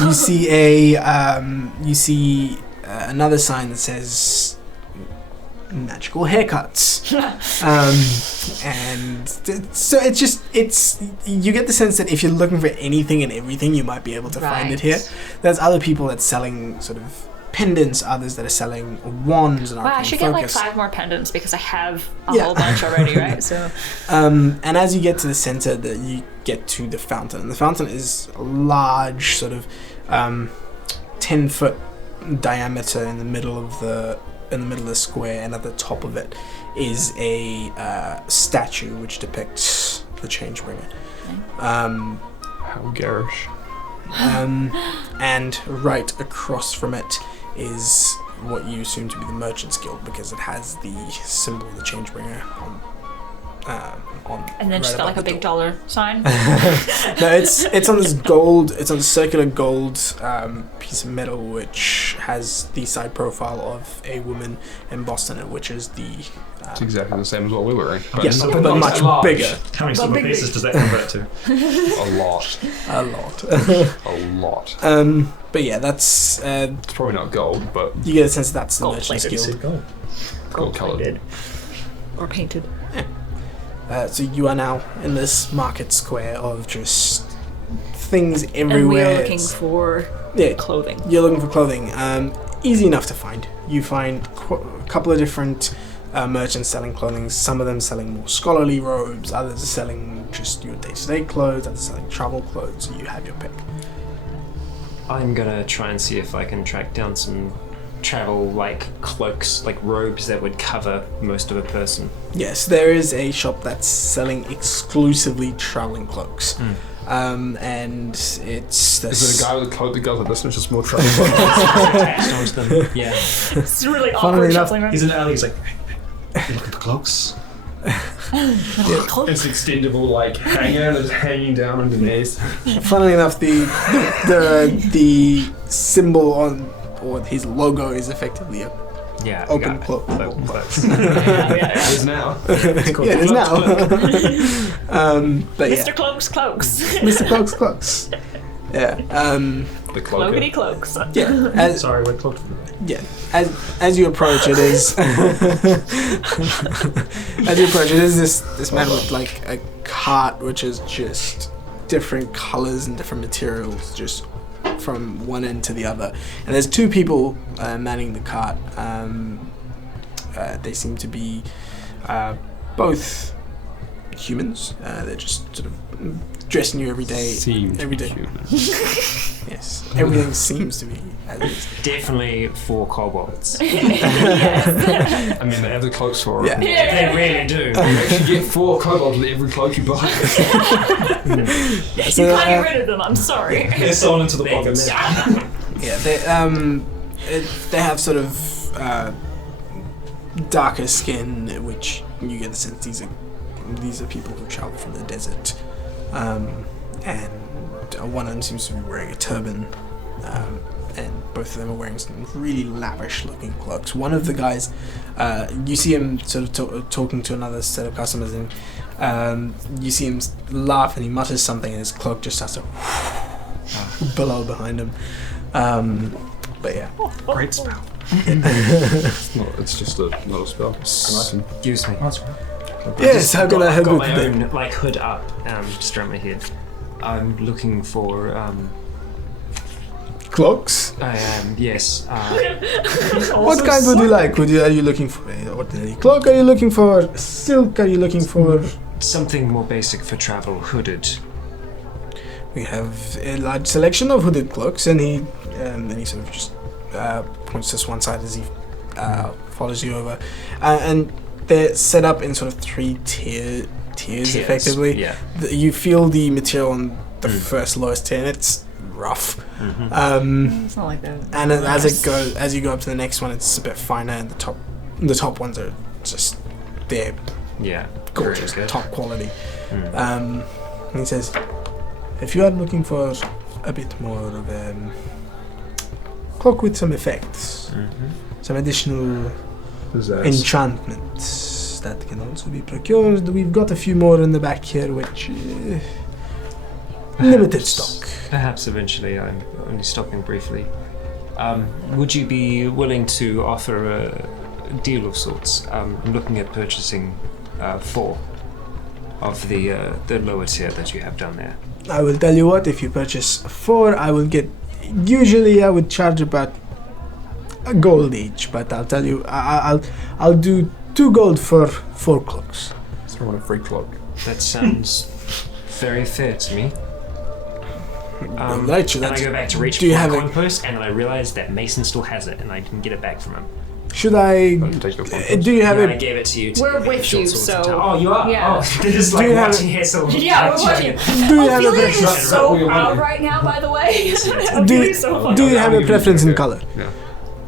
You see another sign that says magical haircuts. And so it's you get the sense that if you're looking for anything and everything, you might be able to find it here. There's other people that's selling sort of pendants, others that are selling wands and I should get like 5 more pendants because I have a whole bunch already, right? So and as you get to the center, you get to the fountain. The fountain is a large sort of 10-foot diameter in the middle of the square, and at the top of it is a statue which depicts the Changebringer. How garish. And right across from it is what you assume to be the Merchants Guild, because it has the symbol of the Changebringer on. And then right just got like a big dollar sign. No, it's on this gold. It's on a circular gold piece of metal which has the side profile of a woman embossed in it, which is the. It's exactly the same as what we were wearing. Yes, but much bigger. How many silver pieces does that convert to? A lot. A lot. A lot. But yeah, that's. It's probably not gold, but You get a sense that's the Gold Merchants plated. Guild. gold coloured. Or painted. So you are now in this market square of just things everywhere. And we are looking for Yeah, clothing. you're looking for clothing. Easy enough to find. You find a couple of different merchants selling clothing. Some of them selling more scholarly robes. Others are selling just your day-to-day clothes. Others selling travel clothes. So you have your pick. I'm gonna try and see if I can track down some travel like cloaks, like robes that would cover most of a person. Yes, there is a shop that's selling exclusively traveling cloaks. And it's this. Is it a guy with a coat that goes like this and it's just more trouble? Attached onto them. Yeah. It's really Funnily awkward enough, shuffling around. He's in the alley, he's like, you look at the cloaks? It's extendable like hanger that's hanging down underneath. Funnily enough, the symbol on, or his logo, is effectively a Yeah. open got it. cloak. Yeah. It is now. Yeah, it is now. But yeah, Mr. Cloaks Cloaks. Mr. Cloaks. Yeah. The cloak. Cloakity Cloaks. Yeah. Sorry, we're cloaked. Yeah. As you approach, it is. As you approach, it is this man with like a cart, which is just different colors and different materials, just from one end to the other. And there's 2 people manning the cart. They seem to be both humans. They're just sort of dressing you every day. Every day. Yes, everything seems to be as it is. Definitely 4 kobolds. I mean, they have the cloaks for it. Yeah. They really do. You actually get 4 kobolds with every cloak you buy. You can't get rid of them, I'm sorry. They're sewn into the pockets. Yeah, they have sort of darker skin, which you get the sense these are people who travel from the desert, and one of them seems to be wearing a turban, and both of them are wearing some really lavish-looking cloaks. One of the guys, you see him sort of talking to another set of customers, and you see him laugh, and he mutters something, and his cloak just starts to billow behind him. But yeah. Great spell. It's just not a spell. Excuse me. Yes, how can I help I've you got my today? own hood up, just around my head. I'm looking for Cloaks? I am, yes. What kind would you like? Are you looking for an ordinary cloak? Are you looking for silk? Are you looking for... Something more basic for travel, hooded. We have a large selection of hooded cloaks, and he sort of just points to one side as he follows you over. And they're set up in sort of 3 tiers effectively. Yeah. You feel the material on the first lowest tier, and it's rough. It's not like that. And as you go up to the next one, it's a bit finer, and the top ones are just they're gorgeous, Good. top quality. And he says, if you are looking for a bit more of cloak with some effects, some additional enchantments that can also be procured, we've got a few more in the back here, which limited stock. Perhaps eventually. I'm only stopping briefly. Would you be willing to offer a deal of sorts? I'm looking at purchasing 4 of the lower tier that you have down there. I will tell you what, if you purchase 4, I will get... Usually I would charge about a gold each, but I'll tell you, I'll do 2 gold for 4 cloaks. I want a free cloak. That sounds very fair to me. Right, and I go back to reach for my coin purse, and I realize that Mason still has it, and I didn't get it back from him. Should I... Take your do you have I a... gave it to you. We're with you, so... Oh, you are? Yeah. Oh, they're just Do you have watching here, so... Yeah, we're watching. Do you have a Ophelia is preference? so proud right now, by the way. Ophelia's so funny. Do you have a preference in color?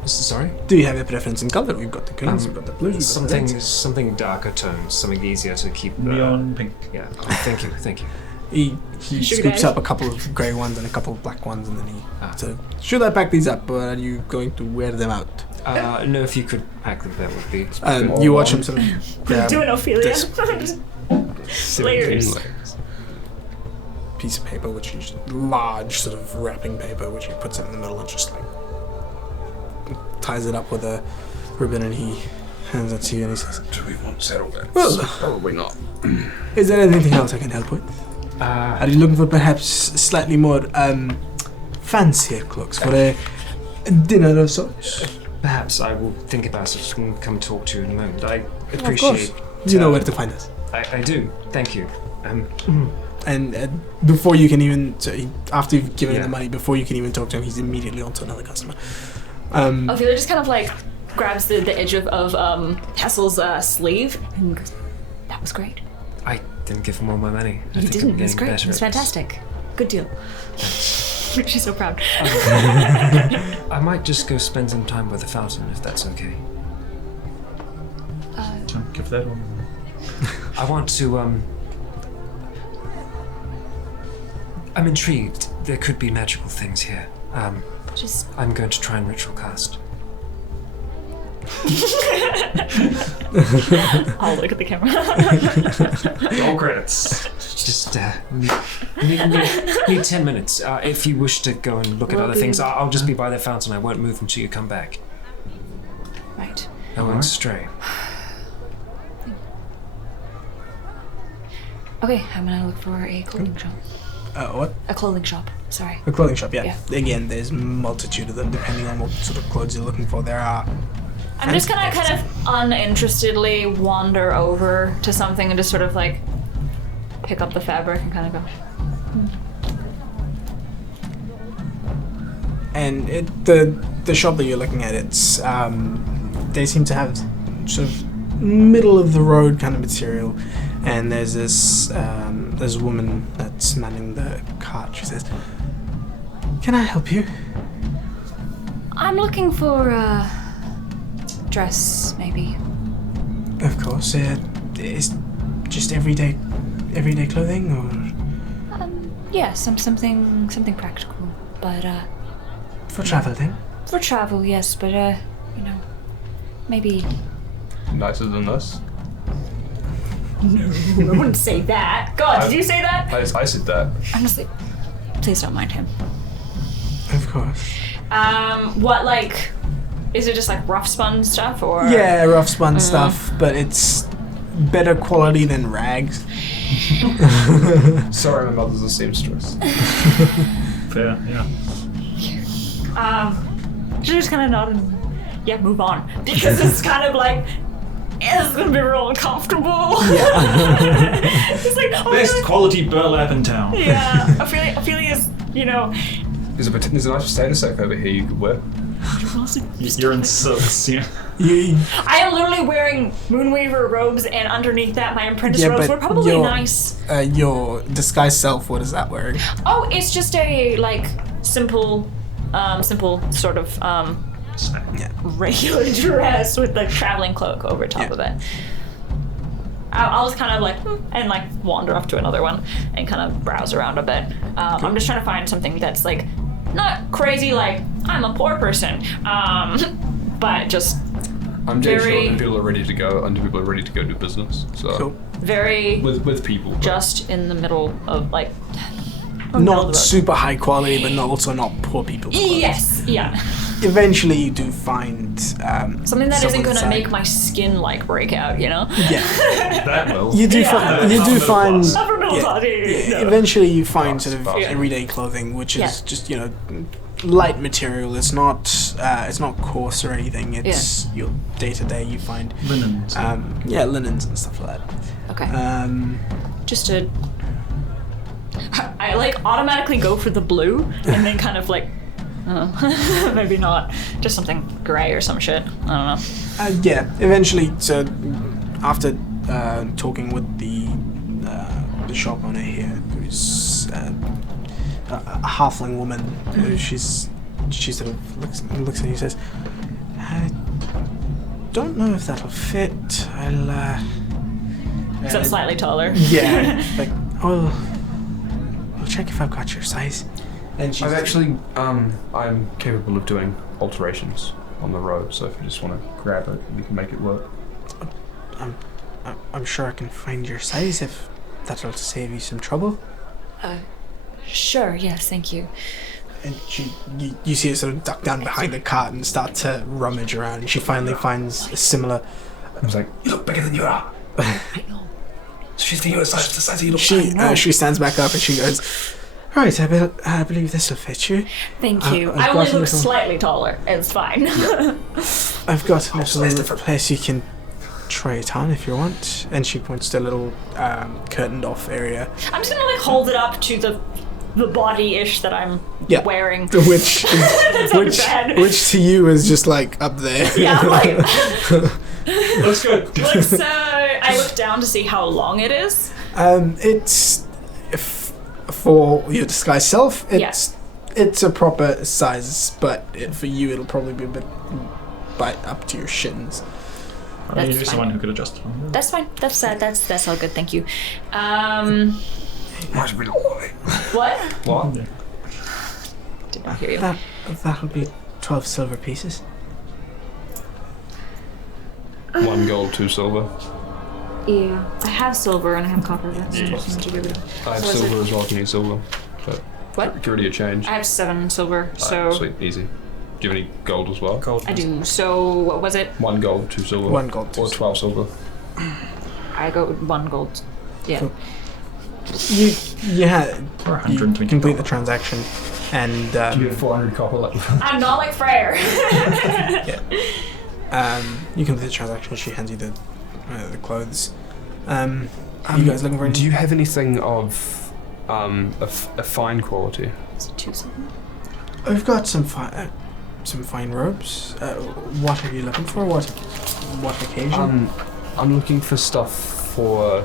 Sorry? Do you have a preference in color? We've got the greens, we've got the blues, we've got the reds. Something darker tones, something easier to keep... Neon pink. Yeah, thank you. He Sugar scoops daddy. up a couple of grey ones and a couple of black ones, and then he says, should I pack these up, or are you going to wear them out? No, if you could pack them, that would be... You watch him sort of grab Doing Ophelia. this Layers. piece of paper, which is large sort of wrapping paper, which he puts in the middle and just like ties it up with a ribbon, and he hands it to you, and he says, Do we want to settle that? Well, probably not. is there anything else I can help with? Are you looking for perhaps slightly more fancier cloaks for a dinner of sorts? Perhaps I will think about it and come talk to you in a moment. I Of appreciate... course. You know where to find us. I do. Thank you. And before you can even... after you've given him the money, before you can even talk to him, he's immediately on to another customer. Ophelia just kind of like grabs the edge of Hessel's sleeve and goes, that was great. I didn't give him all my money. I You think didn't. I'm That's getting great. better It's at this. fantastic. Good deal. She's so proud. I might just go spend some time by the fountain, if that's okay. Don't give that one. I want to, I'm intrigued. There could be magical things here. Just I'm going to try and ritual cast. I'll look at the camera. All credits. Just need 10 minutes. If you wish to go and look at other things, I'll just be by the fountain. I won't move until you come back. Right. I won't stray. Okay, I'm gonna look for a clothing shop. What? A clothing shop. Sorry. A clothing shop, yeah. Yeah. Again, there's multitude of them depending on what sort of clothes you're looking for. There are... I'm just gonna kind of uninterestedly wander over to something and just sort of like pick up the fabric and kind of go. And the shop that you're looking at, it's they seem to have sort of middle of the road kind of material, and there's this woman that's manning the cart. She says, "Can I help you?" I'm looking for a dress, maybe. Of course. It's just everyday clothing, or Yeah, something practical, but for travel then. for travel, yes, but maybe. Nicer than this. No, I wouldn't say that. God, did you say that? I said that. Honestly, please don't mind him. Of course. What, like, is it just like rough spun stuff, or? Yeah, rough spun stuff, but it's better quality than rags. Sorry, my mother's a seamstress. Fair, yeah. She just kind of nod and move on, because it's kind of like, it's gonna be real uncomfortable. Yeah. It's like, oh, Best quality burlap in town. yeah. Ophelia is, There's a nice potato sack over here you could wear. You're in silks, yeah. I am literally wearing Moonweaver robes, and underneath that, my apprentice robes were probably nice. Your disguised self, what is that wearing? Oh, it's just a like simple sort of regular dress with the traveling cloak over top of it. I'll just kind of like and like wander off to another one and kind of browse around a bit. I'm just trying to find something that's like not crazy, like I'm a poor person, but just I'm dead sure that people are ready to go, and people are ready to go do business. So Cool. very with people, but just in the middle of like Not super high quality, but also not poor people's clothes. Yes, yeah. Eventually, you do find Something that isn't going to make my skin like break out, Yeah. That will. You do find. Upper middle body. Eventually, you find sort of everyday clothing, which is just light material. It's not coarse or anything. It's your day to day. You find Linens. Linens and stuff like that. Okay. Just to. I like automatically go for the blue and then kind of like, maybe not, just something gray or some shit. I don't know. Eventually, so after talking with the shop owner here, who's a halfling woman, she sort of looks at you and says, "I don't know if that'll fit. I'll." So I'm slightly taller. Yeah. Like, I'll check if I've got your size. And she's I'm capable of doing alterations on the robe, so if you just want to grab it, we can make it work. I'm sure I can find your size if that'll save you some trouble. Sure, yes, thank you. And you see her sort of duck down behind the cart and start to rummage around, and she finally finds a similar. I was like, "You look bigger than you are." I know. She's the size of you look. She stands back up and she goes, "Right, I believe this will fit you." Thank you. I only look slightly taller. It's fine. I've got a little place you can try it on if you want. And she points to a little curtained off area. I'm just gonna like hold it up to the body-ish that I'm wearing. Which to you is just like up there. Yeah, I'm like Looks good. I look down to see how long it is. It's for your disguised self. It's a proper size, but for you it'll probably be a bit up to your shins. You're just the one who could adjust it. That's fine. That's all good. Thank you. What? What? Did not hear you. That'll be 12 silver pieces. 1 gold, 2 silver. Yeah, I have silver and I have copper. That's Yeah. just to give it. I have silver as well. Can you silver? But What? give it a change. I have 7 silver. So Sweet, easy. Do you have any gold as well? Gold. I do. So what was it? 1 gold, 2 silver. 1 gold, 2 or 12 silver. I go with 1 gold. Yeah. Cool. You Or 120 complete the transaction, and You get 400 copper left. I'm not like Freyr. you complete the transaction. She hands you the clothes. You guys looking for anything? Do you have anything of a fine quality? Is it 2 something? I've got some fine robes. What are you looking for? What occasion? I'm looking for stuff for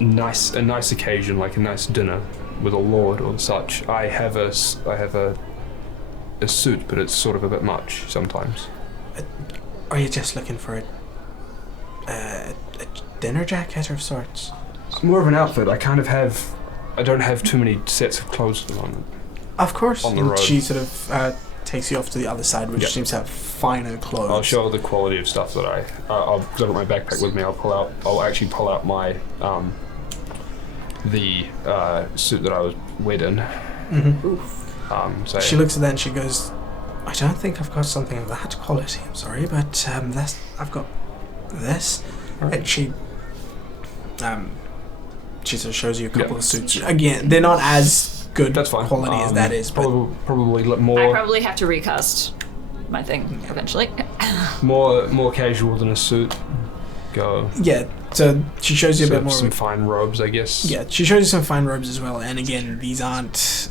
a nice occasion, like a nice dinner with a lord or such. I have a suit, but it's sort of a bit much sometimes. Are you just looking for a dinner jacket of sorts? More of an outfit. I don't have too many sets of clothes at the moment. Of course. On the and road. she sort of takes you off to the other side, which seems to have finer clothes. I'll show the quality of stuff that I've got my backpack with me. I'll actually pull out my the suit that I was wed in. Mm-hmm. So she looks at that and she goes, I don't think I've got something of that quality. I'm sorry, but I've got this. Right. And she sort of shows you a couple of suits. Again, they're not as good quality as that is, but probably more. I probably have to recast my thing eventually. more casual than a suit. Go. Yeah, so she shows you a bit more. Some fine robes, I guess. Yeah, she shows you some fine robes as well. And again, these aren't.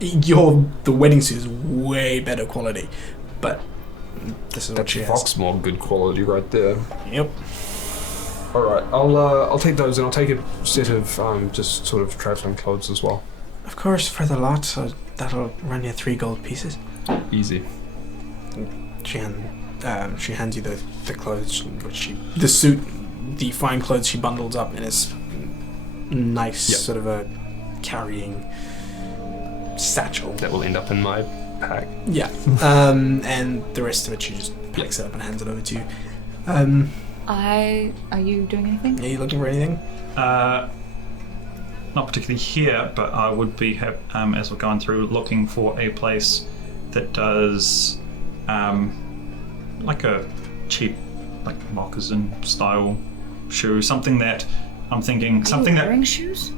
The wedding suit is way better quality, but this is what she has. That's Foxmore good quality right there. Yep. All right, I'll take those, and I'll take a set of just sort of traveling clothes as well. Of course, for the lot, so that'll run you 3 gold pieces. Easy. She hands you the clothes, the suit, the fine clothes she bundles up in this nice sort of a carrying satchel that will end up in my pack. Yeah. And the rest of it she just picks it up and hands it over to you. Are you doing anything? Are you looking for anything? Not particularly here, but I would be, as we're going through, looking for a place that does like a cheap, like moccasin style shoe. Something that I'm thinking. Are you wearing shoes?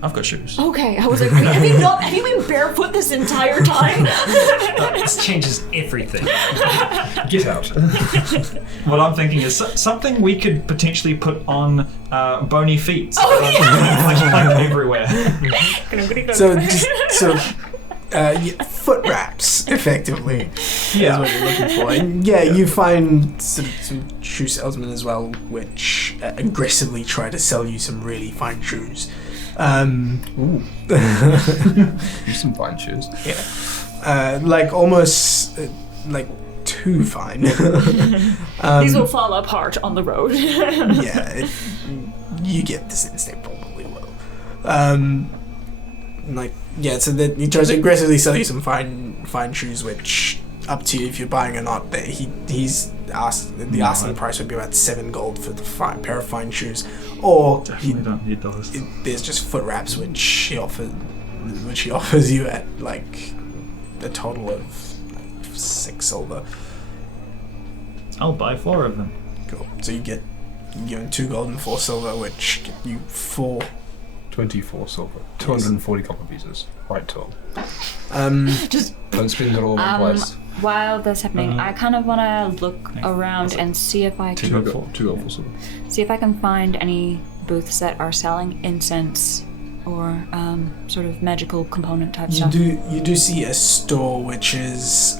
I've got shoes. Okay, I was like, wait, have you been barefoot this entire time? This changes everything. Get out. What I'm thinking is something we could potentially put on bony feet. Oh, yeah. like everywhere. So just sort of foot wraps, effectively, is what you're looking for. And you find sort of some shoe salesmen as well, which aggressively try to sell you some really fine shoes. Ooh. Some fine shoes. Yeah. Like almost like too fine. These will fall apart on the road. You get the sense they probably will. So that he tries to aggressively sell you some fine shoes, which up to you if you're buying or not. But he's asked the asking price would be about 7 gold for the pair of fine shoes, or Definitely don't need those. There's just foot wraps which he offers you at like a total of 6 silver. I'll buy 4 of them. Cool. So you get 2 gold and 4 silver, which get you 24 silver, 240 copper pieces. Right to him. Just don't spend it all in one place. While that's happening, I kind of want to look around and see if I can see if I can find any booths that are selling incense or sort of magical component type stuff. You do see a store which is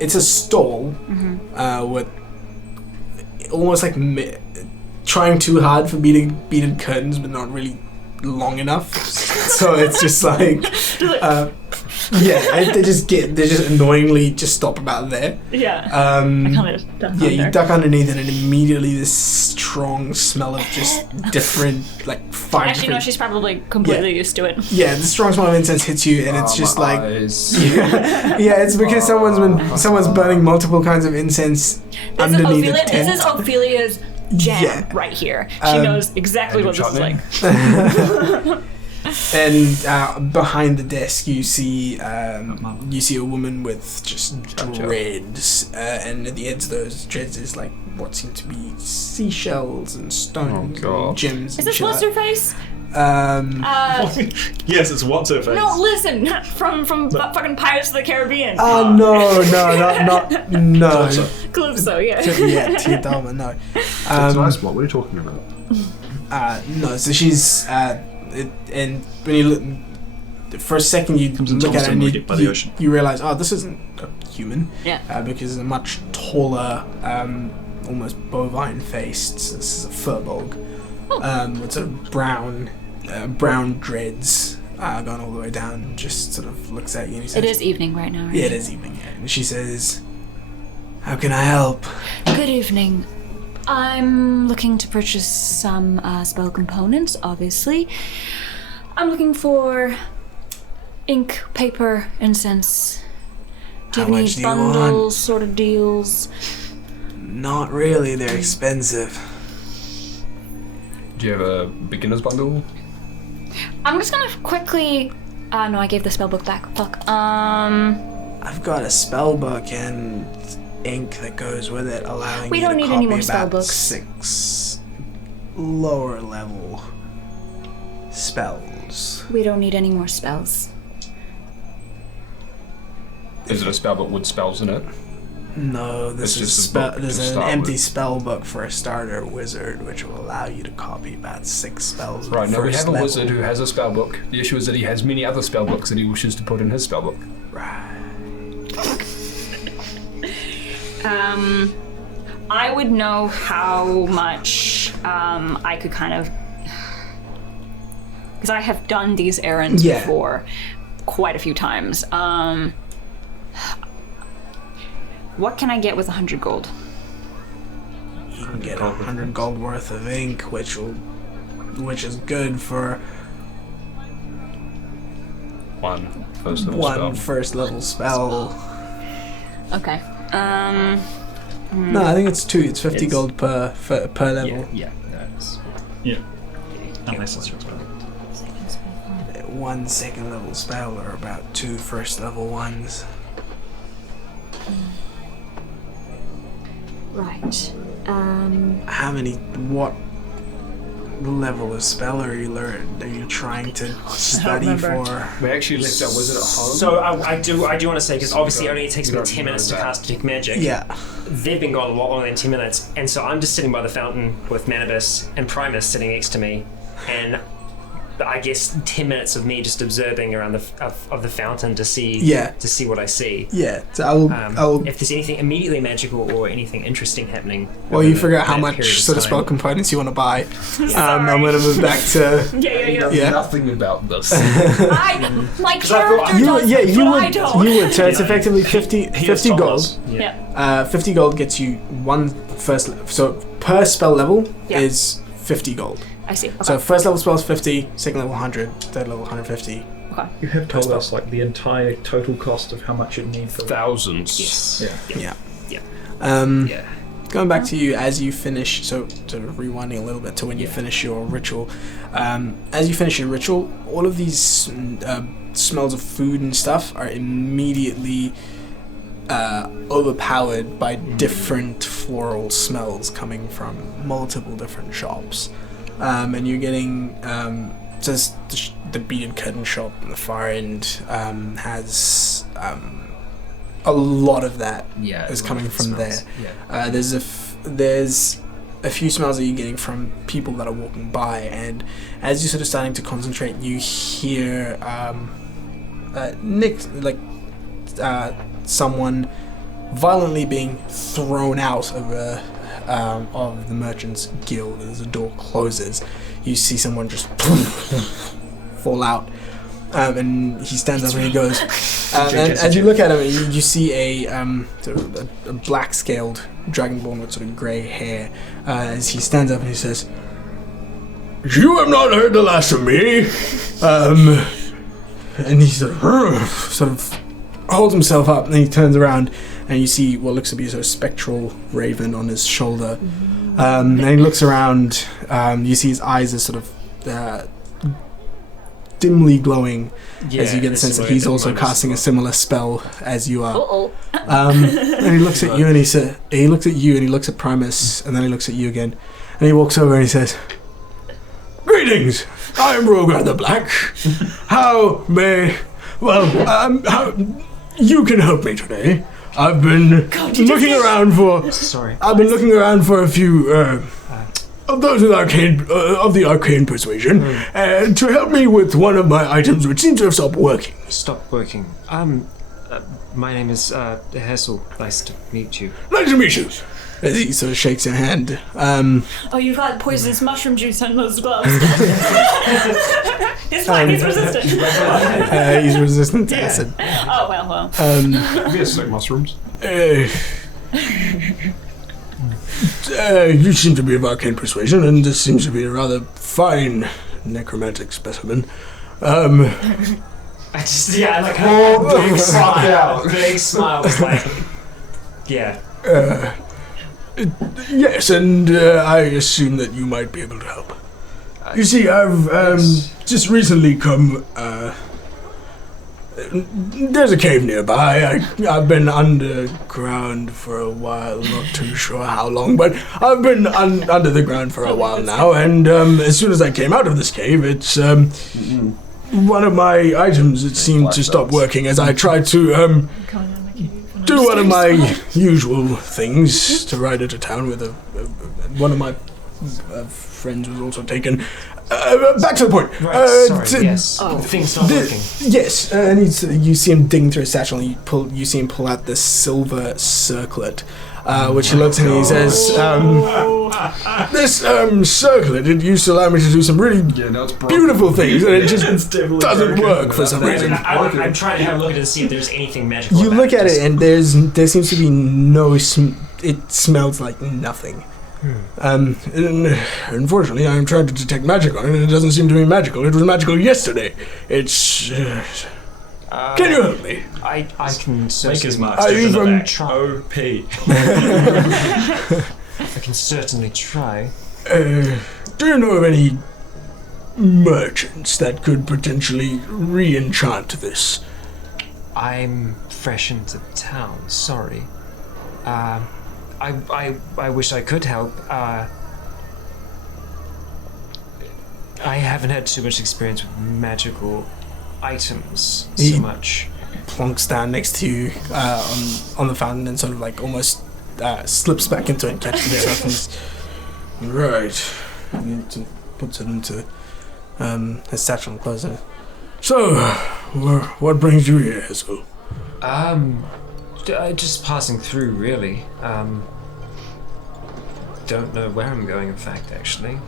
it's a stall with almost like trying too hard for beaded curtains, but not really long enough. So it's just like they just annoyingly just stop about there. Yeah. I kind of duck you duck underneath it, and immediately this strong smell of just different, like 5 Actually, no, she's probably completely used to it. Yeah, the strong smell of incense hits you, and it's just like it's because someone's burning multiple kinds of incense underneath the tent. This is Ophelia's jam right here. She knows exactly what this is like. And behind the desk, you see a woman with just dreads, and at the ends of those dreads is like what seem to be seashells and stones, and gems. Is this what's her face? Yes, it's what's her face. No, listen, from fucking Pirates of the Caribbean. Oh not no. Calypso, yeah. Tiadama, no. Nice. What are you talking about? No, so she's and when you look for a second, you look at her and you realize, oh, this isn't a human. Yeah. Because it's a much taller, almost bovine-faced. This is a furbog. With sort of brown dreads going all the way down. Just sort of looks at you and he says, it is evening right now, right? Yeah, it is evening. Yeah. And she says, "How can I help?" Good evening. I'm looking to purchase some spell components, obviously. I'm looking for ink, paper, incense. Do you have any bundles, sort of deals? Not really, they're expensive. Do you have a beginner's bundle? I'm just gonna quickly... no, I gave the spellbook back. Fuck. I've got a spellbook and ink that goes with it, allowing we you don't to need copy any more about spellbooks. 6 lower level spells. We don't need any more spells. Is it a spell book with spells in it? No, It's this is just a book there's to an start empty with. spell book for a starter wizard, which will allow you to copy about 6 spells. Right, now we first have a level. wizard who has a spell book. The issue is that he has many other spell books that he wishes to put in his spell book. Right. I would know how much I could kind of... Because I have done these errands before quite a few times. What can I get with 100 gold? You can get 100 gold worth of ink, which is good for One first level spell. first level spell. Okay. No, I think it's 2. It's 50 gold per level. Yeah, that's... Yeah. Unless it's your spell. 1 second level spell or about 2 first level ones. Right. What level of spell are you trying to study for? We actually left our wizard at home. So I do want to say, because obviously only it takes me 10 minutes to cast Detect Magic. Yeah. They've been gone a lot longer than 10 minutes, and so I'm just sitting by the fountain with Manibus and Primus sitting next to me, and I guess 10 minutes of me just observing around the fountain to see what I see. Yeah. So I will. If there's anything immediately magical or anything interesting happening. Well, you figure out how that much period sort of time. spell components you want to buy. I'm gonna move back to. Yeah. Nothing about this. My character You does, you but would. I don't. You would. So it's effectively 50 gold. Thomas. Yeah. 50 gold gets you 1 first. So per spell level is 50 gold. I see. Okay. So first level spell is 50, second level 100, third level 150. Okay. You have told us like the entire total cost of how much you'd need for Thousands. Yeah. Yeah. Going back to you as you finish, so sort of rewinding a little bit to when you finish your ritual. As you finish your ritual, all of these smells of food and stuff are immediately overpowered by different floral smells coming from multiple different shops. And you're getting just the beaded curtain shop in the far end has a lot of that is coming from there. Yeah. There's a few smells that you're getting from people that are walking by, and as you're sort of starting to concentrate, you hear someone violently being thrown out of the Merchants Guild as the door closes. You see someone just fall out, and he stands up and he goes. And as you look at him, you see a black-scaled dragonborn with sort of grey hair. As he stands up and he says, "You have not heard the last of me." And he sort of holds himself up, and then he turns around, and you see what looks to be a sort of spectral raven on his shoulder. And he looks around. You see his eyes are sort of dimly glowing as you get the this sense is that what I he's did also most casting a of similar spell as you are. Uh-oh. And he looks at you and he looks at you and he looks at Primus and then he looks at you again and he walks over and he says, "Greetings, I am Rogar the Black. How you can help me today. I've been looking around for a few of those with the arcane persuasion to help me with one of my items which seems to have stopped working." Stopped working. My name is Hessel. Nice to meet you. Nice to meet you. As he sort of shakes your hand. Oh, you've got poisonous mushroom juice on those gloves. It's fine, he's resistant. He's resistant to acid. Oh, well. We have snake mushrooms. You seem to be of arcane persuasion, and this seems to be a rather fine necromantic specimen. I just, like a big smile. Big smile was like, yeah. Yes, and I assume that you might be able to help. You see, I've just recently come. There's a cave nearby. I've been underground for a while, not too sure how long, but I've been under the ground for a while now, and as soon as I came out of this cave, it's one of my items that seemed to stop working as I tried to do one of my usual things to ride into town with one of my friends was also taken. Back to the point. Right, sorry, yes. Things not working. Yes, and you see him digging through his satchel and you see him pull out this silver circlet, which he looks and he says, this circlet, it used to allow me to do some really beautiful things, and it just doesn't work for some reason. I'm trying to have a look at it to see if there's anything magical. You look at it and there seems to be no, it smells like nothing. And unfortunately, I am trying to detect magic on it, and it doesn't seem to be magical. It was magical yesterday. It's... can you help me? I can certainly... Maker's Mark's different OP. I can certainly try. Do you know of any merchants that could potentially re-enchant this? I'm fresh into town, sorry. I wish I could help. I haven't had too much experience with magical items so much. Plonks down next to you on the fountain and sort of like almost slips back into it and catches himself. Right. And he puts it into his satchel and closes it. So, what brings you here, Hazel? Just passing through, really. Don't know where I'm going, in fact, actually.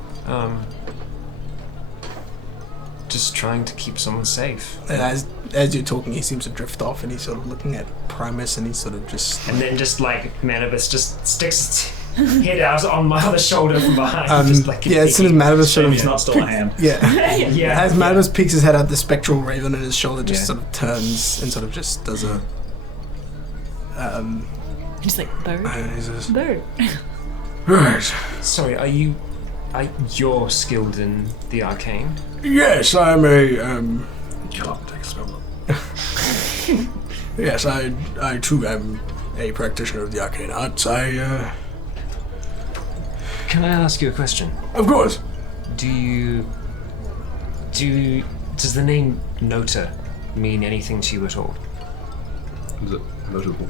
Just trying to keep someone safe. And as you're talking, he seems to drift off, and he's sort of looking at Primus, and he's sort of just... And then just, like, Manibus just sticks his head out on my other shoulder from behind. Just, like, as soon as Manibus sort of... He's not still a hand. Yeah. As Manibus peeks his head out, the spectral raven on his shoulder just sort of turns and sort of just does a... Just like, bird? He says, Bird. right. Sorry, you're skilled in the arcane? Yes, I'm a, can't take a spell. Yes, I too am a practitioner of the arcane arts. Can I ask you a question? Of course. Does the name Nota mean anything to you at all? Is it notable?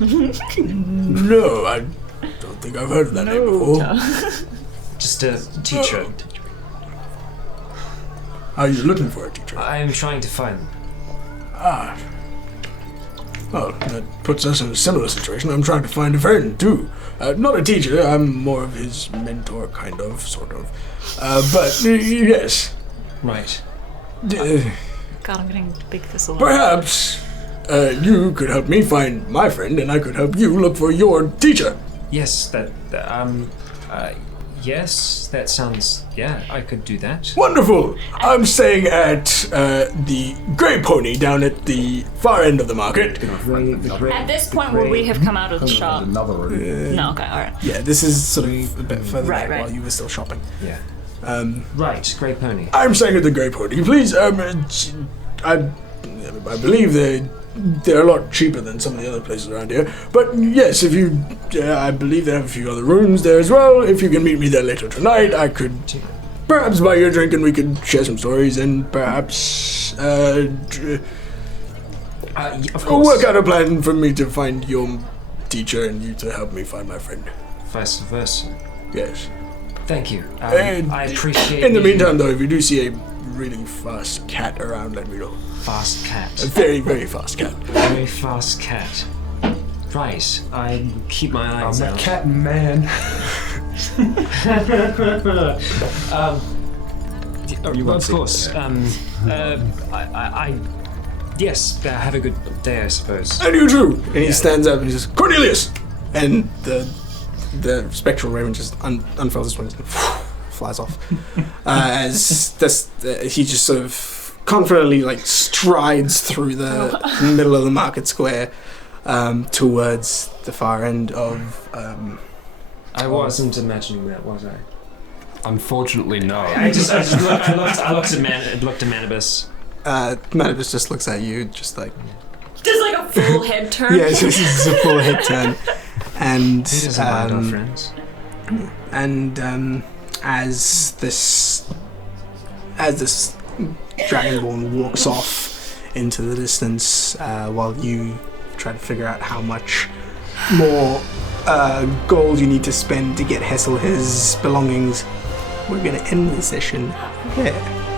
No, I don't think I've heard of that name before. Just a teacher. Are you looking for a teacher? I am trying to find them. Well, that puts us in a similar situation. I'm trying to find a friend, too. Not a teacher, I'm more of his mentor, kind of, sort of. But, yes. Right. God, I'm getting big thistle. Perhaps you could help me find my friend, and I could help you look for your teacher. Yes, yes, that sounds... Yeah, I could do that. Wonderful! I'm staying at the Grey Pony down at the far end of the market. At this point, will we have come out of the shop? No, okay, alright. Yeah, this is sort of a bit further back Right. while you were still shopping. Yeah. Right, Grey Pony. I'm staying at the Grey Pony. Please, I believe they're a lot cheaper than some of the other places around here. But yes, if you, I believe they have a few other rooms there as well. If you can meet me there later tonight, I could perhaps buy you a drink and we could share some stories and perhaps Of course. work out a plan for me to find your teacher and you to help me find my friend. Vice versa. Yes. Thank you. And I appreciate in the you- meantime, though, if you do see a really fast cat around, let me know. Fast cat. A very, very fast cat. Very fast cat. Right, I keep my eyes I'm out. a cat man. Of course. Yes, have a good day, I suppose. And you too! And he stands up and he says, Cornelius! And the spectral raven just unfurls his wings and flies off. As this, he just sort of confidently strides through the middle of the market square towards the far end of... I wasn't imagining that, was I? Unfortunately, no. I looked at Manibus. Manibus just looks at you, just like... Just like a full head turn. Yeah, it's a full head turn. And Who doesn't mind our friends? And as this Dragonborn walks off into the distance, while you try to figure out how much more gold you need to spend to get Hessel his belongings, we're going to end the session there.